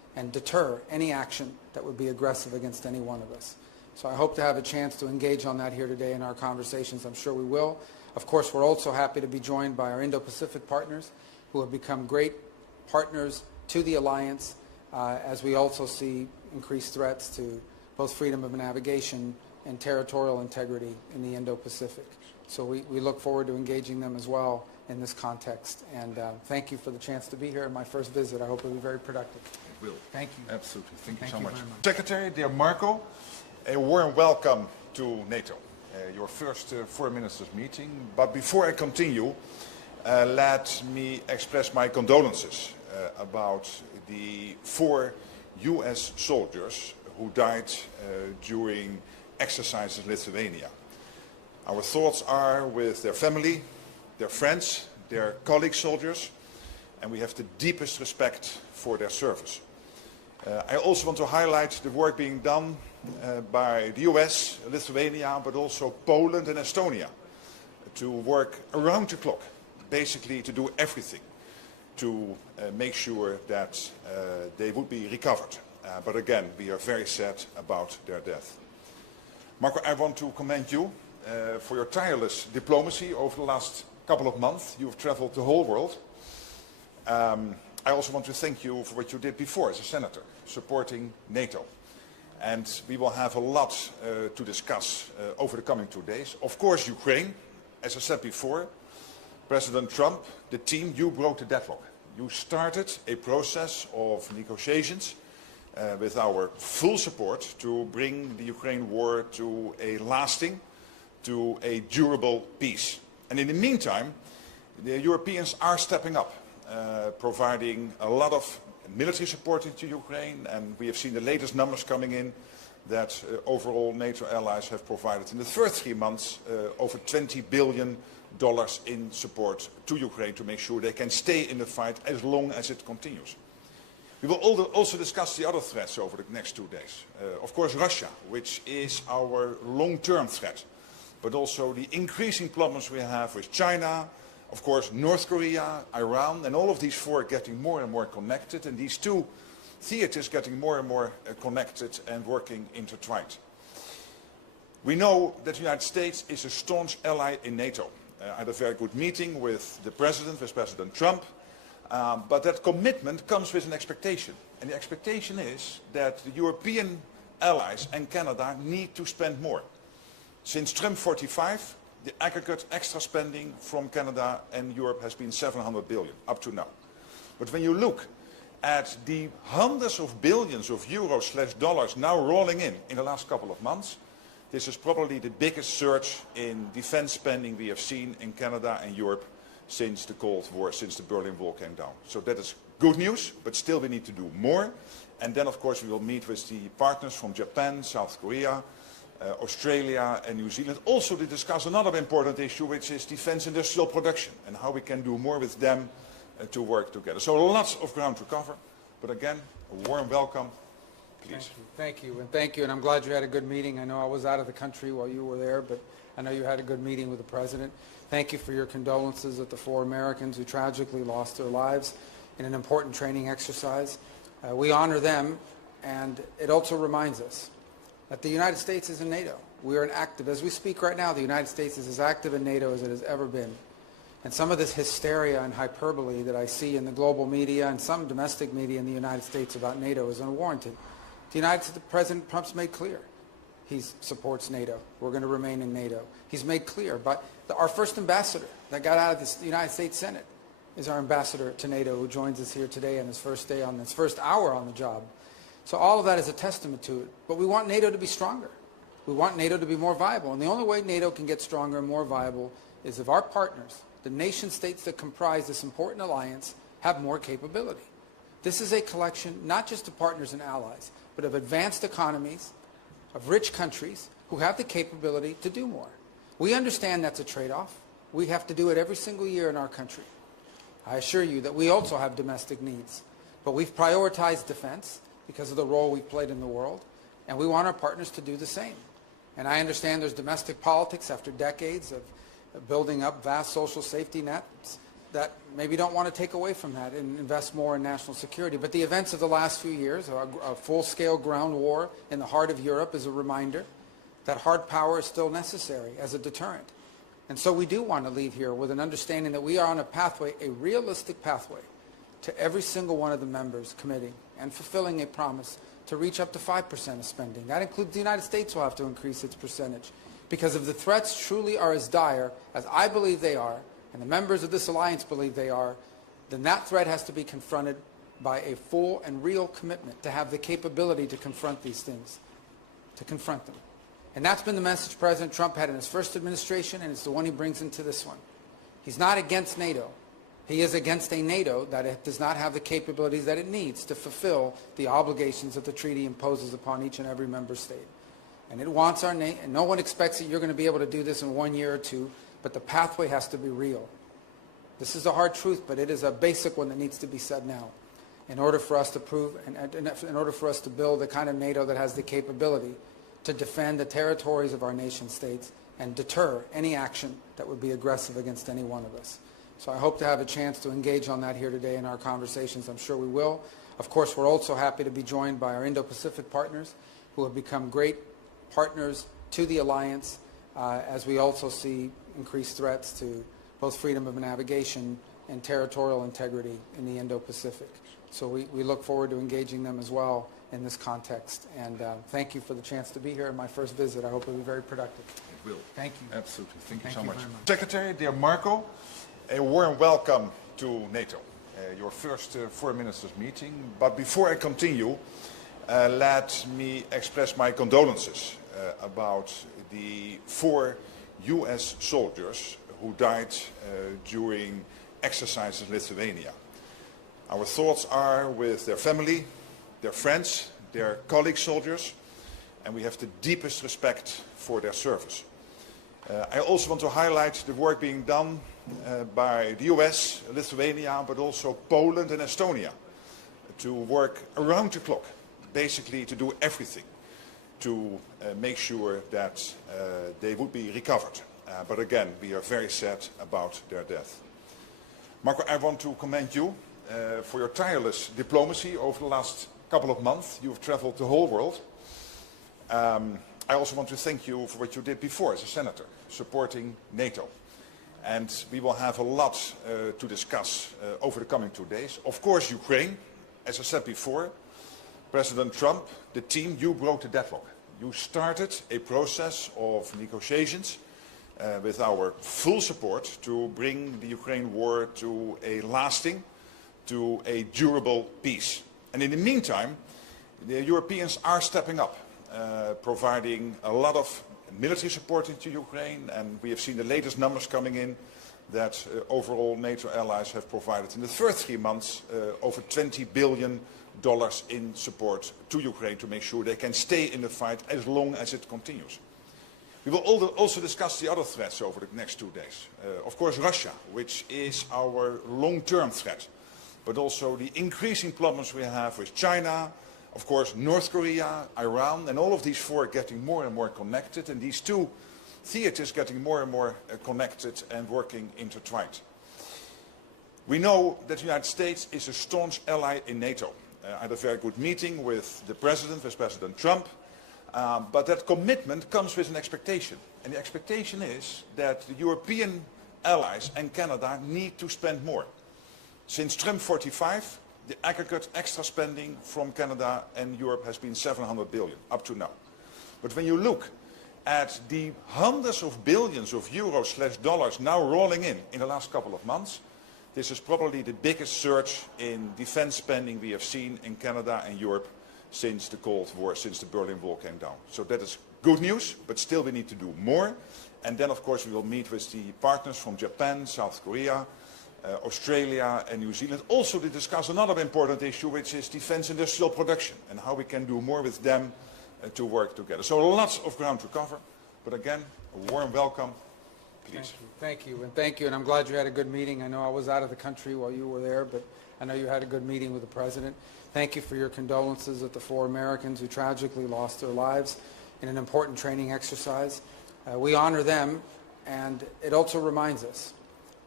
and deter any action that would be aggressive against any one of us. So I hope to have a chance to engage on that here today in our conversations. I'm sure we will. Of course, we're also happy to be joined by our Indo-Pacific partners who have become great partners to the alliance as we also see increased threats to both freedom of navigation and territorial integrity in the Indo-Pacific. So we look forward to engaging them as well in this context. And thank you for the chance to be here in my first visit. I hope it will be very productive. It will. Thank you. Absolutely. Thank you so much. very much. Secretary, dear Marco, a warm welcome to NATO, your first foreign ministers meeting. But before I continue, let me express my condolences about the 4 US soldiers who died during exercises in Lithuania. Our thoughts are with their family, their friends, their colleague soldiers, and we have the deepest respect for their service. I also want to highlight the work being done by the US, Lithuania, but also Poland and Estonia to work around the clock, basically to do everything to make sure that they would be recovered. But again, we are very sad about their death. Marco, I want to commend you for your tireless diplomacy over the last couple of months. You have traveled the whole world. I also want to thank you for what you did before as a senator, supporting NATO. And we will have a lot to discuss over the coming 2 days. Of course, Ukraine, as I said before, President Trump, the team, you broke the deadlock. You started a process of negotiations with our full support to bring the Ukraine war to a lasting, to a durable peace. And in the meantime, the Europeans are stepping up, providing a lot of military support into Ukraine, and we have seen the latest numbers coming in that overall NATO allies have provided in the first 3 months over $20 billion in support to Ukraine to make sure they can stay in the fight as long as it continues. We will also discuss the other threats over the next 2 days. Of course, Russia, which is our long-term threat, but also the increasing problems we have with China, of course, North Korea, Iran, and all of these 4 getting more and more connected, and these 2 theaters getting more and more connected and working intertwined. We know that the United States is a staunch ally in NATO. I had a very good meeting with the President, with President Trump, but that commitment comes with an expectation. And the expectation is that the European allies and Canada need to spend more. Since Trump 45, the aggregate extra spending from Canada and Europe has been $700 billion up to now. But when you look at the hundreds of billions of euros/dollars now rolling in the last couple of months, this is probably the biggest surge in defense spending we have seen in Canada and Europe since the Cold War, since the Berlin Wall came down. So that is good news, but still we need to do more. And then, of course, we will meet with the partners from Japan, South Korea, Australia and New Zealand, also to discuss another important issue, which is defense industrial production and how we can do more with them to work together. So lots of ground to cover, but again, a warm welcome. Please. Thank you, and thank you, and I'm glad you had a good meeting. I know I was out of the country while you were there, but I know you had a good meeting with the President. Thank you for your condolences at the 4 Americans who tragically lost their lives in an important training exercise. We honor them, and it also reminds us that the United States is in NATO. We are as we speak right now, the United States is as active in NATO as it has ever been. And some of this hysteria and hyperbole that I see in the global media and some domestic media in the United States about NATO is unwarranted. President Trump's made clear he supports NATO. We're going to remain in NATO. He's made clear, but our first ambassador that got out of the United States Senate is our ambassador to NATO, who joins us here today on his first day, on his first hour on the job. So all of that is a testament to it. But we want NATO to be stronger. We want NATO to be more viable. And the only way NATO can get stronger and more viable is if our partners, the nation states that comprise this important alliance, have more capability. This is a collection not just of partners and allies, but of advanced economies, of rich countries who have the capability to do more. We understand that's a trade-off. We have to do it every single year in our country. I assure you that we also have domestic needs, but we've prioritized defense because of the role we've played in the world, and we want our partners to do the same. And I understand there's domestic politics after decades of building up vast social safety nets that maybe don't want to take away from that and invest more in national security. But the events of the last few years, a full-scale ground war in the heart of Europe, is a reminder that hard power is still necessary as a deterrent. And so we do want to leave here with an understanding that we are on a pathway, a realistic pathway, to every single one of the members committing and fulfilling a promise to reach up to 5% of spending. That includes the United States will have to increase its percentage. Because if the threats truly are as dire as I believe they are, and the members of this alliance believe they are, then that threat has to be confronted by a full and real commitment to have the capability to confront these things, to confront them. And that's been the message President Trump had in his first administration, and it's the one he brings into this one. He's not against NATO. He is against a NATO that does not have the capabilities that it needs to fulfill the obligations that the treaty imposes upon each and every member state. And it wants our nation, and no one expects that you're going to be able to do this in 1 year or two, but the pathway has to be real. This is a hard truth, but it is a basic one that needs to be said now in order for us to prove, and in order for us to build the kind of NATO that has the capability to defend the territories of our nation states and deter any action that would be aggressive against any one of us. So I hope to have a chance to engage on that here today in our conversations. I'm sure we will. Of course, we're also happy to be joined by our Indo-Pacific partners who have become great partners to the alliance as we also see increased threats to both freedom of navigation and territorial integrity in the Indo-Pacific. So we look forward to engaging them as well in this context. And thank you for the chance to be here in my first visit. I hope it will be very productive. It will. Thank you. Absolutely. Thank you so much. very much. Secretary, dear Marco, a warm welcome to NATO, your first foreign ministers meeting. But before I continue, let me express my condolences about the 4 US soldiers who died during exercises in Lithuania. Our thoughts are with their family, their friends, their colleague soldiers, and we have the deepest respect for their service. I also want to highlight the work being done by the US, Lithuania, but also Poland and Estonia to work around the clock, basically to do everything to make sure that they would be recovered. But again, we are very sad about their death. Marco, I want to commend you for your tireless diplomacy over the last couple of months. You've traveled the whole world. I also want to thank you for what you did before as a senator, supporting NATO. And we will have a lot to discuss over the coming 2 days. Of course, Ukraine, as I said before, President Trump, the team, you broke the deadlock. You started a process of negotiations with our full support to bring the Ukraine war to a lasting, to a durable peace. And in the meantime, the Europeans are stepping up, providing a lot of military support into Ukraine, and we have seen the latest numbers coming in that overall NATO allies have provided in the first 3 months over $20 billion in support to Ukraine to make sure they can stay in the fight as long as it continues. We will also discuss the other threats over the next 2 days. Of course, Russia, which is our long-term threat, but also the increasing problems we have with China, of course, North Korea, Iran, and all of these 4 getting more and more connected, and these 2 theaters getting more and more connected and working intertwined. We know that the United States is a staunch ally in NATO. I had a very good meeting with the President, with President Trump, but that commitment comes with an expectation. And the expectation is that the European allies and Canada need to spend more. Since Trump 45, the aggregate extra spending from Canada and Europe has been $700 billion up to now. But when you look at the hundreds of billions of euros/dollars now rolling in the last couple of months, this is probably the biggest surge in defense spending we have seen in Canada and Europe since the Cold War, since the Berlin Wall came down. So that is good news, but still we need to do more. And then, of course, we will meet with the partners from Japan, South Korea, Australia and New Zealand, also to discuss another important issue, which is defense industrial production and how we can do more with them to work together. So lots of ground to cover, but again, a warm welcome. Please. Thank you, and thank you, and I'm glad you had a good meeting. I know I was out of the country while you were there, but I know you had a good meeting with the President. Thank you for your condolences with the 4 Americans who tragically lost their lives in an important training exercise. We honor them, and it also reminds us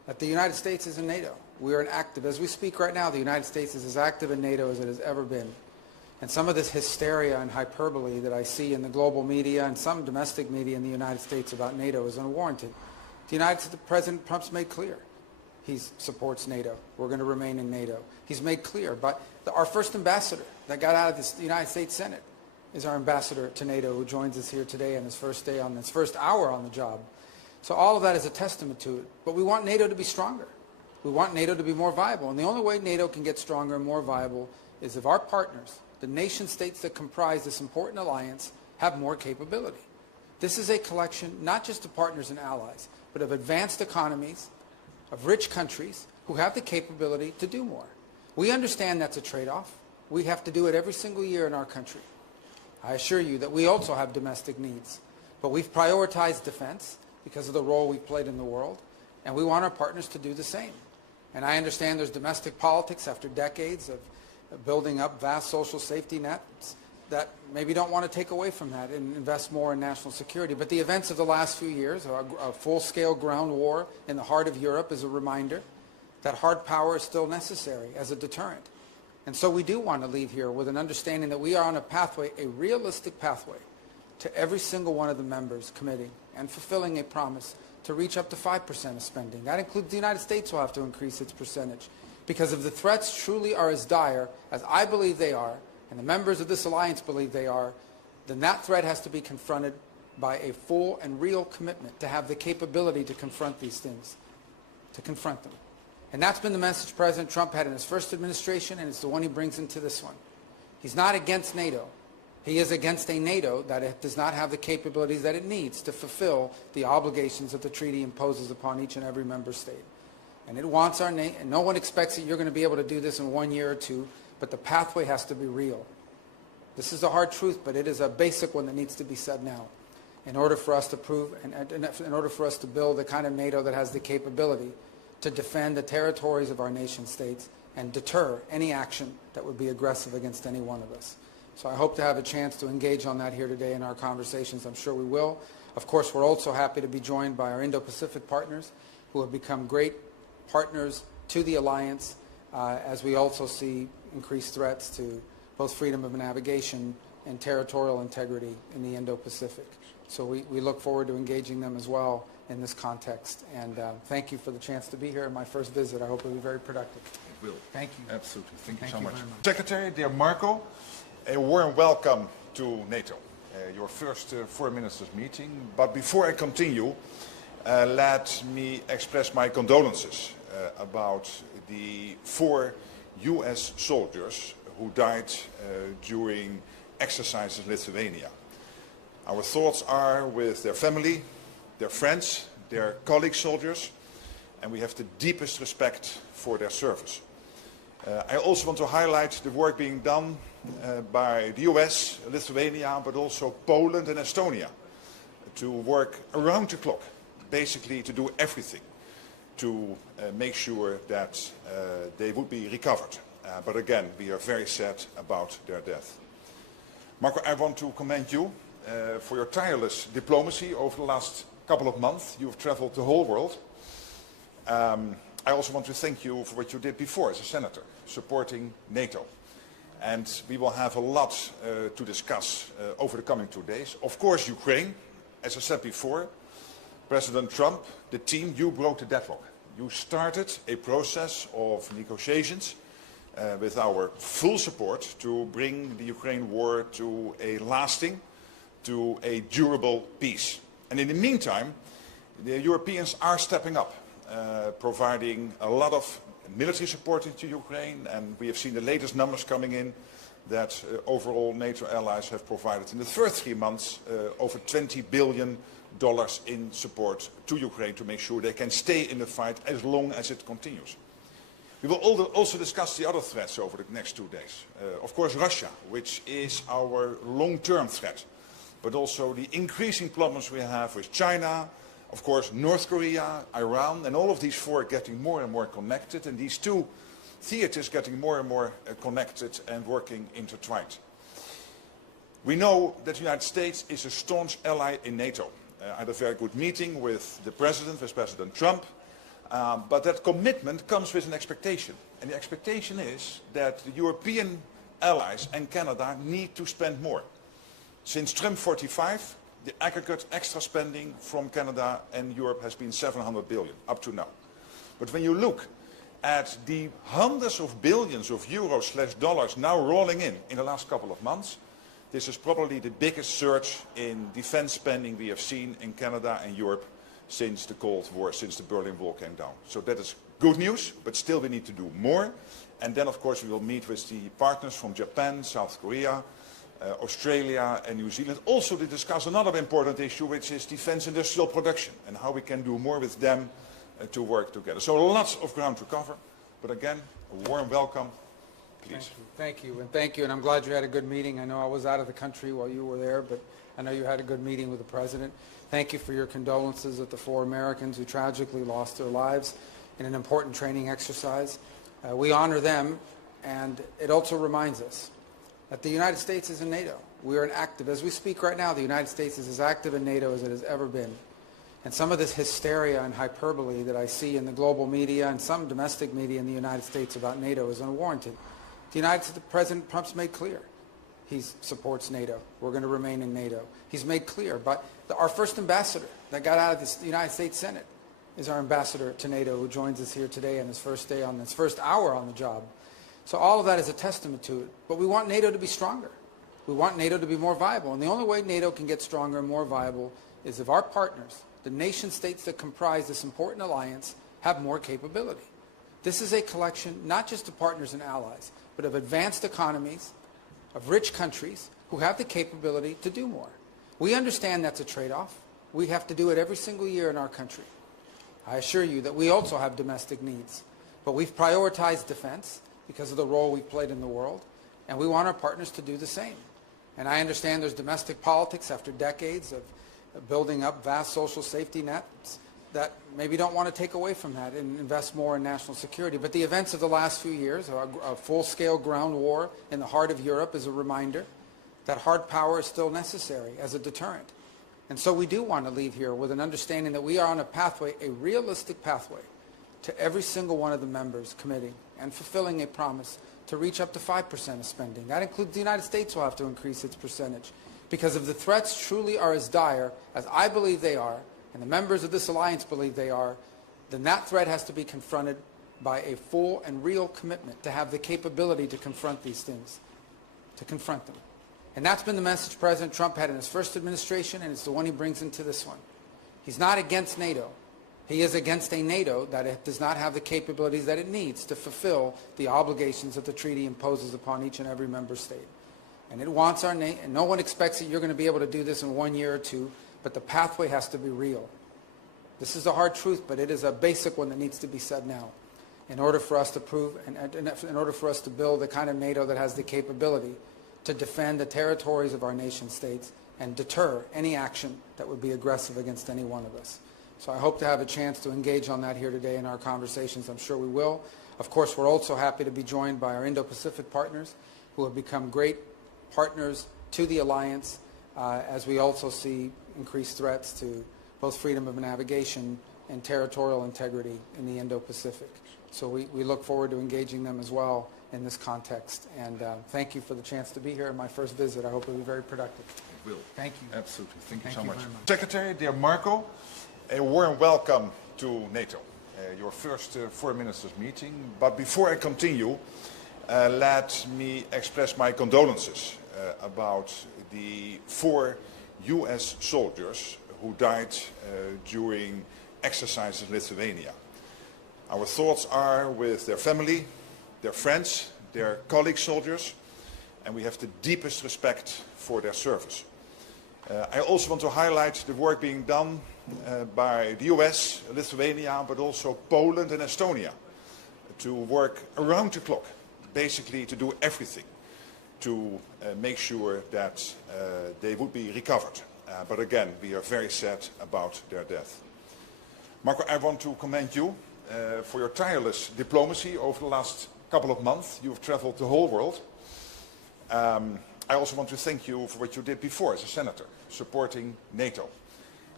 that the United States is in NATO. We are an active, as we speak right now, the United States is as active in NATO as it has ever been. And some of this hysteria and hyperbole that I see in the global media and some domestic media in the United States about NATO is unwarranted. President Trump's made clear he supports NATO. We're going to remain in NATO. He's made clear, but our first ambassador that got out of the United States Senate is our ambassador to NATO, who joins us here today on his first day, on his first hour on the job. So all of that is a testament to it. But we want NATO to be stronger. We want NATO to be more viable. And the only way NATO can get stronger and more viable is if our partners, the nation states that comprise this important alliance, have more capability. This is a collection not just of partners and allies, but of advanced economies, of rich countries who have the capability to do more. We understand that's a trade-off. We have to do it every single year in our country. I assure you that we also have domestic needs, but we've prioritized defense because of the role we've played in the world, and we want our partners to do the same. And I understand there's domestic politics after decades of building up vast social safety nets that maybe don't want to take away from that and invest more in national security. But the events of the last few years, a full-scale ground war in the heart of Europe, is a reminder that hard power is still necessary as a deterrent. And so we do want to leave here with an understanding that we are on a pathway, a realistic pathway, to every single one of the members committing and fulfilling a promise to reach up to 5% of spending. That includes the United States will have to increase its percentage. Because if the threats truly are as dire as I believe they are, and the members of this alliance believe they are, then that threat has to be confronted by a full and real commitment to have the capability to confront these things, to confront them. And that's been the message President Trump had in his first administration, and it's the one he brings into this one. He's not against NATO. He is against a NATO that does not have the capabilities that it needs to fulfill the obligations that the treaty imposes upon each and every member state. And it wants and no one expects that you're going to be able to do this in 1 year or two, but the pathway has to be real. This is a hard truth, but it is a basic one that needs to be said now in order for us to prove, and in order for us to build the kind of NATO that has the capability to defend the territories of our nation states and deter any action that would be aggressive against any one of us. So I hope to have a chance to engage on that here today in our conversations. I'm sure we will. Of course, we're also happy to be joined by our Indo-Pacific partners who have become great partners to the alliance as we also see increased threats to both freedom of navigation and territorial integrity in the Indo-Pacific. So we look forward to engaging them as well in this context. And thank you for the chance to be here in my first visit. I hope it will be very productive. It will. Thank you. Absolutely. Thank you so much. very much. Secretary, dear Marco, a warm welcome to NATO, your first foreign ministers meeting. But before I continue, let me express my condolences about the 4 US soldiers who died during exercises in Lithuania. Our thoughts are with their family, their friends, their colleague soldiers, and we have the deepest respect for their service. I also want to highlight the work being done by the US, Lithuania, but also Poland and Estonia to work around the clock, basically to do everything to make sure that they would be recovered. But again, we are very sad about their death. Marco, I want to commend you for your tireless diplomacy over the last couple of months. You've traveled the whole world. I also want to thank you for what you did before as a senator, supporting NATO. And we will have a lot to discuss over the coming 2 days. Of course, Ukraine, as I said before, President Trump, the team, you broke the deadlock. You started a process of negotiations with our full support to bring the Ukraine war to a lasting, to a durable peace. And in the meantime, the Europeans are stepping up, providing a lot of military support to Ukraine, and we have seen the latest numbers coming in that overall NATO allies have provided in the first 3 months over $20 billion in support to Ukraine to make sure they can stay in the fight as long as it continues. We will also discuss the other threats over the next 2 days. Of course, Russia, which is our long-term threat, but also the increasing problems we have with China, of course, North Korea, Iran, and all of these 4 getting more and more connected, and these 2 theaters getting more and more connected and working intertwined. We know that the United States is a staunch ally in NATO. I had a very good meeting with the President, with President Trump. But that commitment comes with an expectation. And the expectation is that the European allies and Canada need to spend more. Since Trump 45, the aggregate extra spending from Canada and Europe has been 700 billion up to now. But when you look at the hundreds of billions of euros/dollars now rolling in the last couple of months, this is probably the biggest surge in defense spending we have seen in Canada and Europe since the Cold War, since the Berlin Wall came down. So that is good news, but still we need to do more. And then, of course, we will meet with the partners from Japan, South Korea, Australia and New Zealand, also to discuss another important issue, which is defense industrial production and how we can do more with them to work together. So lots of ground to cover, but again, a warm welcome, please. Thank you, and thank you, and I'm glad you had a good meeting. I know I was out of the country while you were there, but I know you had a good meeting with the President. Thank you for your condolences with the 4 Americans who tragically lost their lives in an important training exercise. We honor them, and it also reminds us that the United States is in NATO. We are as we speak right now, the United States is as active in NATO as it has ever been. And some of this hysteria and hyperbole that I see in the global media and some domestic media in the United States about NATO is unwarranted. President Trump's made clear he supports NATO. We're going to remain in NATO. He's made clear, but our first ambassador that got out of the United States Senate is our ambassador to NATO, who joins us here today on his first hour on the job. So all of that is a testament to it. But we want NATO to be stronger. We want NATO to be more viable. And the only way NATO can get stronger and more viable is if our partners, the nation states that comprise this important alliance, have more capability. This is a collection not just of partners and allies, but of advanced economies, of rich countries who have the capability to do more. We understand that's a trade-off. We have to do it every single year in our country. I assure you that we also have domestic needs. But we've prioritized defense because of the role we've played in the world, and we want our partners to do the same. And I understand there's domestic politics after decades of building up vast social safety nets that maybe don't want to take away from that and invest more in national security. But the events of the last few years, a full-scale ground war in the heart of Europe, is a reminder that hard power is still necessary as a deterrent. And so we do want to leave here with an understanding that we are on a pathway, a realistic pathway, to every single one of the members committing and fulfilling a promise to reach up to 5% of spending. That includes the United States will have to increase its percentage. Because if the threats truly are as dire as I believe they are, and the members of this alliance believe they are, then that threat has to be confronted by a full and real commitment to have the capability to confront these things, to confront them. And that's been the message President Trump had in his first administration, and it's the one he brings into this one. He's not against NATO. He is against a NATO that does not have the capabilities that it needs to fulfill the obligations that the treaty imposes upon each and every member state. And it wants our nation, and no one expects that you're going to be able to do this in 1 year or 2, but the pathway has to be real. This is a hard truth, but it is a basic one that needs to be said now in order for us to prove, and in order for us to build the kind of NATO that has the capability to defend the territories of our nation states and deter any action that would be aggressive against any one of us. So I hope to have a chance to engage on that here today in our conversations. I'm sure we will. Of course, we're also happy to be joined by our Indo-Pacific partners who have become great partners to the alliance as we also see increased threats to both freedom of navigation and territorial integrity in the Indo-Pacific. So we look forward to engaging them as well in this context. And thank you for the chance to be here in my first visit. I hope it will be very productive. It will. Thank you. Absolutely. Thank you so much. Very much. Secretary, dear Marco, a warm welcome to NATO, your first foreign ministers meeting. But before I continue, let me express my condolences about the 4 US soldiers who died during exercises in Lithuania. Our thoughts are with their family, their friends, their colleague soldiers, and we have the deepest respect for their service. I also want to highlight the work being done by the US, Lithuania, but also Poland and Estonia to work around the clock, basically to do everything to make sure that they would be recovered. But again, we are very sad about their death. Marco, I want to commend you for your tireless diplomacy over the last couple of months. You've traveled the whole world. I also want to thank you for what you did before as a senator, supporting NATO.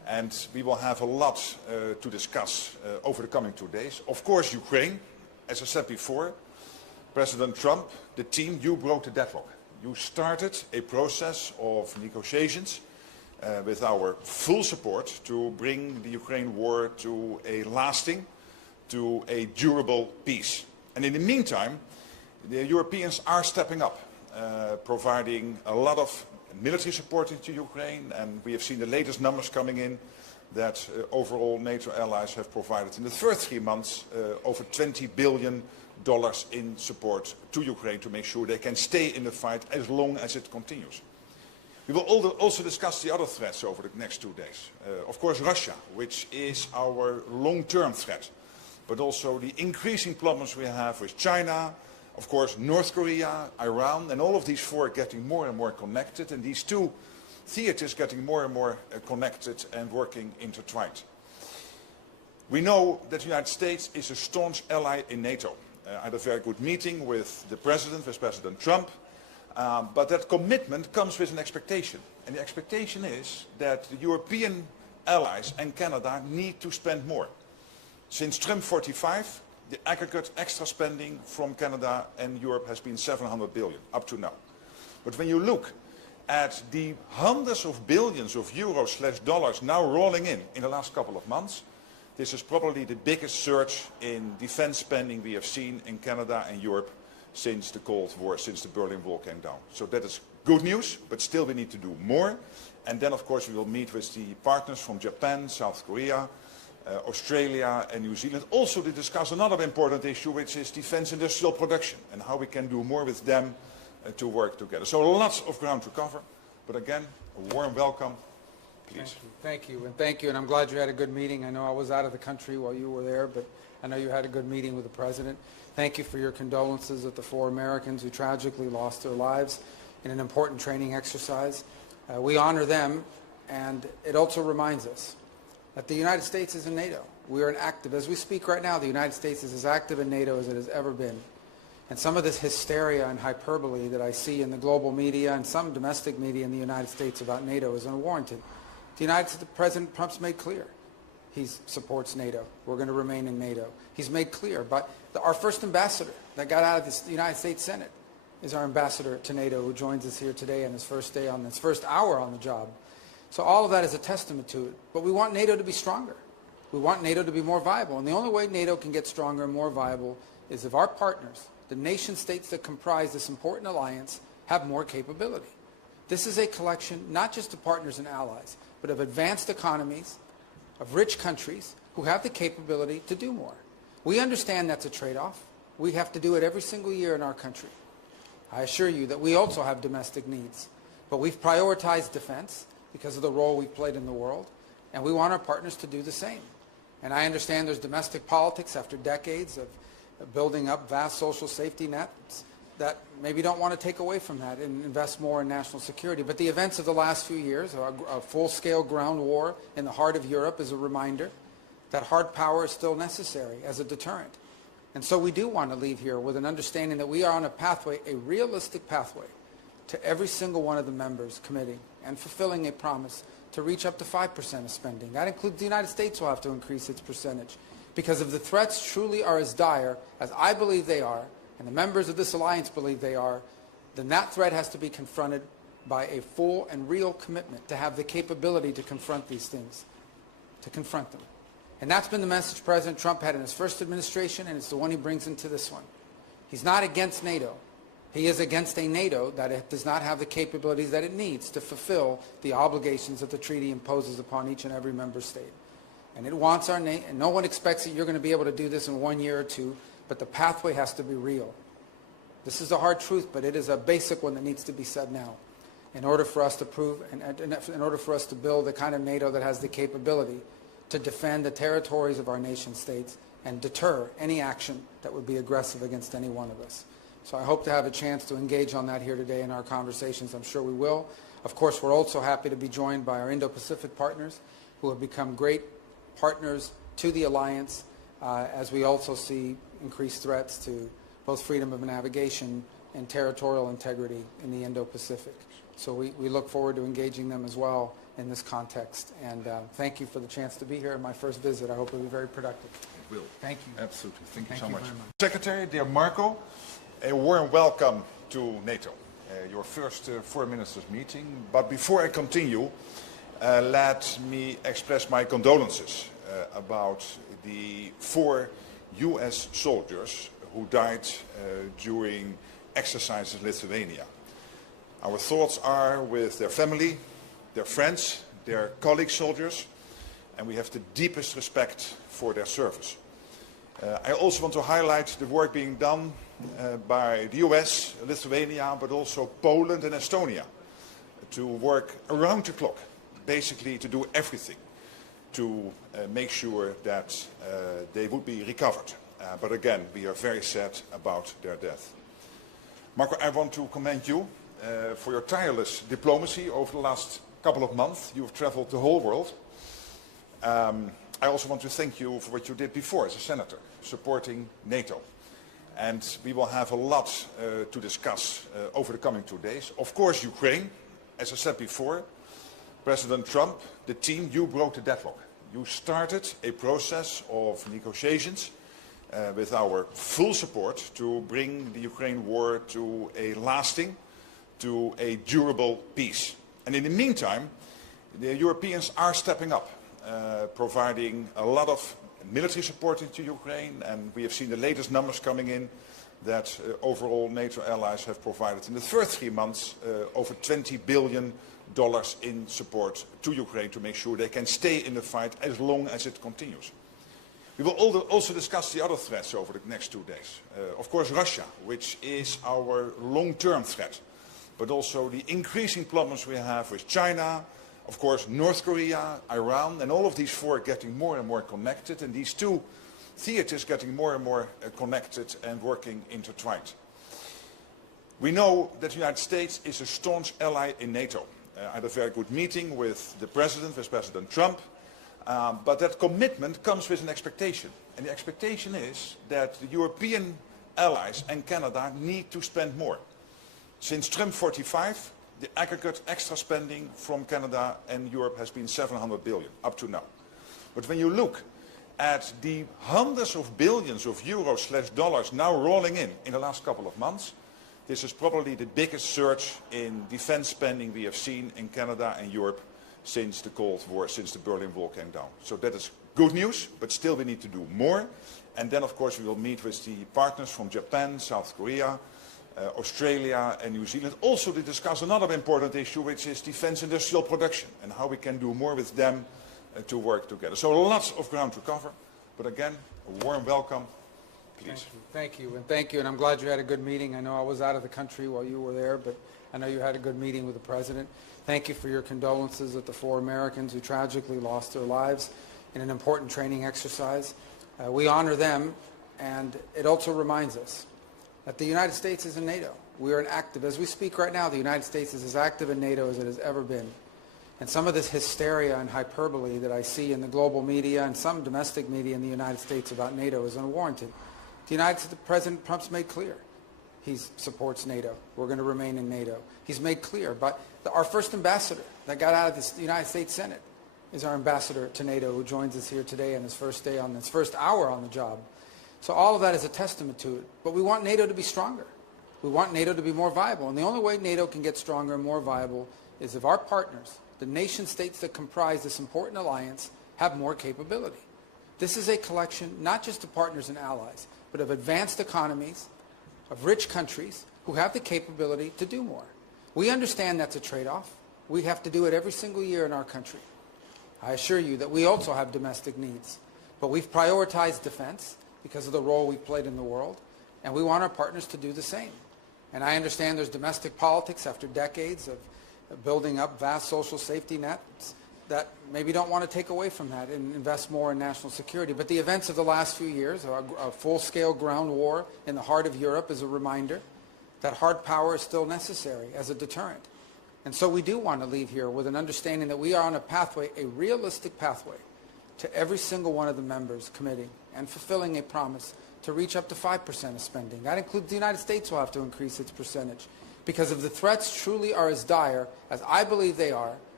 And we will have a lot to discuss over the coming 2 days. Of course, Ukraine, as I said before, President Trump, the team, you broke the deadlock. You started a process of negotiations with our full support to bring the Ukraine war to a lasting, to a durable peace. And in the meantime, the Europeans are stepping up, providing a lot of military support to Ukraine, and we have seen the latest numbers coming in that overall NATO allies have provided in the first 3 months over $20 billion in support to Ukraine to make sure they can stay in the fight as long as it continues. We will also discuss the other threats over the next 2 days. Of course, Russia, which is our long-term threat, but also the increasing problems we have with China, of course, North Korea, Iran, and all of these four getting more and more connected, and these two theaters getting more and more connected and working intertwined. We know that the United States is a staunch ally in NATO. I had a very good meeting with the President, with President Trump, but that commitment comes with an expectation. And the expectation is that the European allies and Canada need to spend more. Since Trump 45, the aggregate extra spending from Canada and Europe has been $700 billion up to now. But when you look at the hundreds of billions of euros/dollars now rolling in the last couple of months, this is probably the biggest surge in defense spending we have seen in Canada and Europe since the Cold War, since the Berlin Wall came down. So that is good news, but still we need to do more. And then, of course, we will meet with the partners from Japan, South Korea, Australia and New Zealand, also to discuss another important issue, which is defense industrial production and how we can do more with them to work together. So lots of ground to cover, but again, a warm welcome, please. Thank you, and thank you, and I'm glad you had a good meeting. I know I was out of the country while you were there, but I know you had a good meeting with the President. Thank you for your condolences at the 4 Americans who tragically lost their lives in an important training exercise. We honor them, and it also reminds us that the United States is in NATO. We are as we speak right now, the United States is as active in NATO as it has ever been. And some of this hysteria and hyperbole that I see in the global media and some domestic media in the United States about NATO is unwarranted. The President Trump's made clear he supports NATO. We're going to remain in NATO. He's made clear, but our first ambassador that got out of the United States Senate is our ambassador to NATO, who joins us here today on his first day, on his first hour on the job. So all of that is a testament to it. But we want NATO to be stronger. We want NATO to be more viable. And the only way NATO can get stronger and more viable is if our partners, the nation states that comprise this important alliance, have more capability. This is a collection not just of partners and allies, but of advanced economies, of rich countries who have the capability to do more. We understand that's a trade-off. We have to do it every single year in our country. I assure you that we also have domestic needs. But we've prioritized defense because of the role we've played in the world, and we want our partners to do the same. And I understand there's domestic politics after decades of building up vast social safety nets that maybe don't want to take away from that and invest more in national security. But the events of the last few years, a full-scale ground war in the heart of Europe, is a reminder that hard power is still necessary as a deterrent. And so we do want to leave here with an understanding that we are on a pathway, a realistic pathway, to every single one of the members committing and fulfilling a promise to reach up to 5% of spending. That includes the United States will have to increase its percentage. Because if the threats truly are as dire as I believe they are, and the members of this alliance believe they are, then that threat has to be confronted by a full and real commitment to have the capability to confront these things, to confront them. And that's been the message President Trump had in his first administration, and it's the one he brings into this one. He's not against NATO. He is against a NATO that does not have the capabilities that it needs to fulfill the obligations that the treaty imposes upon each and every member state. And it wants our nation, and no one expects that you're going to be able to do this in 1 year or 2, but the pathway has to be real. This is a hard truth, but it is a basic one that needs to be said now in order for us to prove, and in order for us to build the kind of NATO that has the capability to defend the territories of our nation states and deter any action that would be aggressive against any one of us. So I hope to have a chance to engage on that here today in our conversations. I'm sure we will. Of course, we're also happy to be joined by our Indo-Pacific partners who have become great partners to the alliance as we also see increased threats to both freedom of navigation and territorial integrity in the Indo-Pacific. So we look forward to engaging them as well in this context. And thank you for the chance to be here in my first visit. I hope it will be very productive. It will. Thank you. Absolutely. Thank you so you much. very much. Secretary, dear Marco, a warm welcome to NATO, your first foreign ministers meeting. But before I continue, let me express my condolences about the 4 US soldiers who died during exercises in Lithuania. Our thoughts are with their family, their friends, their colleague soldiers, and we have the deepest respect for their service. I also want to highlight the work being done by the US, Lithuania, but also Poland and Estonia to work around the clock, basically to do everything to make sure that they would be recovered. But again, we are very sad about their death. Marco, I want to commend you for your tireless diplomacy over the last couple of months. You have traveled the whole world. I also want to thank you for what you did before as a senator, supporting NATO. And we will have a lot to discuss over the coming 2 days. Of course, Ukraine, as I said before, President Trump, the team, you broke the deadlock. You started a process of negotiations with our full support to bring the Ukraine war to a lasting, to a durable peace. And in the meantime, the Europeans are stepping up, providing a lot of military support into Ukraine, and we have seen the latest numbers coming in that overall NATO allies have provided in the first 3 months over $20 billion in support to Ukraine to make sure they can stay in the fight as long as it continues. We will also discuss the other threats over the next 2 days. Of course, Russia, which is our long-term threat, but also the increasing problems we have with China, of course, North Korea, Iran, and all of these 4 getting more and more connected, and these 2 theaters getting more and more connected and working intertwined. We know that the United States is a staunch ally in NATO. I had a very good meeting with the President, with President Trump, but that commitment comes with an expectation. And the expectation is that the European allies and Canada need to spend more. Since Trump 45, the aggregate extra spending from Canada and Europe has been $700 billion up to now. But when you look at the hundreds of billions of euros/dollars now rolling in the last couple of months, this is probably the biggest surge in defense spending we have seen in Canada and Europe since the Cold War, since the Berlin Wall came down. So that is good news, but still we need to do more. And then, of course, we will meet with the partners from Japan, South Korea, Australia and New Zealand, also to discuss another important issue, which is defense industrial production and how we can do more with them to work together. So lots of ground to cover, but again, a warm welcome. Please. Thank you, and thank you, and I'm glad you had a good meeting. I know I was out of the country while you were there, but I know you had a good meeting with the President. Thank you for your condolences at the 4 Americans who tragically lost their lives in an important training exercise. We honor them, and it also reminds us that the United States is in NATO. We are as we speak right now, the United States is as active in NATO as it has ever been. And some of this hysteria and hyperbole that I see in the global media and some domestic media in the United States about NATO is unwarranted. The President Trump's made clear he supports NATO. We're going to remain in NATO. He's made clear, but our first ambassador that got out of the United States Senate is our ambassador to NATO, who joins us here today on his first day, on his first hour on the job. So all of that is a testament to it. But we want NATO to be stronger. We want NATO to be more viable. And the only way NATO can get stronger and more viable is if our partners, the nation states that comprise this important alliance, have more capability. This is a collection not just of partners and allies, but of advanced economies, of rich countries who have the capability to do more. We understand that's a trade-off. We have to do it every single year in our country. I assure you that we also have domestic needs. But we've prioritized defense because of the role we've played in the world, and we want our partners to do the same. And I understand there's domestic politics after decades of building up vast social safety nets that maybe don't want to take away from that and invest more in national security. But the events of the last few years, a full-scale ground war in the heart of Europe, is a reminder that hard power is still necessary as a deterrent. And so we do want to leave here with an understanding that we are on a pathway, a realistic pathway, to every single one of the members committing and fulfilling a promise to reach up to 5% of spending. That includes the United States will have to increase its percentage. Because if the threats truly are as dire as I believe they are,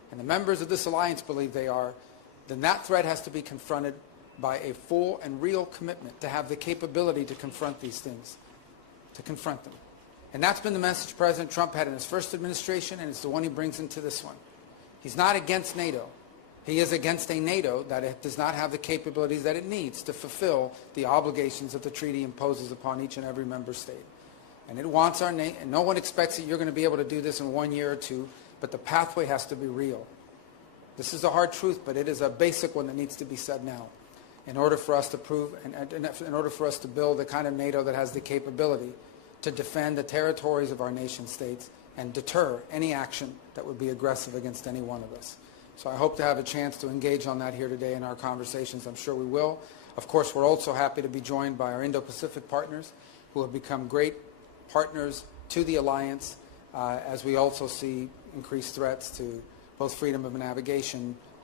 and the members of this alliance believe they are, then that threat has to be confronted by a full and real commitment to have the capability to confront these things, to confront them. And that's been the message President Trump had in his first administration, and it's the one he brings into this one. He's not against NATO. He is against a NATO that does not have the capabilities that it needs to fulfill the obligations that the treaty imposes upon each and every member state. And it wants our and no one expects that you're going to be able to do this in 1 year or two, but the pathway has to be real. This is a hard truth, but it is a basic one that needs to be said now in order for us to prove, and in order for us to build the kind of NATO that has the capability to defend the territories of our nation states and deter any action that would be aggressive against any one of us. So I hope to have a chance to engage on that here today in our conversations. I'm sure we will. Of course, we're also happy to be joined by our Indo-Pacific partners who have become great partners to the alliance as we also see increased threats to both freedom of navigation